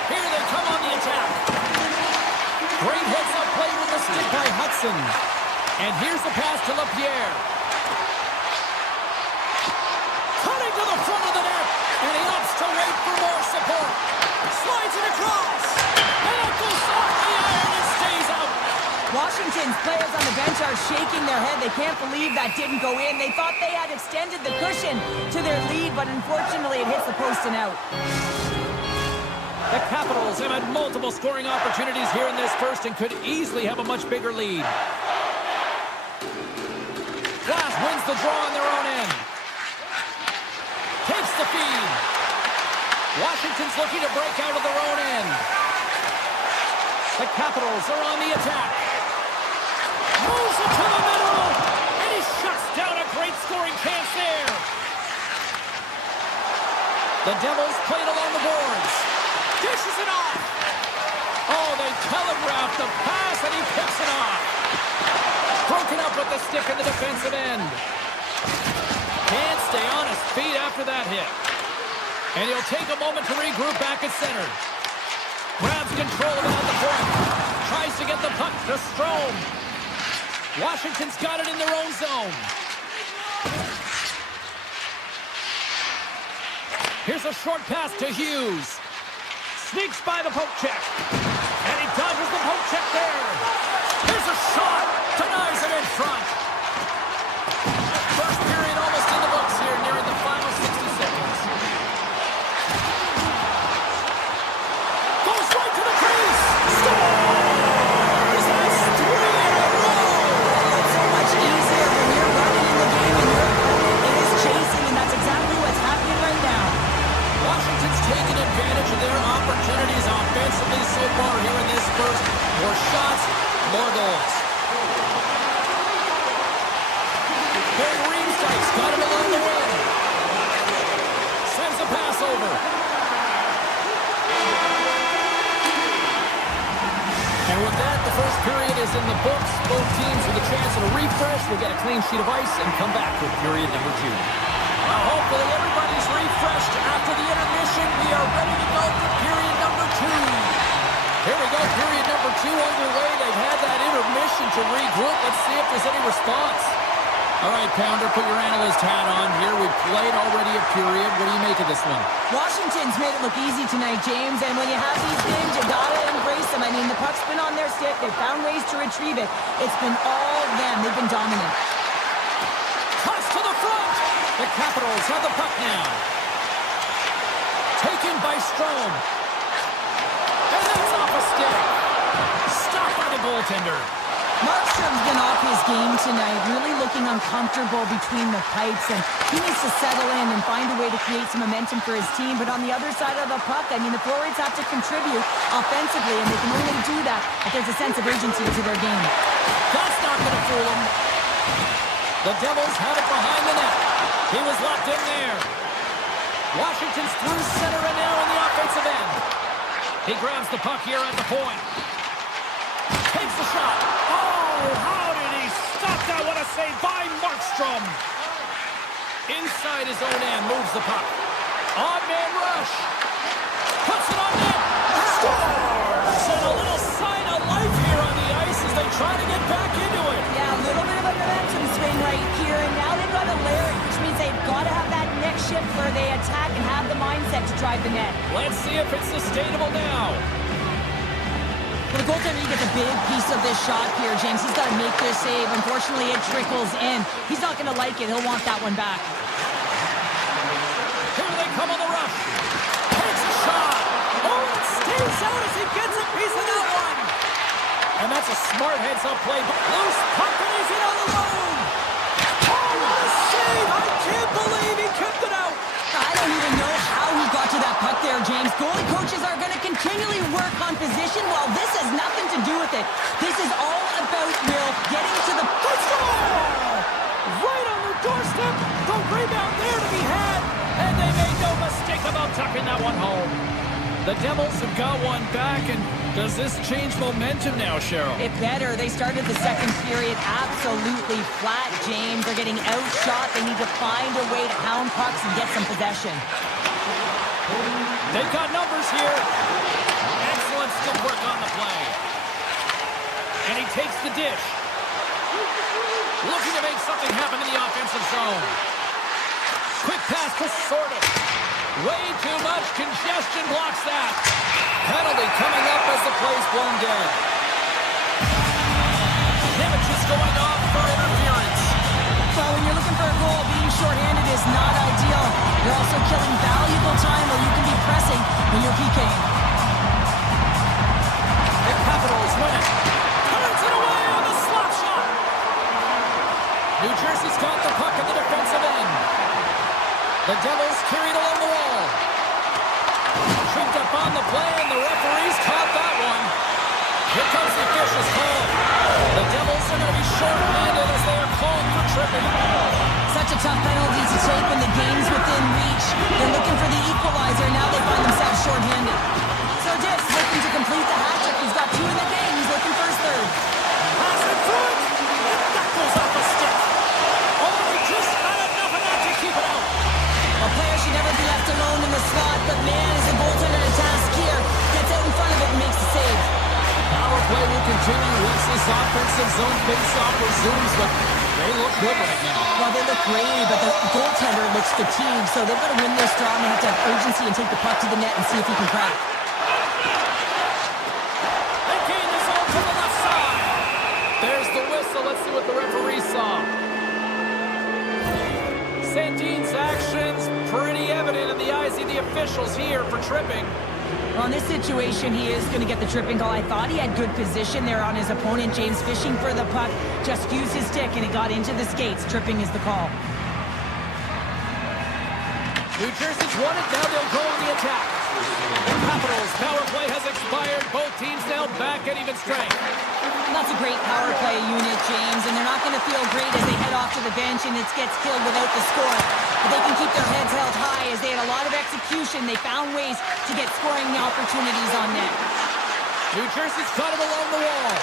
Here they come on the attack. Great heads-up play with the stick by Hudson. And here's the pass to LaPierre. Cutting to the front of the net. And he opts to wait for more support. Slides it across. And it goes off the iron and stays out. Washington's players on the bench are shaking their head. They can't believe that didn't go in. They thought they had extended the cushion to their lead, but unfortunately it hits the post and out. The Capitals have had multiple scoring opportunities here in this first and could easily have a much bigger lead. Glass wins the draw on their own end. Takes the feed. Washington's looking to break out of their own end. The Capitals are on the attack. Moves it to the middle. And he shuts down a great scoring chance there. The Devils played along the boards. Dishes it off. Oh, they telegraphed the pass, and he picks it off. Broken up with the stick in the defensive end. Can't stay on his feet after that hit. And he'll take a moment to regroup back at center. Grabs control of it at the point. Tries to get the puck to Strome. Washington's got it in their own zone. Here's a short pass to Hughes. Sneaks by the poke check. And he dodges the poke check there. Here's a shot. Denies it in front. First period almost in over. And with that, the first period is in the books. Both teams with a chance at a refresh will get a clean sheet of ice and come back with period number 2. Well, hopefully everybody's refreshed after the intermission. We are ready to go for period number 2. Here we go, period number 2 underway. They've had that intermission to regroup. Let's see if there's any response. All right, Pounder, put your analyst hat on here. We've played already a period. What do you make of this one? Washington's made it look easy tonight, James, and when you have these games, you gotta embrace them. I mean, the puck's been on their stick. They've found ways to retrieve it. It's been all them. They've been dominant. Toss to the front. The Capitals have the puck now. Taken by Strome. And that's off a stick. Stopped by the goaltender. Markstrom's been off his game tonight, really looking uncomfortable between the pipes, and he needs to settle in and find a way to create some momentum for his team. But on the other side of the puck, I mean, the forwards have to contribute offensively, and they can only do that if there's a sense of urgency to their game. That's not going to fool him. The Devils have it behind the net. He was locked in there. Washington's through center and now in the offensive end. He grabs the puck here at the point. Takes the shot. Oh, how did he stop that? What a save by Markstrom. Inside his own end, moves the puck. Odd man rush. Puts it on net. Scores! And a little sign of life here on the ice as they try to get back into it. Yeah, a little bit of a momentum swing right here, and now they've got to layer it, which means they've got to have that next shift where they attack and have the mindset to drive the net. Let's see if it's sustainable now. For the goaltender, he gets a big piece of this shot here, James. He's got to make this save. Unfortunately, it trickles in. He's not going to like it. He'll want that one back. Here they come on the rush. Takes a shot. Oh, it stays out as he gets a piece of that one. And that's a smart heads-up play. Loose puck, and he's in on the road. Oh, what a save. I can't believe he kept it out. I don't even know how he got to that puck there, James. Goalie coaches are going to continually work on position. Well, this has nothing to do with it. This is all about Will getting to the... Right on their doorstep. The rebound there to be had. And they made no mistake about tucking that one home. The Devils have got one back, and does this change momentum now, Cheryl? It better. They started the second period absolutely flat, James. They're getting outshot. They need to find a way to pound pucks and get some possession. They've got numbers here. Excellent stick work on the play. And he takes the dish. Looking to make something happen in the offensive zone. Quick pass to Sortis. Way too much congestion blocks that. Penalty coming up as the play's blown dead. Nemec is going off for interference. Well, when you're looking for a goal, being shorthanded is not ideal. You're also killing valuable time where you can be pressing when you're PKing. The Capitals win it. Turns it away on the slap shot. New Jersey's got the puck in the defensive end. The Devils carried along the wall. Tripped up on the play, and the referees caught that one. Here comes the official's call. The Devils are going to be short-handed as they are called for tripping. Such a tough penalty to take when the game's within reach. They're looking for the equalizer. Now they find themselves short-handed. So Dick's looking to complete the hat trick. He's got 2 in the game. He's looking for his third. Pass in front. And that goes off the stick. Oh, he just had enough of that to keep it out. A player should never be left alone in the slot, but man, is a goaltender to task here. Gets out in front of it and makes the save. Power play will continue once this offensive zone face-off resumes, but they look good right now. Well, they look great, but the goaltender looks fatigued, so they've got to win this draw, and they have to have urgency and take the puck to the net and see if he can crack. They gain the zone to the left side. There's the whistle. Let's see what the referee saw. Sandin's actions pretty evident in the eyes of the officials here for tripping. Well, in this situation, he is going to get the tripping call. I thought he had good position there on his opponent. James fishing for the puck, just used his stick, and it got into the skates. Tripping is the call. New Jersey's won it. Now they'll go on the attack. The Capitals' power play has expired. Both teams now back at even strength. That's a great power play unit, James, and they're not going to feel great as they head off off to the bench and it gets killed without the score. But they can keep their heads held high as they had a lot of execution. They found ways to get scoring opportunities on net. New Jersey's got it along the wall.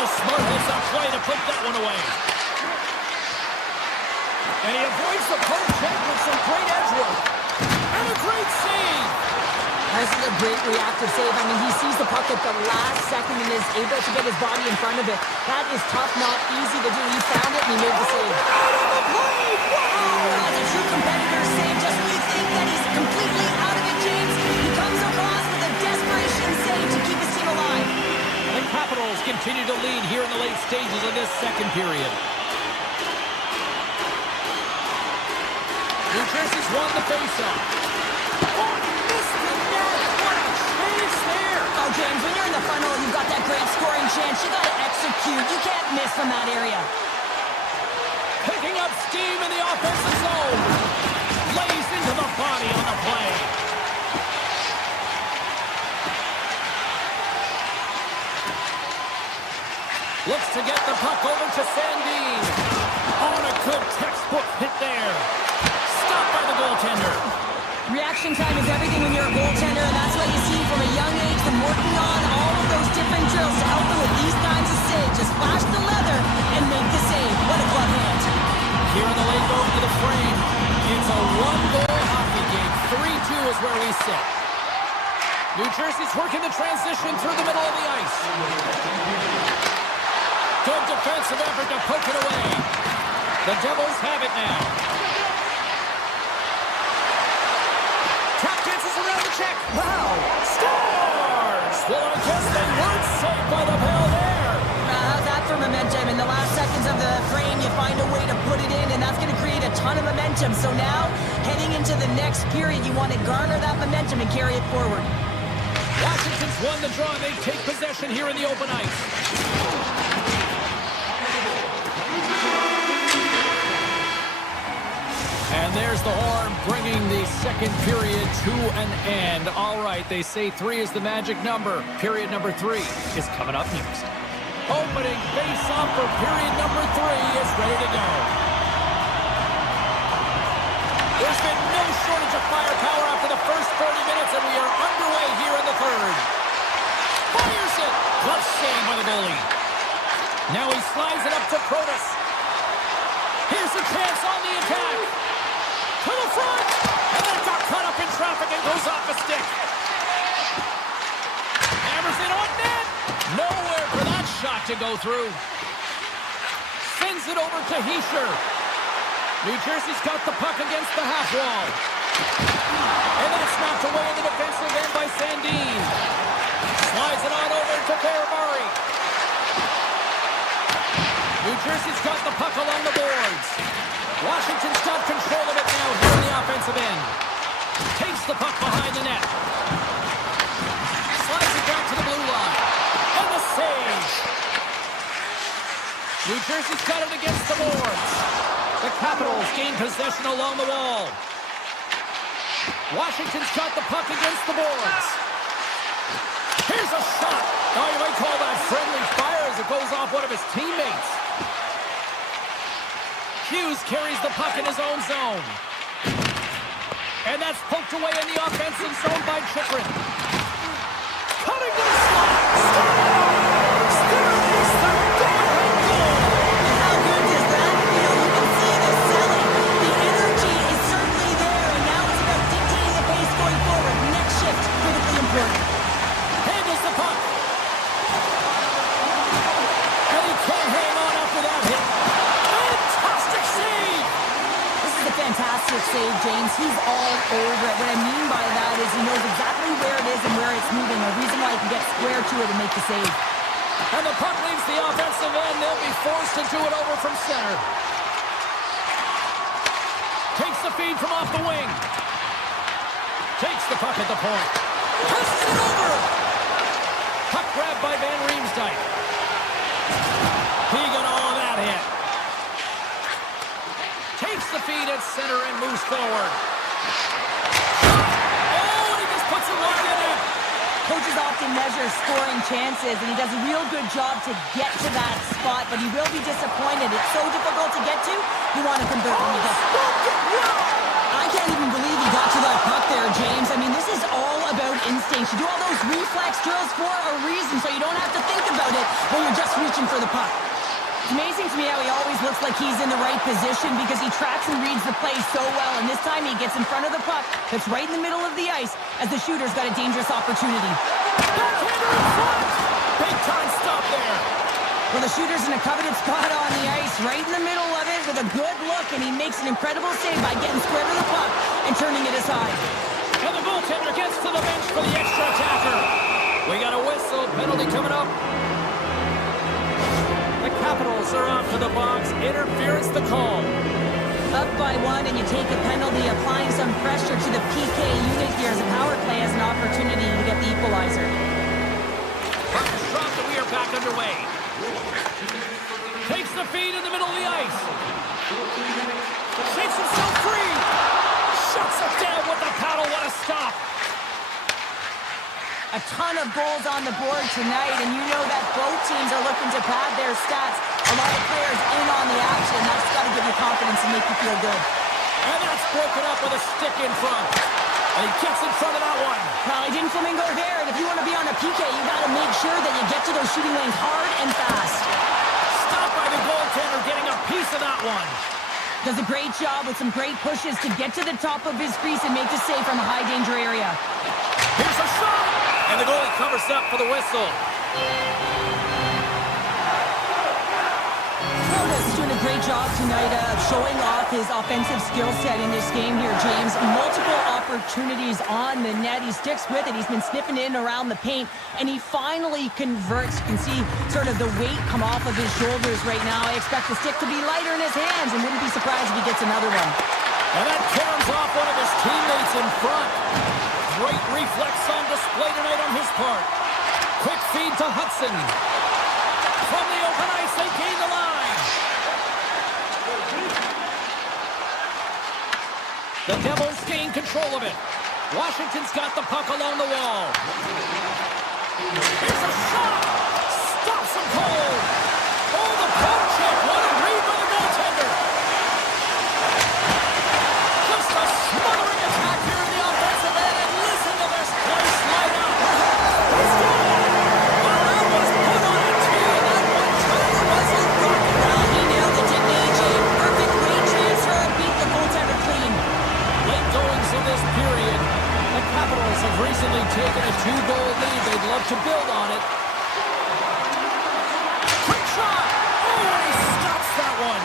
Oh, smart hits that play to put that one away. And he avoids the poke check with some great edge work. And a great save. This is a great reactive save. I mean, he sees the puck at the last second and is able to get his body in front of it. That is tough, not easy to do. He found it and he made the save. Out on the play! Wow! That's a true competitor save. Just when you think that he's completely out of it, James, he comes across with a desperation save to keep his team alive. The Capitals continue to lead here in the late stages of this second period. New Jersey's won the faceoff. Oh, missed the net! What a chance there! Oh, James, when you're in the funnel, you've got that great scoring chance. You got to execute. You can't miss from that area. Picking up steam in the offensive zone. Lays into the body on the play. Looks to get the puck over to Sandin. On a good textbook hit there. Stopped by the goaltender. Reaction time is everything when you're a goaltender, and that's what you see from a young age, them working on all of those different drills to help them with these kinds of saves. Just flash the leather and make the save. What a glove hand. Here in the lane going to the frame. It's a one-goal hockey game. 3-2 is where we sit. New Jersey's working the transition through the middle of the ice. Good defensive effort to poke it away. The Devils have it now. Tap dances around the check. Wow! Scores! Well, I guess they weren't safe by the bell there. How's that for momentum? In the last seconds of the frame, you find a way to put it in, and that's going to create a ton of momentum. So now, heading into the next period, you want to garner that momentum and carry it forward. Washington's won the draw, and they take possession here in the open ice. And there's the horn, bringing the second period to an end. All right, they say 3 is the magic number. Period number 3 is coming up next. Opening face-off for period number 3 is ready to go. There's been no shortage of firepower after the first 40 minutes, and we are underway here in the third. Fires it! Glove save by the goalie. Now he slides it up to Protas. Here's a chance on the attack. To the front! And then it got caught up in traffic and goes off a stick. Hammers it on net. Nowhere for that shot to go through. Sends it over to Hischier. New Jersey's got the puck against the half wall. And then it's snapped away in the defensive end by Sandin. Slides it on over to Ferrari. New Jersey's got the puck along the boards. Washington's got control of it now here in the offensive end. Takes the puck behind the net. Slides it back to the blue line. And the save. New Jersey's got it against the boards. The Capitals gain possession along the wall. Washington's got the puck against the boards. Here's a shot. Oh, you might call that friendly fire as it goes off one of his teammates. Hughes carries the puck in his own zone. And that's poked away in the offensive zone by Chychrun. Cutting to the slot. Scores! There is the go-ahead goal! And how good is that? You know, you can see the selling. The energy is certainly there, and now it's about dictating the pace going forward. Next shift, critically important. Handles the puck. And he can't hang on after that hit. Fantastic save! This is a fantastic save, James. He's all over it. What I mean by that is he knows exactly where it is and where it's moving. A reason why he can get square to it and make the save. And the puck leaves the offensive end. They'll be forced to do it over from center. Takes the feed from off the wing. Takes the puck at the point. Passes it over. Puck grabbed by Van Riemsdyk. He got all of that hit. Takes the feed at center and moves forward. Oh, he just puts it wide in it. Coaches often measure scoring chances, and he does a real good job to get to that spot, but he will be disappointed. It's so difficult to get to. You want to convert when you get I can't even believe he got to that puck there, James. I mean, this is all about instinct. You do all those reflex drills for a reason, so you don't have to think about it when you're just reaching for the puck. It's amazing to me how he always looks like he's in the right position because he tracks and reads the play so well, and this time he gets in front of the puck that's right in the middle of the ice as the shooter's got a dangerous opportunity. Backhander in front! Big time stop there! Well, the shooter's in a coveted spot on the ice, right in the middle of it with a good look, and he makes an incredible save by getting square to the puck and turning it aside. And the goaltender gets to the bench for the extra attacker. We got a whistle, penalty coming up. The Capitals are off to the box. Interference the call. Up by one, and you take a penalty, applying some pressure to the PK unit here as the power play has an opportunity to get the equalizer. Puck is dropped and we are back underway. Takes the feed in the middle of the ice. Shakes himself free. Shuts it down with the paddle. What a stop. A ton of goals on the board tonight, and you know that both teams are looking to pad their stats. A lot of players in on the action. That's got to give you confidence and make you feel good. And that's broken up with a stick in front. And he gets in front of that one. Well, he didn't flamingo there, and if you want to be on a PK, you got to make sure that you get to those shooting lanes hard and fast. Stopped by the goaltender, getting a piece of that one. Does a great job with some great pushes to get to the top of his crease and make the save from a high-danger area. Here's a shot. And the goalie covers up for the whistle. Florida's doing a great job tonight of showing off his offensive skill set in this game here, James. Multiple opportunities on the net. He sticks with it. He's been sniffing in around the paint, and he finally converts. You can see sort of the weight come off of his shoulders right now. I expect the stick to be lighter in his hands, and wouldn't be surprised if he gets another one. And that caroms off one of his teammates in front. Great reflex on display tonight on his part. Quick feed to Hudson. From the open ice, they gain the line. The Devils gain control of it. Washington's got the puck along the wall. Here's a shot. Stops him cold. Oh, the poke check. What a read by the goaltender. Just a smothering attack here in the offensive end. And listen to this place light up. He's got it. Well, that was put on a tee. That one Turner wasn't broken. Well, he nailed it, didn't he, Jay? Perfect weight transfer. Beat the goaltender clean. Late goings in this period. The Capitals have recently taken a 2-goal lead. They'd love to build on it. Quick shot! Oh, and he stops that one.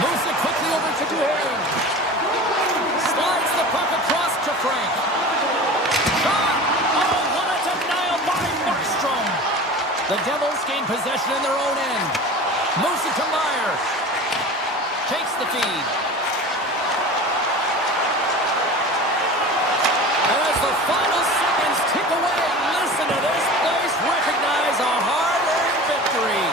Moves it quickly over to Duhaime. Slides the puck across to Frank. Shot! Oh, what a denial by Markstrom. The Devils gain possession in their own end. Moves it to Meyer. Takes the feed. And as the final seconds tick away, listen to this place recognize a hard-earned victory.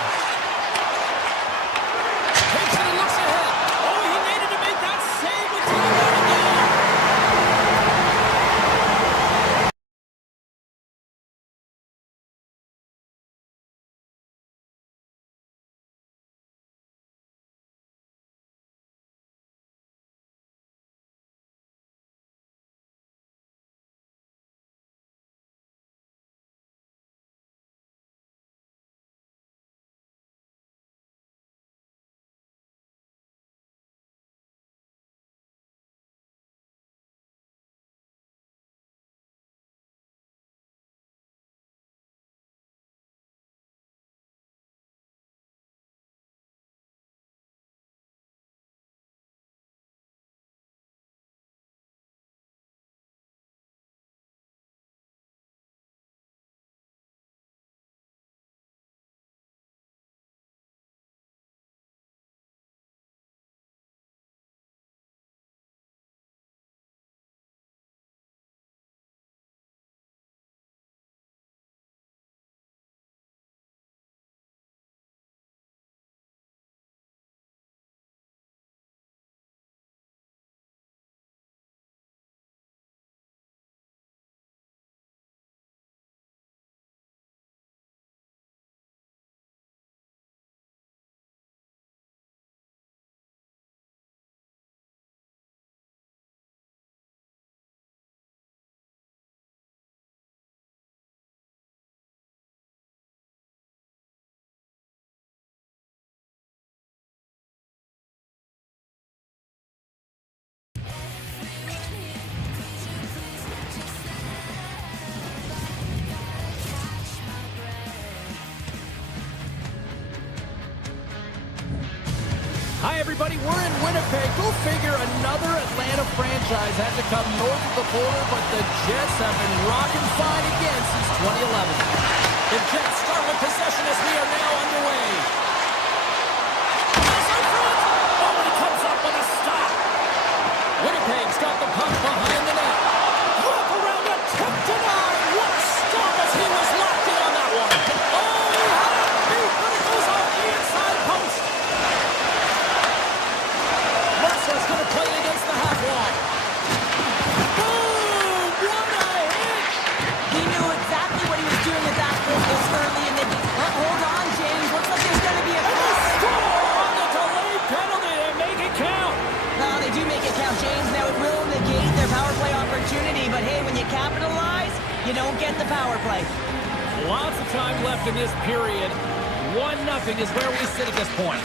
Hi, everybody. We're in Winnipeg. Go figure, another Atlanta franchise had to come north of the border, but the Jets have been rocking fine again since 2011. The Jets start with possession as we are now underway. Oh, he comes up with a stop. Winnipeg's got the puck behind the net. Wrap around a tip denied. What a stop as he was locked in on that one. Oh, he had it beat, but it goes off the inside post. Mercer's going to play it against the half wall. Boom! What a hit! He knew exactly what he was doing at that point this early in the game. Hold on, James. Looks like there's going to be a Score on the delayed penalty and make it count. No, they do make it count, James. Now it will negate their power play opportunity, but hey, when you capitalize, you don't get the power play. Lots of time left in this period. 1-0 is where we sit at this point.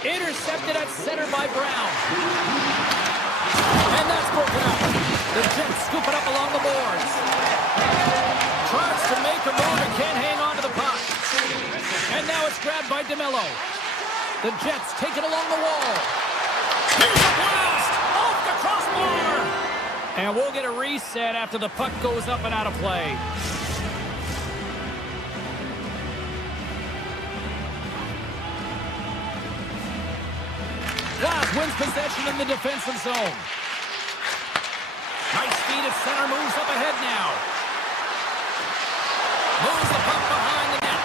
Intercepted at center by Brown. And that's broken up. The Jets scoop it up along the boards. Tries to make a move and can't hang on to the puck. And now it's grabbed by DeMello. The Jets take it along the wall. Here's a blast! Off the crossbar! And we'll get a reset after the puck goes up and out of play. Glass wins possession in the defensive zone. Nice feed at center, moves up ahead now. Moves the puck behind the net.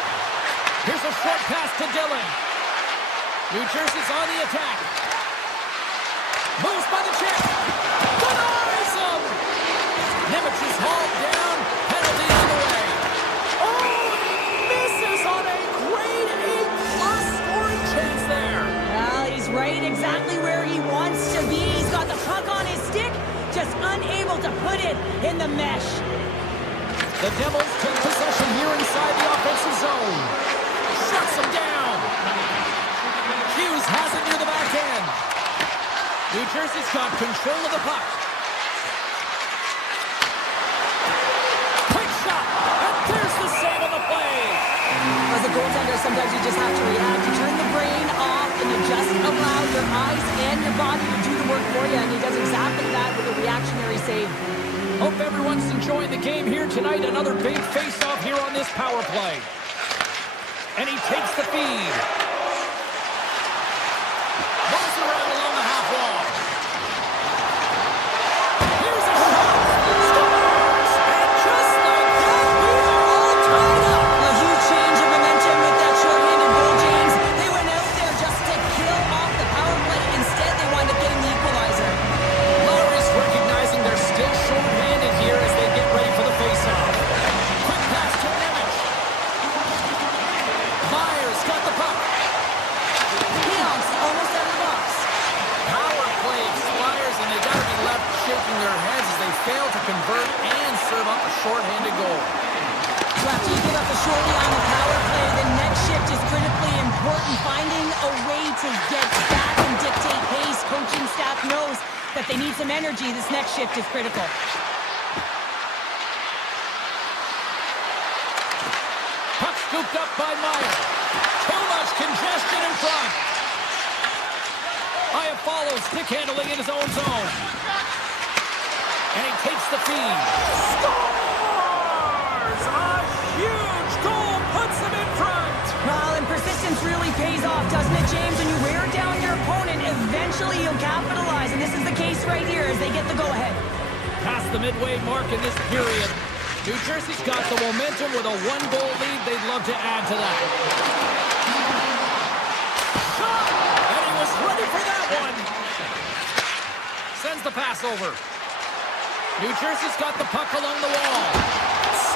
Here's a short pass to Dillon. New Jersey's on the attack. Moves by the check. Denies him. Nemec is hauled down. Penalty on the way. Oh, misses on a grade A+ scoring chance there. Well, he's right exactly where he wants to be. He's got the puck on his stick, just unable to put it in the mesh. The Devils take possession here inside the offensive zone. Shuts them down. Hughes has it near the back end. New Jersey's got control of the puck. Quick shot, and there's the save on the play. As a goaltender, sometimes you just have to react. You turn the brain off and you just allow your eyes and your body to do the work for you, and he does exactly that with a reactionary save. Hope everyone's enjoying the game here tonight. Another big face-off here on this power play. And he takes the feed. Moves around along the half wall. Here's a shot. Scores! And just like that, we are all tied up. A huge change of momentum with that short-handed goal, James. They went out there just to kill off the power play. Instead, they wound up getting the equalizer. Lowry's recognizing they're still short-handed here as they get ready for the face-off. Quick pass to Nemec. Myers got the puck. Leon's almost out of the box. Power play expires, and they got to be left shaking their heads as they fail to convert and serve up a short-handed goal. So after you give up a shorty on the power play, the next shift is critically important. Finding a way to get back and dictate pace. Coaching staff knows that they need some energy. This next shift is critical. Puck scooped up by Meyer. Too much congestion in front. Aya follows, stick handling in his own zone. And he takes the feed. Scores! A huge goal puts him in front. Well, and persistence really pays off, doesn't it, James? When you wear down your opponent, eventually you'll capitalize. And this is the case right here as they get the go-ahead. Past the midway mark in this period. New Jersey's got the momentum with a one-goal lead. They'd love to add to that. Shot! And he was ready for that one. Sends the pass over. New Jersey's got the puck along the wall.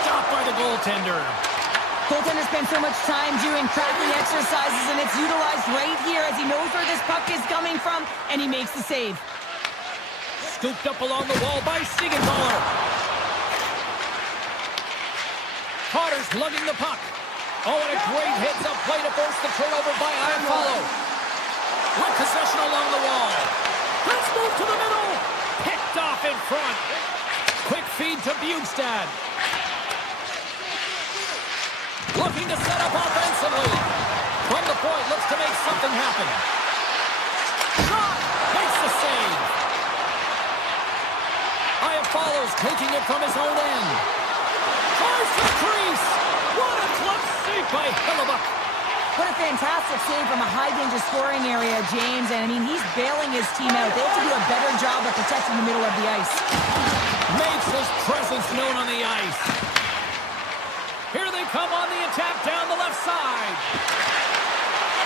Stopped by the goaltender. Goaltender spends so much time doing tracking exercises, and it's utilized right here as he knows where this puck is coming from, and he makes the save. Scooped up along the wall by Siegenthaler. Potter's lugging the puck. Oh, and a great heads-up play to force the turnover by Iafallo. With possession along the wall. Let's move to the middle. Picked off in front. Quick feed to Bjugstad. Looking to set up offensively. From the point, looks to make something happen. Devils taking it from his own end. Tries to the crease. What a clutch save by Hellebuyck. What a fantastic save from a high-danger scoring area, James. And, I mean, he's bailing his team out. They have to do a better job of protecting the middle of the ice. Makes his presence known on the ice. Here they come on the attack down the left side.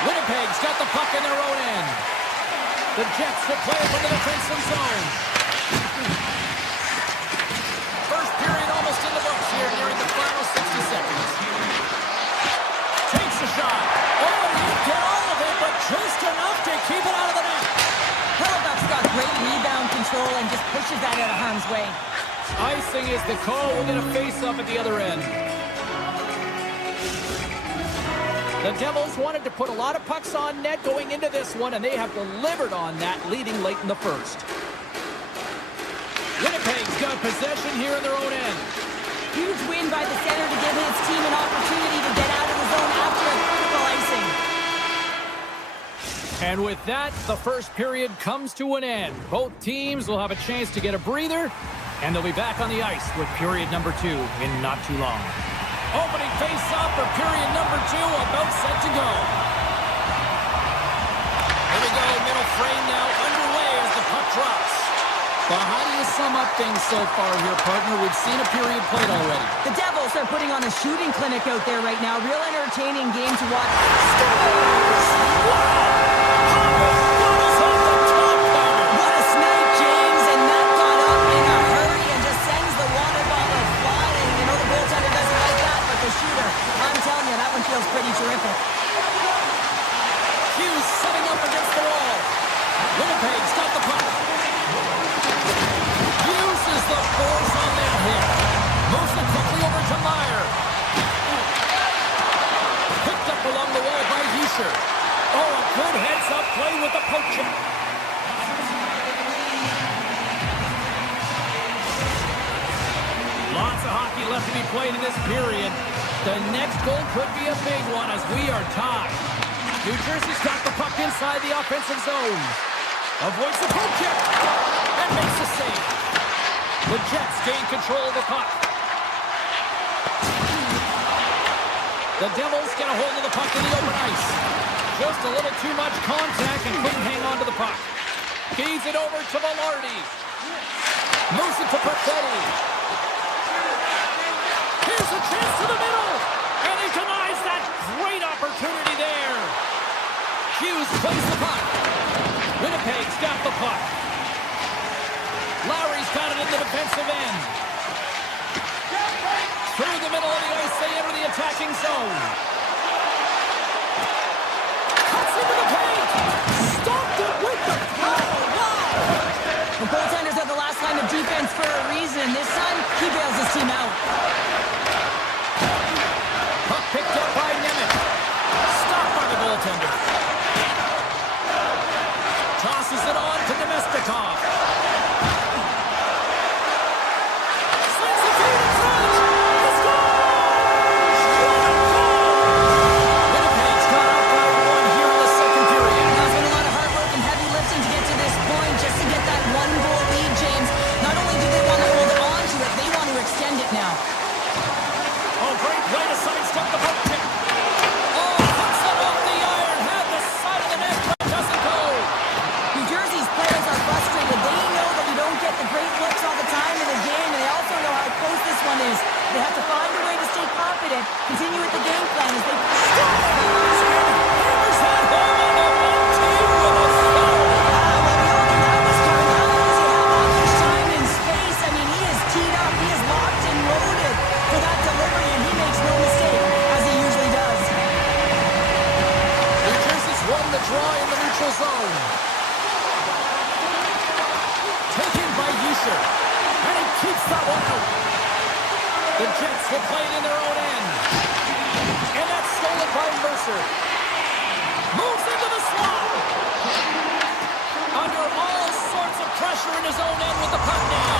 Winnipeg's got the puck in their own end. The Jets will play it from the defensive zone. First period almost in the books here, nearing the final 60 seconds. Takes a shot. Oh, you get all of it, but just enough to keep it out of the net. Hellebuyck's got great rebound control and just pushes that out of harm's way. Icing is the call. We'll get a face-off at the other end. The Devils wanted to put a lot of pucks on net going into this one, and they have delivered on that, leading late in the first. Winnipeg's got possession here in their own end. Huge win by the center to give his team an opportunity to get out of the zone after a critical icing. And with that, the first period comes to an end. Both teams will have a chance to get a breather, and they'll be back on the ice with period number 2 in not too long. Opening face-off for period number 2, about set to go. Here we go, middle frame now underway as the puck drops. Well, how do you sum up things so far here, partner? We've seen a period played already. The Devils are putting on a shooting clinic out there right now. Real entertaining game to watch. What a snake, James, and that got up in a hurry and just sends the water bottle flying. You know the goaltender doesn't like that, but the shooter, I'm telling you, that one feels pretty terrific. Hughes setting up against the wall. Winnipeg's got the puck. Uses the force on that hit. Moves it quickly over to Meyer. Picked up along the wall by Huscher. Oh, a good heads-up play with the poke check. Lots of hockey left to be played in this period. The next goal could be a big one as we are tied. New Jersey's got the puck inside the offensive zone. Avoids the poke check and makes the save. The Jets gain control of the puck. The Devils get a hold of the puck in the open ice. Just a little too much contact and couldn't hang on to the puck. Feeds it over to Velarde. Moves it to Perfetti. Here's a chance to the middle. And he denies that great opportunity there. Hughes plays the puck. Winnipeg's got the puck. Lowry's got it in the defensive end. Through the middle of the ice, they enter the attacking zone. Cuts into the paint. Stopped it with the power. Wow! The goaltenders are the last line of defense for a reason. This time, he bails his team out. Puck picked up by Nemeth. Stopped by the goaltender. Tosses it on to Nemestikov. They have to find a way to stay confident, continue with the game plan as they time and space. I mean, he is teed up, he is locked and loaded for that delivery, and he makes no mistake, as he usually does. New Jersey's won the draw in the neutral zone. Taken by Huscher, and he keeps that one out. The Jets will play it in their own end. And that's stolen by Mercer. Moves into the slot. Under all sorts of pressure in his own end with the puck now.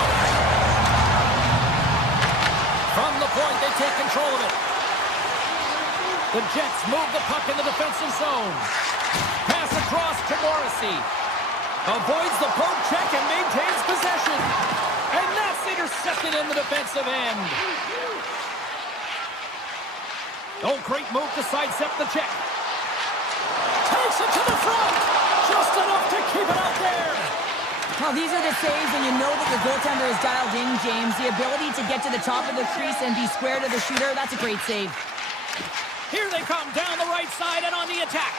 From the point, they take control of it. The Jets move the puck in the defensive zone. Pass across to Morrissey. Avoids the poke check and maintains possession. And that's intercepted in the defensive end. Oh, great move to sidestep the check. Takes it to the front. Just enough to keep it out there. Well, these are the saves, and you know that your goaltender is dialed in, James. The ability to get to the top of the crease and be square to the shooter, that's a great save. Here they come down the right side and on the attack.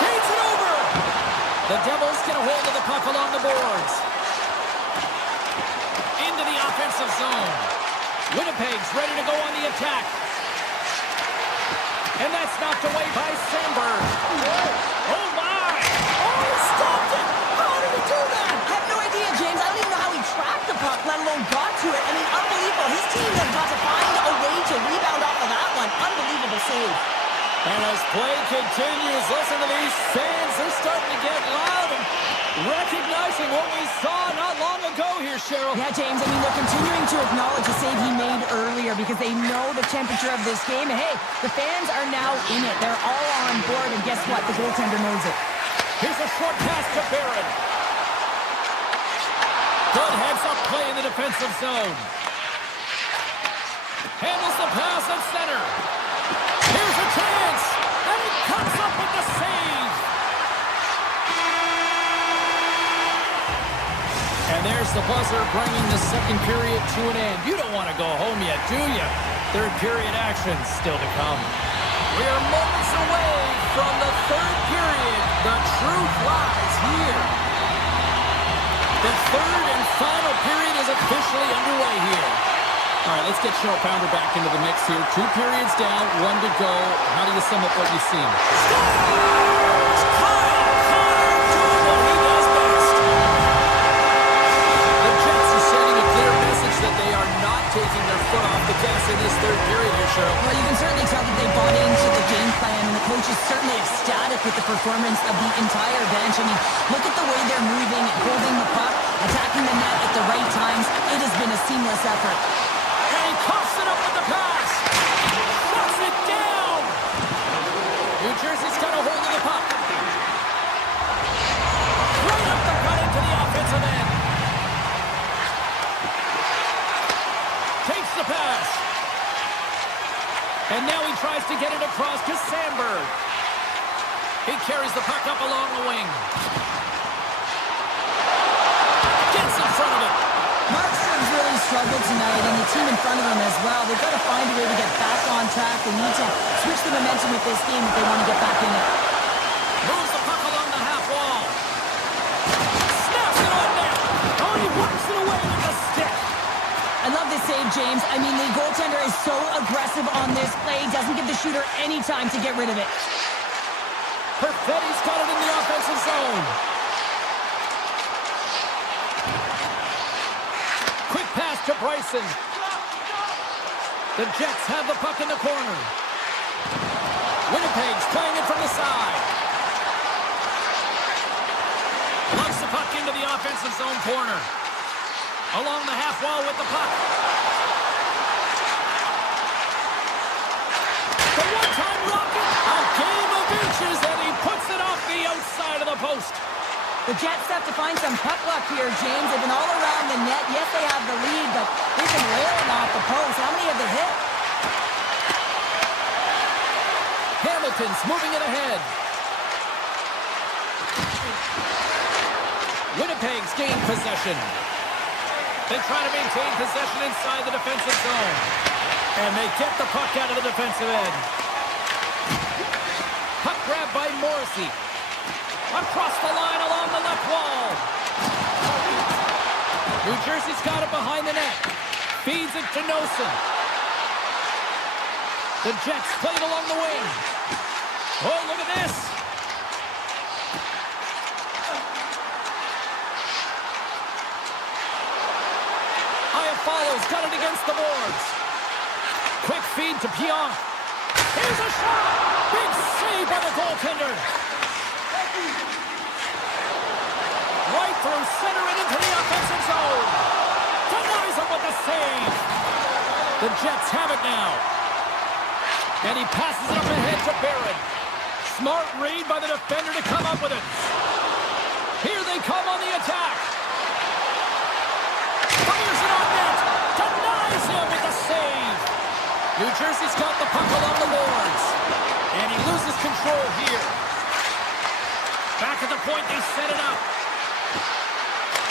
Feeds it over. The Devils get a hold of the puck along the boards. Into the offensive zone. Winnipeg's ready to go on the attack. And that's knocked away by Sandberg. Oh, my! Oh, he stopped it! How did he do that? I have no idea, James. I don't even know how he tracked the puck, let alone got to it. I mean, unbelievable. His team has got to find a way to rebound off of that one. Unbelievable save. And as play continues, listen to these fans. They're starting to get loud and recognizing what we saw not long ago here, Cheryl. Yeah, James, I mean, they're continuing to acknowledge the save he made earlier because they know the temperature of this game. And, hey, the fans are now in it. They're all on board, and guess what? The goaltender knows it. Here's a short pass to Barron. Good heads-up play in the defensive zone. Handles the pass at center. Here's a chance, and he comes up with the save. And there's the buzzer, bringing the second period to an end. You don't want to go home yet, do you? Third period action still to come. We are moments away from the third period. The truth lies here. The third and final period is officially underway here. All right, let's get Cheryl Pounder back into the mix here. 2 periods down, 1 to go. How do you sum up what you've seen? Scores! Kyle Connor doing what he does best. The Jets are sending a clear message that they are not taking their foot off the gas in this third period here, Cheryl. Well, you can certainly tell that they bought into the game plan, and the coach is certainly ecstatic with the performance of the entire bench. I mean, look at the way they're moving, holding the puck, attacking the net at the right times. It has been a seamless effort. And he coughs it up with the pass. Shuts it down. New Jersey's got a hold of the puck. Right up the gut into the offensive end. Takes the pass. And now he tries to get it across to Sandberg. He carries the puck up along the wing. Gets in front of it. Markstrom's really struggled tonight, and the team in front of him as well. They've got to find a way to get back on track. They need to switch the momentum with this game if they want to get back in it. Moves the puck along the half wall. Snaps it on net. Oh, he works it away with the stick. I love this save, James. I mean, the goaltender is so aggressive on this play. Doesn't give the shooter any time to get rid of it. Perfetti's got it in the offensive zone. Quick pass to Bryson. The Jets have the puck in the corner. Winnipeg's playing it from the side. Lugs the puck into the offensive zone corner. Along the half wall with the puck. The one-time rocket. A game of inches, and he puts it off the outside of the post. The Jets have to find some puck luck here, James. They've been all around the net. Yes, they have the lead, but they've been railing off the post. How many have they hit? Hamilton's moving it ahead. Winnipeg's gained possession. They try to maintain possession inside the defensive zone. And they get the puck out of the defensive end. Puck grab by Morrissey. Across the line along the left wall. New Jersey's got it behind the net. Feeds it to Nosen. The Jets played along the wing. Oh, look at this. Follows, got it against the boards. Quick feed to Pionk. Here's a shot! Big save by the goaltender. Right through center and into the offensive zone. Denies him with the save. The Jets have it now. And he passes it up ahead to Barron. Smart read by the defender to come up with it. Here they come on the attack. New Jersey's got the puck along the boards. And he loses control here. Back at the point, they set it up.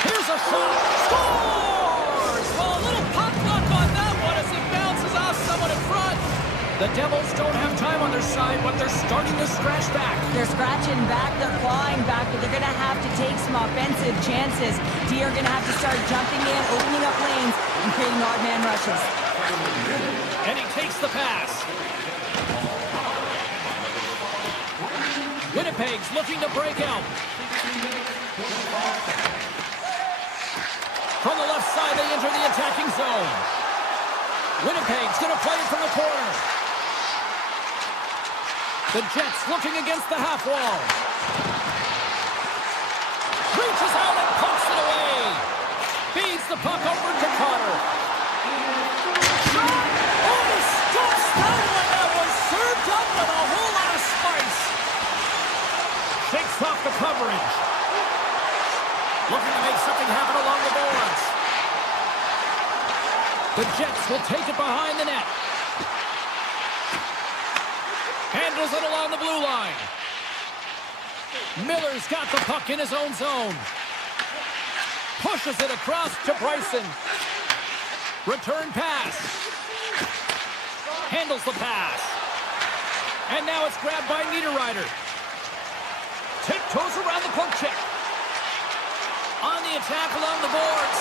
Here's a shot. Scores! Well, a little puck luck on that one as it bounces off someone in front. The Devils don't have time on their side, but they're starting to scratch back. They're scratching back, they're clawing back, but they're going to have to take some offensive chances. D are going to have to start jumping in, opening up lanes, and creating odd man rushes. And he takes the pass. Winnipeg's looking to break out. From the left side, they enter the attacking zone. Winnipeg's going to play it from the corner. The Jets looking against the half wall. Reaches out and pumps it away. Feeds the puck over to Carter. Shot! Oh, he stops that one. That was served up with a whole lot of spice. Shakes off the coverage. Looking to make something happen along the boards. The Jets will take it behind the net. Handles it along the blue line. Miller's got the puck in his own zone. Pushes it across to Bryson. Return pass. Handles the pass. And now it's grabbed by Niederreiter. Tiptoes around the poke check. On the attack along the boards.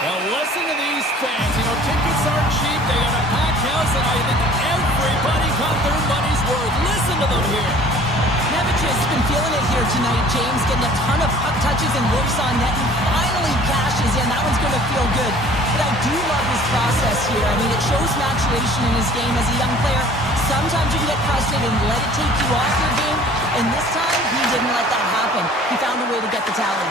Now listen to these fans. You know, tickets aren't cheap. They got a packed house, and I think everybody got their money's worth. Listen to them here. Nevich has been feeling it here tonight, James, getting a ton of puck touches and works on net, and finally cashes in. That one's going to feel good. But I do love his process here. I mean, it shows maturation in his game as a young player. Sometimes you can get frustrated and let it take you off your game, and this time, he didn't let that happen. He found a way to get the tally.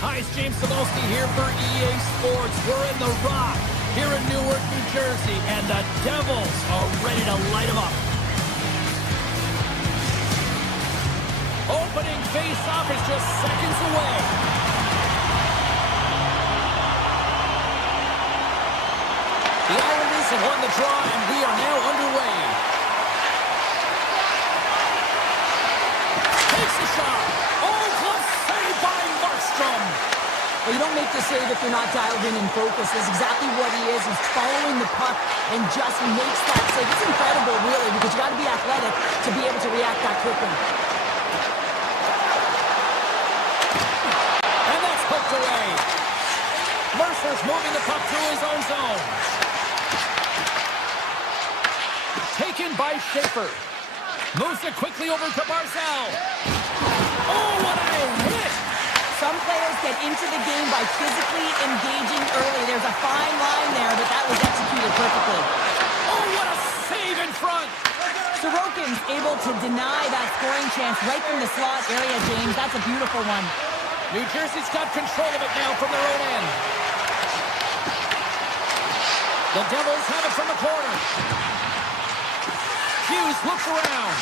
Hi, it's James Cebulski here for EA Sports. We're in the Rock here in Newark, New Jersey, and the Devils are ready to light them up. Opening face-off is just seconds away. The Islanders have won the draw, and we are now underway. Takes a shot. Oh, glove save by Markstrom. Well, you don't make the save if you're not dialed in and focused. That's exactly what he is. He's following the puck and just makes that save. It's incredible, really, because you got to be athletic to be able to react that quickly. And that's poked away. Mercer's moving the puck through his own zone. Taken by Schaefer. Moves it quickly over to Barzal. Oh, what a hit! Some players get into the game by physically engaging early. There's a fine line there, but that was executed perfectly. Oh, what a save in front! Sorokin's able to deny that scoring chance right from the slot area, James. That's a beautiful one. New Jersey's got control of it now from their own end. The Devils have it from the corner. Hughes looks around.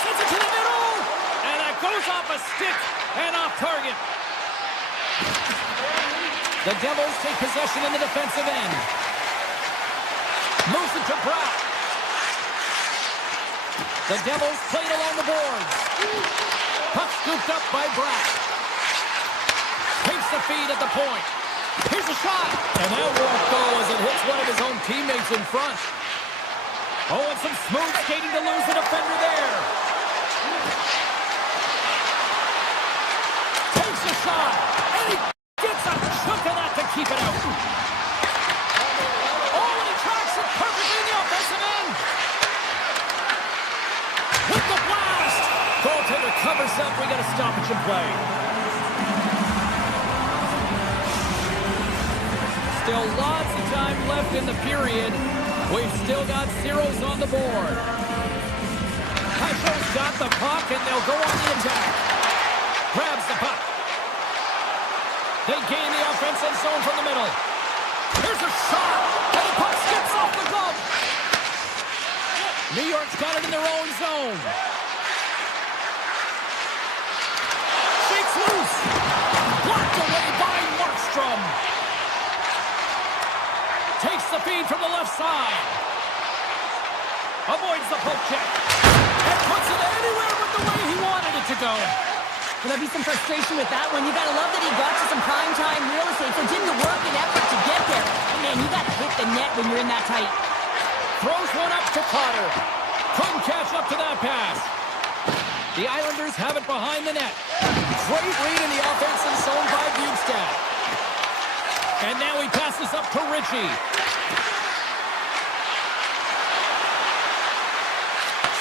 Sends it to the middle! And that goes off a stick and off target. The Devils take possession in the defensive end. Moves it to Brock. The Devils played along the boards. Puck scooped up by Brock. Takes the feed at the point. Here's a shot. And that won't go as it hits one of his own teammates in front. Oh, and some smooth skating to lose the defender there. Takes a shot. And he gets a chunk of that to keep it out. Oh, and he tracks it perfectly in the offensive end. With the blast. Goaltender covers up. We got a stoppage in play. Still lots of time left in the period. We've still got zeros on the board. Kasho's got the puck, and they'll go on the attack. Grabs the puck. They gain the offensive zone from the middle. Here's a shot, and the puck skips off the glove. New York's got it in their own zone. Shakes loose. Blocked away by Markstrom. Takes the feed from the left side. Avoids the poke check. And puts it anywhere but the way he wanted it to go. There'll be some frustration with that one. You got to love that he got you some primetime real estate, so did the work and effort to get there. But man, you got to hit the net when you're in that tight. Throws one up to Carter. Couldn't catch up to that pass. The Islanders have it behind the net. Great read in the offensive zone by Bukestad. And now he passes up to Ritchie.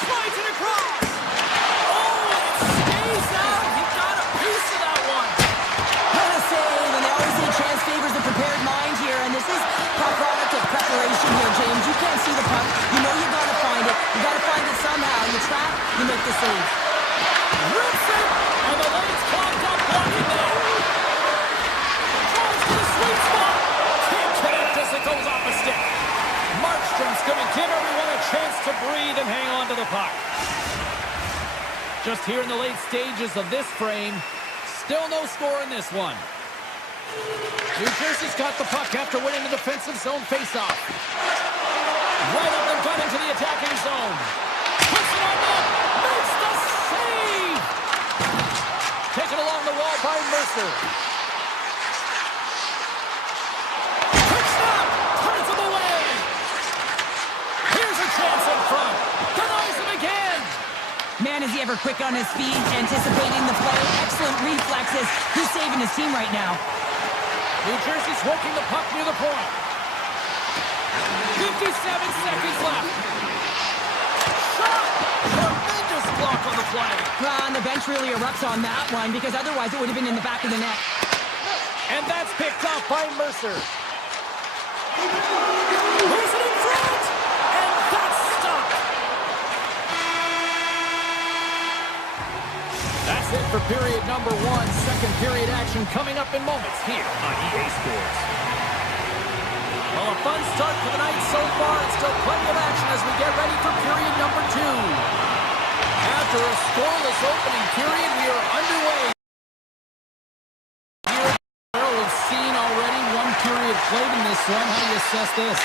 Slides it across. Oh, it stays out. He got a piece of that one. What a save, and they always say chance favors the prepared mind here, and this is a product of preparation here, James. You can't see the puck. You know you got to find it. You got to find it somehow. You trap, you make the save. Rips it, and the lane's clogged up blocking that. Sweet spot. Can't connect as it goes off a stick. Markstrom's going to give everyone a chance to breathe and hang on to the puck. Just here in the late stages of this frame, still no score in this one. New Jersey's got the puck after winning the defensive zone faceoff. Right up the gut into the attacking zone. Puts it on net. Makes the save. Taken along the wall by Mercer. Chance in front. Denies him again. Man, is he ever quick on his feet, anticipating the play. Excellent reflexes. He's saving his team right now. New Jersey's working the puck near the point. 57 seconds left. Shot! Tremendous block on the play. And the bench really erupts on that one, because otherwise it would have been in the back of the net. And that's picked up by Mercer. Moves it in front! That's it for period number 1. Second period action coming up in moments here on EA Sports. Well, a fun start to the night so far, and still plenty of action as we get ready for period number 2. After a scoreless opening period, we are underway. Well, we've seen already one period played in this one. How do you assess this?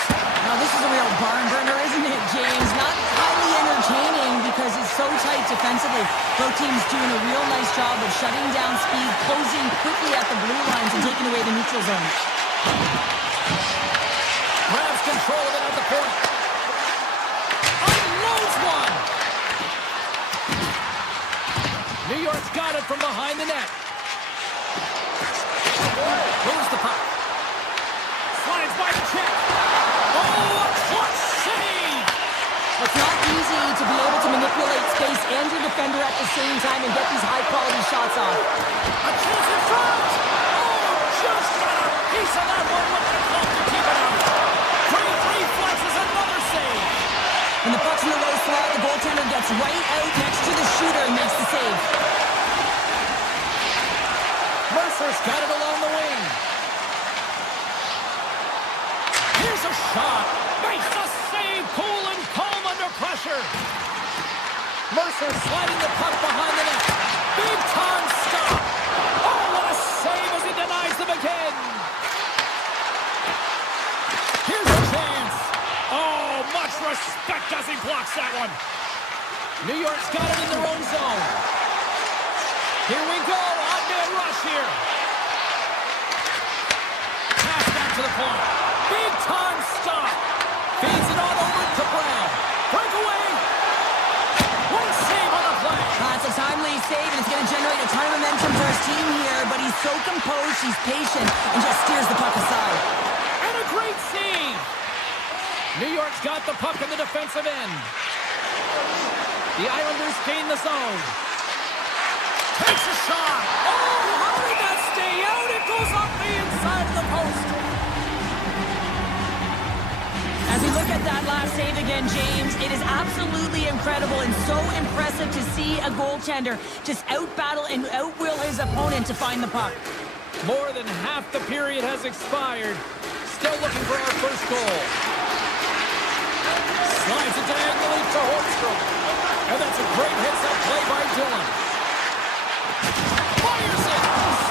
Now, this is a real barn burner, isn't it, James? Not highly entertaining because it's so tight defensively. Both teams doing a real nice job of shutting down speed, closing quickly at the blue lines, and taking away the neutral zone. Grabs control of it at the point. Unloads one. New York's got it from behind the net. Moves the puck. Slides by the check. Oh, a clutch save! It's not easy to be able to manipulate space and your defender at the same time and get these high-quality shots off. A chance in front! Oh, just got a piece of that one with the glove to keep it out. Great reflexes, another save. When the puck's in the low slot, the goaltender gets right out next to the shooter and makes the save. Mercer's got it along the wing. Here's a shot. Makes the save. Cool and calm under pressure. Mercer sliding the puck behind the net. Big time stop. Oh, what a save as he denies them again. Here's a chance. Oh, much respect as he blocks that one. New York's got it in their own zone. Here we go. Odd-man rush here. Pass back to the point. Big time stop. Feeds it on over to Brown. Breakaway. What a save on the play. It's a timely save, and it's going to generate a ton of momentum for his team here, but he's so composed, he's patient, and just steers the puck aside. And a great save. New York's got the puck in the defensive end. The Islanders gain the zone. Takes a shot. Oh, how did that stay out? It goes off the inside of the post. As we look at that last save again, James, it is absolutely incredible and so impressive to see a goaltender just out-battle and out-will his opponent to find the puck. More than half the period has expired. Still looking for our first goal. Slides it diagonally to Holmstrom. And that's a great hits-up play by Dillon. Fires it!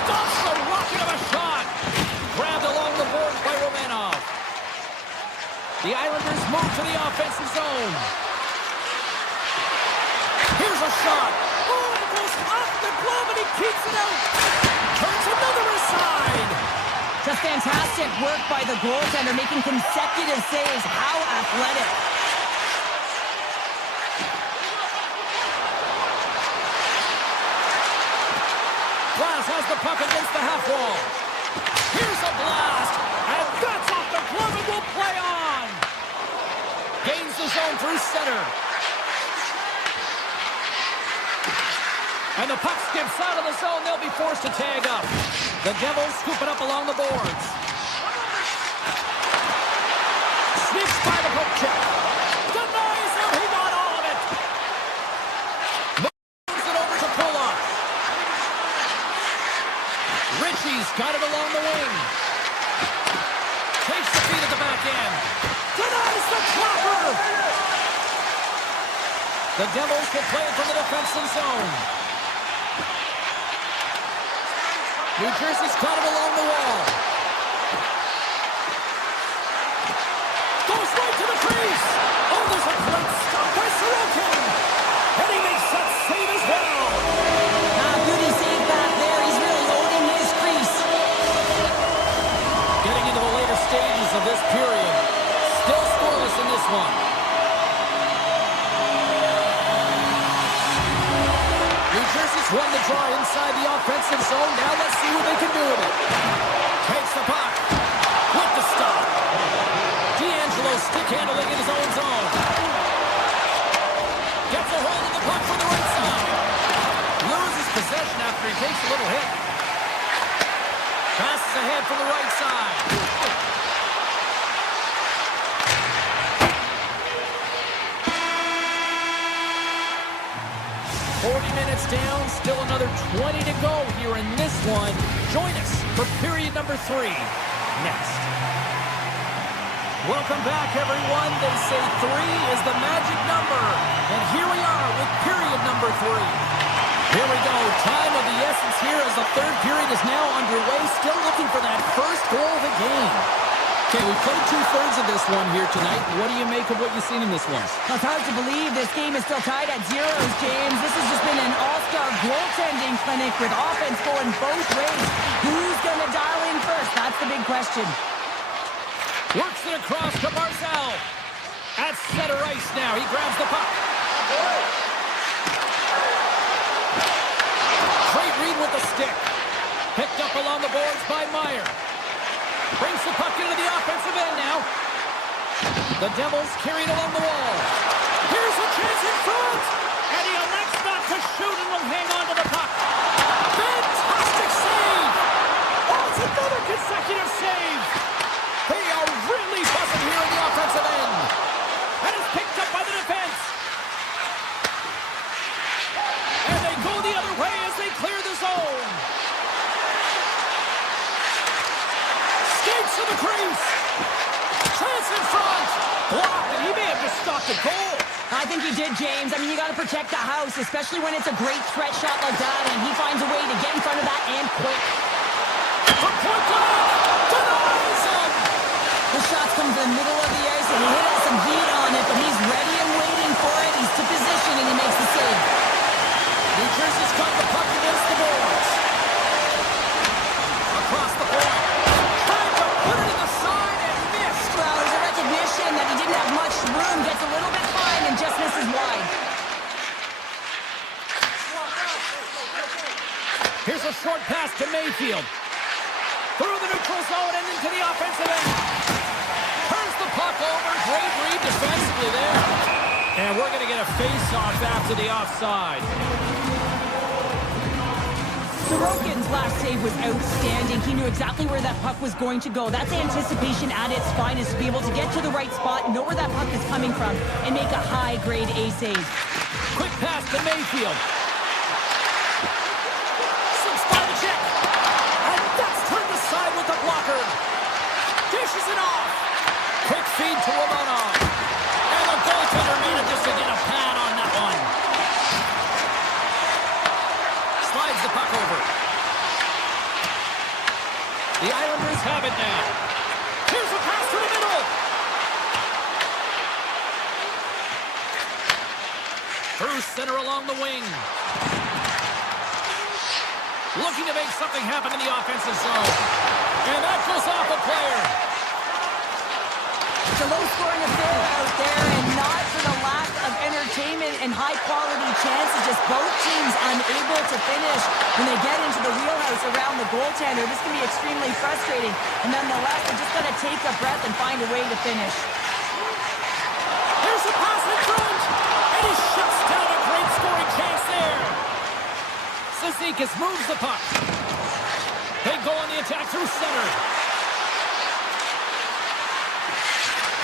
Stops the rocket of a shot! Grabbed along the boards by Romanov. The Islanders move to the offensive zone. Here's a shot. Oh, it goes off the glove and he keeps it out. Turns another aside. Just fantastic work by the goaltender, making consecutive saves. How athletic. Glass has the puck against the half wall. Here's a blast. And that's off the glove and will play on. Gains the zone through center. And the puck skips out of the zone. They'll be forced to tag up. The Devils scoop it up along the boards. Sneaks by the poke check. Denies him. He got all of it. Moves it over to Pulock. Ritchie's got it along the wing. Takes the feed at the back end. Denies the clopper. The Devils will play it from the defensive zone. New Jersey's got it along the wall. Goes right to the crease. Oh, there's a great stop by Sorokin. And he makes that save as well. Beauty save back there. He's really holding his crease. Getting into the later stages of this period. Still scoreless in this one. New Jersey's won the draw inside the offensive zone. Now let's see what they can do with it. Takes the puck. With the stop. D'Angelo stick handling in his own zone. Gets a hold of the puck from the right side. Loses possession after he takes a little hit. Passes ahead from the right side. 40 minutes down, still another 20 to go here in this one. Join us for period number 3 next. Welcome back, everyone. They say 3 is the magic number. And here we are with period number 3. Here we go. Time of the essence here as the third period is now underway. Still looking for that first goal of the game. Okay, we played 2/3 of this one here tonight. What do you make of what you've seen in this one? Well, it's hard to believe this game is still tied at 0, James. This has just been an all-star goaltending clinic with offense going both ways. Who's going to dial in first? That's the big question. Works it across to Barzal. At center ice now. He grabs the puck. Great read with the stick. Picked up along the boards by Meyer. Brings the puck into the offensive end now. The Devils carry it along the wall. Here's a chance in front. And he elects not to shoot and will hang on to the puck. Fantastic save. Oh, it's another consecutive save. They are really buzzing here in the offensive end. And it's picked up by the defense. And they go the other way as they clear the zone. Skates to the crease. Chance in front. Blocked, and he may have just stopped the goal. I think he did, James. I mean, you got to protect the house, especially when it's a great threat shot like that, and he finds a way to get in front of that and quick. From point blank, denies him. The shots come to the middle of the ice, and he hit some heat on it, but he's ready and waiting for it. He's to position, and he makes the save. New Jersey's got the puck against the boards. Across the point. Trying to put it in the side and missed. Well, there's a recognition that he didn't have much room, gets a little bit fine, and just misses wide. Here's a short pass to Mayfield. Through the neutral zone and into the offensive end. Turns the puck over. Great read defensively there. And we're going to get a face-off after the offside. Sorokin's last save was outstanding. He knew exactly where that puck was going to go. That's anticipation at its finest, to be able to get to the right spot, know where that puck is coming from, and make a high-grade A save. Quick pass to Mayfield. Slips by the check. And that's turned aside with the blocker. Dishes it off. Quick feed to Romanov. And the goaltender manages to get a pad on that one. Slides the puck over. The Islanders have it now. Here's a pass to the middle. Through center along the wing. Looking to make something happen in the offensive zone. And that goes off a player. It's a low-scoring affair out there, and not for the lack of entertainment and high-quality chances. Just both teams unable to finish when they get into the wheelhouse around the goaltender. This can be extremely frustrating. And nonetheless, they're just going to take a breath and find a way to finish. Here's a pass in front. And he shuts down a great scoring chance there. Cizikas moves the puck. They go on the attack through center.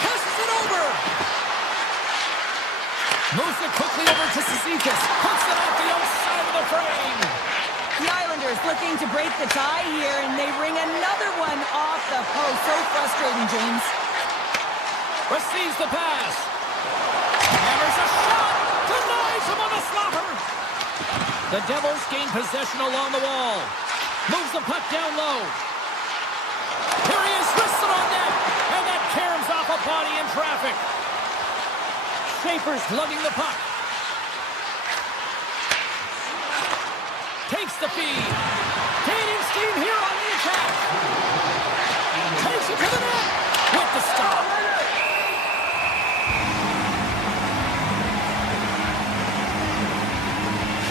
Passes it over. Moves it quickly over to Cizikas. Puts it off the outside of the frame. The Islanders looking to break the tie here, and they ring another one off the post. So frustrating, James. Receives the pass. Hammers a shot. Denies him on the slapper. The Devils gain possession along the wall. Moves the puck down low. Here he is, wristed on net. And that caroms off a body in traffic. Schaefer's lugging the puck. Takes the feed. Gaining steam here on the attack. Takes it to the net. With the stop.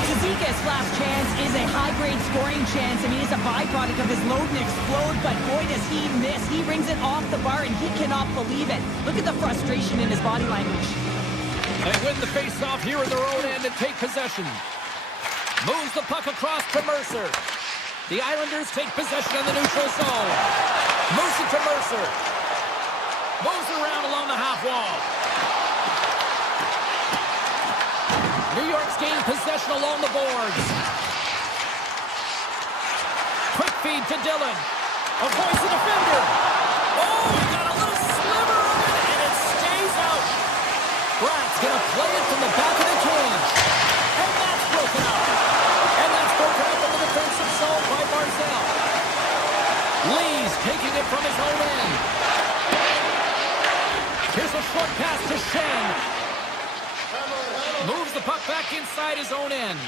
Cizikas' last chance is a high-grade scoring chance. I mean, it's a byproduct of his load and explode, but boy, does he miss. He rings it off the bar, and he cannot believe it. Look at the frustration in his body language. They win the face-off here in their own end and take possession. Moves the puck across to Mercer. The Islanders take possession in the neutral zone. Moves it to Mercer. Moves around along the half wall. New York's gained possession along the boards. Quick feed to Dillon. Avoids the defender. Oh, he got a little sliver of it, and it stays out. Bratt's going to play it from the back of the cage. And that's broken up. And that's broken up in the defensive zone by Barzal. Lee's taking it from his own end. Here's a short pass to Shen. Moves the puck back inside his own end.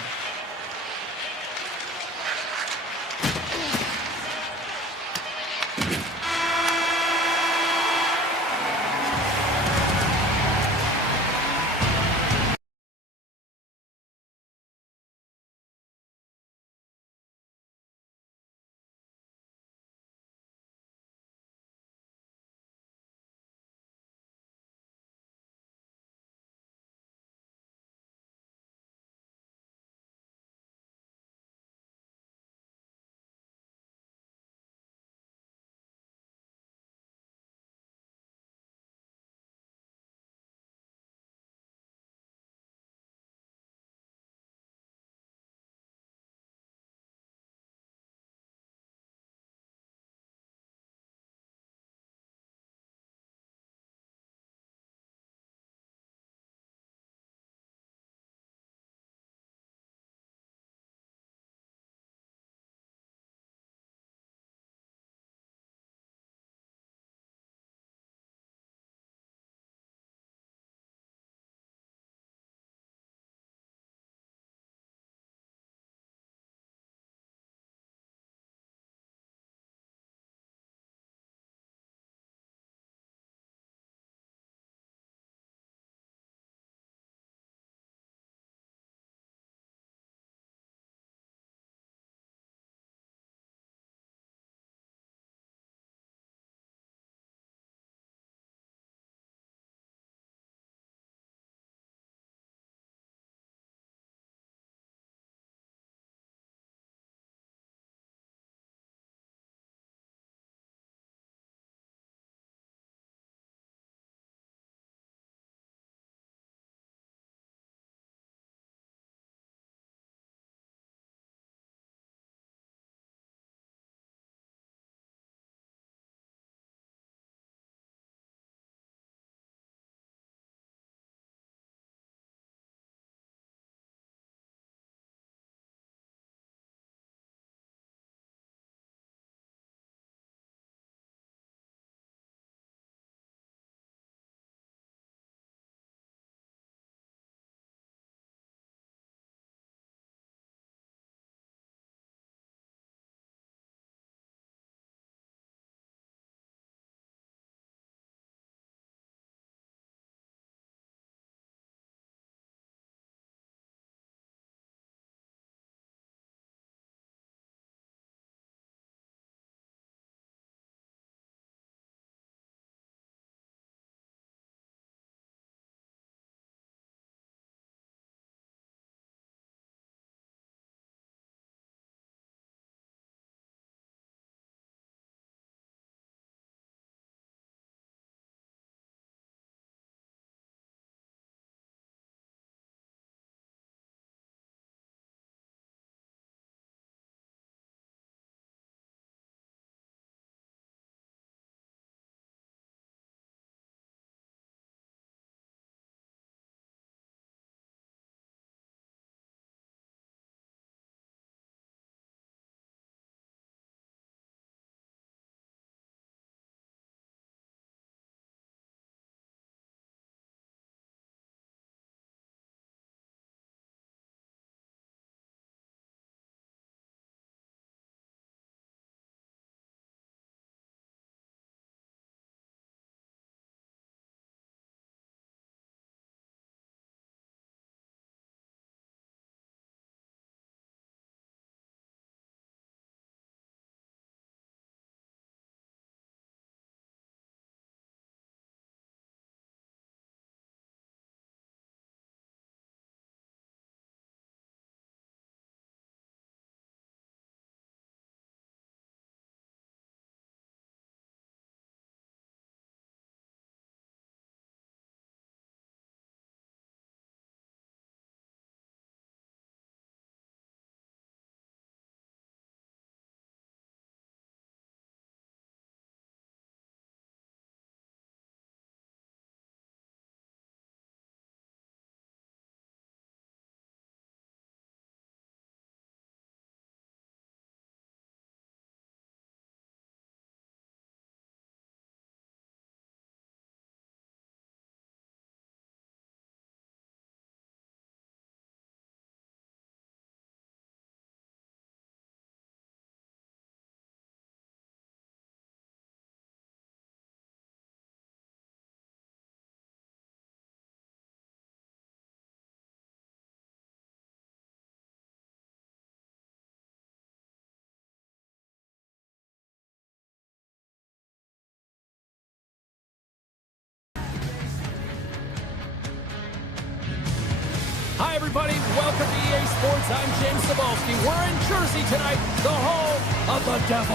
everybody. Welcome to EA Sports. I'm James Cebulski. We're in Jersey tonight, the home of the Devils.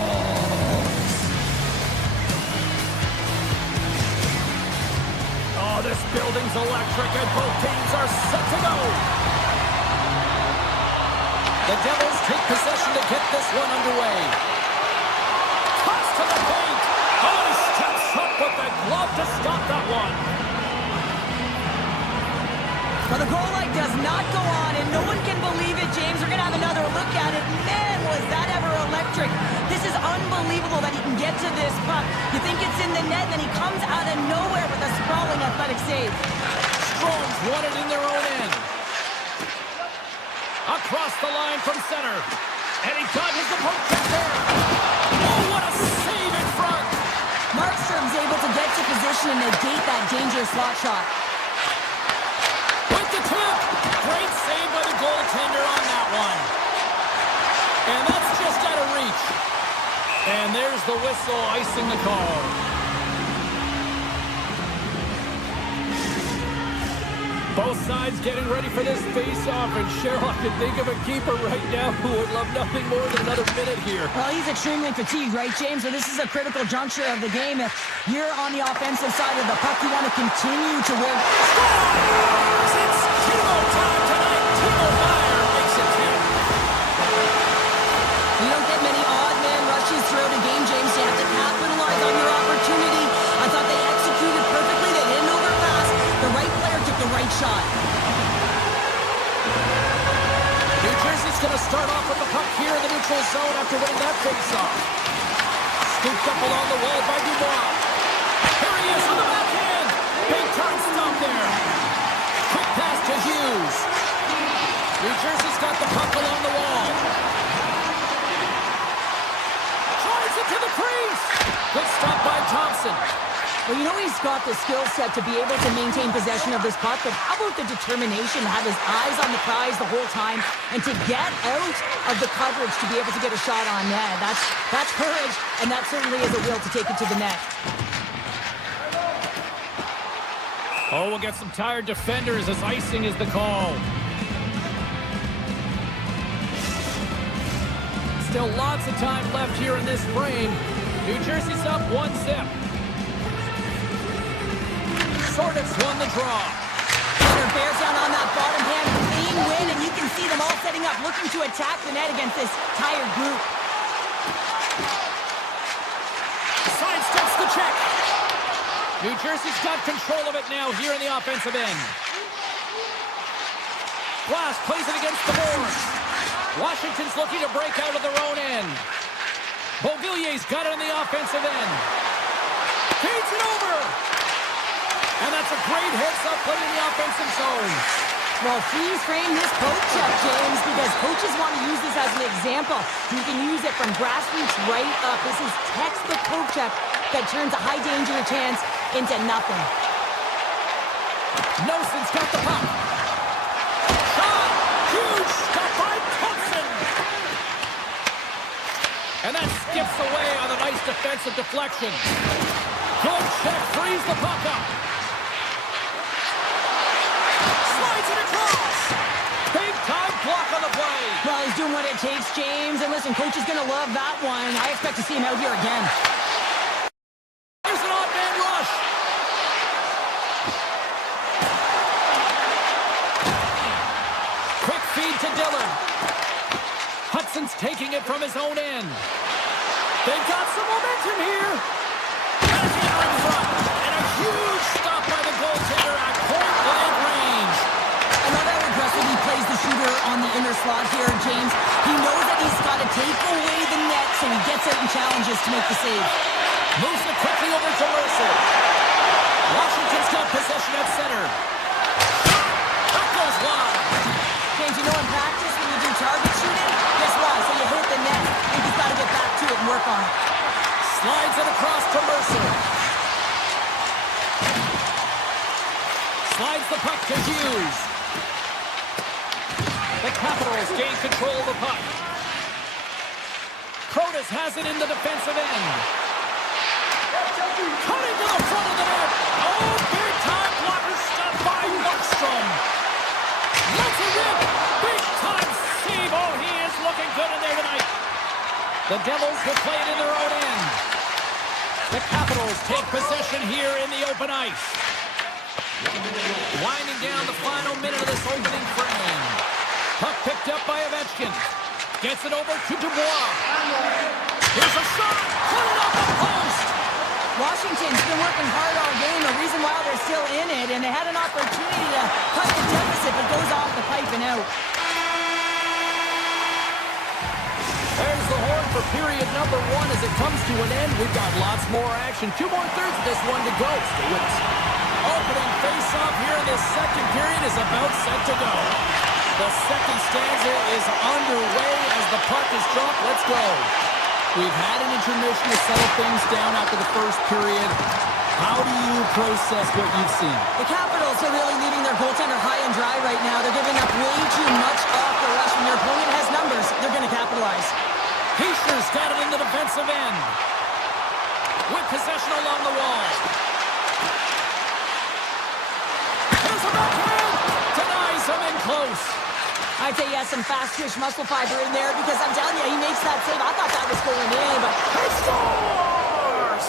Oh, this building's electric, and both teams are set to go. The Devils take possession to get this one underway. Toss to the paint. Oh, he steps up with the glove to stop that one. Well, the goal light does not go on, and no one can believe it, James. We're going to have another look at it. Man, was that ever electric. This is unbelievable that he can get to this puck. You think it's in the net, then he comes out of nowhere with a sprawling athletic save. Strong's won it in their own end. Across the line from center. And he dodges the poke check there. Oh, what a save in front. Markstrom's able to get to position and negate that dangerous slot shot. With the tip. Great save by the goaltender on that one. And that's just out of reach. And there's the whistle icing the call. Both sides getting ready for this face-off, and Cheryl, I can think of a keeper right now who would love nothing more than another minute here. Well, he's extremely fatigued, right, James? So this is a critical juncture of the game. If you're on the offensive side of the puck, you want to continue to work. Scores! It's Timo time tonight. Timo Meyer makes it 10. You don't get many odd man rushes throughout a game, James. You have to capitalize on your opportunity. I thought they executed perfectly. They didn't overpass. The right player took the right shot. New Jersey's going to start off with the puck here in the neutral zone after winning that face-off. Scooped up along the wall by Dubois. Here he is on the backhand. Big time stop there. Quick pass to Hughes. New Jersey's got the puck along the wall. Drives it to the crease. Good stop by Thompson. Well, you know he's got the skill set to be able to maintain possession of this puck, but how about the determination to have his eyes on the prize the whole time and to get out of the coverage to be able to get a shot on net? That's courage, and that certainly is a will to take it to the net. Oh, we'll get some tired defenders as icing is the call. Still lots of time left here in this frame. New Jersey's up 1-0. Sordic's won the draw. Center bears down on that bottom hand, clean win, and you can see them all setting up, looking to attack the net against this tired group. Sidesteps the check. New Jersey's got control of it now here in the offensive end. Glass plays it against the boards. Washington's looking to break out of their own end. Beauvillier's got it on the offensive end. Feeds it over. And that's a great heads-up play in the offensive zone. Well, please frame this poke check, James, because coaches want to use this as an example. You can use it from grassroots right up. This is textbook poke check that turns a high-danger chance into nothing. Noson's got the puck. Shot! Huge stop by Thompson! And that skips away on a nice defensive deflection. Good check, frees the puck up. Slides it across. Big time block on the play. Well, he's doing what it takes, James. And listen, coach is going to love that one. I expect to see him out here again. There's an odd man rush. Quick feed to Dillon. Hudson's taking it from his own end. They've got some momentum here. Backhander in front. And a huge stop by the goaltender at point-blank range. I love how aggressive he plays the shooter on the inner slot here, James. He knows that he's got to take away the net, so he gets out and challenges to make the save. Moves it quickly over to Mercer. Washington's got possession at center. That goes wide. James, you know in practice when you do target shooting, guess what? So you hit the net, and he's got to get back to it and work on it. Slides it across to Mercer. Slides the puck to Hughes. The Capitals gain control of the puck. Protas has it in the defensive end. Cutting to the front of the net. Oh, big time blocker stop by Markstrom. Lets it rip. The Devils will play it in their own end. The Capitals take possession here in the open ice. Winding down the final minute of this opening frame. Puck picked up by Ovechkin. Gets it over to Dubois. Here's a shot. Put it up the post. Washington's been working hard all game. The reason why they're still in it, and they had an opportunity to cut the deficit, but goes off the pipe and out. There's the horn for period number 1 as it comes to an end. We've got lots more action. 2 more thirds of this one to go. Stay with us. Opening face-off here in this second period is about set to go. The second stanza is underway as the puck is dropped. Let's go. We've had an intermission to settle things down after the first period. How do you process what you've seen? The Capitals are really leaving their goaltender high and dry right now. They're giving up way too much off the rush. When your opponent has numbers, they're going to capitalize. Heischer's got it in the defensive end. With possession along the wall. Here's a backhand. Denies him in close. I'd say he has some fast twitch muscle fiber in there because I'm telling you, he makes that save. I thought that was going in, but he scores!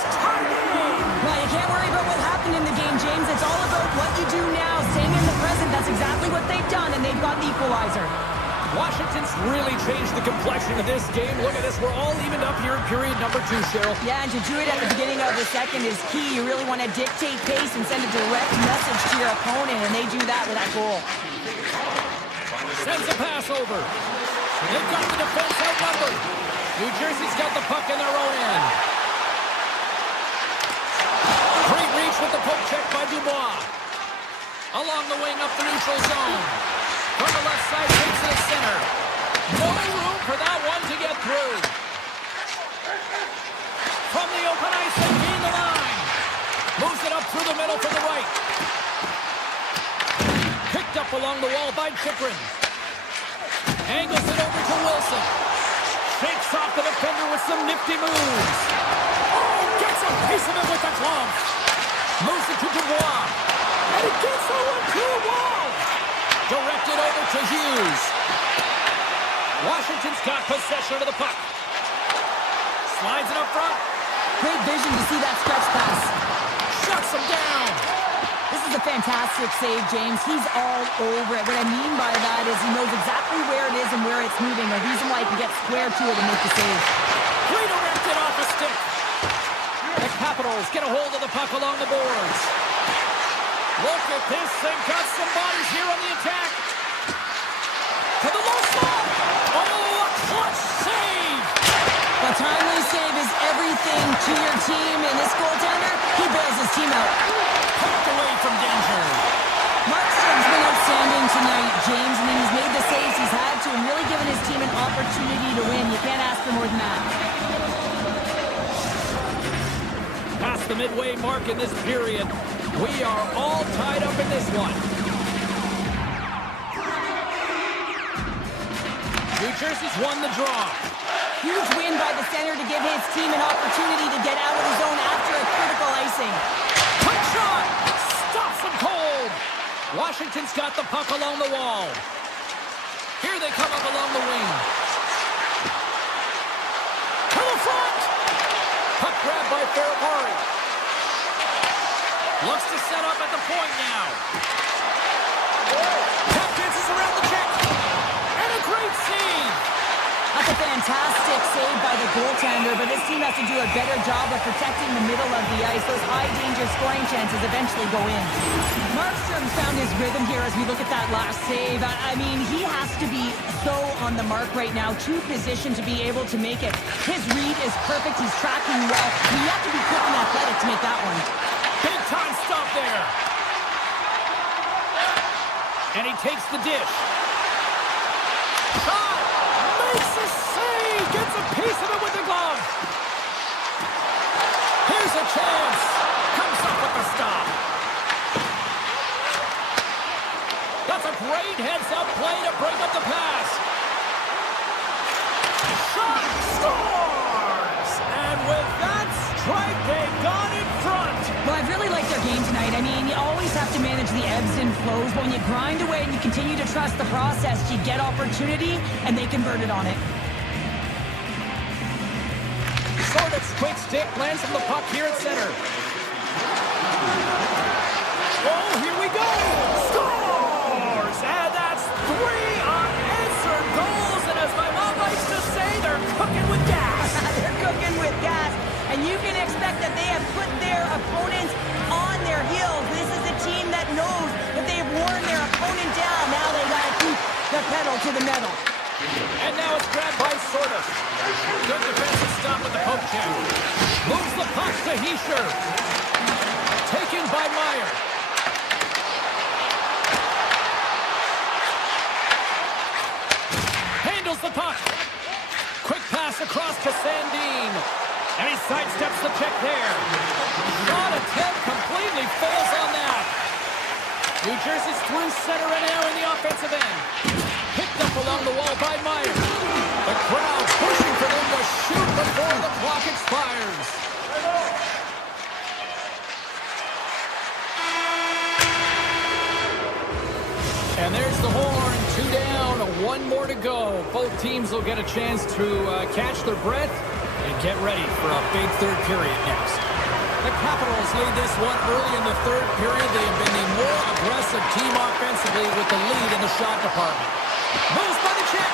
Well, you can't worry about what happened in the game, James. It's all about what you do now, staying in the present. That's exactly what they've done, and they've got the equalizer. Washington's really changed the complexion of this game. Look at this. We're all evened up here in period number 2, Cheryl. Yeah, and to do it at the beginning of the second is key. You really want to dictate pace and send a direct message to your opponent, and they do that with that goal. Sends a pass over. They've got the defense outnumbered. New Jersey's got the puck in their own end. Great reach with the poke check by Dubois. Along the wing up the neutral zone. From the left side, takes it to center. No room for that one to get through. From the open ice, they gain the line. Moves it up through the middle for the right. Picked up along the wall by Chychrun. Angles it over to Wilson. Shakes off the defender with some nifty moves. Oh, gets a piece of it with the glove. Moves it to Dubois. And he gets that one to a wall. Directed over to Hughes. Washington's got possession of the puck. Slides it up front. Great vision to see that stretch pass. Shuts him down. This is a fantastic save, James. He's all over it. What I mean by that is he knows exactly where it is and where it's moving. The reason why he can get square to it and make the save. Redirected off the stick. The Capitals get a hold of the puck along the boards. Look at this. They've got some bodies here on the attack. To the low slot. Oh, a clutch save. A timely save is everything to your team, and this goaltender, he bails his team out. Poked away from danger. Markstrom's been outstanding tonight, James. I mean, he's made the saves he's had to and really given his team an opportunity to win. You can't ask for more than that. Past the midway mark in this period. We are all tied up in this one. New Jersey's won the draw. Huge win by the center to give his team an opportunity to get out of the zone after a critical icing. Quick shot! Stops him cold! Washington's got the puck along the wall. Here they come up along the wing. To the front! Puck grab by Ferrari. Looks to set up at the point now. Puck dances around the check. And a great save! That's a fantastic save by the goaltender, but this team has to do a better job of protecting the middle of the ice. Those high-danger scoring chances eventually go in. Markstrom's found his rhythm here as we look at that last save. I mean, he has to be so on the mark right now, to position to be able to make it. His read is perfect. He's tracking well. You have to be quick and athletic to make that one. Big time stop there. And he takes the dish. Shot! Makes a save! Gets a piece of it with the glove. Here's a chance. Comes up with the stop. That's a great heads-up play to break up the pass. Shot! Scores! And with that strike, they got in front. Well, I've really liked their game tonight. I mean, you always have to manage the ebbs and flows, but when you grind away and you continue to trust the process, you get opportunity, and they converted on it. Hornets' quick stick lands from the puck here at center. Oh, here we go! Scores! And that's 3 unanswered goals. And as my mom likes to say, they're cooking with gas. They're cooking with gas. And you can expect that they have put their opponents on their heels. This is a team that knows that they've worn their opponent down. Now they got to keep the pedal to the metal. And now it's grabbed by Sortis. Good defensive stop with the poke check. Moves the puck to Heischer. Taken by Meyer. Handles the puck. Quick pass across to Sandin. And he sidesteps the check there. Shot attempt completely fails on that. New Jersey's through center and now in the offensive end. Picked up along the wall by Meyer. The crowd pushing for them to shoot before the clock expires. And there's the horn. 2 down, 1 more to go. Both teams will get a chance to catch their breath and get ready for a big third period next. The Capitals lead this one early in the third period. They have been the more aggressive team offensively with the lead in the shot department. Moves by the check.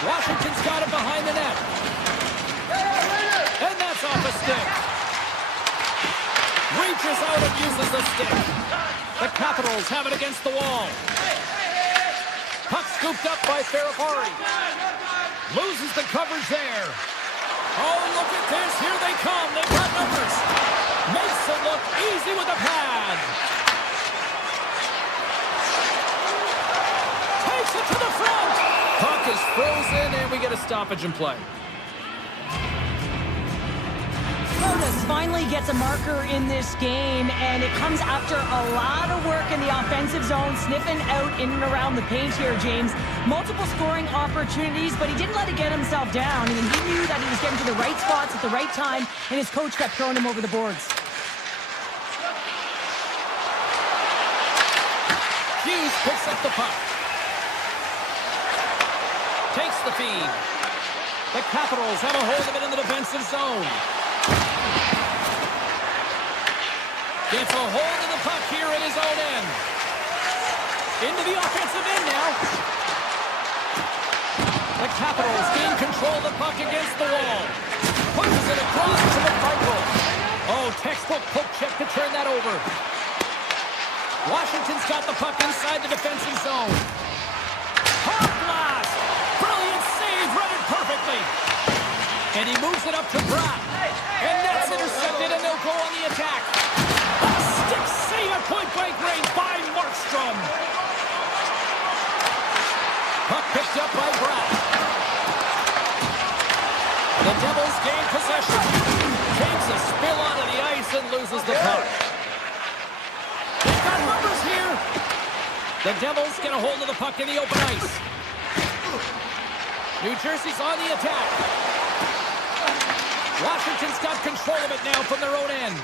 Washington's got it behind the net. And that's off a stick. Reaches out and uses the stick. The Capitals have it against the wall. Puck scooped up by Ferrapari. Loses the coverage there. Oh, look at this. Here they come. They've got numbers. Makes it look easy with a pad. Takes it to the front. Puck is frozen, and we get a stoppage in play. Curtis finally gets a marker in this game, and it comes after a lot of work in the offensive zone, sniffing out in and around the paint here, James. Multiple scoring opportunities, but he didn't let it get himself down. I mean, he knew that he was getting to the right spots at the right time, and his coach kept throwing him over the boards. Hughes picks up the puck. Takes the feed. The Capitals have a hold of it in the defensive zone. Gets a hold of the puck here in his own end. Into the offensive end now. The Capitals gain control of the puck against the wall. Pushes it across to the McCartney. Oh, textbook poke check to turn that over. Washington's got the puck inside the defensive zone. Hard blast! Brilliant save, run it perfectly. And he moves it up to Bratt. And that's intercepted, and they'll go on the attack. A stick save at point-blank range by Markstrom. Puck picked up by Bratt. The Devils gain possession. Takes a spill onto the ice and loses the puck. They've got numbers here. The Devils get a hold of the puck in the open ice. New Jersey's on the attack. Washington's got control of it now from their own end.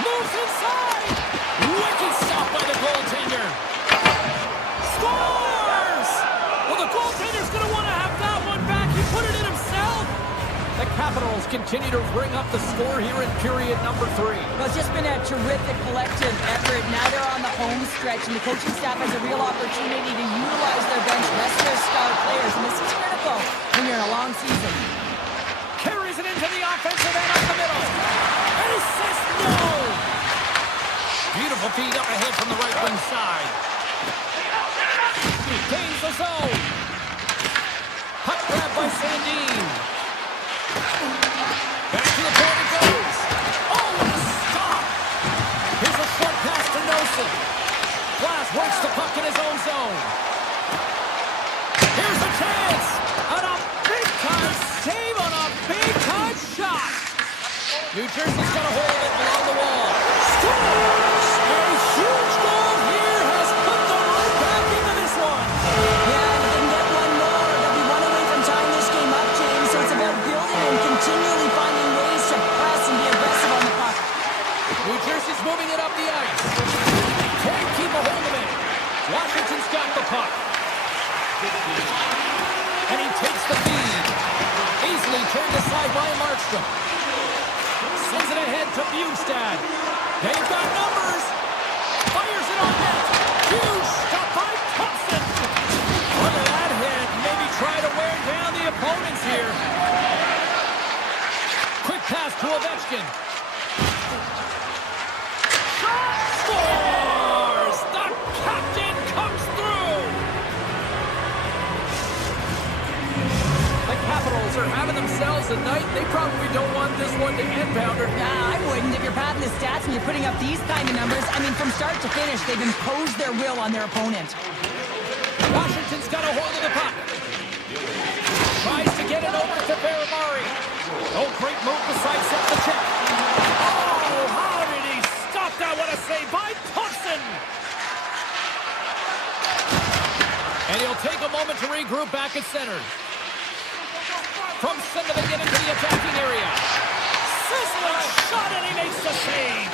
Moves inside. Wicked stop by the goaltender. Scores! Well, the goaltender's going to want to have that one back. He put it in himself. The Capitals continue to bring up the score here in period number 3. Well, it's just been a terrific collective effort. Now they're on the home stretch, and the coaching staff has a real opportunity to utilize their bench, rest their star players, and this is critical when you're in a long season. Carries it into the offensive end up the middle. And he says no! Beautiful feed up ahead from the right wing side. Gains the zone. Puck grab by Sandin. Back to the point it goes. Oh, what a stop! Here's a short pass to Nelson. Glass works the puck in his own zone. Here's a chance! And a big-time save on a big-time shot! New Jersey's got a hold of it along the wall. Scores! A huge goal here has put the right back into this one. Yeah, and if they can get one more, they'll be one away from tying this game up, James. So it's about building and continually finding ways to press and be aggressive on the puck. New Jersey's moving it up the ice. Can't keep a hold of it. Washington's got the puck. And he takes the feed. Easily turned aside by Markstrom. Sends it ahead to Bjugstad. They've got numbers. Fires it on net. Huge stop by Thompson. Look at that hit. Maybe try to wear down the opponents here. Quick pass to Ovechkin. Shot scores! The captain comes through! The Capitals are having themselves a night. They probably don't want this one to end, Pounder. Nah, I wouldn't. If you're padding the stats and you're putting up these kind of numbers, I mean, from start to finish, they've imposed their will on their opponent. Washington's got a hold of the puck. Tries to get it over to Baramari. Oh, great move to sidestep the check. Oh, how did he stop that? What a save by Thompson! And he'll take a moment to regroup back at center. From center, they get into the attacking area. Sizzling shot, and he makes the save.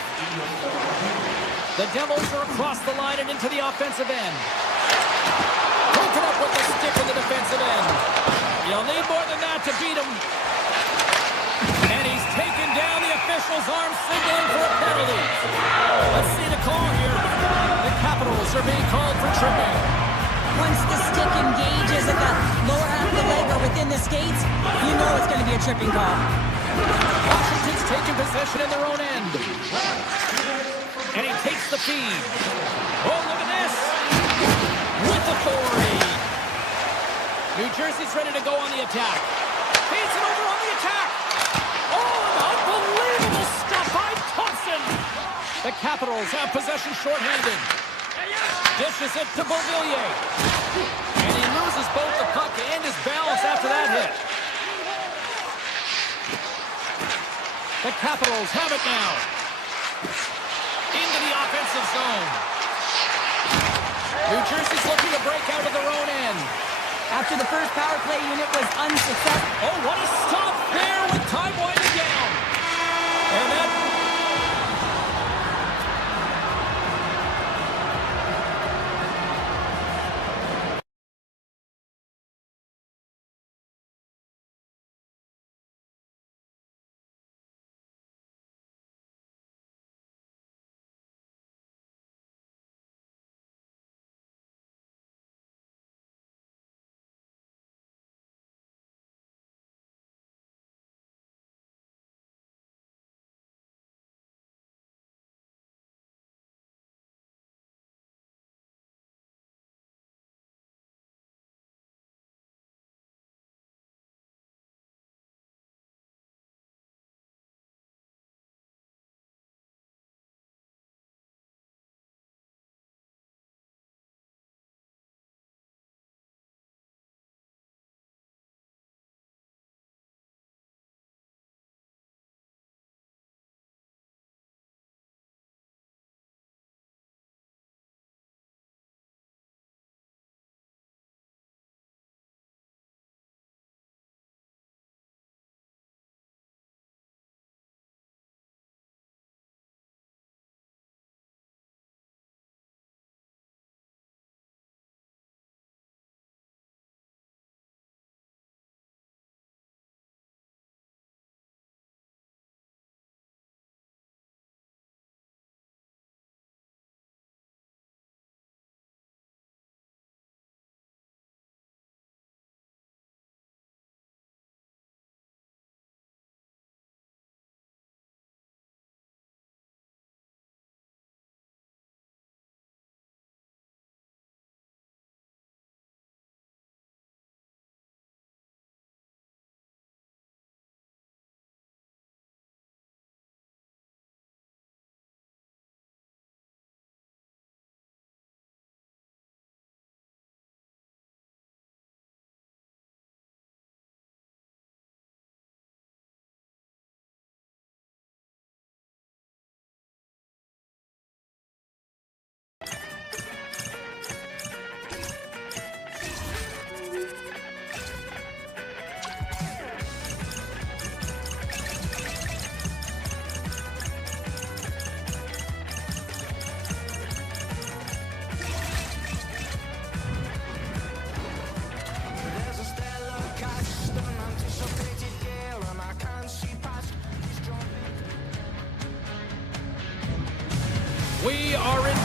The Devils are across the line and into the offensive end. Broken up with the stick in the defensive end. You'll need more than that to beat him. And he's taken down. The official's arm signaling for a penalty. Let's see the call here. The Capitals are being called for tripping. Once the stick engages at the lower half of the leg or within the skates, you know it's going to be a tripping call. Washington's taking possession in their own end. And he takes the feed. Oh, look at this. With authority. New Jersey's ready to go on the attack. Feeds it over on the attack. Oh, an unbelievable stop by Thompson. The Capitals have possession shorthanded. Dishes it to Beauvillier. And he loses both the puck and his balance after that hit. The Capitals have it now. Into the offensive zone. New Jersey's looking to break out of their own end. After the first power play unit was unsuccessful. Oh, what a stop there with time winding down. And that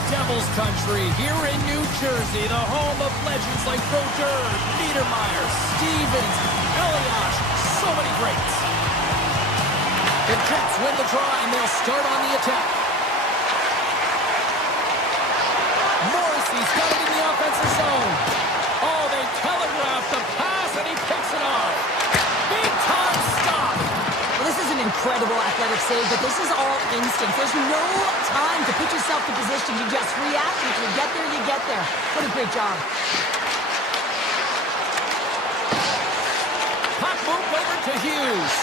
Devils country here in New Jersey, the home of legends like Brodeur, Niedermeyer, Stevens, Elias, so many greats. The Jets win the draw and they'll start on the attack. Morrissey's got it in the offensive zone. Oh, they telegraphed the pass and he picks it off. Big time stop. Well, this is an incredible athletic save, but this is all instinct. There's no time to put yourself to position. You just react. If you get there, you get there. What a great job. Puck moved over to Hughes.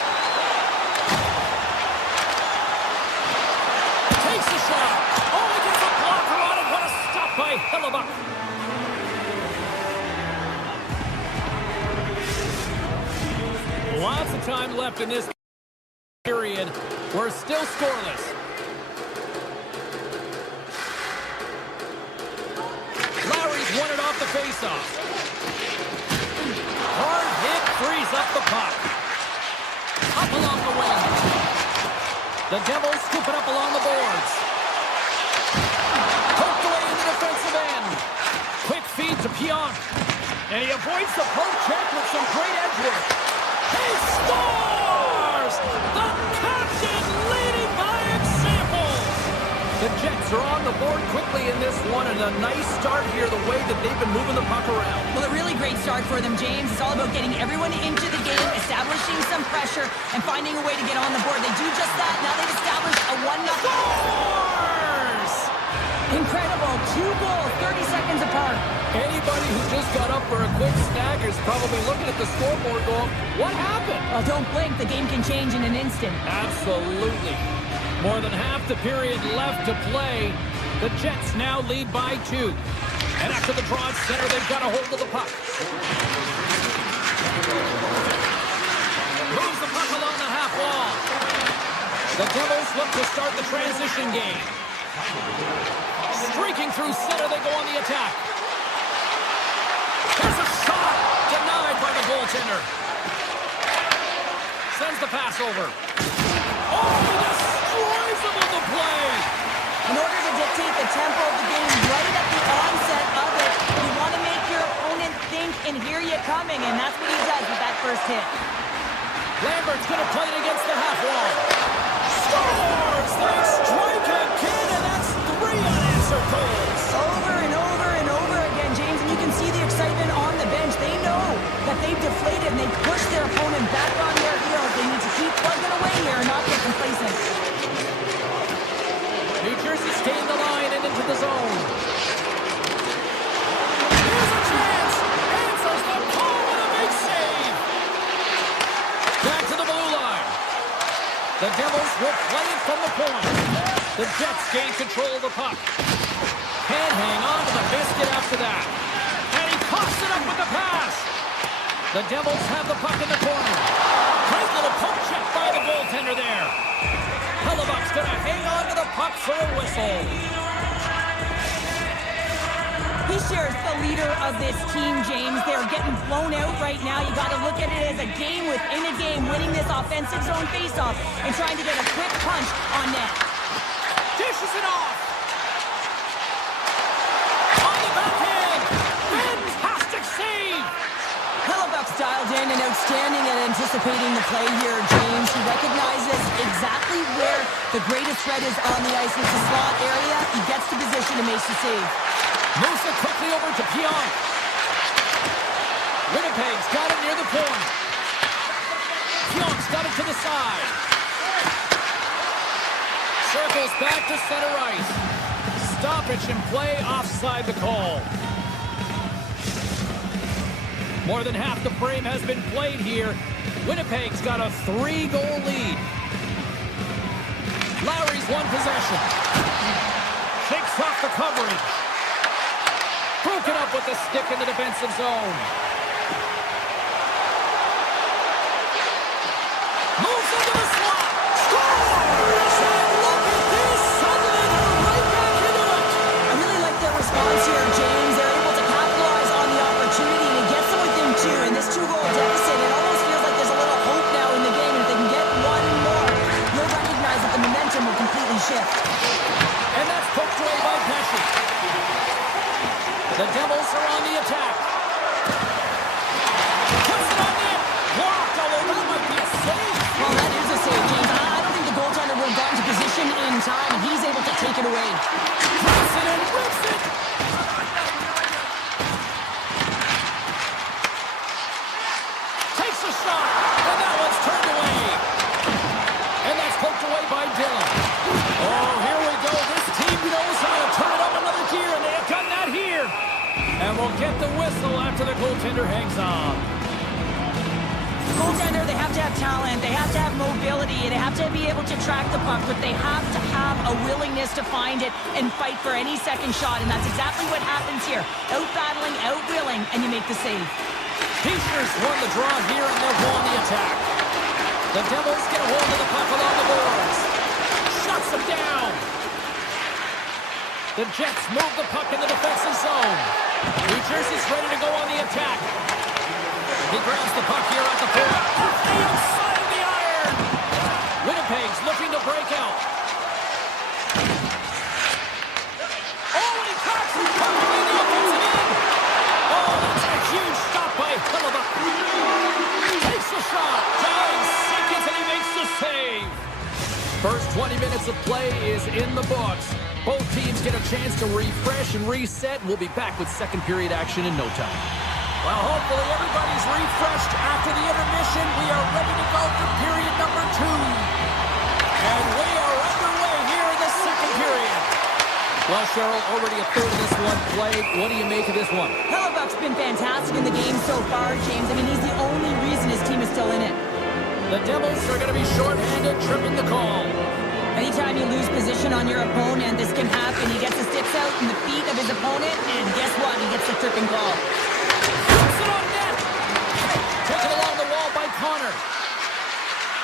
Takes the shot. Oh, he gets a blocker on it. What a stop by Hellebuck. Lots of time left in this period. We're still scoreless. Lowry's won it off the faceoff. Hard hit frees up the puck. Up along the wing. The Devils scoop it up along the boards. Poked away in the defensive end. Quick feed to Pionk. And he avoids the poke check with some great edge work. He scores! The captain leading by example! The Jets are on the board quickly in this one, and a nice start here the way that they've been moving the puck around. Well, a really great start for them, James. It's all about getting everyone into the game, establishing some pressure, and finding a way to get on the board. They do just that. Now they've established a 1-0. Scores! Incredible. 2 goals, 30 seconds apart. Anybody who just got up for a quick snag is probably looking at the scoreboard going, what happened? Well, don't blink. The game can change in an instant. Absolutely. More than half the period left to play. The Jets now lead by 2. And after the draw at center, they've got a hold of the puck. Moves the puck along the half wall. The Devils look to start the transition game. Streaking through center, they go on the attack. There's a shot! Denied by the goaltender. Sends the pass over. Oh, he destroys them on the play! In order to dictate the tempo of the game right at the onset of it, you want to make your opponent think and hear you coming, and that's what he does with that first hit. Lambert's going to play it against the half wall. Scores! They strike again, and that's 3 unanswered goals. Over and over and over again, James, and you can see the excitement on the bench. They know that they've deflated and they've pushed their opponent back on their heels. They need to keep plugging away here and not get complacent. New Jersey staying the line and into the zone. Here's a chance! Answers the call with a big save! Back to the blue line. The Devils will play it from the point. The Jets gain control of the puck. Can't hang on to the biscuit after that. And he coughs it up with the pass. The Devils have the puck in the corner. Great little poke check by the goaltender there. Hellebuck's going to hang on to the puck for a whistle. He shares the leader of this team, James. They're getting blown out right now. You got to look at it as a game within a game, winning this offensive zone faceoff and trying to get a quick punch on net. Dishes it off. On the backhand. Fantastic save. Hellebuck's dialed in and outstanding at anticipating the play here, James. He recognizes exactly where the greatest threat is on the ice. It's a slot area. He gets to position and makes the save. Moves it quickly over to Pionk. Winnipeg's got it near the point. Pionk's got it to the side. Circles back to center ice. Stoppage and play offside the call. More than half the frame has been played here. Winnipeg's got a 3-goal lead. Lowry's won possession. Shakes off the coverage. Broken up with the stick in the defensive zone. Moves into the slot. Scores! And look at this. Suddenly they're right back into it. I really like their response here, James. They're able to capitalize on the opportunity, and it gets them within 2. In this 2-goal deficit, it almost feels like there's a little hope now in the game. If they can get 1 more, you'll recognize that the momentum will completely shift. And that's poked away by Pesci. away by Dillon. Oh, here we go. This team knows how to turn it up another gear, and they have done that here. And we'll get the whistle after the goaltender hangs on. Goaltender, they have to have talent, they have to have mobility, they have to be able to track the puck, but they have to have a willingness to find it and fight for any second shot, and that's exactly what happens here. Out-battling, out-willing, and you make the save. Pieschner's won the draw here, and they'll go on the attack. The Devils get a hold of the puck along the boards. Shuts them down. The Jets move the puck in the defensive zone. New Jersey's ready to go on the attack. He grabs the puck here at the point. Off the outside of the iron. Winnipeg's looking to break out. Oh, and he cracks the puck in the offensive end. Oh, that's a huge stop by Hellebuyck. Takes the shot. 9 seconds and he makes the save. First 20 minutes of play is in the books. Both teams get a chance to refresh and reset. We'll be back with second period action in no time. Well, hopefully everybody's refreshed after the intermission. We are ready to go for period number 2. And we are underway here in the second period. Well, Cheryl, already a third of this one played. What do you make of this one? Hellebuck's been fantastic in the game so far, James. I mean, he's the only reason his team is still in it. The Devils are going to be shorthanded, tripping the call. Anytime you lose position on your opponent, this can happen. He gets the sticks out in the feet of his opponent, and guess what? He gets the tripping call. Puts it on net. Taken along the wall by Connor.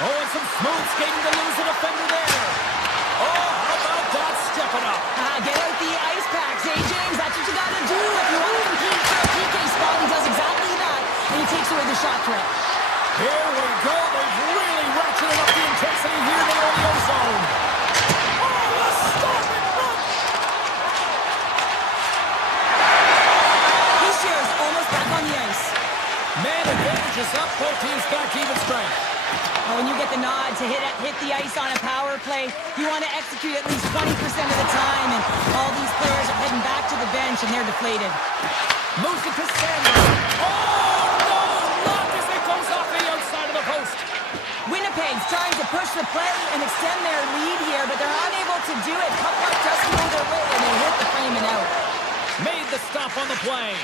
Oh, and some smooth skating to lose the defender there. Oh, how about that? Step it up. Get out the ice packs, eh, James? That's what you got to do if you want to compete for a PK spot. He does exactly that, and he takes away the shot threat. Here we go. They've really ratcheted up the intensity here in the audio zone. Oh, the stop and run. Pieschner's almost back on the ice. Man advantage is up. Both teams back even strength. When you get the nod to hit the ice on a power play, you want to execute at least 20% of the time, and all these players are heading back to the bench, and they're deflated. Moves it to Sandler. Oh, no! Lock as it goes off the outside of the post. Winnipeg's trying to push the play and extend their lead here, but they're unable to do it. Puck doesn't go their way, and they hit the frame and out. Made the stop on the play.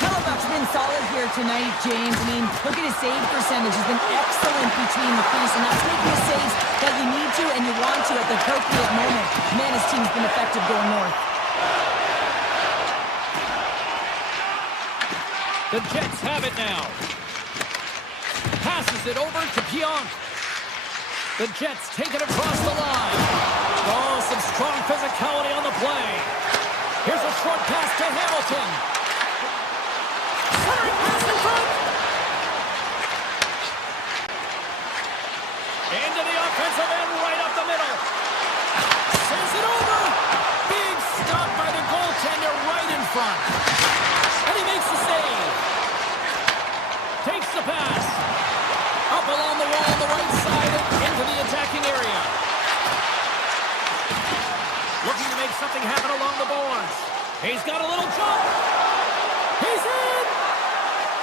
Hellebuck's been solid here tonight, James. I mean, look at his save percentage. He's been excellent between the crease, and that's making the saves that you need to and you want to at the appropriate moment. Man, his team's been effective going north. The Jets have it now. Passes it over to Pionk. The Jets take it across the line. Oh, some strong physicality on the play. Here's a short pass to Hamilton. Centering pass in front. Into the offensive end, right up the middle. Sends it over. Big stop by the goaltender right in front. And he makes the save. Takes the pass. Up along the wall on the right side and into the attacking area. Looking to make something happen along the boards. He's got a little jump. He's in.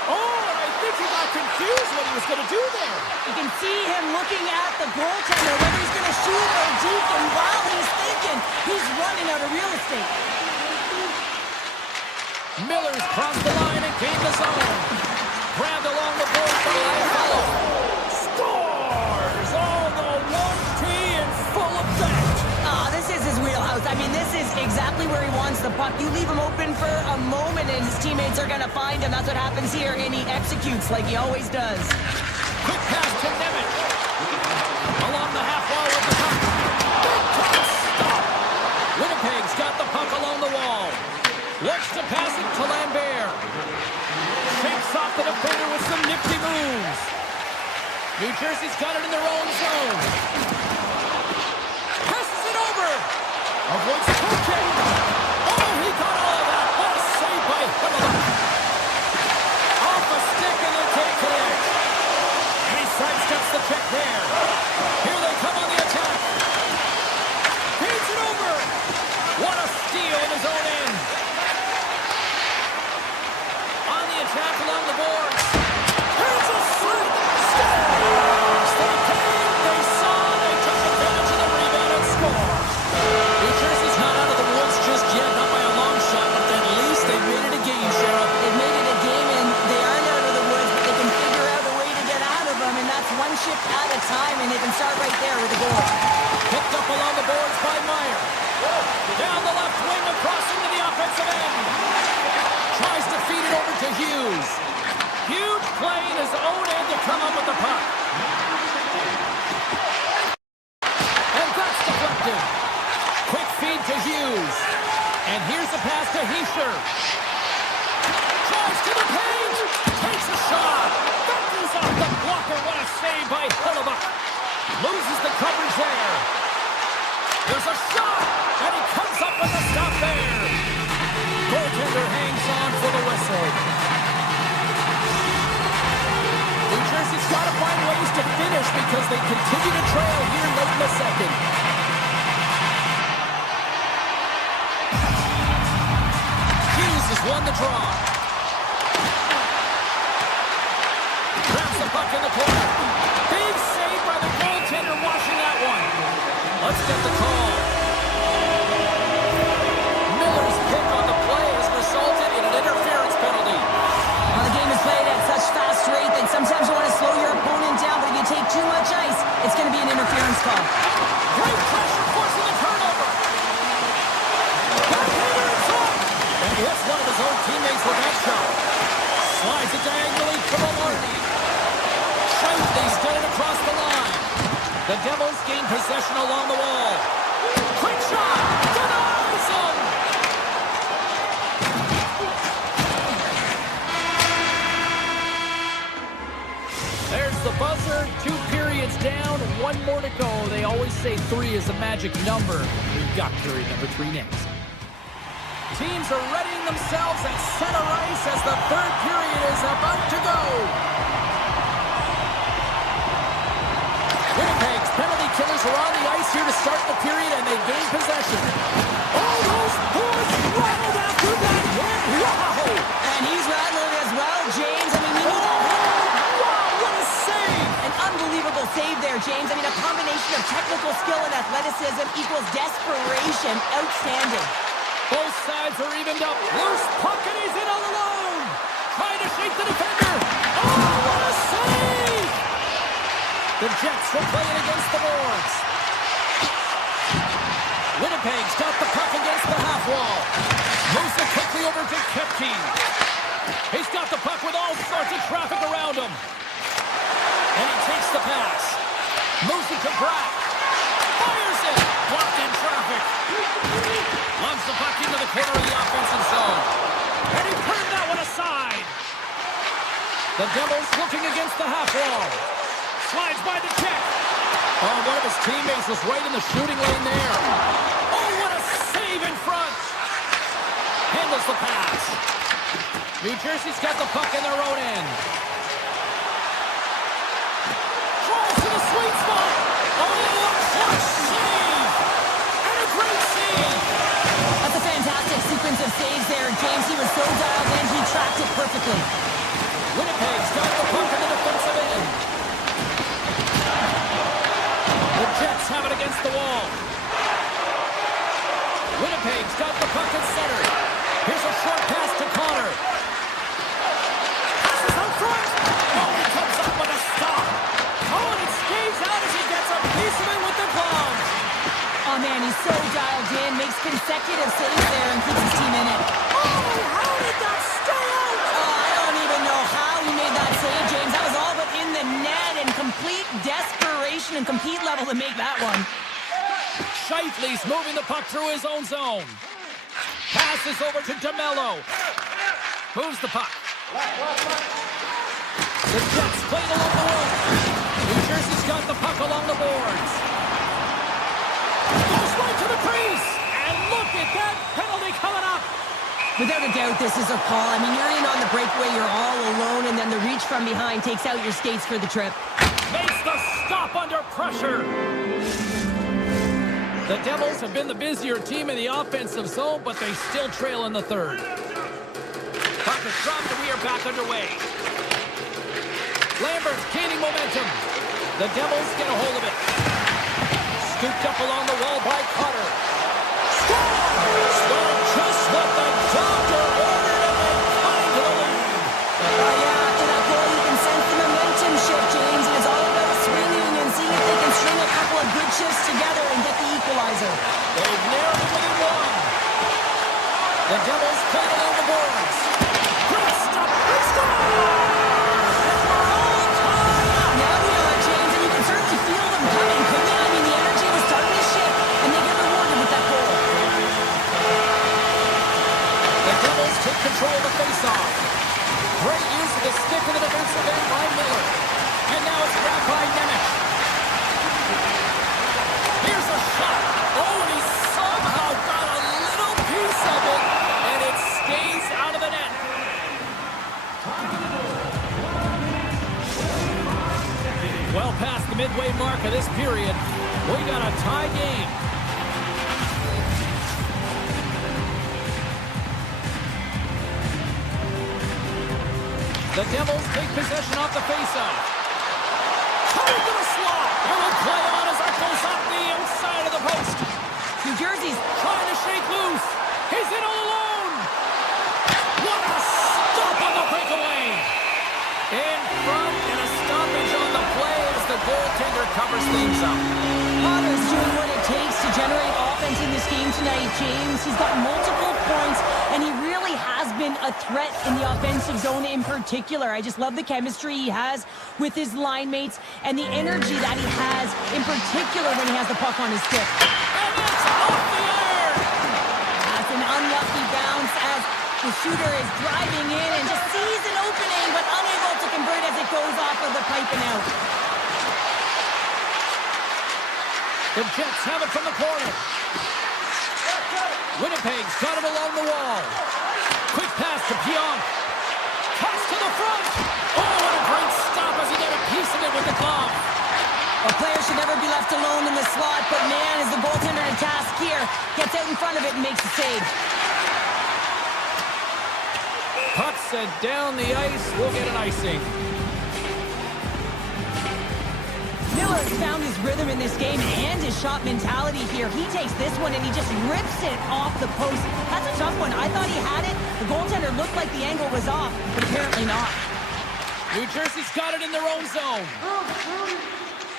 Oh, and I think he got confused what he was going to do there. You can see him looking at the goaltender, whether he's going to shoot or deke, and while he's thinking, he's running out of real estate. Miller's crossed the line and gained the zone. Grabbed along the board by Iafallo. Scores! Oh, the 1T in full effect. This is his wheelhouse. I mean, this is exactly where he wants the puck. You leave him open for a moment, and his teammates are going to find him. That's what happens here, and he executes like he always does. Quick pass to Nemec. Along the half wall with the puck. Big time stop. Winnipeg's got the puck along the wall. Looks to pass it to Lambert. Shakes off the defender with some nifty moves. New Jersey's got it in their own zone. Passes it over. Avoids the poke check. Oh, he got all of that. What a save by Hellebuyck. Off a stick and they can't connect. And he sidesteps the check there. Here they come on the attack. Feeds it over. What a steal in his own end. On the attack along the boards. Here's a shot. Scores! They came, they saw, they took advantage. they continue to trail here late in the second. Hughes has won the draw. Grabs the puck in the corner. Big save by the goaltender washing that one. Let's get the call. Miller's pick on the play has resulted in an interference penalty. Well, the game is played at such fast rate that sometimes you want to slow your opponent down, but if you take too much ice, it's going to be an interference call. Great pressure forcing the turnover. Backhander in front. And he hits one of his own teammates with that shot. Slides it diagonally to Maloney. Shifley's got it across the line. The Devils gain possession along the wall. Quick shot. Denies him. There's the buzzer. 2 periods down. 1 more to go. They always say 3 is a magic number. We've got period number 3 next. Teams are readying themselves at center ice as the 3rd period is about to go. Winnipeg's penalty killers are on the ice here to start the period, and they gain possession. Oh, those boards rattled after that hit. Wow! And he's rattling as well, James. I mean, we knew that. Wow, what a save! An unbelievable save there, James. I mean, a combination of technical skill and athleticism equals desperation. Outstanding. Both sides are evened up. Loose puck, and he's in all alone. Trying to shake the defender. Oh, what a save! The Jets will play it against the boards. Winnipeg's got the puck against the half wall. Moves it quickly over to Kepke. He's got the puck with all sorts of traffic around him. And he takes the pass. Moves it to Bratt. Fires it. Blocked in traffic. Lumps the puck into the corner of the offensive zone. And he turned that one aside. The Devils looking against the half wall. Slides by the check. Oh, one of his teammates was right in the shooting lane there. Oh, what a save in front. Handles the pass. New Jersey's got the puck in their own end. Draws to the sweet spot. Oh, a clutch save. And a great save. That's a fantastic sequence of saves there, James. He was so dialed in, he tracked it perfectly. Winnipeg's got the puck in the defensive end. The Jets have it against the wall. Winnipeg's got the puck in center. Here's a short pass to Connor. Passes out front. Oh, he comes up with a stop. Oh, and it skates out as he gets a piece of it with the glove. Oh, man, he's so dialed in, makes consecutive saves there and keeps his team in it. Oh, how did that stay out? Oh, I don't even know how he made that save, James. That was all but in the net and complete desperation and compete level to make that one. Shifley's moving the puck through his own zone. Passes over to DeMello. Moves the puck. The Jets play it along the wall. New Jersey's got the puck along the boards. Goes right to the crease. And look at that penalty coming up. Without a doubt, this is a call. I mean, you're in on the breakaway, you're all alone, and then the reach from behind takes out your skates for the trip. Makes the stop under pressure. The Devils have been the busier team in the offensive zone, but they still trail in the 3rd. Puck is dropped and we are back underway. Lambert's gaining momentum. The Devils get a hold of it. Scooped up along the wall by Cutter. Score! Scored just what the doctor ordered and they climb to the lead. Yeah, after that goal, you can sense the momentum shift, James, and it's all about swinging and seeing if they can string a couple of good shifts together and get the equalizer. They've nailed it within 1. The Devils play it on the boards. Great stop. They score! And we're all tied up. Now we are, James, and you can certainly feel them coming, couldn't you? I mean, the energy was starting to shift, and they get rewarded with that goal. The Devils take control of the faceoff. Great use of the stick in the defensive end by Miller. And now it's grabbed by Nemec. Here's a shot. Oh, and he somehow got a little piece of it, and it stays out of the net. Well past the midway mark of this period. We got a tie game. The Devils take possession off the faceoff. Cut into the slot. It will play on as that goes off the inside of the post. New Jersey's Trying to shake loose. He's in all alone. What a stop on the breakaway. In front and a stoppage on the play as the goaltender covers things up. Potter's doing what it takes to generate offense in this game tonight, James. He's got multiple points, and he really has been a threat in the offensive zone in particular. I just love the chemistry he has with his line mates and the energy that he has in particular when he has the puck on his stick. And it's off the iron. That's an unlucky bounce as the shooter is driving in and just sees an opening but unable to convert as it goes off of the pipe and out. The Jets have it from the corner. Winnipeg's got it along the wall. Quick pass to Pionk. Pass to the front. Oh, what a great stop as he got a piece of it with the glove. A player should never be left alone in the slot, but man, is the goaltender to task here. Gets out in front of it and makes the save. Puck sent down the ice. We'll get an icing. Miller's found his rhythm in this game and his shot mentality here. He takes this one and he just rips it off the post. That's a tough one. I thought he had it. The goaltender looked like the angle was off, but apparently not. New Jersey's got it in their own zone.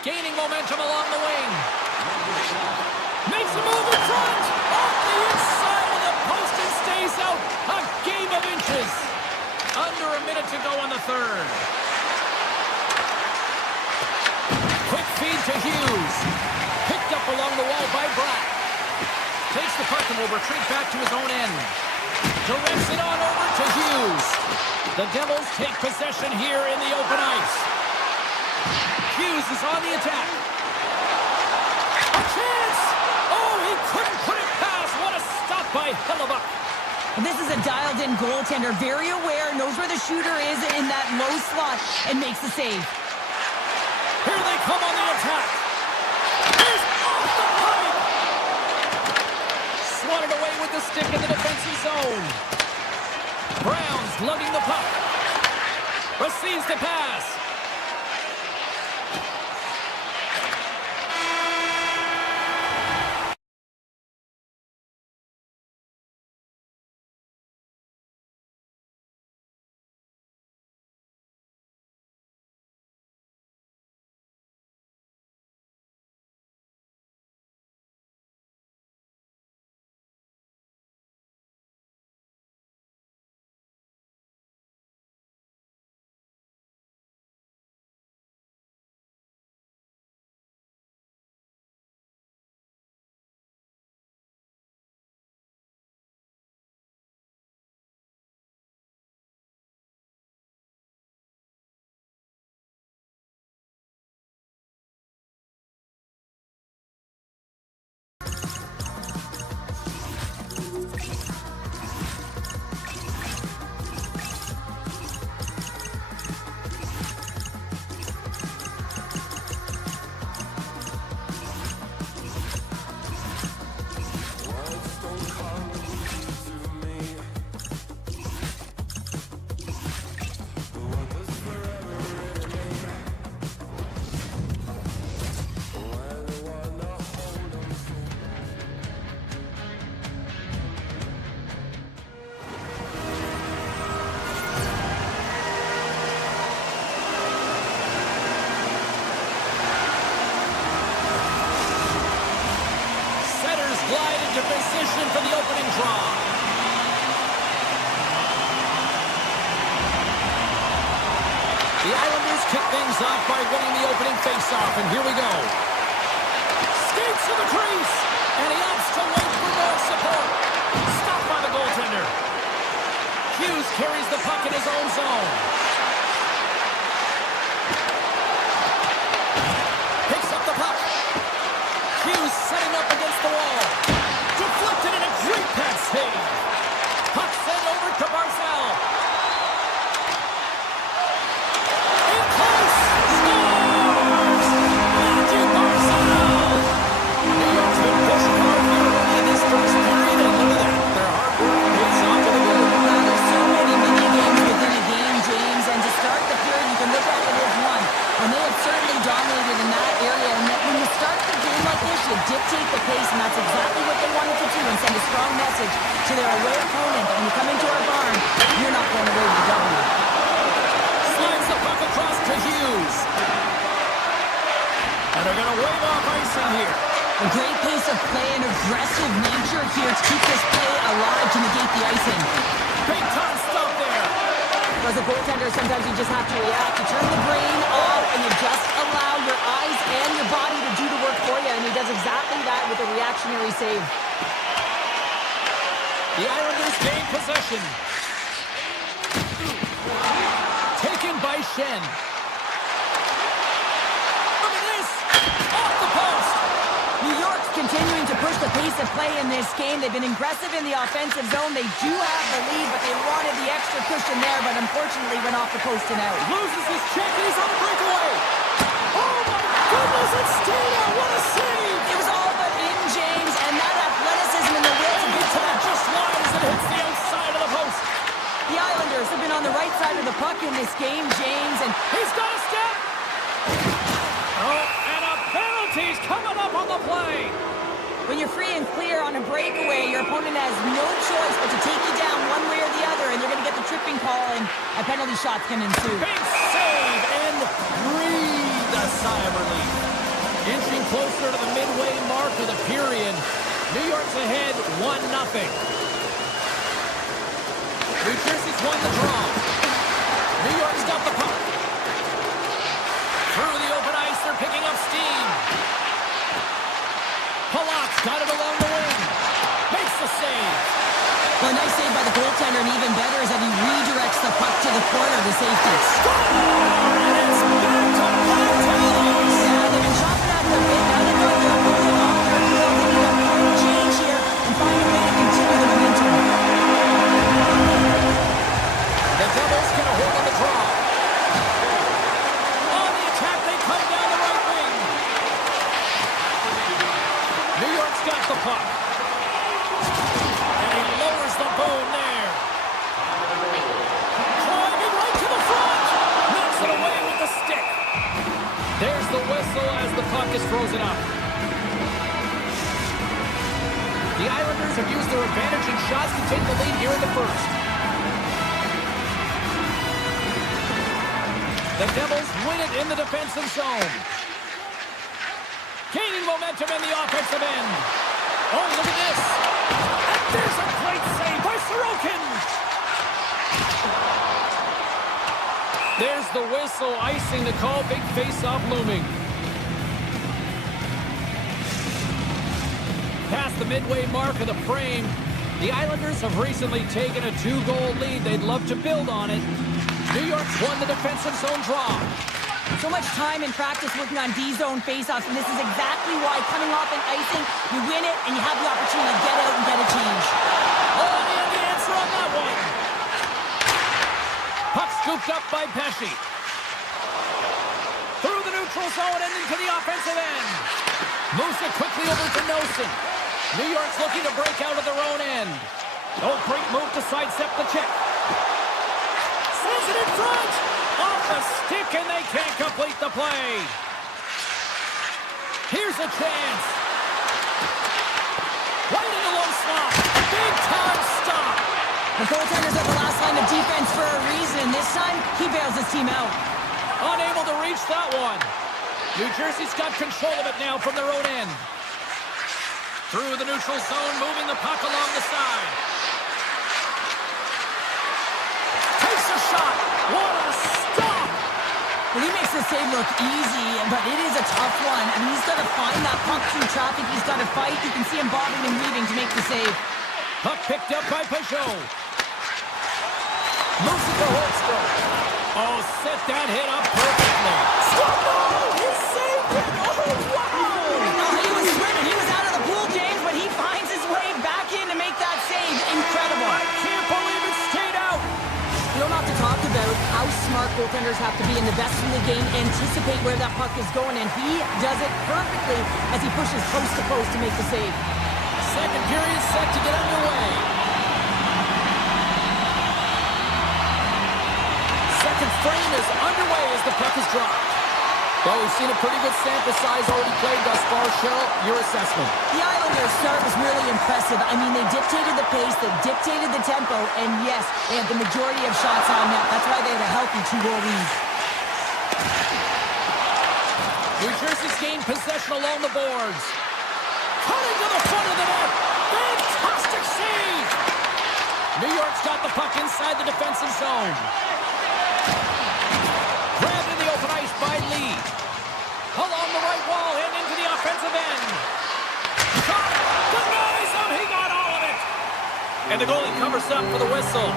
Gaining momentum along the wing. Makes a move in front. Off the inside of the post and stays out. A game of inches. Under a minute to go on the third. Quick feed to Hughes. Picked up along the wall by Bratt. Takes the puck and will retreat back to his own end. Directs it on over to Hughes. The Devils take possession here in the open ice. Hughes is on the attack. A chance! Oh, he couldn't put it past. What a stop by Hellebuck. This is a dialed-in goaltender, very aware, knows where the shooter is in that low slot, and makes the save. Here they come on the attack. Here's off the pipe. Swatted away with the stick in the defensive zone. Brown's lugging the puck. Receives the pass. Position for the opening draw. The Islanders kick things off by winning the opening faceoff, and here we go. Skates to the crease, and he opts to wait for more support. Stopped by the goaltender. Hughes carries the puck in his own zone. Picks up the puck. Hughes setting up against the wall. Deflected in a great pass save. Puck sent over to Barzal. In close. Scores! dictate the pace, and that's exactly what they wanted to do and send a strong message to their away opponent that when you come into our barn, you're not going away with a W. Slides the puck across to Hughes. And they're going to wave off icing here. A great pace of play and aggressive nature here to keep this play alive to negate the icing. Big time stop there. As a goaltender, sometimes you just have to react. You turn the brain off and you just allow your eyes and your body to do the work for you, and he does exactly that with a reactionary save. The Islanders gain possession. Taken by Shen. Look at this! Off the post! New York's continuing to push the pace of play in this game. They've been aggressive in the offensive zone. They do have the lead, but they wanted the extra cushion there, but unfortunately went off the post and out. Loses his check, and he's on the breakaway. Oh my goodness, it stayed out. What a save! It was all but in, James, and that athleticism and the will to get to that Just wide as it hits the outside of the post. The Islanders have been on the right side of the puck in this game, James, and He's got a step. Oh, and a penalty's coming up on the play. when you're free and clear on a breakaway, your opponent has no choice but to take you down one way or the other, and you're going to get the tripping call, and a penalty shot can ensue. Big save and breathe a sigh of relief. Inching closer to the midway mark of the period. New York's ahead 1-0. New Jersey's won the draw. New York's got the puck. Through the open ice, they're picking up steam. Palat's got it along the wing. Makes the save. Well, a nice save by the goaltender, and even better is that he redirects the puck to the corner to safety. And it's back to Black Talons. Yeah, they've been chopping at the bit. Now they've got their opponent off their field. They need a point change here and find a way to continue the momentum. The Devils get a hold of the draw. On the attack, they come down the right wing. New York's got the puck. And he lowers the boom there. Driving right to the front. Knocks it away with the stick. There's the whistle as the puck is frozen up. The Islanders have used their advantage in shots to take the lead here in the first. The Devils win it in the defensive zone. Gaining momentum in the offensive end. Oh, look at this. And there's a great save by Sorokin. There's the whistle, icing the call. Big face-off looming. Past the midway mark of the frame, the Islanders have recently taken a 2-goal lead. They'd love to build on it. New York's won the defensive zone draw. So much time in practice working on D-zone faceoffs, and this is exactly why coming off an icing, you win it, and you have the opportunity to get out and get a change. Oh, and the answer on that one. Puck scooped up by Pesci. Through the neutral zone and into the offensive end. Moves it quickly over to Nelson. New York's looking to break out of their own end. Oh, great move to sidestep the check. Sends it in front. Off the stick, and they can't complete the play. Here's a chance. Right in the low slot. Big time stop. The goaltender's at the last line of defense for a reason. This time, he bails his team out. Unable to reach that one. New Jersey's got control of it now from their own end. Through the neutral zone, moving the puck along the side. Takes a shot. What a stop! Well, he makes the save look easy, but it is a tough one. I mean, he's got to find that puck through traffic. He's got to fight. You can see him bobbing and weaving to make the save. Puck picked up by Peugeot. Moves it to Holmstrom. Oh, set that hit up perfectly. He saved it! Oh, wow! He was swimming. He was out of the pool, James, but he finds his way back in to make that save. Incredible. I can't believe it stayed out. You don't have to talk about how smart goaltenders have to be, and the best in the game anticipate where that puck is going, and he does it perfectly as he pushes post to post to make the save. Second period set to get underway. Second frame is underway as the puck is dropped. Well, we've seen a pretty good sample size already played thus far. Cheryl, your assessment. The Islanders' start was really impressive. I mean, they dictated the pace, they dictated the tempo, and yes, they had the majority of shots on net. That's why they had a healthy 2-goal lead. New Jersey's gained possession along the boards. Cutting to the front of the net. Fantastic save! New York's got the puck inside the defensive zone. Grabbed in the open ice by Lee. Along the right wall and into the offensive end. Shot! Denies him! He got all of it! And the goalie covers up for the whistle.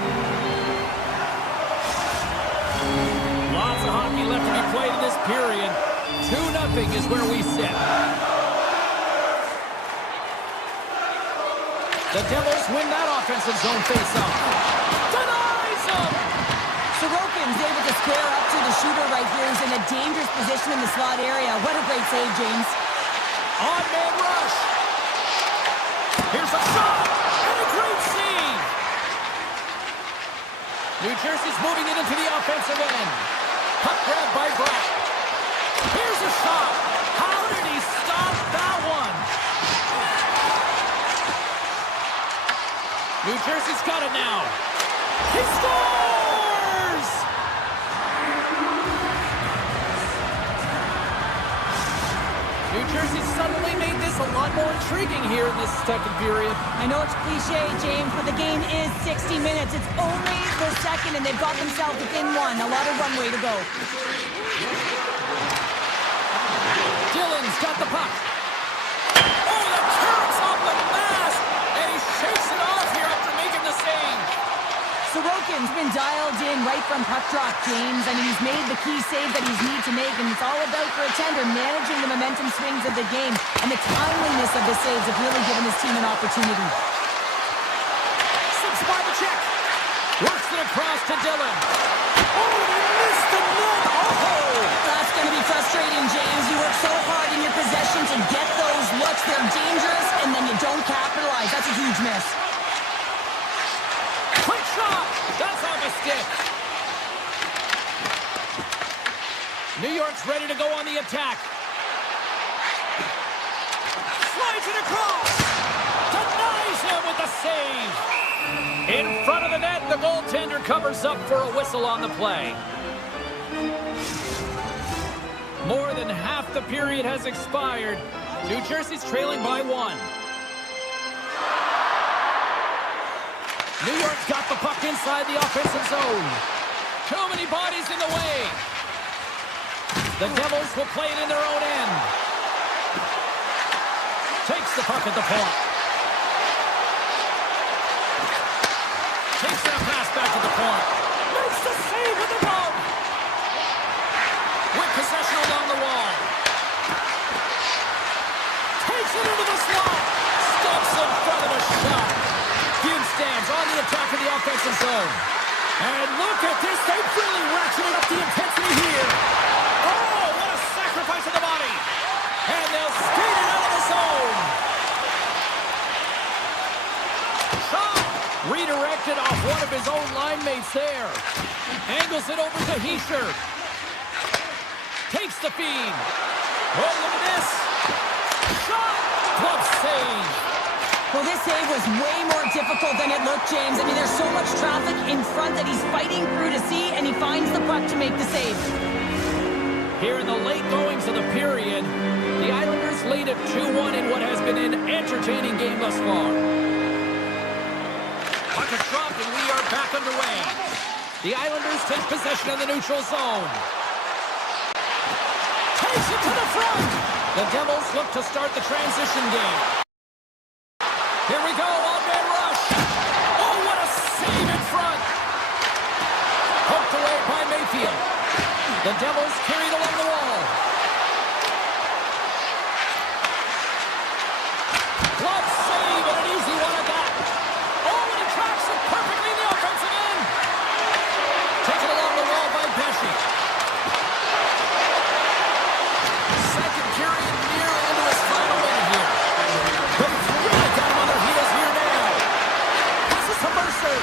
Lots of hockey left to be played in this period. 2-0 is where we sit. The Devils win that offensive zone face-off. Denies him! Sorokin's able to square up to the shooter right here. He's in a dangerous position in the slot area. What a great save, James. On-man rush. Here's a shot and a great save. New Jersey's moving it into the offensive end. Puck grab by Bratt. Here's a shot. How did he stop that one? New Jersey's got it now. He scores! New Jersey suddenly made this a lot more intriguing here in this second period. I know it's cliche, James, but the game is 60 minutes. It's only the second, and they've got themselves within one. A lot of runway to go. Dillon's got the puck. Oh, the turret's off the mask! And he shakes it off here after making the save. Sorokin's been dialed in right from puck drop, James. I mean, he's made the key save that he's need to make, and it's all about, for a tender, managing the momentum swings of the game. And the timeliness of the saves have really given his team an opportunity. Six by the check. Works it across to Dillon. Oh, he missed the net. Oh! That's going to be frustrating, James. You work so hard in your possession to get those looks. They're dangerous, and then you don't capitalize. That's a huge miss. Quick shot! That's off a stick. New York's ready to go on the attack. Slides it across. Denies him with the save. In front of the net, the goaltender covers up for a whistle on the play. More than half the period has expired. New Jersey's trailing by 1. New York's got the puck inside the offensive zone. Too many bodies in the way. The Devils will play it in their own end. Takes the puck at the point. Takes that pass back to the point. Makes the save with the glove. With possession along the wall. Takes it into the slot. Steps in front of the shot. Huge stands on the attack of the offensive zone. And look at this. They've really ratcheted up the intensity here. Oh, what a sacrifice of the body. And they'll skate it out of the zone. Shot. Redirected off one of his own line mates there. Angles it over to Heischer. Takes the feed. Oh, look at this. Shot. Glove save. Well, this save was way more difficult than it looked, James. I mean, there's so much traffic in front that he's fighting through to see, and he finds the puck to make the save. Here in the late goings of the period, the Islanders lead at 2-1 in what has been an entertaining game thus far. Puck is dropped, and we are back underway. The Islanders take possession of the neutral zone. Takes it to the front. The Devils look to start the transition game. Here we go, on-man rush. Oh, what a save in front. Poked away by Mayfield. The Devils carried along the wall. Glove save and an easy one at that. Oh, and he tracks it perfectly in the offensive end. Taken along the wall by Pesci. Second period near into his final minute here. But it's really got him on their heels here now. Passes to Mercer.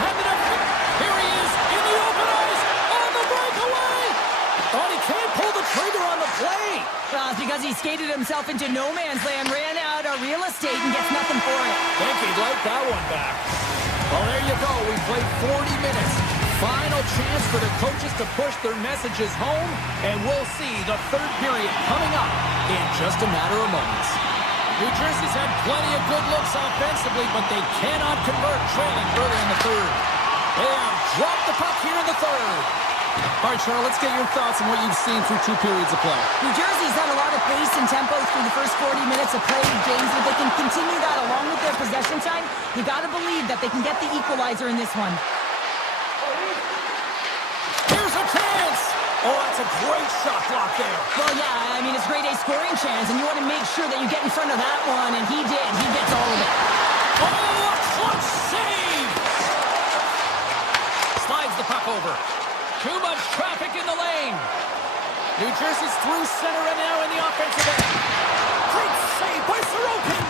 Handed up. Here he is in the open ice. Oh, skated himself into no man's land, ran out of real estate, and gets nothing for it. Think he'd like that one back. Well, there you go. We played 40 minutes. Final chance for the coaches to push their messages home, and we'll see the third period coming up in just a matter of moments. New Jersey's had plenty of good looks offensively, but they cannot convert, trailing early in the third. They have dropped the puck here in the third. All right, Cheryl, let's get your thoughts on what you've seen through 2 periods of play. New Jersey's had a lot of pace and tempo through the first 40 minutes of play, James. If they can continue that along with their possession time, you got to believe that they can get the equalizer in this one. Here's a chance! Oh, that's a great shot block there. Well, yeah, I mean, it's a grade A scoring chance, and you want to make sure that you get in front of that one, and he did. He gets all of it. Oh, a clutch save! Slides the puck over. Too much traffic in the lane. New Jersey's through center and now in the offensive end. Great save by Sorokin.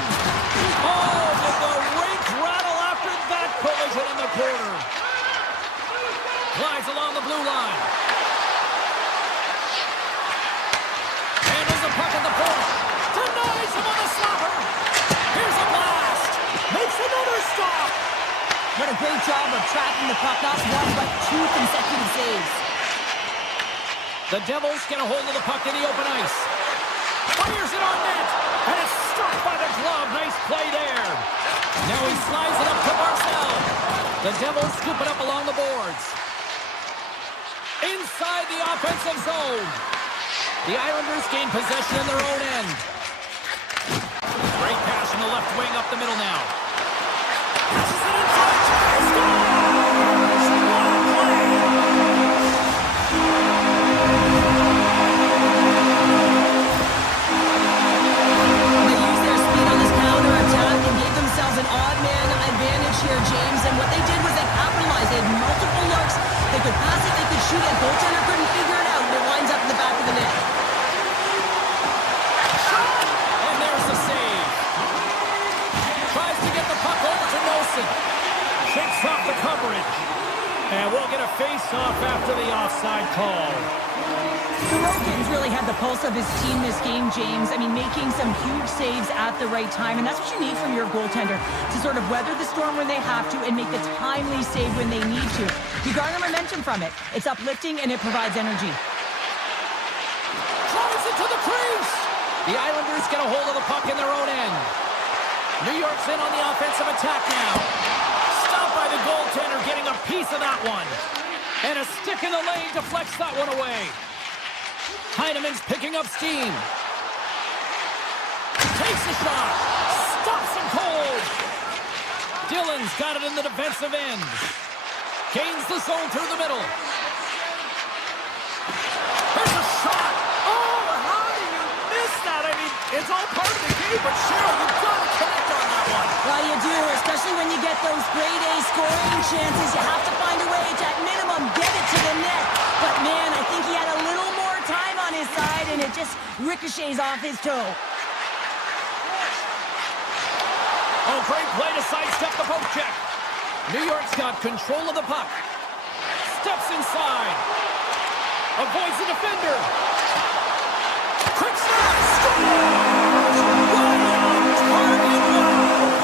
Oh, did the rink rattle after that collision in the corner. Glides along the blue line. Handles the puck at the point. Denies him on the stopper. Here's a blast. Makes another stop. What a great job of tracking the puck. Not one, but 2 consecutive saves. The Devils get a hold of the puck in the open ice. Fires it on net. And it's struck by the glove. Nice play there. Now he slides it up to Marcel. The Devils scoop it up along the boards. Inside the offensive zone. The Islanders gain possession in their own end. Great pass from the left wing up the middle now. Passes it inside. Scores! What a play! They used their speed on this counter-attack and gave themselves an odd man advantage here, James. And what they did was they capitalized. They had multiple looks. They could pass it, they could shoot it. Goaltender couldn't figure it out, and it winds up in the back of the net. And there's the save. Tries to get the puck over to Nelson. Shakes off the coverage. And we'll get a face-off after the offside call. Sorokin's really had the pulse of his team this game, James. I mean, making some huge saves at the right time, and that's what you need from your goaltender, to sort of weather the storm when they have to and make the timely save when they need to. You garner momentum from it. It's uplifting, and it provides energy. Drives it to the crease. The Islanders get a hold of the puck in their own end. New York's in on the offensive attack now. Stopped by the goaltender, getting a piece of that one. And a stick in the lane deflects that one away. Heineman's picking up steam. Takes a shot. Stops him cold. Dillon's got it in the defensive end. Gains the zone through the middle. There's a shot. Oh, how do you miss that? I mean, it's all part of the game, but Cheryl, you've got to connect on that one. Well, you do, especially when you get those grade A scoring chances. You have to find a way to, at minimum, get it to the net. But, man, I think he had a little more time on his side, and it just ricochets off his toe. Oh, great play to sidestep the poke check. New York's got control of the puck. Steps inside. Avoids the defender. Quick shot. Scores! Right on target.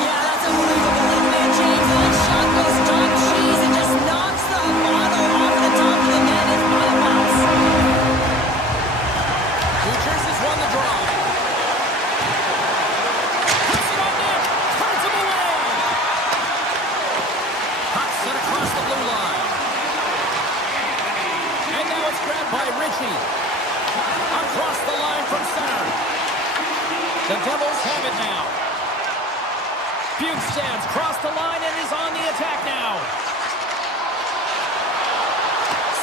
Yeah, that's unbelievable, isn't it, James? That shot goes top cheese and just knocks the bottle off the top of the net. It's by a bounce. New Jersey's won the draw. Puts it on net. Turns him away. Puck sent across the blue line. And now it's grabbed by Ritchie. Across the line from center. The Devils have it now. Bukestad's crossed the line and is on the attack now.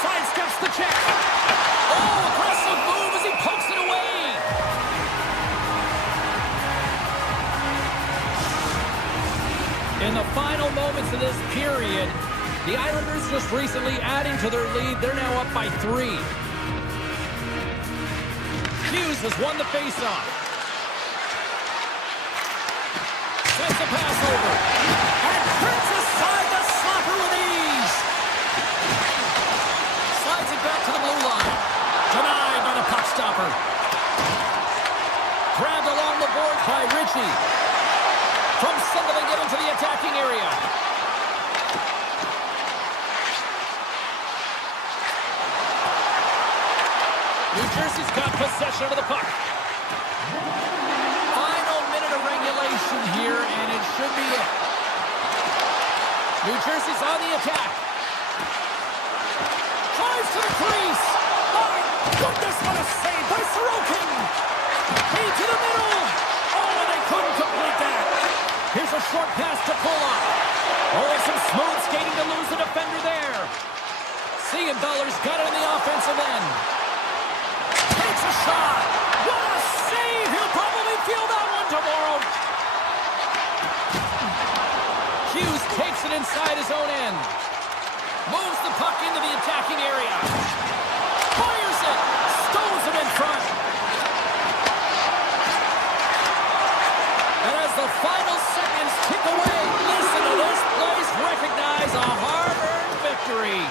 Sidesteps the check. Oh, aggressive move as he pokes it away. In the final moments of this period, the Islanders just recently adding to their lead. They're now up by 3. Hughes has won the faceoff. Sends the pass over. And turns aside the slapper with ease. Slides it back to the blue line. Denied by the puck stopper. Grabbed along the boards by Ritchie. From center they get into the attacking area. New Jersey's got possession of the puck. Final minute of regulation here, and it should be it. New Jersey's on the attack. Drives to the crease. My goodness, what a save by Sorokin. Feed to the middle. Oh, and they couldn't complete that. Here's a short pass to Pulock. Oh, and some smooth skating to lose the defender there. Siegenthaler's got it on the offensive end. Takes a shot. What a save. He'll probably feel that one tomorrow. Hughes takes it inside his own end. Moves the puck into the attacking area. Fires it. Stows it in front. And as the final seconds tick away, listen to this place recognize a hard-earned victory.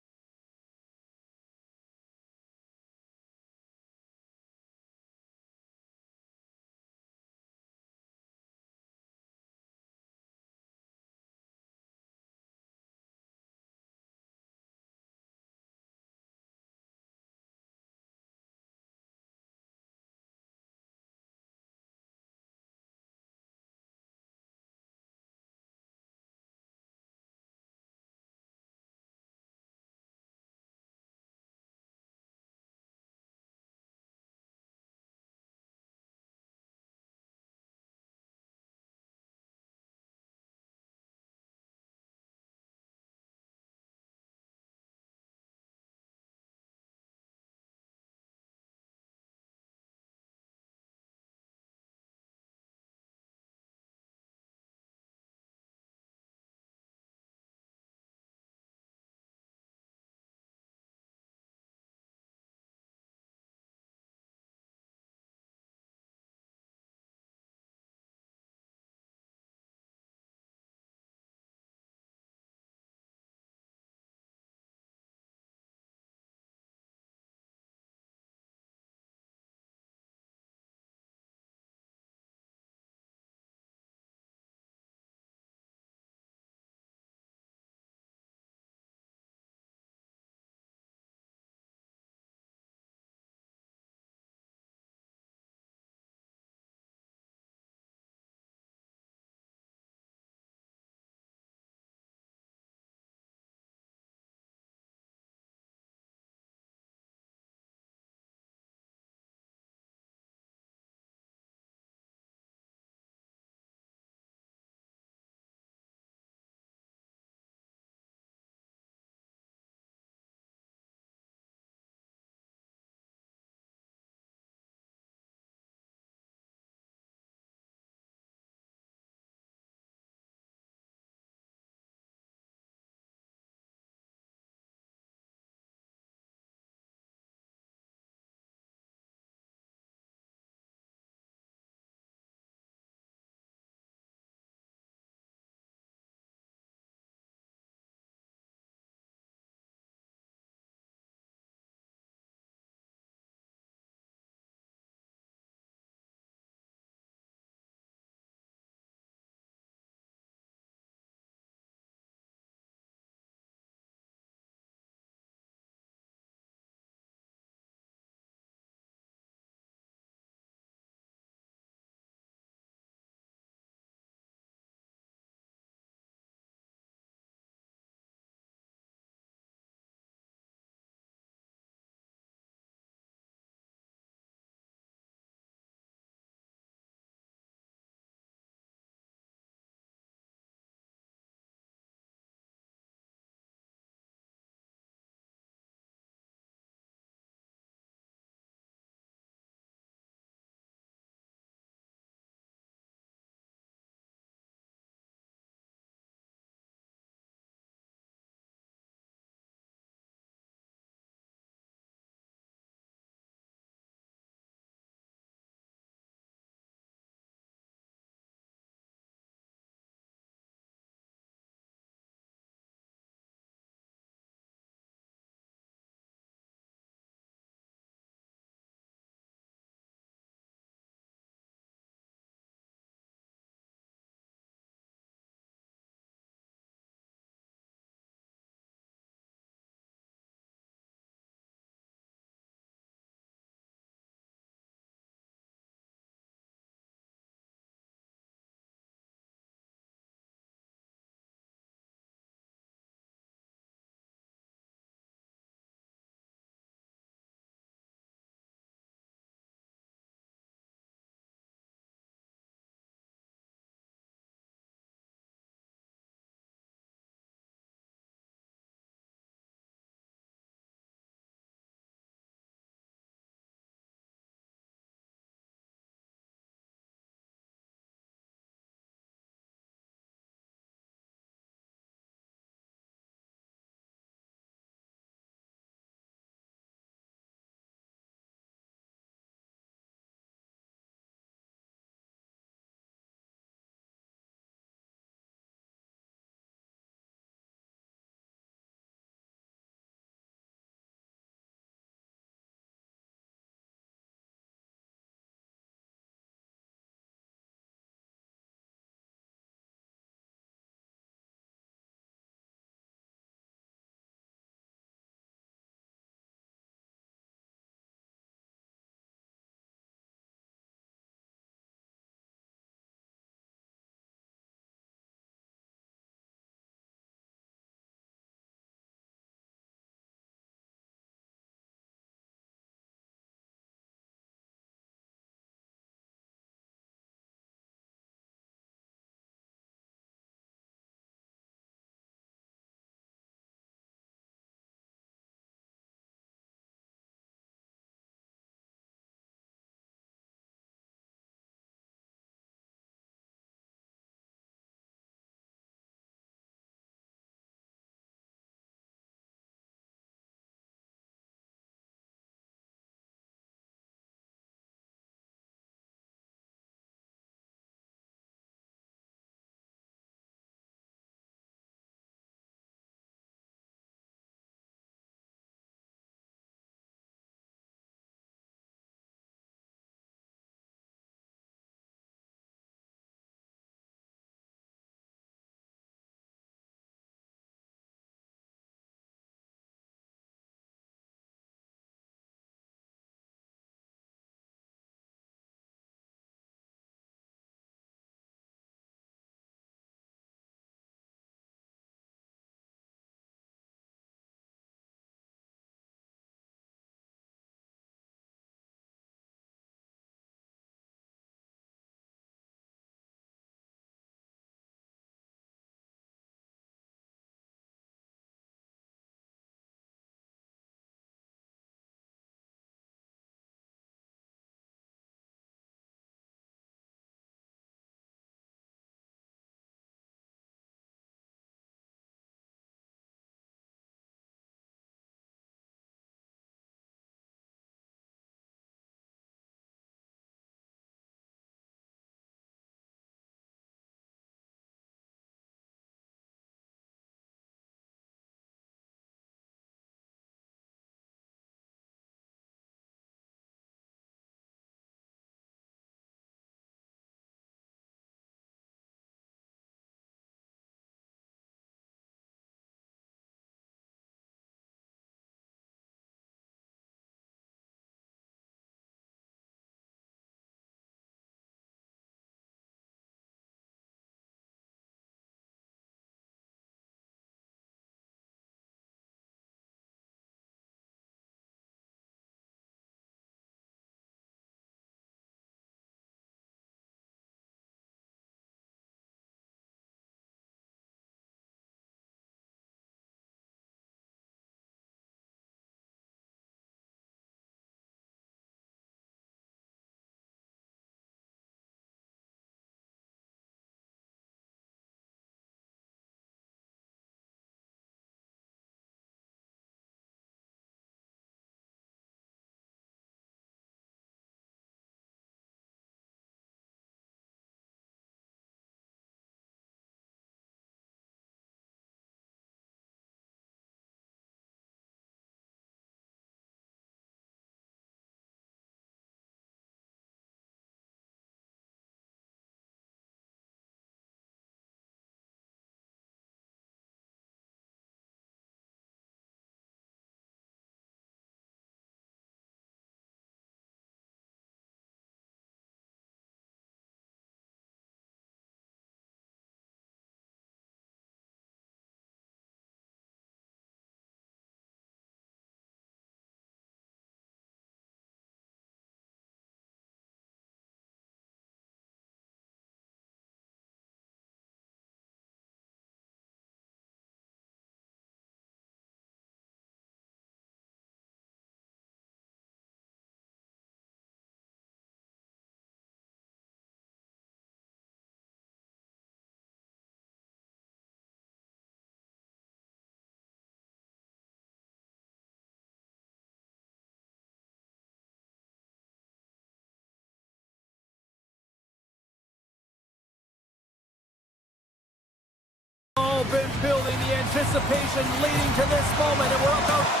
building, the anticipation leading to this moment, and we're about...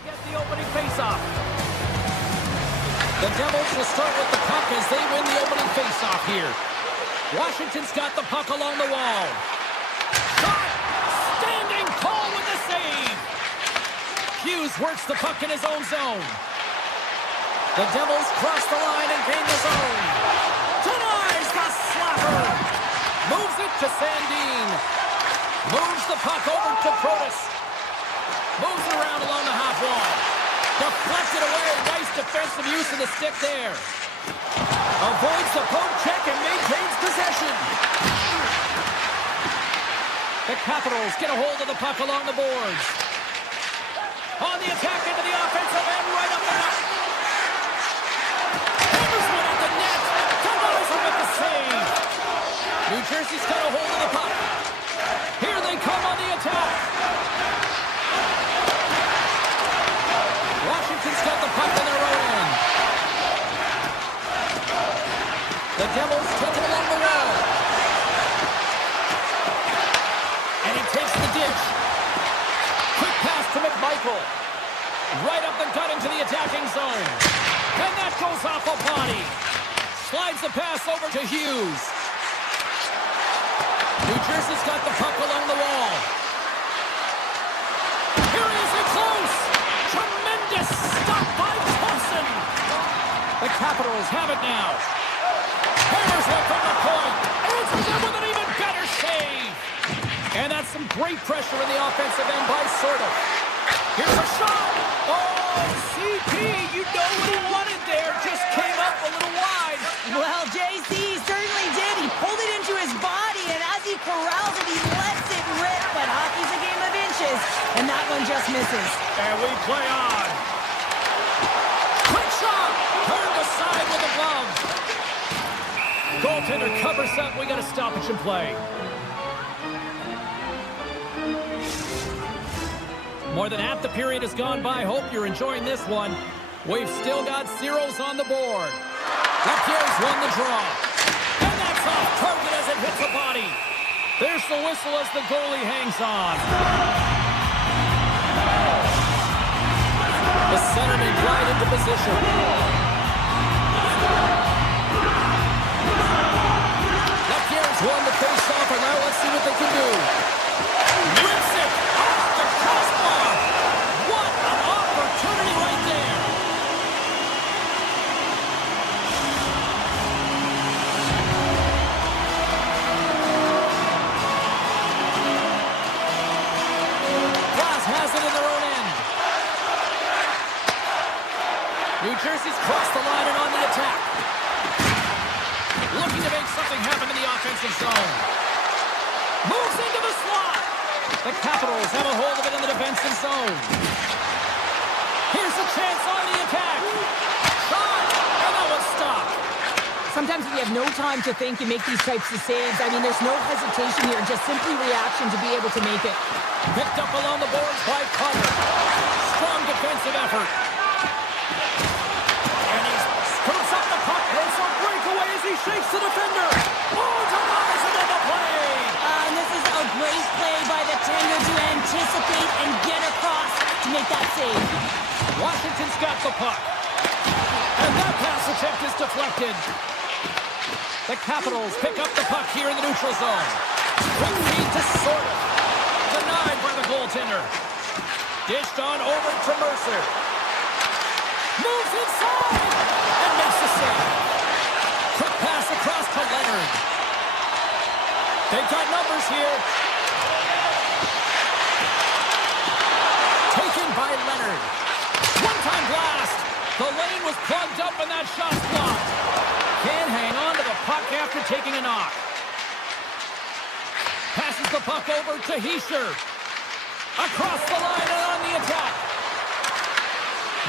Get the opening faceoff. The Devils will start with the puck as they win the opening faceoff here. Washington's got the puck along the wall. Shot! Standing tall with the save. Hughes works the puck in his own zone. The Devils cross the line and gain the zone. Denies the slapper. Moves it to Sandin. Moves the puck over to Protas. Moves it around along the half wall. Deflected away. Nice defensive use of the stick there. Avoids the poke check and maintains possession. The Capitals get a hold of the puck along the boards. On the attack into the offensive end, right up the net. Hammers one at the net. Denies him with the save. New Jersey's got a hold of the puck. Here they come on the attack. Washington's got the puck in their own end. The Devils take it along the wall. And he takes the dish. Quick pass to McMichael. Right up the gut into the attacking zone. And that goes off a body. Slides the pass over to Hughes. New Jersey's got the puck along the wall. Here he is in close. Tremendous stop by Thompson. The Capitals have it now. Hammers one from the point. Answers it with an even better save. And that's some great pressure in the offensive end by Sordo. Here's a shot. Oh, CP, you know what he wanted there. Just came up a little wide. Well, JC certainly did. He pulled it into his body, and as he corrals it, he lets it rip. But hockey's a game of inches, and that one just misses. And we play on. Quick shot. Turned aside with a glove. Goaltender covers up. We got a stoppage in play. More than half the period has gone by. Hope you're enjoying this one. We've still got zeros on the board. Lapierre's won the draw. And that's off target as it hits the body. There's the whistle as the goalie hangs on. The centerman glide into position. Lapierre's won the face-off, and now let's see what they can do. Rips it off the crossbar. What an opportunity right there. Glass has it in their own end. New Jersey's crossed the line and on the attack. Looking to make something happen in the offensive zone. Moves into the slot. The Capitals have a hold of it in the defensive zone. Here's a chance on the attack. Shot. And that one's stopped. Sometimes if you have no time to think and make these types of saves, I mean, there's no hesitation here, just simply reaction to be able to make it. Picked up along the boards by Cutter. Strong defensive effort. And he scoops up the puck. And it's a breakaway as he shakes the defender. Oh, denies it in the play. And this is a great play by the tender to anticipate and get across to make that save. Washington's got the puck. And that pass attempt is deflected. The Capitals pick up the puck here in the neutral zone. Quick feed to Sordo. Denied by the goaltender. Dished on over to Mercer. Moves inside and makes the save. Quick pass across to Leonard. They've got numbers here. Taken by Leonard. One-time blast. The lane was plugged up and that shot's blocked. Can't hang on to the puck after taking a knock. the puck over to Heischer. Across the line and on the attack.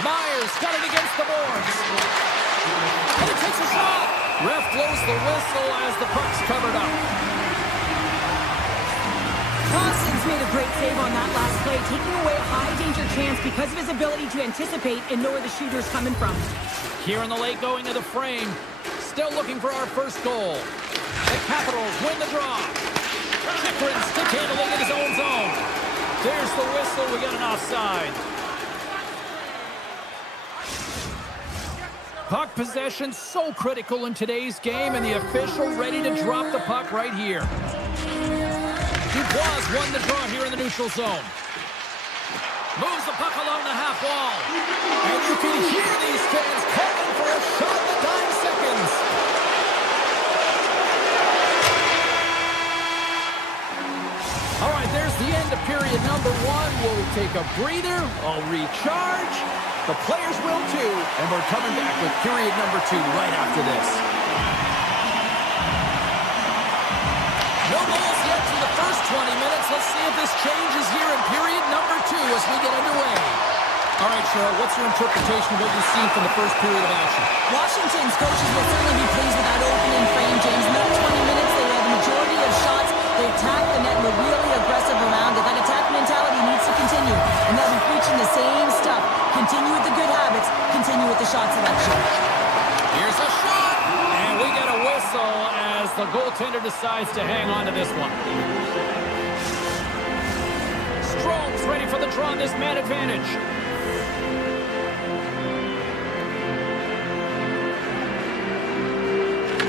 Myers got it against the boards. And he takes a shot. Ref blows the whistle as the puck's covered up. Clausen's made a great save on that last play, taking away a high-danger chance because of his ability to anticipate and know where the shooter's coming from. Here in the late going of the frame. Still looking for our first goal. The Capitals win the draw. Chikrin stick handling in his own zone. There's the whistle. We got an offside. Puck possession so critical in today's game, and the official ready to drop the puck right here. Dubois won the draw here in the neutral zone. Moves the puck along the half wall. And you can hear these fans calling for a shot in the dying seconds. All right, there's the end of period number 1. We'll take a breather. I'll recharge. The players will too. And we're coming back with period number 2 right after this. No goals yet to the first 20 minutes. Let's see if this changes here in period number 2 as we get underway. All right, Cheryl, what's your interpretation of what you've seen from the first period of action? Washington's coaches will certainly be pleased with that opening frame, James. In that 20 minutes, they had the majority of shots. They attacked the net and were really aggressive around it. That attack mentality needs to continue. And they'll be preaching the same stuff. Continue with the good habits. Continue with the shot selection. Here's a shot. And we get a whistle as the goaltender decides to hang on to this one. Strome's ready for the draw on this man advantage.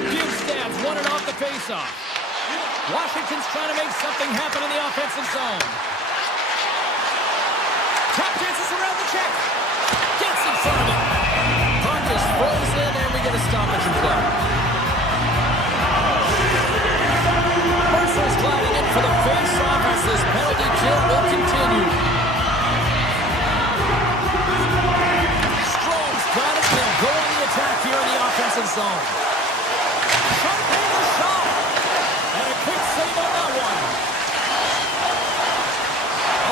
Bukestad's won it off the faceoff. Washington's trying to make something happen in the offensive zone. Tap dances around the check. Gets in front of it. Puck is frozen, and we get a stoppage in play. Mercer's gliding in for the face-off as this penalty kill will continue. Strome's got it. They'll go on the attack here in the offensive zone. Sharp-handed shot. And a quick save on that one.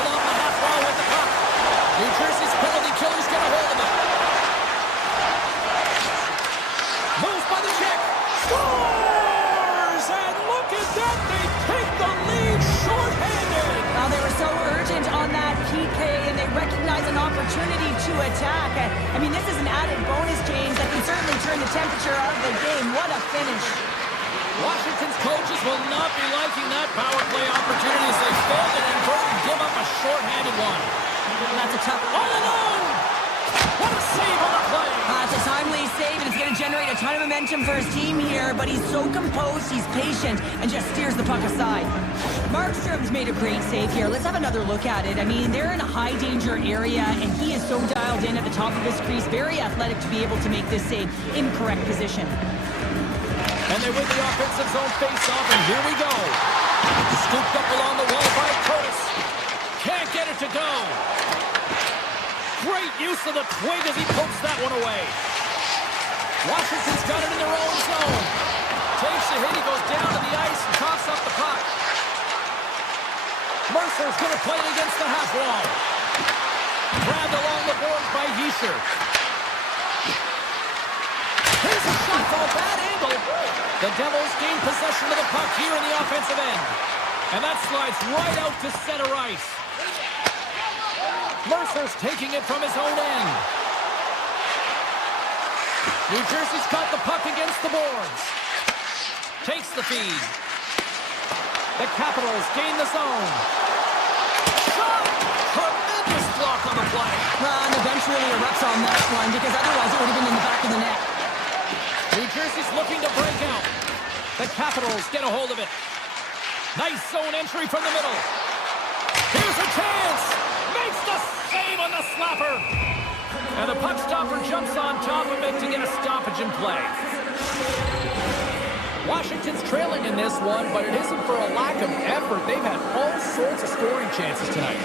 Along the half wall with the puck. New Jersey's penalty killer's got a hold of it. Moves by the check. Scores! And look at that. They take the lead shorthanded. Now, they were so urgent on that PK, and they recognize an opportunity to attack. I mean, this is an added bonus, James, that can certainly turn the temperature of the game. What a finish. Washington's coaches will not be liking that power play opportunity as they fail to convert and give up a shorthanded one. That's a tough... All alone! What a save on the play! It's a timely save, and it's going to generate a ton of momentum for his team here, but he's so composed, he's patient, and just steers the puck aside. Markstrom's made a great save here. Let's have another look at it. I mean, they're in a high-danger area, and he is so dialed in at the top of his crease, very athletic to be able to make this save in correct position. And they win the offensive zone face-off, and here we go. Scooped up along the wall by Curtis. Can't get it to go. Great use of the twig as he pokes that one away. Washington's got it in their own zone. Takes a hit, he goes down to the ice and coughs up the puck. Mercer's going to play it against the half wall. Grabbed along the boards by Heischer. Here's a shot from a bad angle. The Devils gain possession of the puck here in the offensive end. And that slides right out to center ice. Mercer's taking it from his own end. New Jersey's got the puck against the boards. Takes the feed. The Capitals gain the zone. Shot! Tremendous block on the play. And the bench really erupts on that one, because otherwise it would have been in the back of the net. New Jersey's looking to break out. The Capitals get a hold of it. Nice zone entry from the middle. Here's a chance. Makes the save on the slapper. And the puck stopper jumps on top of it to get a stoppage in play. Washington's trailing in this one, but it isn't for a lack of effort. They've had all sorts of scoring chances tonight.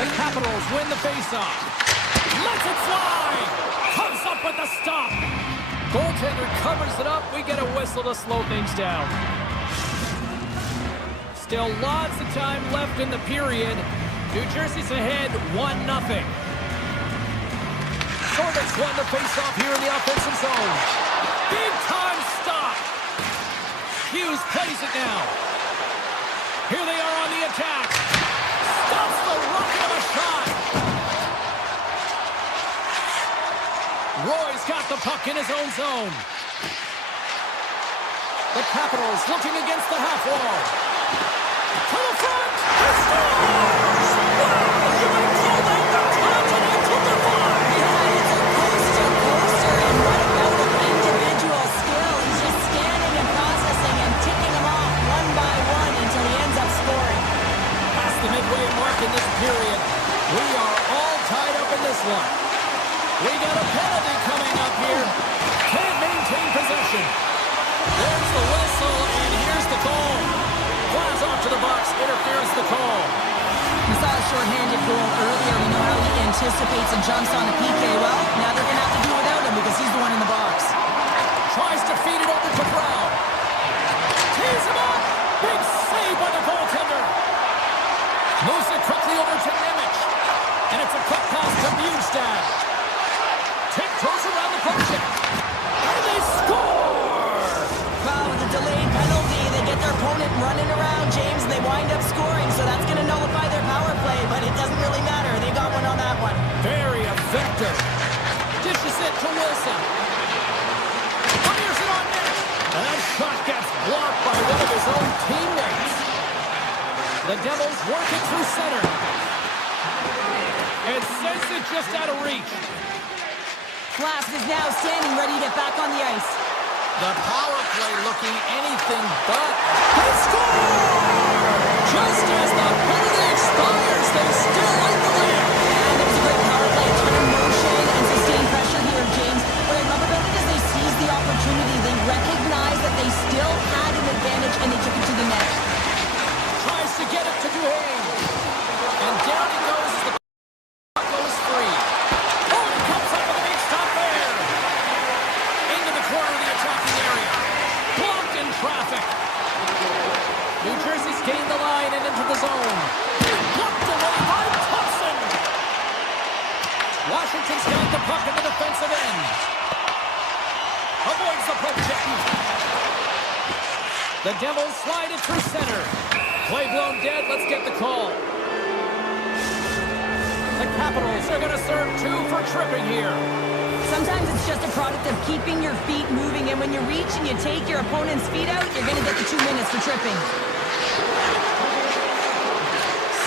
The Capitals win the faceoff. Lets it fly. Comes up with the stop. Goaltender covers it up. We get a whistle to slow things down. Still lots of time left in the period. New Jersey's ahead 1-0. Sorvitz won the face-off here in the offensive zone. Big time stop. Hughes plays it now. Here they are on the attack. Stops the rocket of a shot. Roy's got the puck in his own zone. The Capitals looking against the half wall. To the front. He scores! Wow! You might call that the continental divide. Yeah, it's a coaster, and what about an individual skill? He's just scanning and processing and ticking them off one by one until he ends up scoring. Past the midway mark in this period. We are all tied up in this one. We got a penalty coming up here. Can't maintain possession. There's the whistle, and here's the call. Flies off to the box, interference the call. We saw a shorthanded goal earlier. We know how he anticipates and jumps on a PK. Well, now they're going to have to do without him because he's the one in the box. Tries to feed it over to Brown. Tees him up. Big save by the goaltender. Moves it quickly over to Nemec. And it's a quick pass to Bjugstad. Tiptoes around the poke check. And they score! Well, with a delayed penalty, they get their opponent running around, James, and they wind up scoring, so that's going to nullify their power play, but it doesn't really matter. They got one on that one. Very effective. Dishes it to Wilson. Fires it on net. And that shot gets blocked by one of his own teammates. The Devils work it through center. It sends it just out of reach. Flask is now standing ready to get back on the ice. The power play looking anything but. They score! Just as the penalty expires, they still light the lead. And it was a great power play, a ton of motion and sustained pressure here, James. What I love about it is they seized the opportunity. They recognized that they still had an advantage, and they took it to the net. Tries to get it to Duhane. And down he goes as the puck goes free. Oh, and he comes up with a big stop there. Into the corner of the attacking area. Blocked in traffic. New Jersey's gained the line and into the zone. Blocked away by Thompson. Washington's got the puck in the defensive end. Avoids the poke check. The Devils slide it through center. Play blown dead. Let's get the call. The Capitals are going to serve 2 for tripping here. Sometimes it's just a product of keeping your feet moving, and when you reach and you take your opponent's feet out, you're going to get the 2 minutes for tripping.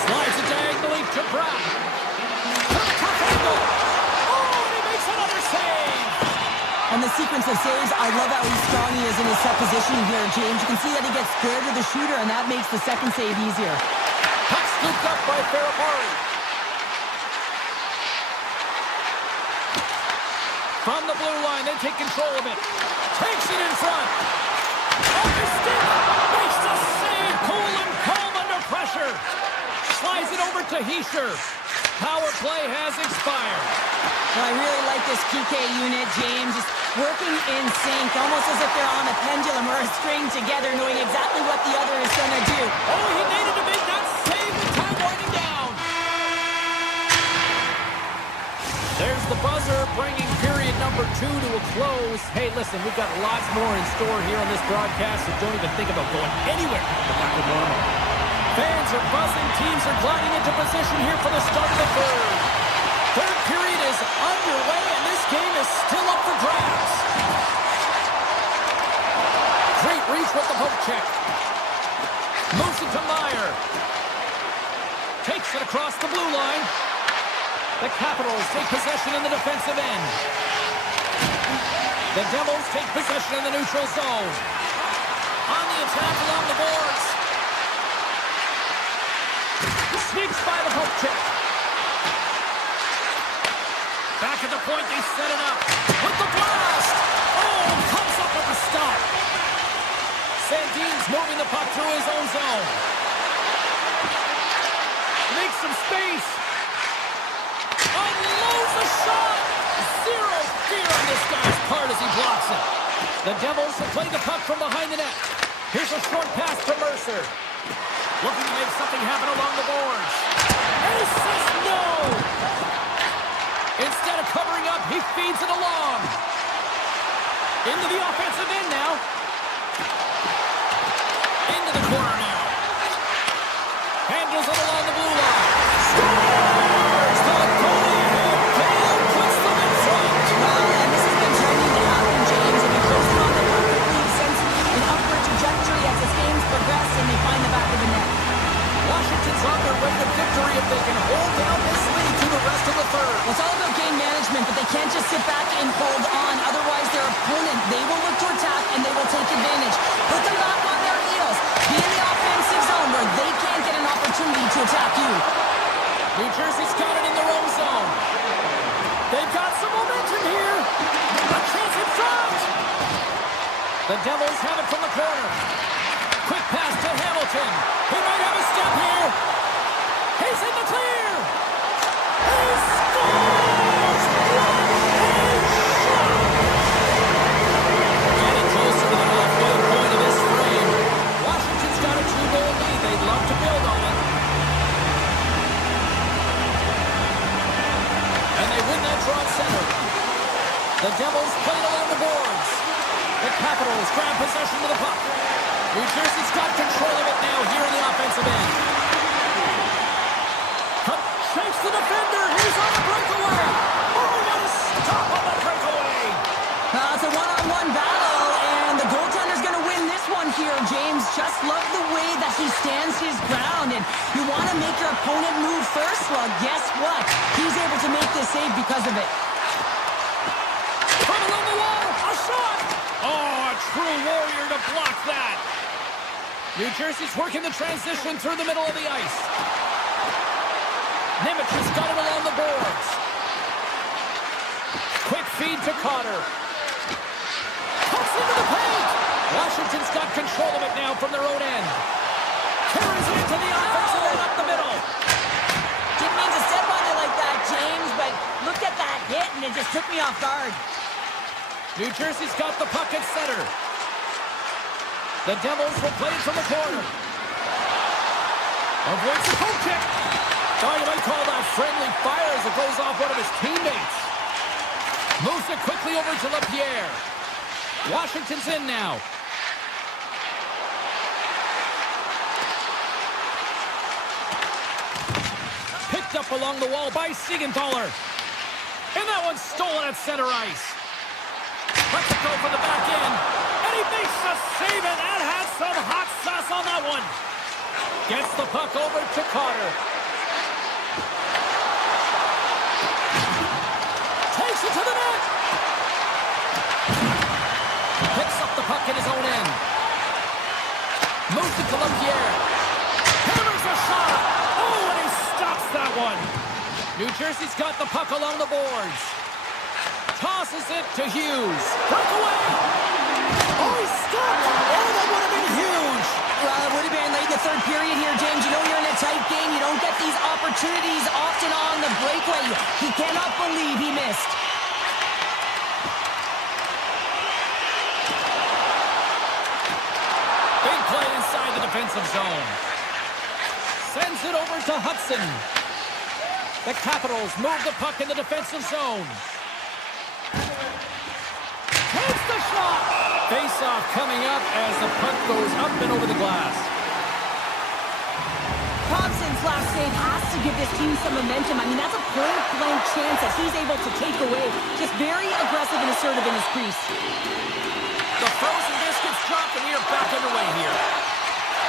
Slides it diagonally to Brown. Tough angle. Oh, and he makes another save. And the sequence of saves, I love how strong he is in his set positioning here, James. You can see that he gets squared to the shooter, and that makes the second save easier. Puck scooped up by Ferrapari. From the blue line, they take control of it. Takes it in front. Off his stick. Makes the save. Cool and calm under pressure. Slides it over to Hischier. Power play has expired. Well, I really like this PK unit, James. Just working in sync, almost as if they're on a pendulum or a string together, knowing exactly what the other is going to do. Oh, he needed to make that save with time winding down. There's the buzzer, bringing period number 2 to a close. Hey, listen, we've got lots more in store here on this broadcast, so don't even think about going anywhere. Go back to normal. Fans are buzzing. Teams are gliding into position here for the start of the third. Third period is underway, and this game is still up for grabs. Great reach with the poke check. Moves it to Meyer. Takes it across the blue line. The Capitals take possession in the defensive end. The Devils take possession in the neutral zone. On the attack along the boards. Sneaks by the poke check. Back at the point, they set it up. With the blast! Oh, comes up with the stop. Sandin's moving the puck through his own zone. Makes some space. Unloads the shot! Zero fear on this guy's part as he blocks it. The Devils have played the puck from behind the net. Here's a short pass to Mercer. Looking to make something happen along the boards. Ace says no! Instead of covering up, he feeds it along. Into the offensive end now. Into the corner now. Handles it along the blue line. Scores! The goalie head goal puts them in front. Well, and this has been trending to happen, James. If you close on the puck, it leaves sense an upward trajectory as this game's progress and they find the back of the net. Washington's on their way to victory if they can hold down this lead to the rest of the third. Well, it's all about game management, but they can't just sit back and hold on. Otherwise, their opponent, they will look to attack and they will take advantage. Put them back on their heels. Be in the offensive zone where they can't get an opportunity to attack you. New Jersey's got it in their own zone. They've got some momentum here. A chance in front. The Devils have it from the corner. Quick pass to Hamilton. He might have a step here. He's in the clear. He scores! What a shot! Getting closer to the halfway point of this frame. Washington's got a 2-goal lead. They'd love to build on it. And they win that draw center. The Devils play it along the boards. The Capitals grab possession of the puck. New Jersey's got control of it now here in the offensive end. Cut, shakes the defender. He's on the breakaway. Oh, what a stop on the breakaway. It's a one-on-one battle, and the goaltender's going to win this one here, James. Just love the way that he stands his ground, and you want to make your opponent move first? Well, guess what? He's able to make this save because of it. From along the wall, a shot. Oh, a true warrior to block that. New Jersey's working the transition through the middle of the ice. Nemec has got it along the boards. Quick feed to Cotter. Cuts into the paint. Washington's got control of it now from their own end. Carries it into the offensive end up the middle. Didn't mean to step on it like that, James, but look at that hit, and it just took me off guard. New Jersey's got the puck at center. The Devils will play it from the corner. Avoids the poke kick. Oh, you might call that friendly fire as it goes off one of his teammates. Moves it quickly over to LaPierre. Washington's in now. Picked up along the wall by Siegenthaler. And that one's stolen at center ice. Lets it go for the back end. And he makes the save, and that has some hot sauce on that one. Gets the puck over to Cotter. Takes it to the net. Picks up the puck in his own end. Moves it to LaPierre. Hammers a shot. Oh, and he stops that one. New Jersey's got the puck along the boards. Tosses it to Hughes. Breakaway. Oh, he stopped. Oh, that would have been huge. Well, it would have been late in the third period here, James. You know you're in a tight game. You don't get these opportunities often on the breakaway. He cannot believe he missed. Big play inside the defensive zone. Sends it over to Hudson. The Capitals move the puck in the defensive zone. Takes the shot. Face-off coming up as the puck goes up and over the glass. Thompson's last save has to give this team some momentum. I mean, that's a point-blank chance that he's able to take away. Just very aggressive and assertive in his crease. The frozen biscuits dropped and we are back underway here.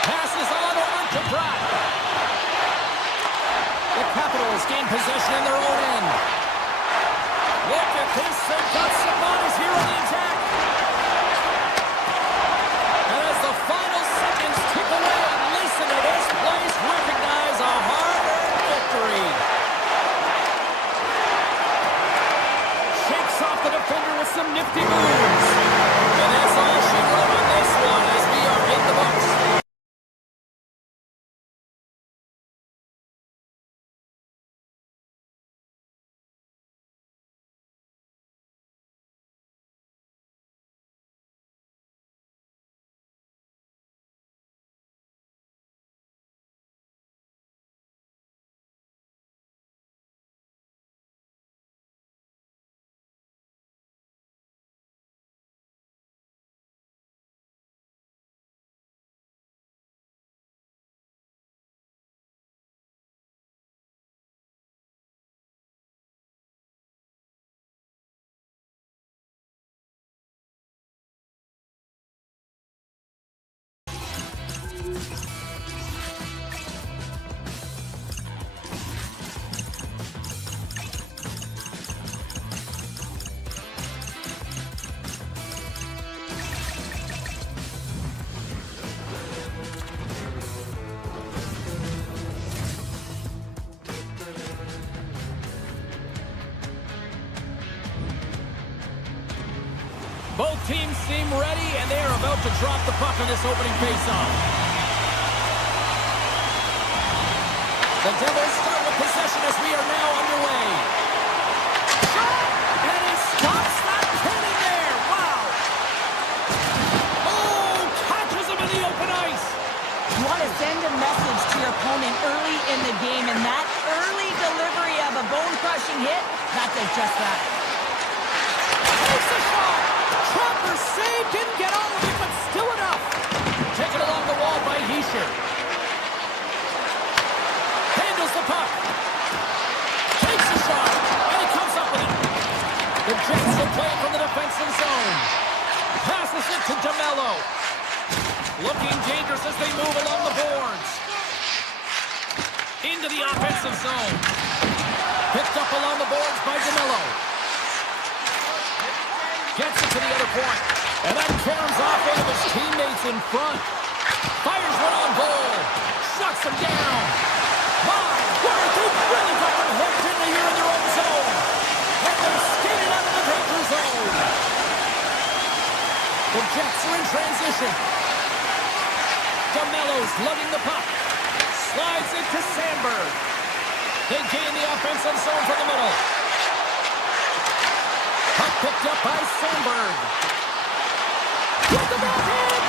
Passes on over to Pratt. The Capitals gain possession in their own end. Look at this. They've got some bodies here on the attack. And as the final seconds tick away, listen to this place recognize a hard-earned victory. Shakes off the defender with some nifty moves. And that's all she wrote on this one as we are in the books. Both teams seem ready, and they are about to drop the puck on this opening faceoff. The Devils start with possession as we are now underway. Shot! And he stops that cannon there. Wow! Oh, catches him in the open ice. You want to send a message to your opponent early in the game, and that early delivery of a bone-crushing hit, that does just that. Takes a shot! Trapper saved, didn't get all of it, but still enough. Taken along the wall by Heischer. Handles the puck. Takes a shot, and he comes up with it. The Jets will play it from the defensive zone. Passes it to DeMello. Looking dangerous as they move along the boards. Into the offensive zone. Picked up along the boards by DeMello. Gets it to the other point. And that caroms off one of his teammates in front. Fires one on goal. Shuts him down. My word, they really got them hooked in the here in their own zone. And they're skating out of the danger zone. The Jets are in transition. DeMello's lugging the puck. Slides it to Sandberg. They gain the offensive zone from the middle. Puck picked up by Sandberg. With the backhand!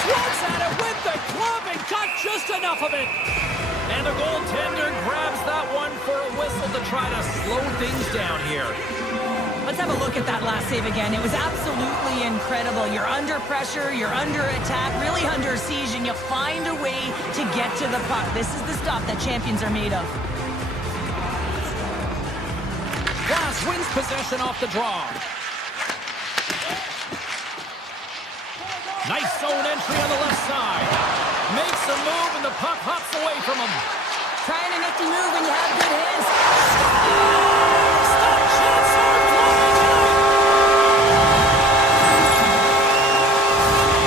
Swats at it with the glove and got just enough of it. And the goaltender grabs that one for a whistle to try to slow things down here. Let's have a look at that last save again. It was absolutely incredible. You're under pressure, you're under attack, really under siege, and you find a way to get to the puck. This is the stuff that champions are made of. Glass wins possession off the draw. Nice zone entry on the left side. Makes a move and the puck hops away from him. Trying a nifty move when you have good hands. Stop chance on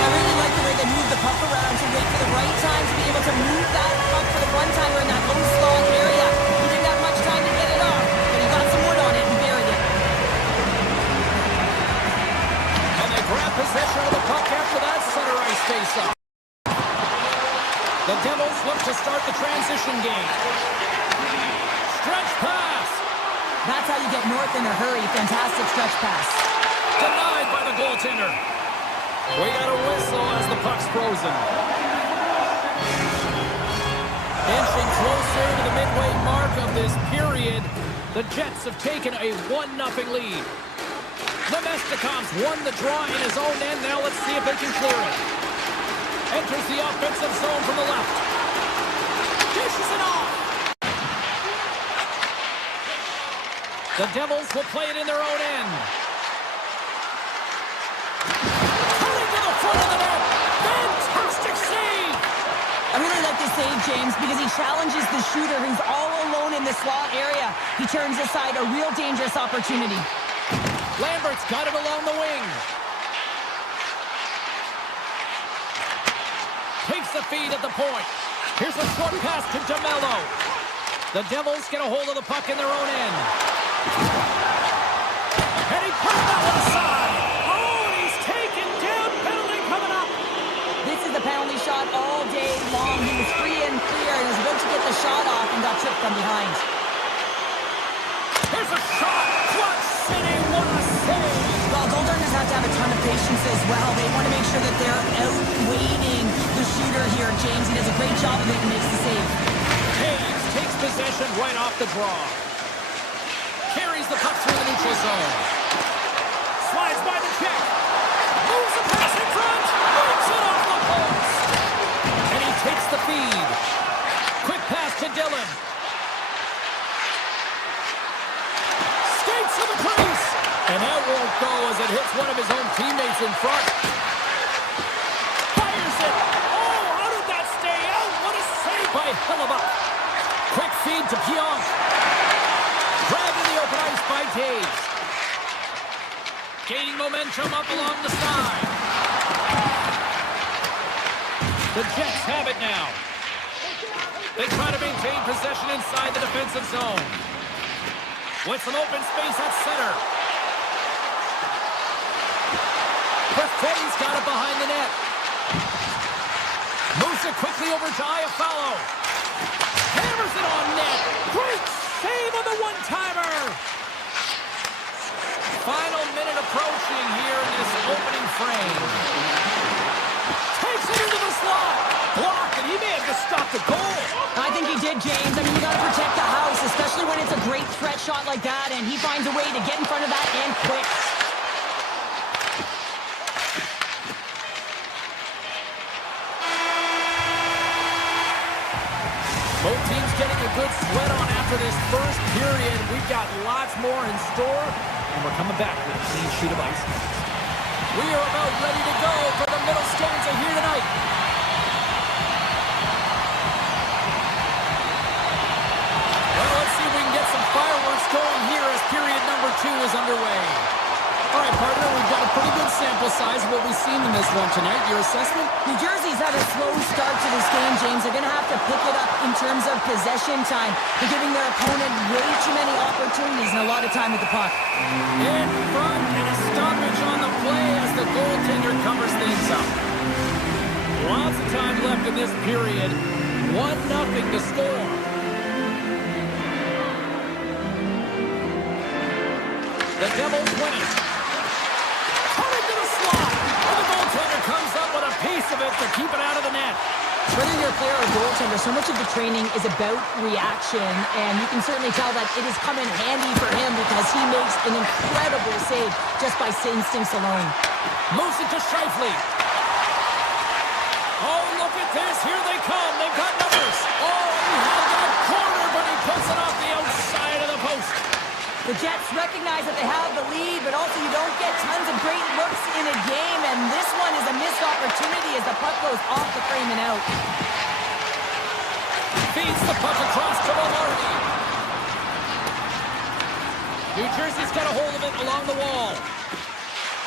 I really like the way they move the puck around to wait for the right time to be able to move that puck for the one-timer in that low slot area. He didn't have much time to get it off, but he got some wood on it and buried it. And they grab possession of the puck after that center ice face-off. The Devils look to start the transition game. Stretch pass. That's how you get north in a hurry. Fantastic stretch pass. Denied by the goaltender. We got a whistle as the puck's frozen. Inching closer to the midway mark of this period, the Jets have taken a 1-0 lead. Nemestikov's won the draw in his own end. Now let's see if they can clear it. Enters the offensive zone from the left. Dishes it off. The Devils will play it in their own end. Coming to the front of the net. Fantastic save. I really like this save, James, because he challenges the shooter who's all alone in the slot area. He turns aside a real dangerous opportunity. Lambert's got it along the wing. Takes the feed at the point. Here's a short pass to DeMello. The Devils get a hold of the puck in their own end. And he put that one aside. Oh, he's taken down. Penalty coming up. This is the penalty shot all day long. He was free and clear and was about to get the shot off and got tripped from behind. Here's a shot. Clutch City, what a save. Well, goaltenders have to have a ton of patience as well. They want to make sure that they're outweighting the shooter here. James, he does a great job of it and makes the save. Hayes takes possession right off the draw. Carries the puck through the neutral zone. Slides by the check. Moves the pass in front. Moves it off the post. And he takes the feed. Quick pass to Dillon. Skates to the crease. And that won't go as it hits one of his own teammates in front. Fires it. Oh, how did that Hellebuyck. Quick feed to Pionk. Grabbed in the open ice by Taves. Gaining momentum up along the side. The Jets have it now. They try to maintain possession inside the defensive zone. With some open space at center. Perfetti's got it behind the net. Moves it quickly over to Iafallo. Hammers it on net. Great save on the one-timer. Final minute approaching here in this opening frame. Takes it into the slot. Blocked, and he may have just stopped the goal. I think he did, James. I mean, you got to protect the house, especially when it's a great threat shot like that, and he finds a way to get in front of that and quick. Both teams getting a good sweat on after this first period. We've got lots more in store, and we're coming back with a clean sheet of ice. We are about ready to go for the middle stanza here tonight. Well, let's see if we can get some fireworks going here as period number 2 is underway. All right, partner, we've got a pretty good sample size of what we've seen in this one tonight. Your assessment? New Jersey's had a slow start to this game, James. They're going to have to pick it up in terms of possession time. They're giving their opponent way too many opportunities and a lot of time with the puck. In front and a stoppage on the play as the goaltender covers things up. Lots of time left in this period. 1-0 to score. The Devils win it. Coming to the slot. And the goaltender comes up with a piece of it to keep it out of the net. Whether you're a player or goaltender, so much of the training is about reaction, and you can certainly tell that it has come in handy for him because he makes an incredible save just by instincts alone. Moves it to Scheifele. Oh, look at this. Here they come. They've got numbers. Oh, he had that corner, but he puts it off the outside of the post. The Jets recognize that they have the lead, but also you don't get tons of great looks in a game, and this one is a missed opportunity as the puck goes off the frame and out. Feeds the puck across to Maloney. New Jersey's got a hold of it along the wall.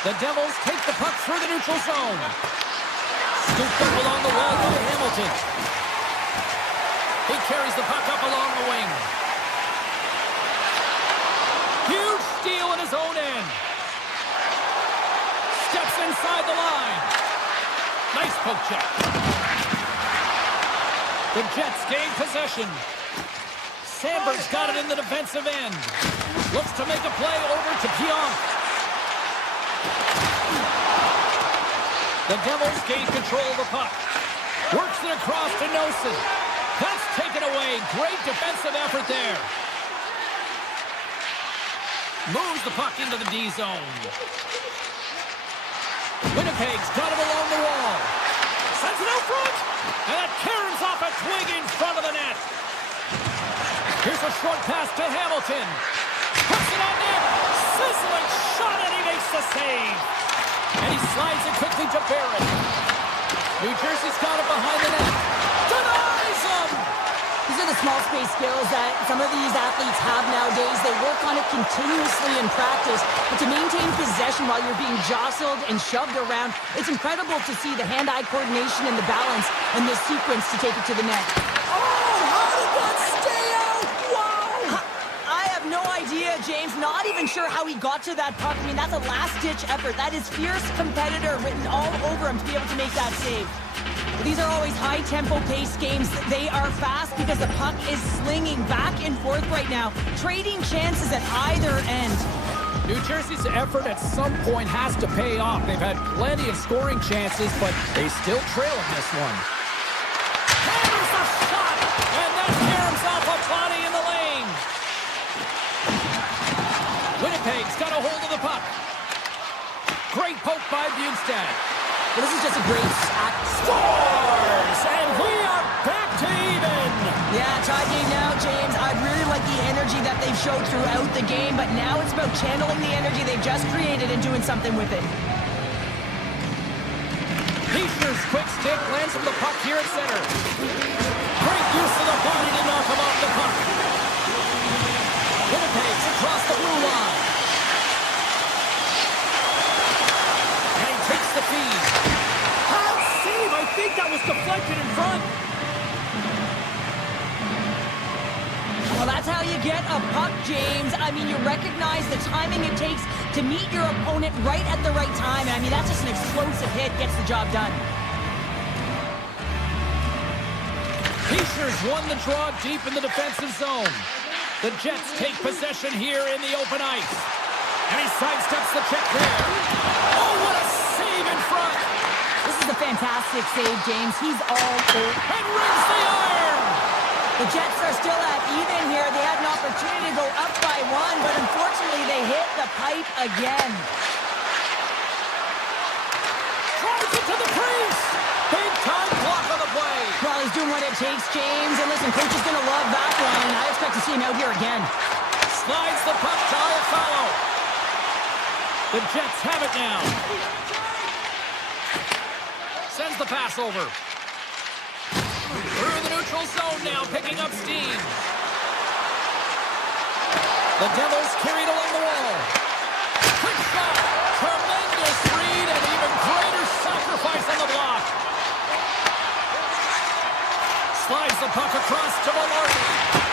The Devils take the puck through the neutral zone. Scooped up along the wall by Hamilton. He carries the puck up along the wing. Huge steal in his own end. Steps inside the line. Nice poke check. The Jets gain possession. Sandberg's got it in the defensive end. Looks to make a play over to Pionk. The Devils gain control of the puck. Works it across to Nosen. That's taken away. Great defensive effort there. Moves the puck into the D zone. Winnipeg's got it along the wall. Sends it out front. And that caroms off a twig in front of the net. Here's a short pass to Hamilton. Puts it on net. Sizzling shot, and he makes the save. And he slides it quickly to Barrett. New Jersey's got it behind the net. Denies him. These are the small space skills that some of these athletes have nowadays. They work on it continuously in practice, but to maintain possession while you're being jostled and shoved around, it's incredible to see the hand-eye coordination and the balance in this sequence to take it to the net. Oh, how did that stay out? Wow! I have no idea, James. Not even sure how he got to that puck. I mean, that's a last-ditch effort. That is fierce competitor written all over him to be able to make that save. These are always high-tempo pace games. They are fast because the puck is slinging back and forth right now, trading chances at either end. New Jersey's effort at some point has to pay off. They've had plenty of scoring chances, but they still trail in this one. Hammers a shot, and that caroms off a body in the lane. Winnipeg's got a hold of the puck. Great poke by Bjugstad. Well, this is just a great act. Scores! And we are back to even! Yeah, tie game now, James. I really like the energy that they've showed throughout the game, but now it's about channeling the energy they've just created and doing something with it. Heisner's quick stick lands from the puck here at center. Great use of the like it in front. Well, that's how you get a puck, James. I mean, you recognize the timing it takes to meet your opponent right at the right time. And I mean, that's just an explosive hit, gets the job done. Pacers won the draw deep in the defensive zone. The Jets take possession here in the open ice. And he sidesteps the check there. Oh, what a save in front. This is a fantastic save, James. He's all over. And rings the iron. The Jets are still at even here. They had an opportunity to go up by one, but unfortunately they hit the pipe again. Drives it to the crease. Big time block on the play. Well, he's doing what it takes, James. And listen, coach is going to love that one. I expect to see him out here again. Slides the puck to Iafallo. The Jets have it now. Sends the pass over. Through the neutral zone now, picking up steam. The Devils carried along the wall. Quick shot. Tremendous read and even greater sacrifice on the block. Slides the puck across to Maloney.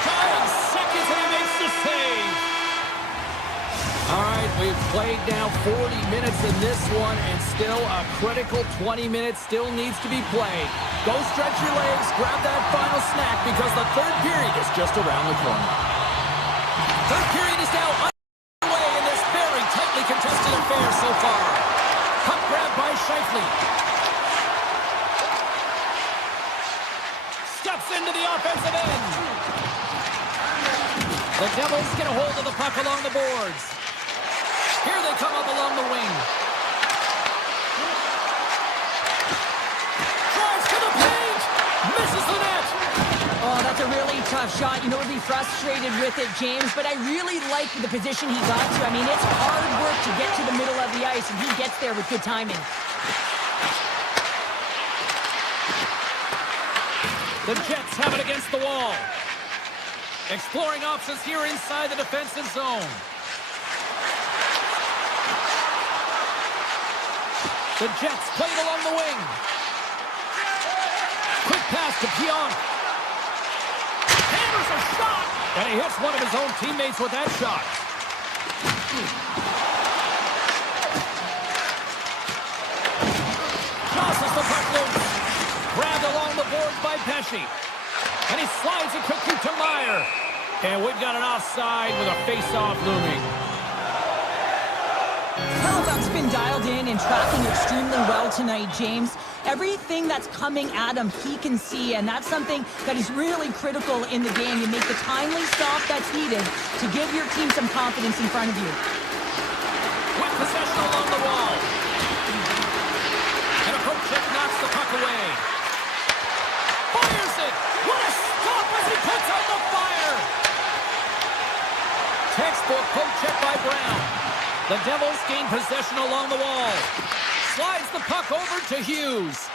5 seconds and he makes the save. All right, we've played now 40 minutes in this one, and still a critical 20 minutes still needs to be played. Go stretch your legs, grab that final snack, because the third period is just around the corner. Third period is now underway in this very tightly contested affair so far. Puck grab by Scheifele. Steps into the offensive end. The Devils get a hold of the puck along the boards. Here they come up along the wing. Drives to the paint. Misses the net. Oh, that's a really tough shot. You know, he'll be frustrated with it, James, but I really like the position he got to. I mean, it's hard work to get to the middle of the ice, and he gets there with good timing. The Jets have it against the wall. Exploring options here inside the defensive zone. The Jets play it along the wing. Quick pass to Pionk. Hammers a shot. And he hits one of his own teammates with that shot. Tosses the puck loose. Grabbed along the boards by Pesce. And he slides it quickly to Meyer. And we've got an offside with a face-off looming. Hellebuyck's been dialed in and tracking extremely well tonight, James. Everything that's coming at him, he can see, and that's something that is really critical in the game. You make the timely stop that's needed to give your team some confidence in front of you. With possession along the wall. And a poke check knocks the puck away. Fires it! What a stop as he puts out the fire! Textbook poke check by Brown. The Devils gain possession along the wall. Slides the puck over to Hughes.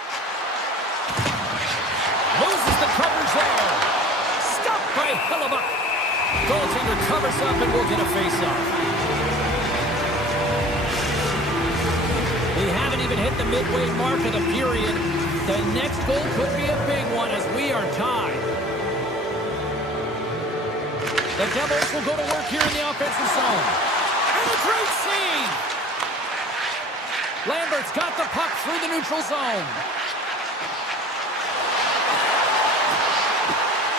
Loses the coverage there. Stopped by Hellebuyck. Goaltender covers up and will get a face-off. We haven't even hit the midway mark of the period. The next goal could be a big one as we are tied. The Devils will go to work here in the offensive zone. And a great save! Lambert's got the puck through the neutral zone.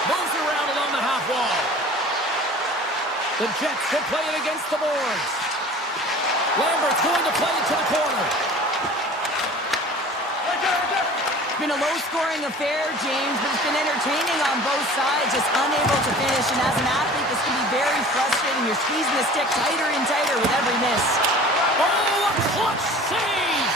Moves around along the half wall. The Jets will play it against the boards. Lambert's going to play it to the corner. It's been a low-scoring affair, James, but it's been entertaining on both sides, just unable to finish. And as an athlete, this can be very frustrating. You're squeezing the stick tighter and tighter with every miss. Oh, a clutch save!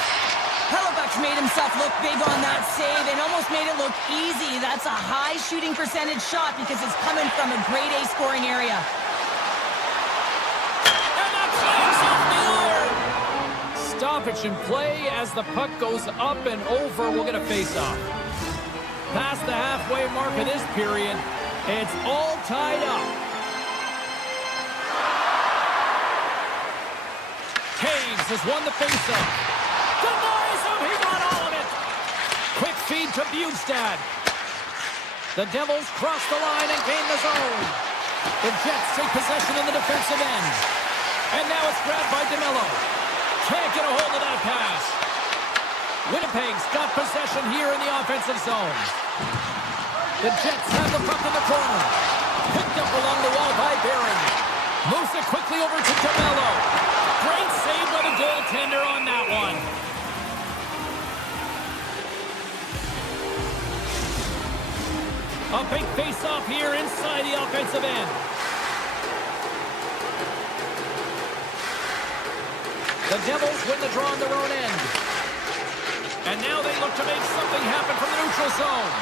Hellebuyck's made himself look big on that save and almost made it look easy. That's a high shooting percentage shot because it's coming from a grade A scoring area. And that flames off the iron! Stoppage in play as the puck goes up and over. We'll get a face-off. Past the halfway mark of this period, it's all tied up. Taves has won the face-off. Denies him, he got all of it. Quick feed to Bugstad. The Devils cross the line and gain the zone. The Jets take possession in the defensive end. And now it's grabbed by DeMello. Can't get a hold of that pass. Winnipeg's got possession here in the offensive zone. The Jets have the puck in the corner. Picked up along the wall by Barron. Moves it quickly over to DeMello. Great save by the goaltender on that one. A big face-off here inside the offensive end. The Devils win the draw on their own end. And now they look to make something happen from the neutral zone.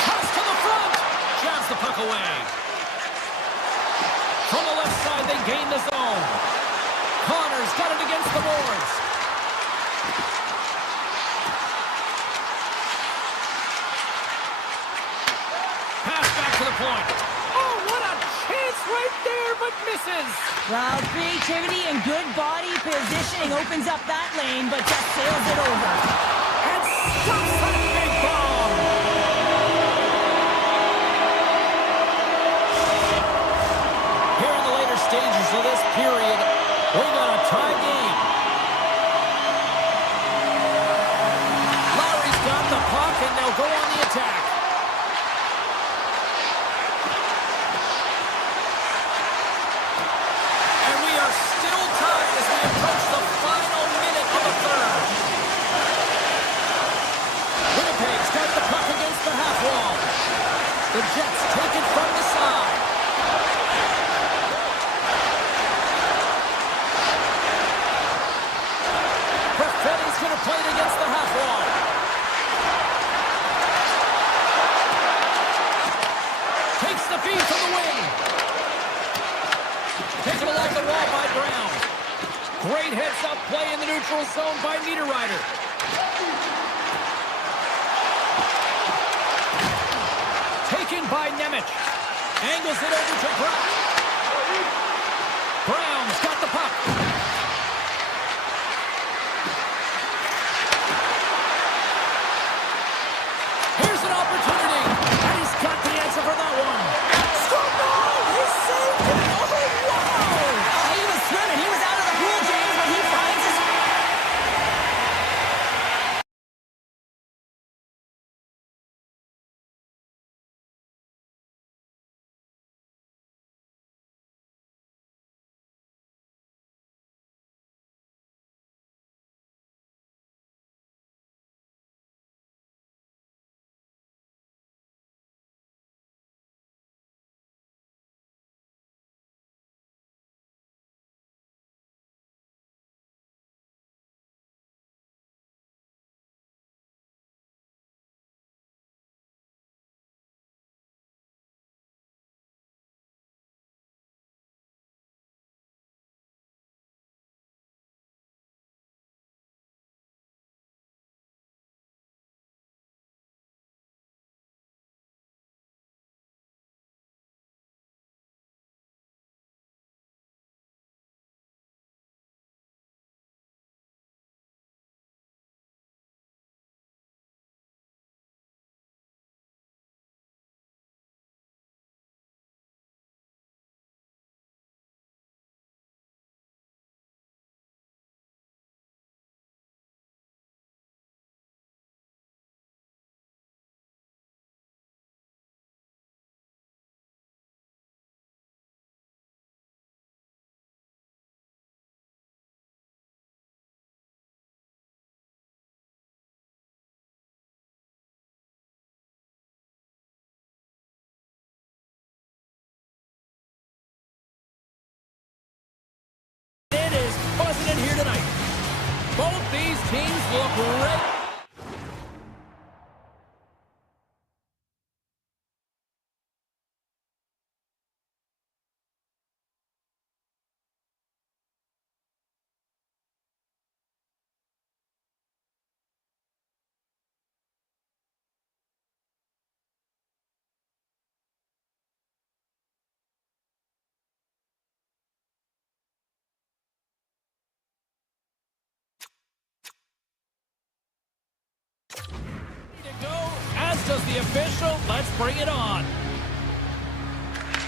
Pass to the front. Jabs the puck away. From the left side, they gain the zone. Connor's got it against the boards. Pass back to the point. Oh, what a chance right there, but misses. Well, creativity and good body positioning opens up that lane, but just sails it over. And stops that big bomb. Here in the later stages of this period, we got a tie game. Lowry's got the puck, and they'll go on the attack. And we are still tied as we approach the final minute of the third. Winnipeg's got the puck against the half wall. The Jets take it from the side. Perfetti's going to play it against the half wall. Takes the feed from the wing. Taken along the wall by Brown. Great heads-up play in the neutral zone by Niederreiter. Taken by Nemec. Angles it over to Brown. Brown's got the puck. Here's an opportunity. And he's got the answer for that one. He saved it! Oh, wow! Oh, he was swimming. He was out of the pool, James, but he finds his... It is buzzing in here tonight. Both these teams look ready. says the official. Let's bring it on.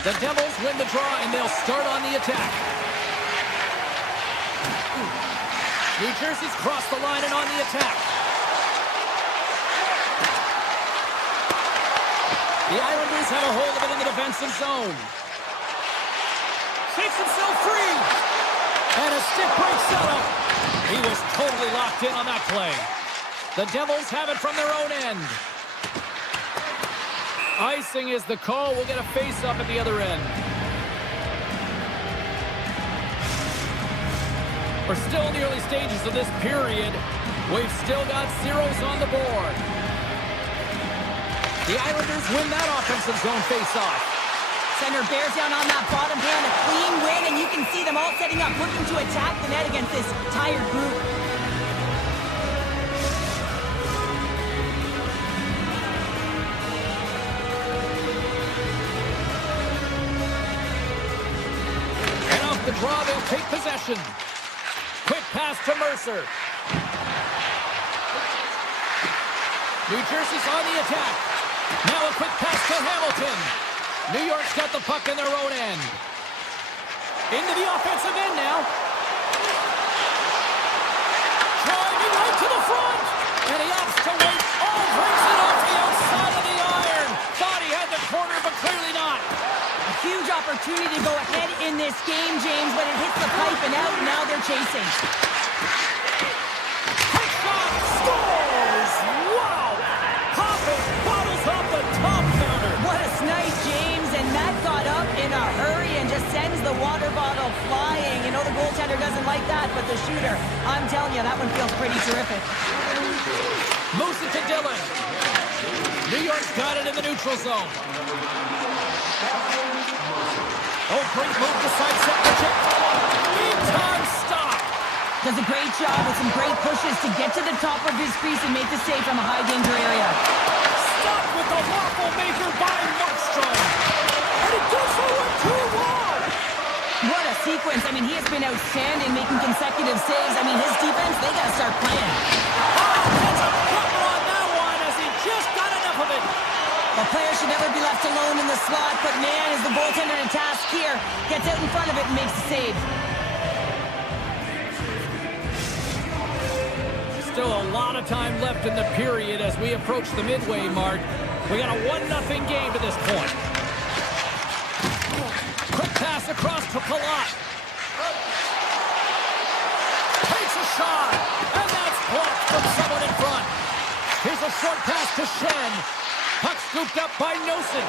The Devils win the draw, and they'll start on the attack. New Jersey's crossed the line and on the attack. The Islanders have a hold of it in the defensive zone. Shakes himself free. And a stick break setup. He was totally locked in on that play. The Devils have it from their own end. Icing is the call. We'll get a face-up at the other end. We're still in the early stages of this period. We've still got zeros on the board. The Islanders win that offensive zone face-off. Center bears down on that bottom hand, a clean win, and you can see them all setting up, looking to attack the net against this tired group. And off the draw, they'll take possession. Quick pass to Mercer. New Jersey's on the attack. Now a quick pass to Hamilton. New York's got the puck in their own end. Into the offensive end now. Driving right to the front. And he opts to wait. Oh, brings it off the outside of the iron. Thought he had the corner, but clearly not. A huge opportunity to go ahead in this game, James, but it hits the pipe and out, and now they're chasing. Quick shot. Scores. Wow. Hopping bottles off the top counter. What a snipe, James, and that got up in a hurry and just sends the water bottle flying. You know the goaltender doesn't like that, but the shooter, I'm telling you, that one feels pretty terrific. Moves it to Dillon. New York's got it in the neutral zone. Oh, great move to sidestep the check. Big time stop. Does a great job with some great pushes to get to the top of his crease and make the save from a high danger area. Stop with the waffle maker by Markstrom. And it goes forward too long. What a sequence. I mean, he has been outstanding making consecutive saves. I mean, his defense, they got to start playing. Oh, that's a couple on that one as he just got enough of it. The player should never be left alone in the slot, but man, is the goaltender to task here. Gets out in front of it and makes the save. Still a lot of time left in the period as we approach the midway mark. We got a 1-0 game to this point. Quick pass across to Palat. Takes a shot, and that's blocked from someone in front. Here's a short pass to Shen. Puck scooped up by Nosen.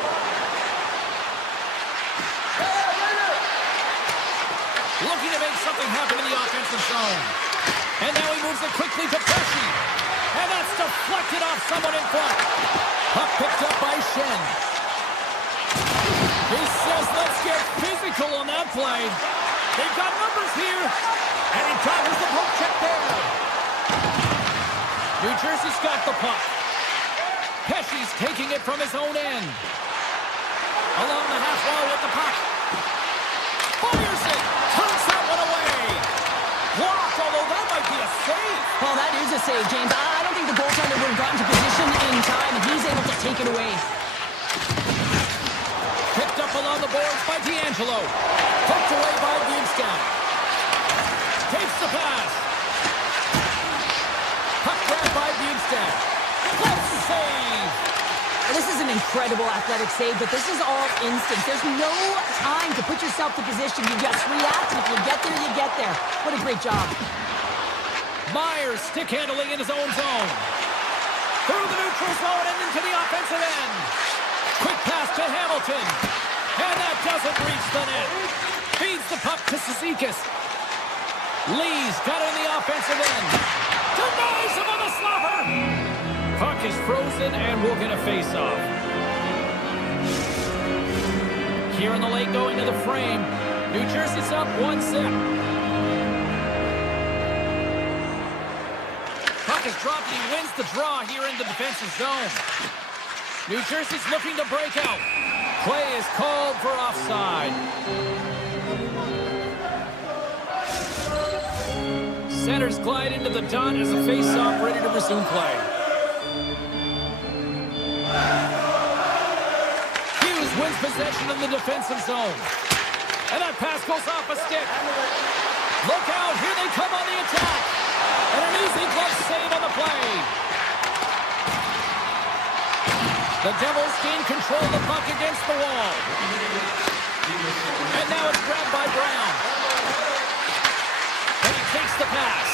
Looking to make something happen in the offensive zone. And now he moves it quickly to Pesci. And that's deflected off someone in front. Puck picked up by Shen. He says, let's get physical on that play. They've got numbers here. And he covers the poke check there. New Jersey's got the puck. Pesci's taking it from his own end. Along the half wall with the puck. Fires it. Turns that one away. Blocked, although that might be a save. Well, that is a save, James. I don't think the goaltender would have gotten to position in time, and he's able to take it away. Picked up along the boards by D'Angelo. Tucked away by Bjugstad. Takes the pass. Puck grab by Bjugstad. Close save. This is an incredible athletic save, but this is all instinct. There's no time to put yourself to position. You just react, and if you get there, you get there. What a great job. Myers stick handling in his own zone. Through the neutral zone and into the offensive end. Quick pass to Hamilton. And that doesn't reach the net. Feeds the puck to Cizikas. Lee's got it in the offensive end. Denies him on the slapper. Puck is frozen and we'll get a face-off. Here in the late going to the frame. New Jersey's up 1-0. Puck is dropped. He wins the draw here in the defensive zone. New Jersey's looking to break out. Play is called for offside. Centers glide into the dot as a face-off ready to resume play. Hughes wins possession in the defensive zone. And that pass goes off a stick. Look out, here they come on the attack. And an easy glove save on the play. The Devils gain control of the puck against the wall. And now it's grabbed by Brown. And he takes the pass.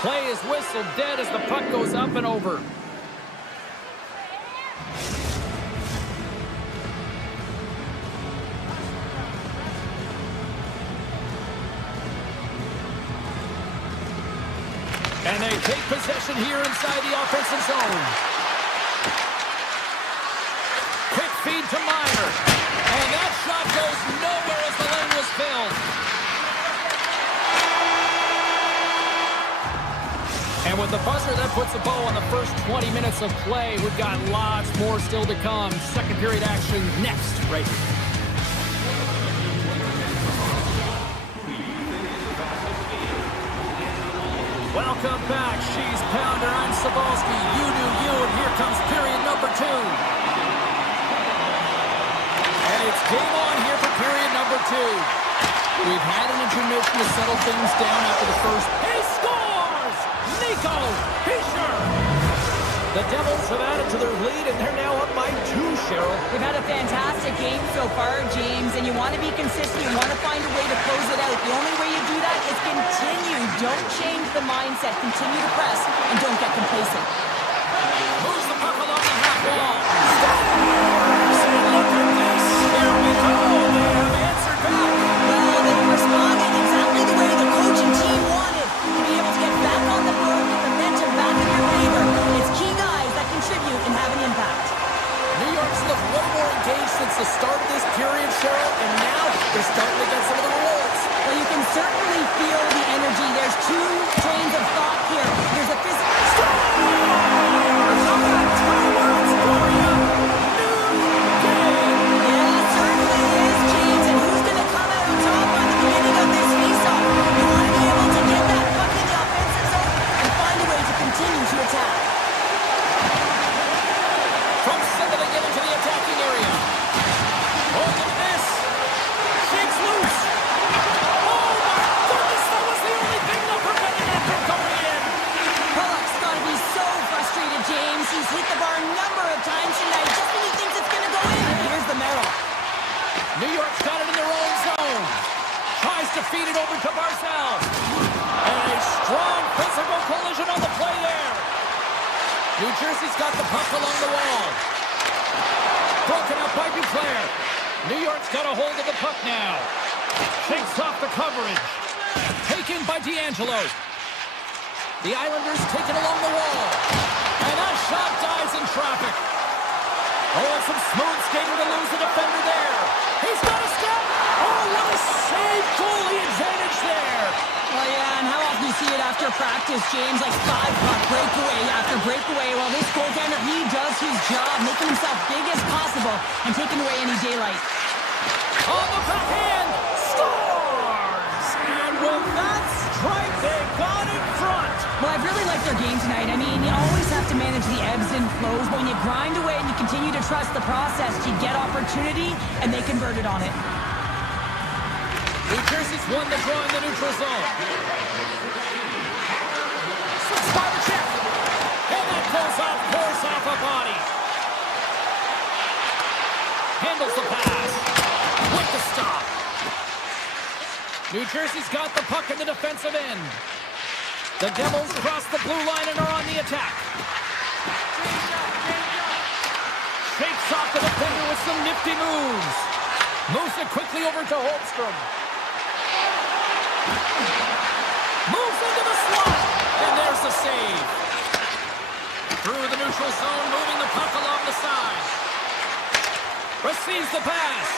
Play is whistled dead as the puck goes up and over. And they take possession here inside the offensive zone. Quick feed to Meyer. And that shot goes nowhere as the lane was filled. And with the buzzer, that puts a bow on the first 20 minutes of play. We've got lots more still to come. Second period action next, right here. Welcome back. She's Pounder. I'm Sabalski. You do you, and here comes period number 2. And it's game on here for period number 2. We've had an intermission to settle things down after the first. He scores! Nico Hischier! The Devils have added to their lead, and they're now up by 2, Cheryl. They've had a fantastic game so far, James, and you want to be consistent. You want to find a way to close it out. The only way you do that is continue. Don't change the mindset. Continue to press, and don't get complacent. Moves the puck along the half wall. Scores! And look at this. Here we go. They have answered back. Well, they responded exactly the way the coach and team wanted. To be able to get back on the board, get the momentum back in your favor. It's key guys that contribute and have an impact. New York's looked way more engaged since the start of this period, Cheryl, and now they're starting to get some of the rewards. Well, you can certainly feel the energy. There's 2 trains of thought here. There's a physical... Yeah, it certainly is, James. And who's going to come out on top by the beginning of this face-off? You want to be able to get that puck in the offensive zone and find a way to continue to attack. From center they get into the attacking area. Oh, look at this. Shakes loose. Oh, my goodness, that was the only thing that prevented that from going in. Pollock's got to be so frustrated, James. He's hit the bar a number of times tonight just when he thinks it's going to go in. And here's the Merrill. New York's got it in their own zone. Tries to feed it over to Barzal. And a strong physical collision on the play there. New Jersey's got the puck along the wall. Broken up by Duclair. New York's got a hold of the puck now. Shakes off the coverage. Taken by D'Angelo. The Islanders take it along the wall. And that shot dies in traffic. Oh, and some smooth skating to lose the defender there. He's got a step. Oh, what a save. Goalie advantage there. Well, yeah, and how often you see it after practice, James, like 5-puck breakaway after breakaway. Well, this goaltender, he does his job, making himself big as possible and taking away any daylight. On the backhand, scores! And with that strike, they got in front. Well, I've really liked their game tonight. I mean, you always have to manage the ebbs and flows. But when you grind away and you continue to trust the process, you get opportunity, and they converted on it. New Jersey's won the draw in the neutral zone. Switch by the check. And that goes off course off a body. Handles the pass. With the stop. New Jersey's got the puck in the defensive end. The Devils cross the blue line and are on the attack. Shakes off the defender with some nifty moves. Moves it quickly over to Holmstrom. Moves into the slot. And there's the save. Through the neutral zone, moving the puck along the side. Receives the pass.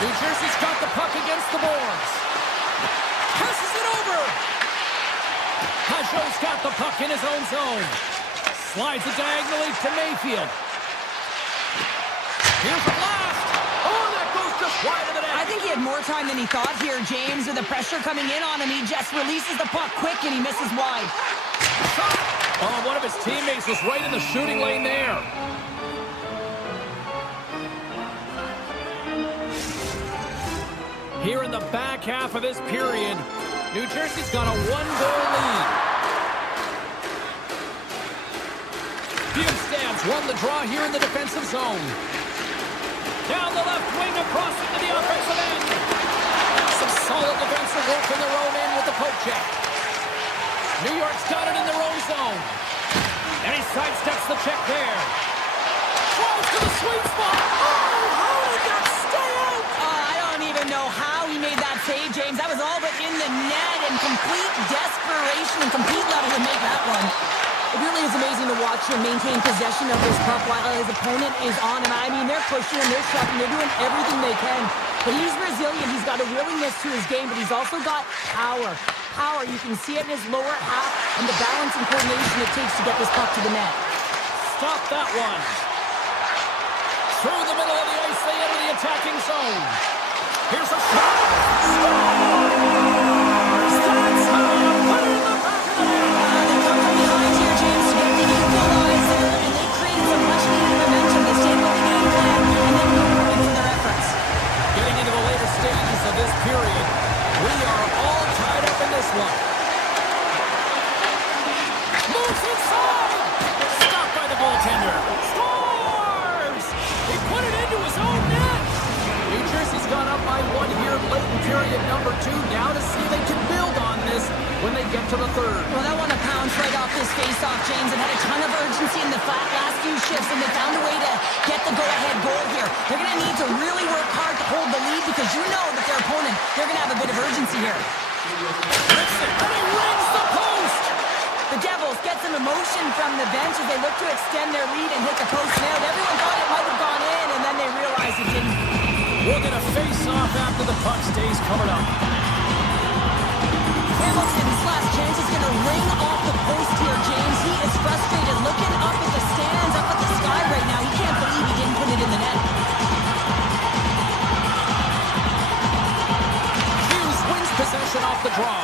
New Jersey's got the puck against the boards. Passes it over. Pajot's got the puck in his own zone. Slides it diagonally to Mayfield. Here's the blast. Oh, that goes just wide of the net. I think he had more time than he thought here, James. With the pressure coming in on him, he just releases the puck quick and he misses wide. Oh, one of his teammates was right in the shooting lane there. Here in the back half of this period, New Jersey's got a one-goal lead. Bukestad's won the draw here in the defensive zone. Down the left wing, across into the offensive end. Some solid defensive work in their own end with the poke check. New York's got it in their own zone. And he sidesteps the check there. Throws to the sweet spot. Oh, how did that stay out? I don't even know how he made that save, James. That was all but in the net and complete desperation and complete level to make that one. It really is amazing to watch him maintain possession of this puck while his opponent is on him. I mean, they're pushing him, they're shoving, they're doing everything they can. But he's resilient. He's got a willingness to his game, but he's also got power. Power, you can see it in his lower half and the balance and coordination it takes to get this puck to the net. Stop that one. Through the middle of the ice, they enter the attacking zone. Here's a shot. Scores! That's how you put it in the back of the net. They come from behind here, James, to get the equalizer, and they created some much-needed momentum. They stayed with the game plan, and then moved into their efforts. Getting into the later stages of this period, we are all tied up in this one. Moves inside. Stopped by the goaltender. Scores! He put it into his own net. New Jersey's gone up by one here late in period number 2. Now to see if they can build on this when they get to the third. Well, that one to pounce right off this face-off, James. It had a ton of urgency in the last few shifts, and they found a way to get the go-ahead goal here. They're going to need to really work hard to hold the lead because you know that their opponent, they're going to have a bit of urgency here. Hits it, and he rings the post. The Devils get some emotion from the bench as they look to extend their lead and hit the post nailed. Everyone thought it might have gone in, and then they realized it didn't. We're going to face off after the puck stays covered up. Hamilton's last chance is going to ring off the post here, James. He is frustrated, looking up at the stands, up at the sky right now. He can't believe he didn't put it in the net. Hughes wins possession off the draw.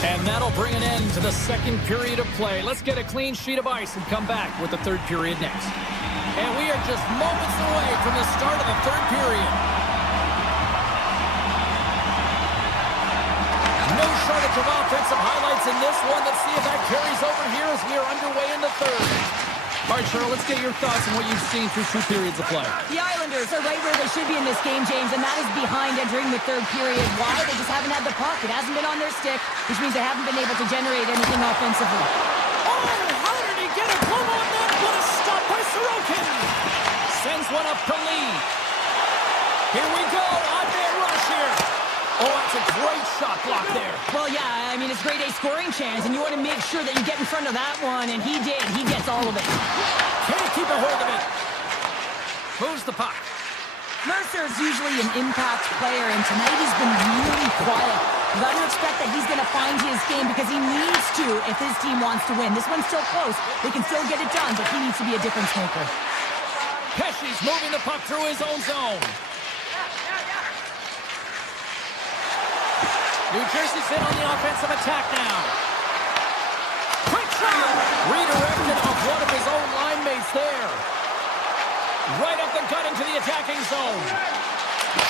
And that'll bring an end to the second period of play. Let's get a clean sheet of ice and come back with the third period next. And we are just moments away from the start of the third period. No shortage of offensive highlights in this one. Let's see if that carries over here as we are underway in the third. All right, Cheryl, let's get your thoughts on what you've seen through 2 periods of play. The Islanders are right where they should be in this game, James, and that is behind entering the third period. Why? They just haven't had the puck. It hasn't been on their stick, which means they haven't been able to generate anything offensively. Oh, how did he get a glove on that? What a stop by Sorokin. Sends one up to Lee. Here we go. On-man rush here. Oh, that's a great shot block there. Well, yeah, I mean, it's grade A scoring chance, and you want to make sure that you get in front of that one, and he did. He gets all of it. Can't keep a hold of it. Moves the puck. Mercer's usually an impact player, and tonight he's been really quiet. You got to expect that he's going to find his game because he needs to if his team wants to win. This one's still close. They can still get it done, but he needs to be a difference maker. Pesci's moving the puck through his own zone. New Jersey's in on the offensive attack now. Quick shot! Redirected off one of his own line mates there. Right up the gut into the attacking zone.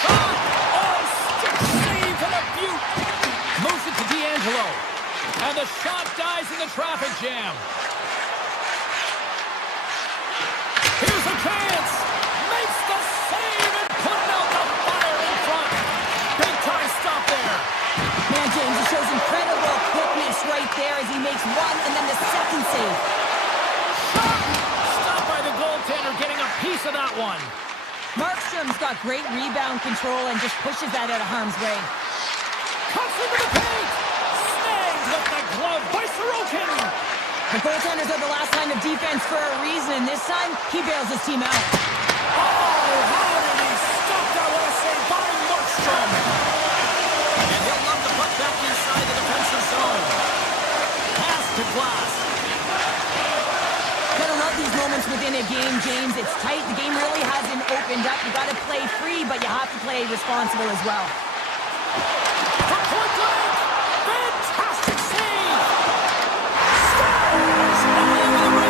Shot! Oh, stick save and a beaut! Moves it to D'Angelo. And the shot dies in the traffic jam. Here's a chance! Makes the save and putting out the fire in front. Big time stop there. Man, James, he shows incredible quickness right there as he makes one and then the second save. Stopped by the goaltender, getting a piece of that one. Markstrom's got great rebound control and just pushes that out of harm's way. Cuts into the paint. Snagged with the glove by Sorokin. The goaltenders are the last line of defense for a reason. This time, he bails his team out. Oh, how did he stop that? What a save by Markstrom. And he'll love the puck back inside the defensive zone. Pass to Glass. Gotta love these moments within a game, James. It's tight. The game really hasn't opened up. You gotta play free, but you have to play responsible as well. From point blank. Fantastic save. Stars all over the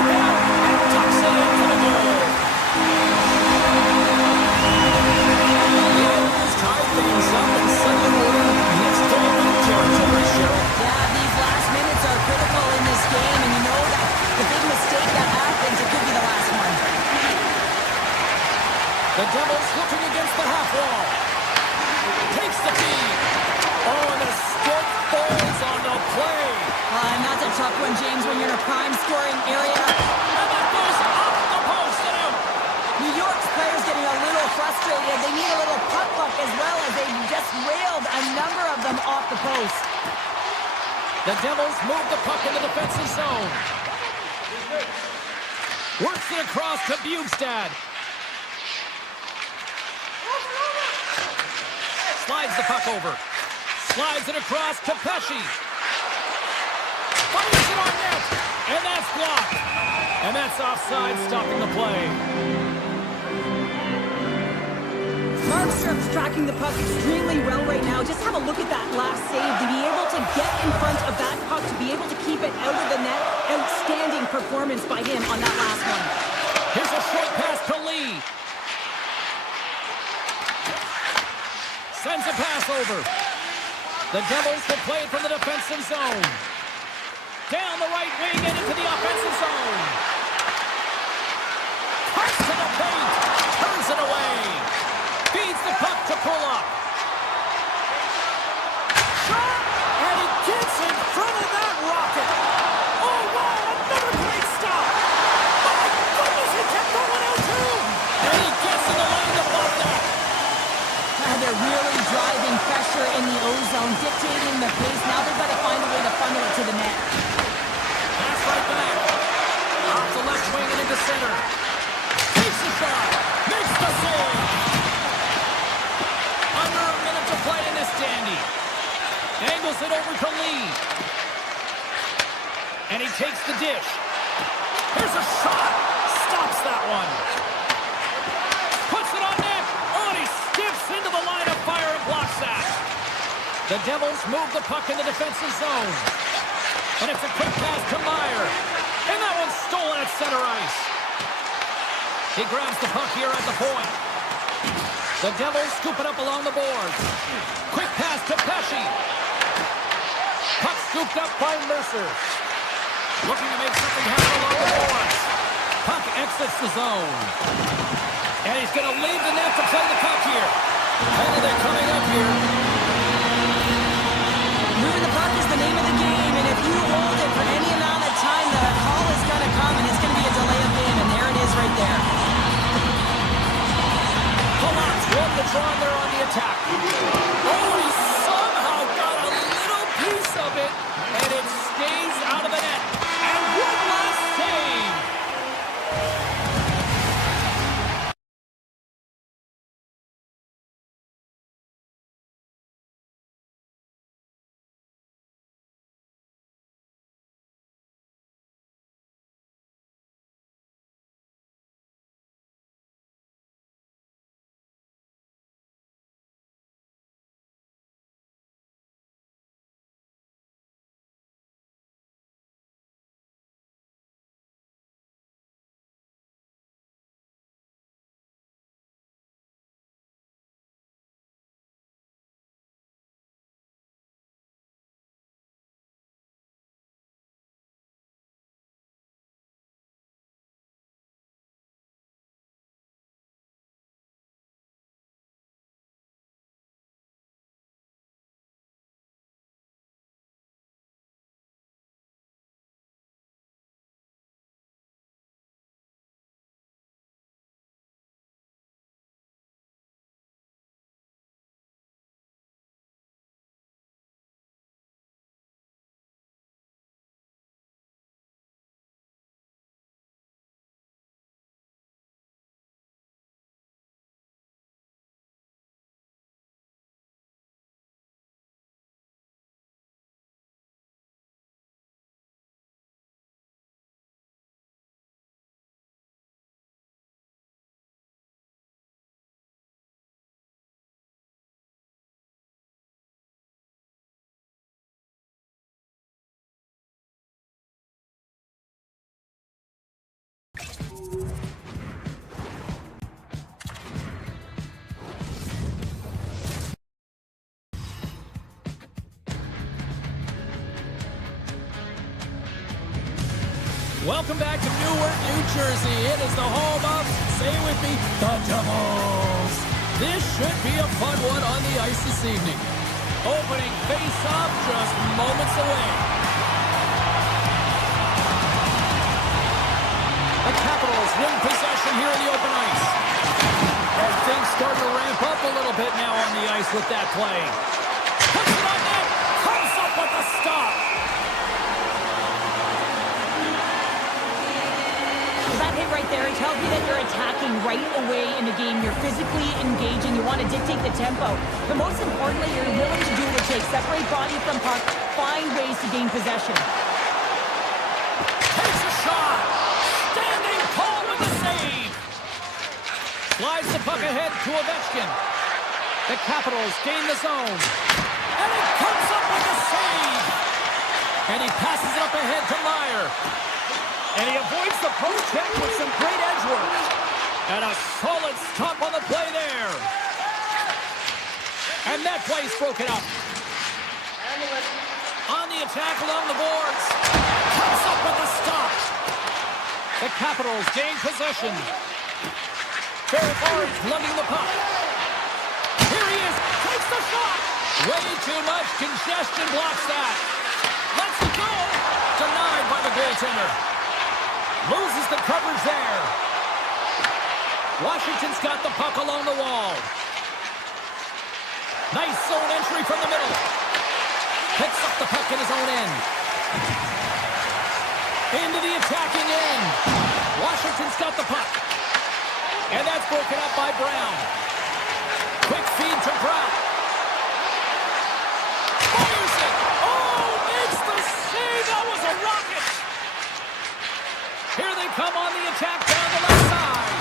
one, James, when you're in a prime scoring area. And that goes off the post and out. New York's players getting a little frustrated. They need a little puck luck as well as they just railed a number of them off the post. The Devils move the puck in the defensive zone. Works it across to Bjugstad. Slides the puck over. Slides it across to Pesci. Fires it on net. And that's blocked. And that's offside, stopping the play. Markstrom's tracking the puck extremely well right now. Just have a look at that last save. To be able to get in front of that puck, to be able to keep it out of the net. Outstanding performance by him on that last one. Here's a short pass to Lee. Sends a pass over. The Devils will play it from the defensive zone. Down the right wing and into the offensive zone. Cuts to the paint. Turns it away. Feeds the puck to pull up. Shot! And he gets in front of that rocket. Oh, wow, another great stop. My goodness, he kept going out too. And he gets in the lane to block that. They're really driving pressure in the O-zone, dictating the pace. Now they've got to find a way to funnel it to the net. Pass right back. Off the left wing and into center. Takes the shot. Makes the save. Under a minute to play in this dandy. Angles it over to Lee. And he takes the dish. Here's a shot. Stops that one. Puts it on net. Oh, and he skips into the line of fire and blocks that. The Devils move the puck in the defensive zone. And it's a quick pass to Meyer. And that one's stolen at center ice. He grabs the puck here at the point. The Devils scoop it up along the boards. Quick pass to Pesci. Puck scooped up by Mercer. Looking to make something happen along the boards. Puck exits the zone. And he's going to leave the net to play the puck here. Penalty coming up here. Moving the puck is the name of the game, and if you hold it for any amount of time, the call is going to come, and it's going to be a delay of game, and there it is right there. Collapse won the draw there on the attack. Oh, he somehow got a little piece of it, and it stays out of the net. And one last save. Welcome back to Newark, New Jersey. It is the home of, say it with me, the Devils. This should be a fun one on the ice this evening. Opening face-off just moments away. win possession here in the open ice. And things start to ramp up a little bit now on the ice with that play. Puts it on net. Comes up with the stop. That hit right there, it tells you that you're attacking right away in the game. You're physically engaging. You want to dictate the tempo. But most importantly, you're willing to do what it takes. Separate body from puck. Find ways to gain possession. Takes a shot. Standing tall with the save. Slides the puck ahead to Ovechkin. The Capitals gain the zone. And it comes up with the save. And he passes it up ahead to Meyer. And he avoids the post check with some great edge work. And a solid stop on the play there. And that play's broken up. On the attack along the boards. Comes up with a stop. The Capitals gain possession. Barrett lugging the puck. Here he is. Takes the shot. Way too much congestion blocks that. Lets it go. Denied by the goaltender. Loses the coverage there. Washington's got the puck along the wall. Nice zone entry from the middle. Picks up the puck in his own end. Into the attacking end. Washington's got the puck. And that's broken up by Brown. Quick feed to Brown. Fires it. Oh, makes the save. That was a rocket. Here they come on the attack down the left side.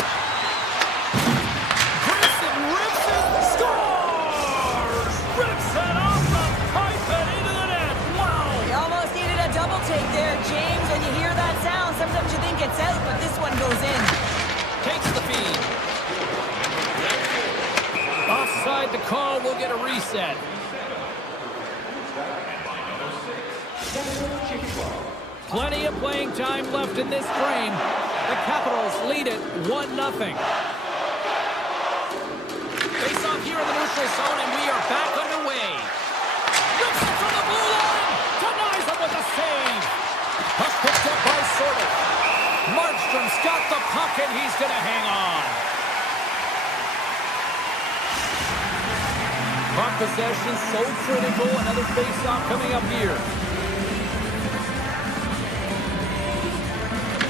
Grayson rips it, scores! Rips it off the pipe and into the net. Wow! You almost needed a double take there, James. When you hear that sound, sometimes you think it's out, but this one goes in. Takes the feed. Offside the call, we'll get a reset. Plenty of playing time left in this frame. The Capitals lead it 1-0. Face off here in the neutral zone, and we are back underway. Rips it from the blue line. Denies him with a save. Puck picked up by Sortl. Markstrom's got the puck, and he's going to hang on. Puck possession so critical. Another face-off coming up here.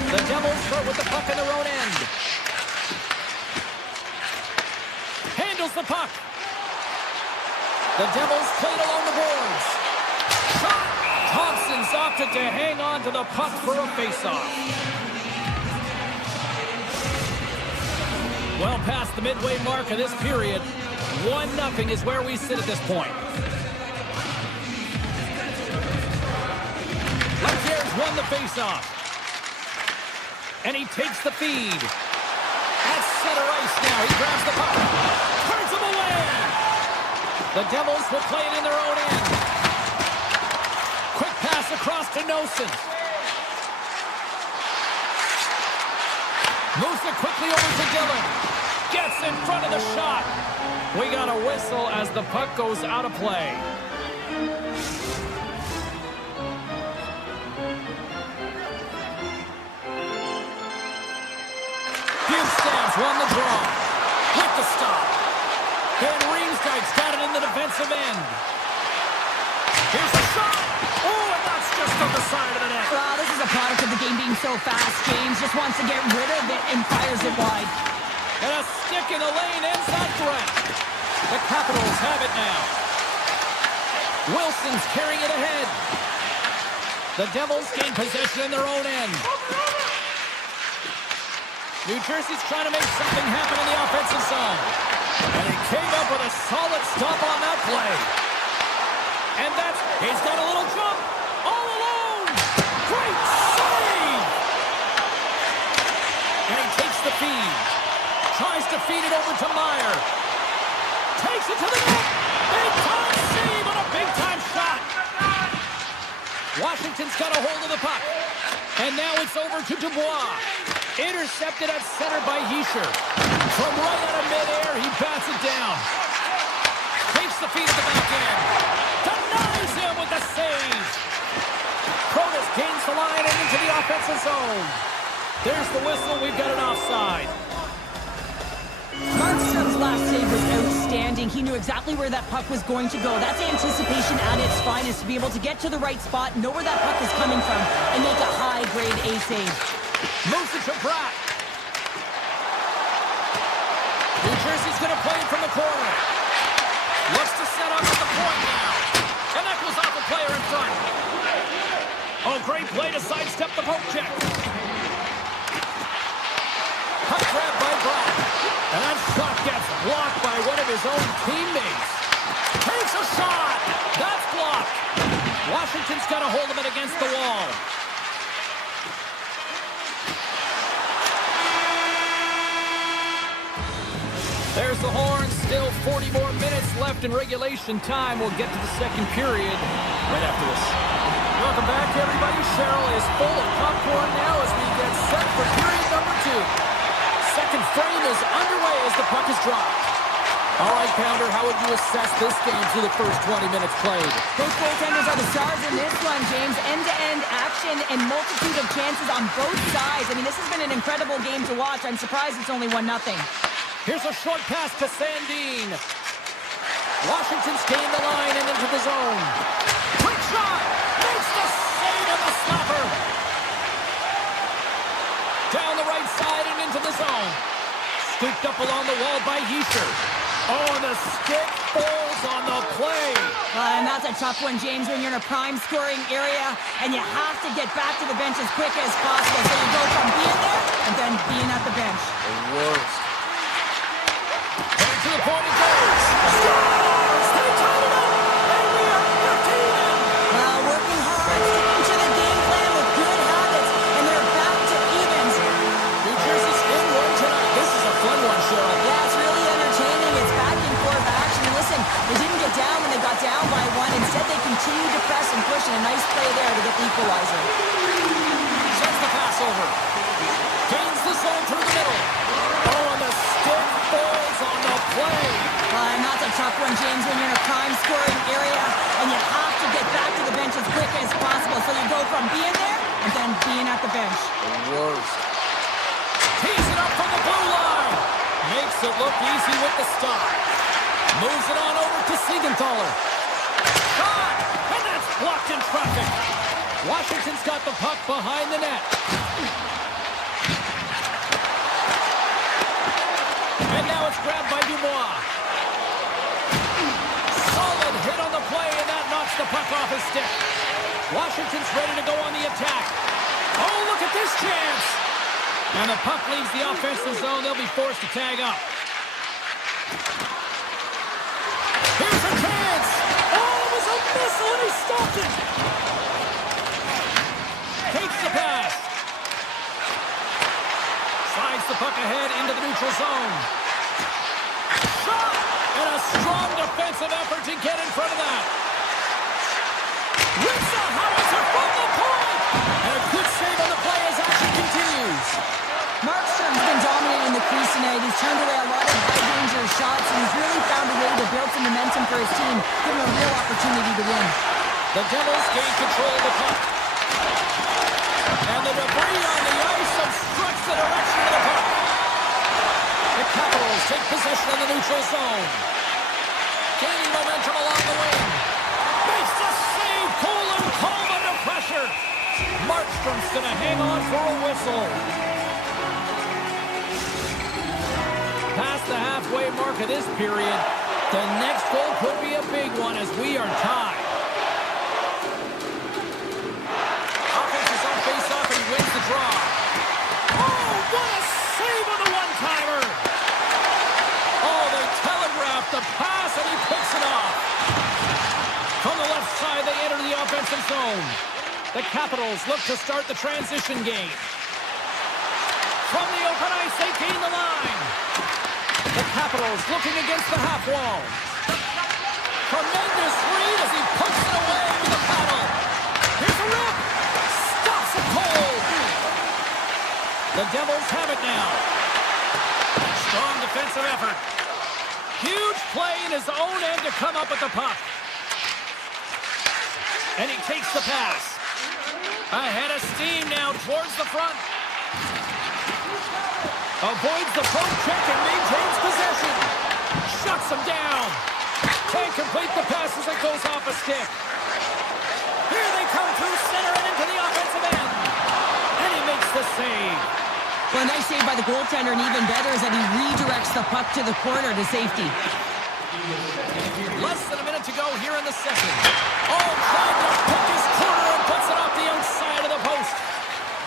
The Devils start with the puck in their own end. Handles the puck. The Devils played along the boards. Shot! Thompson's opted to hang on to the puck for a faceoff. Well past the midway mark of this period, 1-0 is where we sit at this point. Lapierre's won the faceoff. And he takes the feed. At center ice now. He grabs the puck. Turns him away. The Devils will play it in their own end. Quick pass across to Nosen. Moves it quickly over to Dillon. Gets in front of the shot. We got a whistle as the puck goes out of play. Won the draw. With the stop. Van Riemsdyk's got it in the defensive end. Here's the shot. Oh, and that's just on the side of the net. Well, this is a product of the game being so fast. James just wants to get rid of it and fires it wide. And a stick in the lane ends that threat. The Capitals have it now. Wilson's carrying it ahead. The Devils gain possession in their own end. New Jersey's trying to make something happen in the offensive zone. And he came up with a solid stop on that play. And he's got a little jump. All alone. Great save. And he takes the feed. Tries to feed it over to Meyer. Takes it to the net. Big time save on a big time shot. Washington's got a hold of the puck. And now it's over to Dubois. Intercepted at center by Hischier. From right out of midair, he bats it down. Takes the feed at the back end. Denies him with the save. Protas gains the line and into the offensive zone. There's the whistle. We've got an offside. Markstrom's last save was outstanding. He knew exactly where that puck was going to go. That's anticipation at its finest, to be able to get to the right spot, know where that puck is coming from, and make a high-grade A save. Moves it to Pratt. New Jersey's going to play it from the corner. Looks to set up at the point now. And that goes off the player in front. Oh, great play to sidestep the poke check. Puck grab by Pratt. And that shot gets blocked by one of his own teammates. Takes a shot. That's blocked. Washington's got a hold of it against the wall. There's the horn. Still 40 more minutes left in regulation time. We'll get to the second period right after this. Welcome back, everybody. Cheryl is full of popcorn now as we get set for period number 2. Second frame is underway as the puck is dropped. All right, Pounder, how would you assess this game through the first 20 minutes played? Both goaltenders are the stars in this one, James. End-to-end action and multitude of chances on both sides. I mean, this has been an incredible game to watch. I'm surprised it's only 1-0. Here's a short pass to Sandin. Washington's gained the line and into the zone. Quick shot! Makes the save of the slapper! Down the right side and into the zone. Scooped up along the wall by Heischer. Oh, and the stick falls on the play. And that's a tough one, James, when you're in a prime scoring area and you have to get back to the bench as quick as possible. So you go from being there and then being at the bench. The worst. Heading to the point it goes. Scores! They tied it up! And we are 13! Working hard, sticking to the game plan with good habits, and they're back to evens. New Jersey's in one tonight. This is a fun one, Cheryl. Yeah, it's really entertaining. It's back and forth action. And listen, they didn't get down when they got down by 1. Instead, they continued to press and push, and a nice play there to get the equalizer. Sends the pass over. Gains the zone through the middle. Oh, and the stick falls on the play. And that's a tough one, James, when you're in a prime scoring area and you have to get back to the bench as quick as possible. So you go from being there and then being at the bench. The worst. Tees it up from the blue line. Makes it look easy with the stop. Moves it on over to Siegenthaler. Shot! And that's blocked in traffic. Washington's got the puck behind the net. And now it's grabbed by Dubois. Solid hit on the play, and that knocks the puck off his stick. Washington's ready to go on the attack. Oh, look at this chance! And the puck leaves the offensive zone. They'll be forced to tag up. Here's a chance! Oh, it was a missile, and he stopped it! Takes the pass. Slides the puck ahead into the neutral zone. Shot! And a strong defensive effort to get in front of that. Rips a howitzer from the point! And a good save on the play as action continues. Markstrom's been dominating the crease tonight. He's turned away a lot of high-danger shots, and he's really found a way to build some momentum for his team, give him a real opportunity to win. The Devils gain control of the puck. And the debris on the ice obstructs the direction of the puck. The Capitals take possession in the neutral zone. Gaining momentum along the wing. Makes the save. Coleman called under pressure. Markstrom's going to hang on for a whistle. Past the halfway mark of this period, the next goal could be a big one as we are tied. Offense is on face-off and he wins the draw. Oh, what a save on the one-timer! Oh, they telegraphed the pass and he picks it off. From the left side, they enter the offensive zone. The Capitals look to start the transition game. From the open ice, they gain the line. The Capitals looking against the half wall. Tremendous read as he puts it away with the paddle. Here's a rip. Stops it cold. The Devils have it now. Strong defensive effort. Huge play in his own end to come up with the puck. And he takes the pass. Ahead of steam now towards the front. Avoids the poke check and maintains possession. Shuts him down. Can't complete the pass as it goes off a stick. Here they come through center and into the offensive end. And he makes the save. Well, a nice save by the goaltender, and even better is that he redirects the puck to the corner to safety. Less than a minute to go here in the second. Oh, trying to pick his corner and puts it off the outside of the post.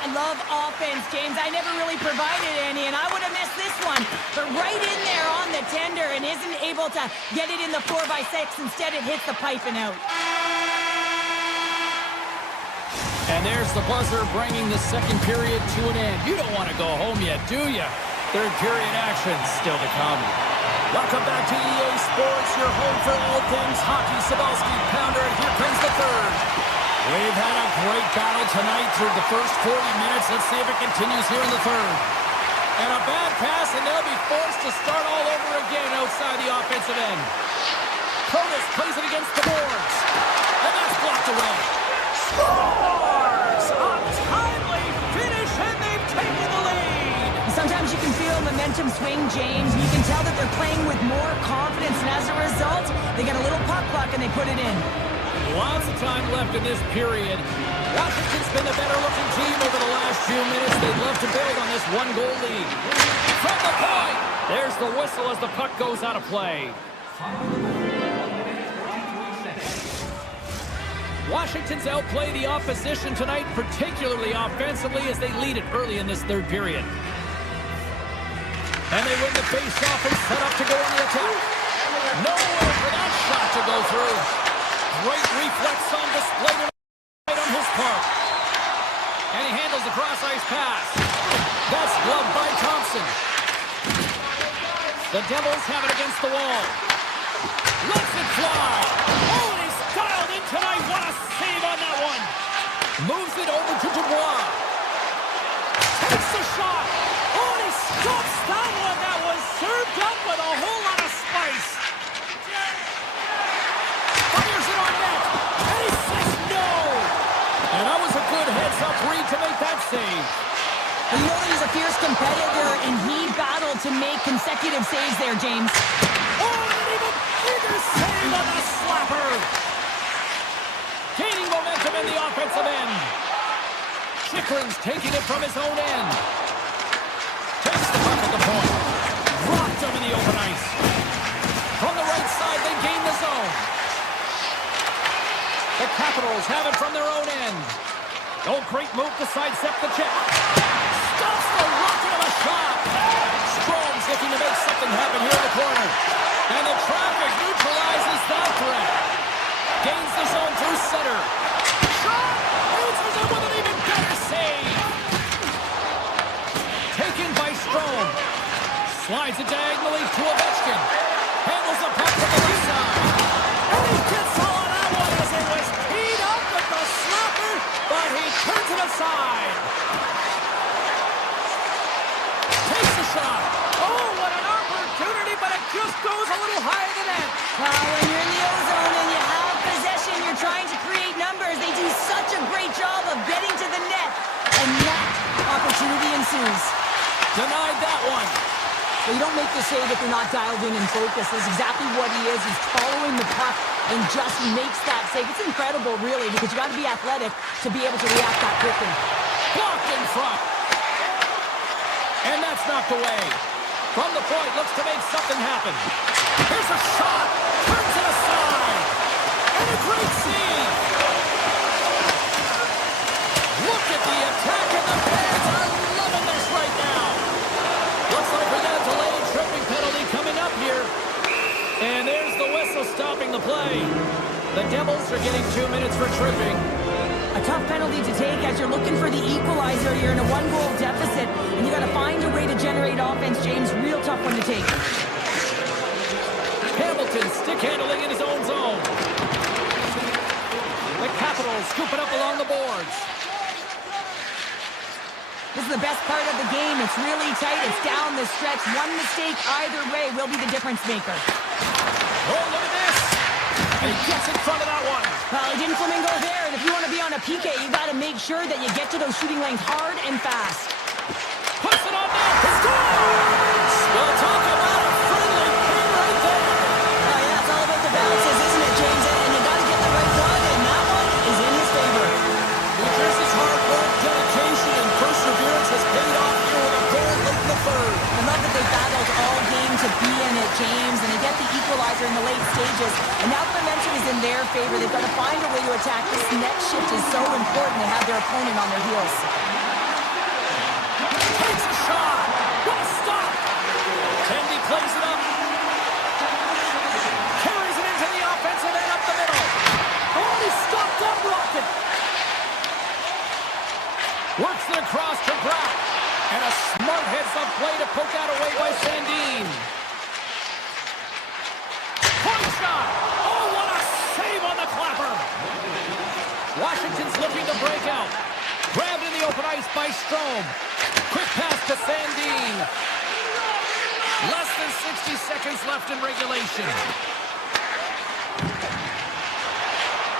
I love offense, James. I never really provided any, and I would have missed this one. But right in there on the tender and isn't able to get it in the 4x6. Instead, it hits the pipe and out. And there's the buzzer bringing the second period to an end. You don't want to go home yet, do you? Third period action still to come. Welcome back to EA Sports, your home for all things hockey. Sabalski, Pounder, and here comes the third. We've had a great battle tonight through the first 40 minutes. Let's see if it continues here in the third. And a bad pass, and they'll be forced to start all over again outside the offensive end. Protas plays it against the boards. And that's blocked away. Scores! A timely finish, and they've taken the lead. Sometimes you can feel momentum swing, James. You can tell that they're playing with more confidence, and as a result, they get a little puck luck and they put it in. Lots of time left in this period. Washington's been the better-looking team over the last few minutes. They'd love to build on this one-goal lead. From the point, there's the whistle as the puck goes out of play. Washington's outplay the opposition tonight, particularly offensively, as they lead it early in this third period. And they win the face-off and set up to go on the attack. Nowhere for that shot to go through. Great reflex on display tonight on his part. And he handles the cross-ice pass. That's gloved by Thompson. The Devils have it against the wall. Lets it fly. Oh, and he's dialed in tonight. What a save on that one. Moves it over to Dubois. Takes the shot. Oh, and he stops that one. That was served up with a whole lot of spice. Fires it on net. And he says no. And that was a good heads-up read to make that save. Well, you know that he's a fierce competitor, and he battled to make consecutive saves there, James. Oh, and an even bigger save on the slapper. Gaining momentum in the offensive end. Chikrin's taking it from his own end. Takes the puck at the point. Rocked him in the open ice. From the right side, they gain the zone. The Capitals have it from their own end. Oh, great move to sidestep the check. Stops the rocket of a shot. Strom's looking to make something happen here in the corner. And the traffic neutralizes that threat. Gains the zone through center. Shot! Answers it with an even better save. Taken by Strom. Slides it diagonally to Ovechkin. Handles the puck from the left side. And he gets all of that one as it was teed up with the slapper, but he turns it aside. Takes the shot. Oh, what an opportunity, but it just goes a little higher than that. When you're in the ozone and you have possession, you're trying to create numbers. They do such a great job of getting to the net, and that opportunity ensues. Denied that one. Well, you don't make the save if you're not dialed in and focused. That's exactly what he is. He's following the puck and just makes that save. It's incredible, really, because you got to be athletic to be able to react that quickly. Blocked in front. And that's knocked away. From the point, looks to make something happen. Here's a shot. Turns it aside. And a great save. Look at the attack, and the fans are loving this right now. Looks like we got a delayed tripping penalty coming up here. And there's the whistle stopping the play. The Devils are getting 2 minutes for tripping. A tough penalty to take as you're looking for the equalizer. You're in a one-goal deficit, and you got to find a way to generate offense, James. Real tough one to take. Hamilton stick handling in his own zone. The Capitals scoop it up along the boards. This is the best part of the game. It's really tight. It's down the stretch. One mistake either way will be the difference maker. Oh, look at this. And he gets in front of that one. Well, he didn't flamingo there, and if you want to be on a PK, you got to make sure that you get to those shooting lanes hard and fast. Puts it on net. He scores! Well, talk about a friendly game right there. Oh, yeah, it's all about the bounces, isn't it, James? And you got to get the right one, and that one is in his favor. New Jersey's hard work, dedication, and perseverance has paid off here with a goal late in the third. I love that they battled all game to be in it, James, and they get the equalizer in the late stages. And now the momentum is in their favor. They've got to find a way to attack. This next shift is so important. They have their opponent on their heels. Takes a shot. What a stop. Kennedy plays it up. Carries it into the offensive end up the middle. Oh, he stopped that rocket. Works it across to Brock. And a smart heads-up play to poke out away by Sandin. Point shot. Oh, what a save on the clapper. Washington's looking to break out. Grabbed in the open ice by Strome. Quick pass to Sandin. Less than 60 seconds left in regulation.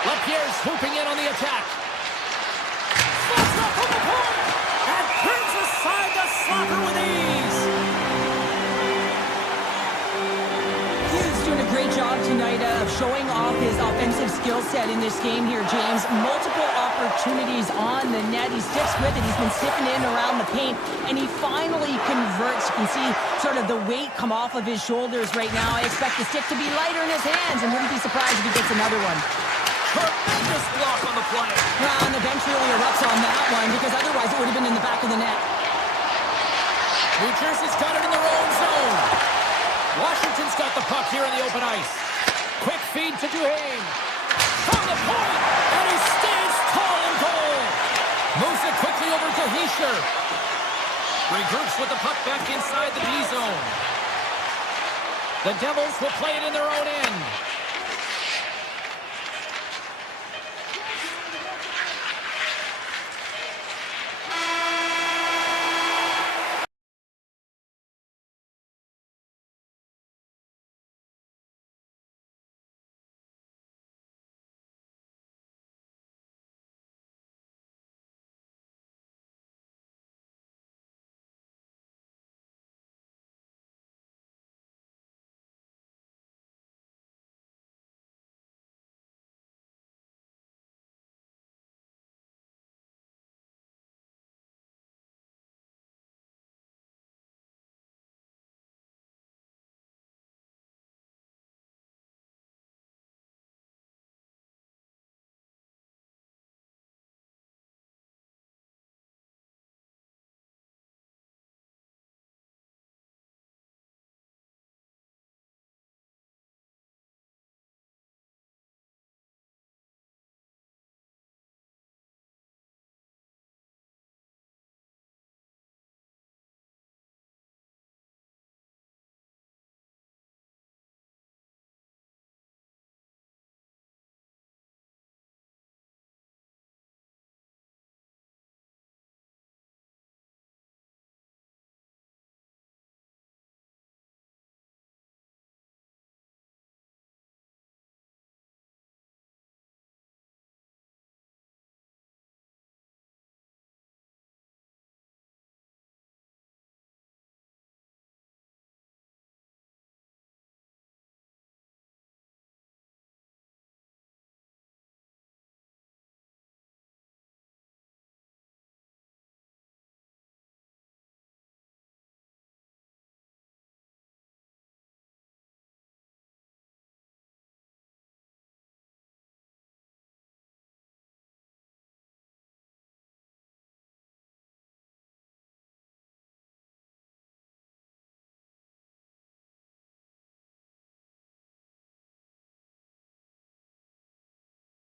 LaPierre's swooping in on the attack. Slots up from the point. And turns aside the slapper with ease. He's doing a great job tonight of showing off his offensive skill set in this game here, James. Multiple opportunities on the net. He sticks with it. He's been sticking in around the paint, and he finally converts. You can see sort of the weight come off of his shoulders right now. I expect the stick to be lighter in his hands, and wouldn't be surprised if he gets another one. Tremendous block on the play. Well, and the bench really erupts on that one, because otherwise it would have been in the back of the net. New Jersey's got it in their own zone. Washington's got the puck here in the open ice. Quick feed to Duhaime. From the point, and he stands tall in goal. Moves it quickly over to Hischier. Regroups with the puck back inside the D zone. The Devils will play it in their own end.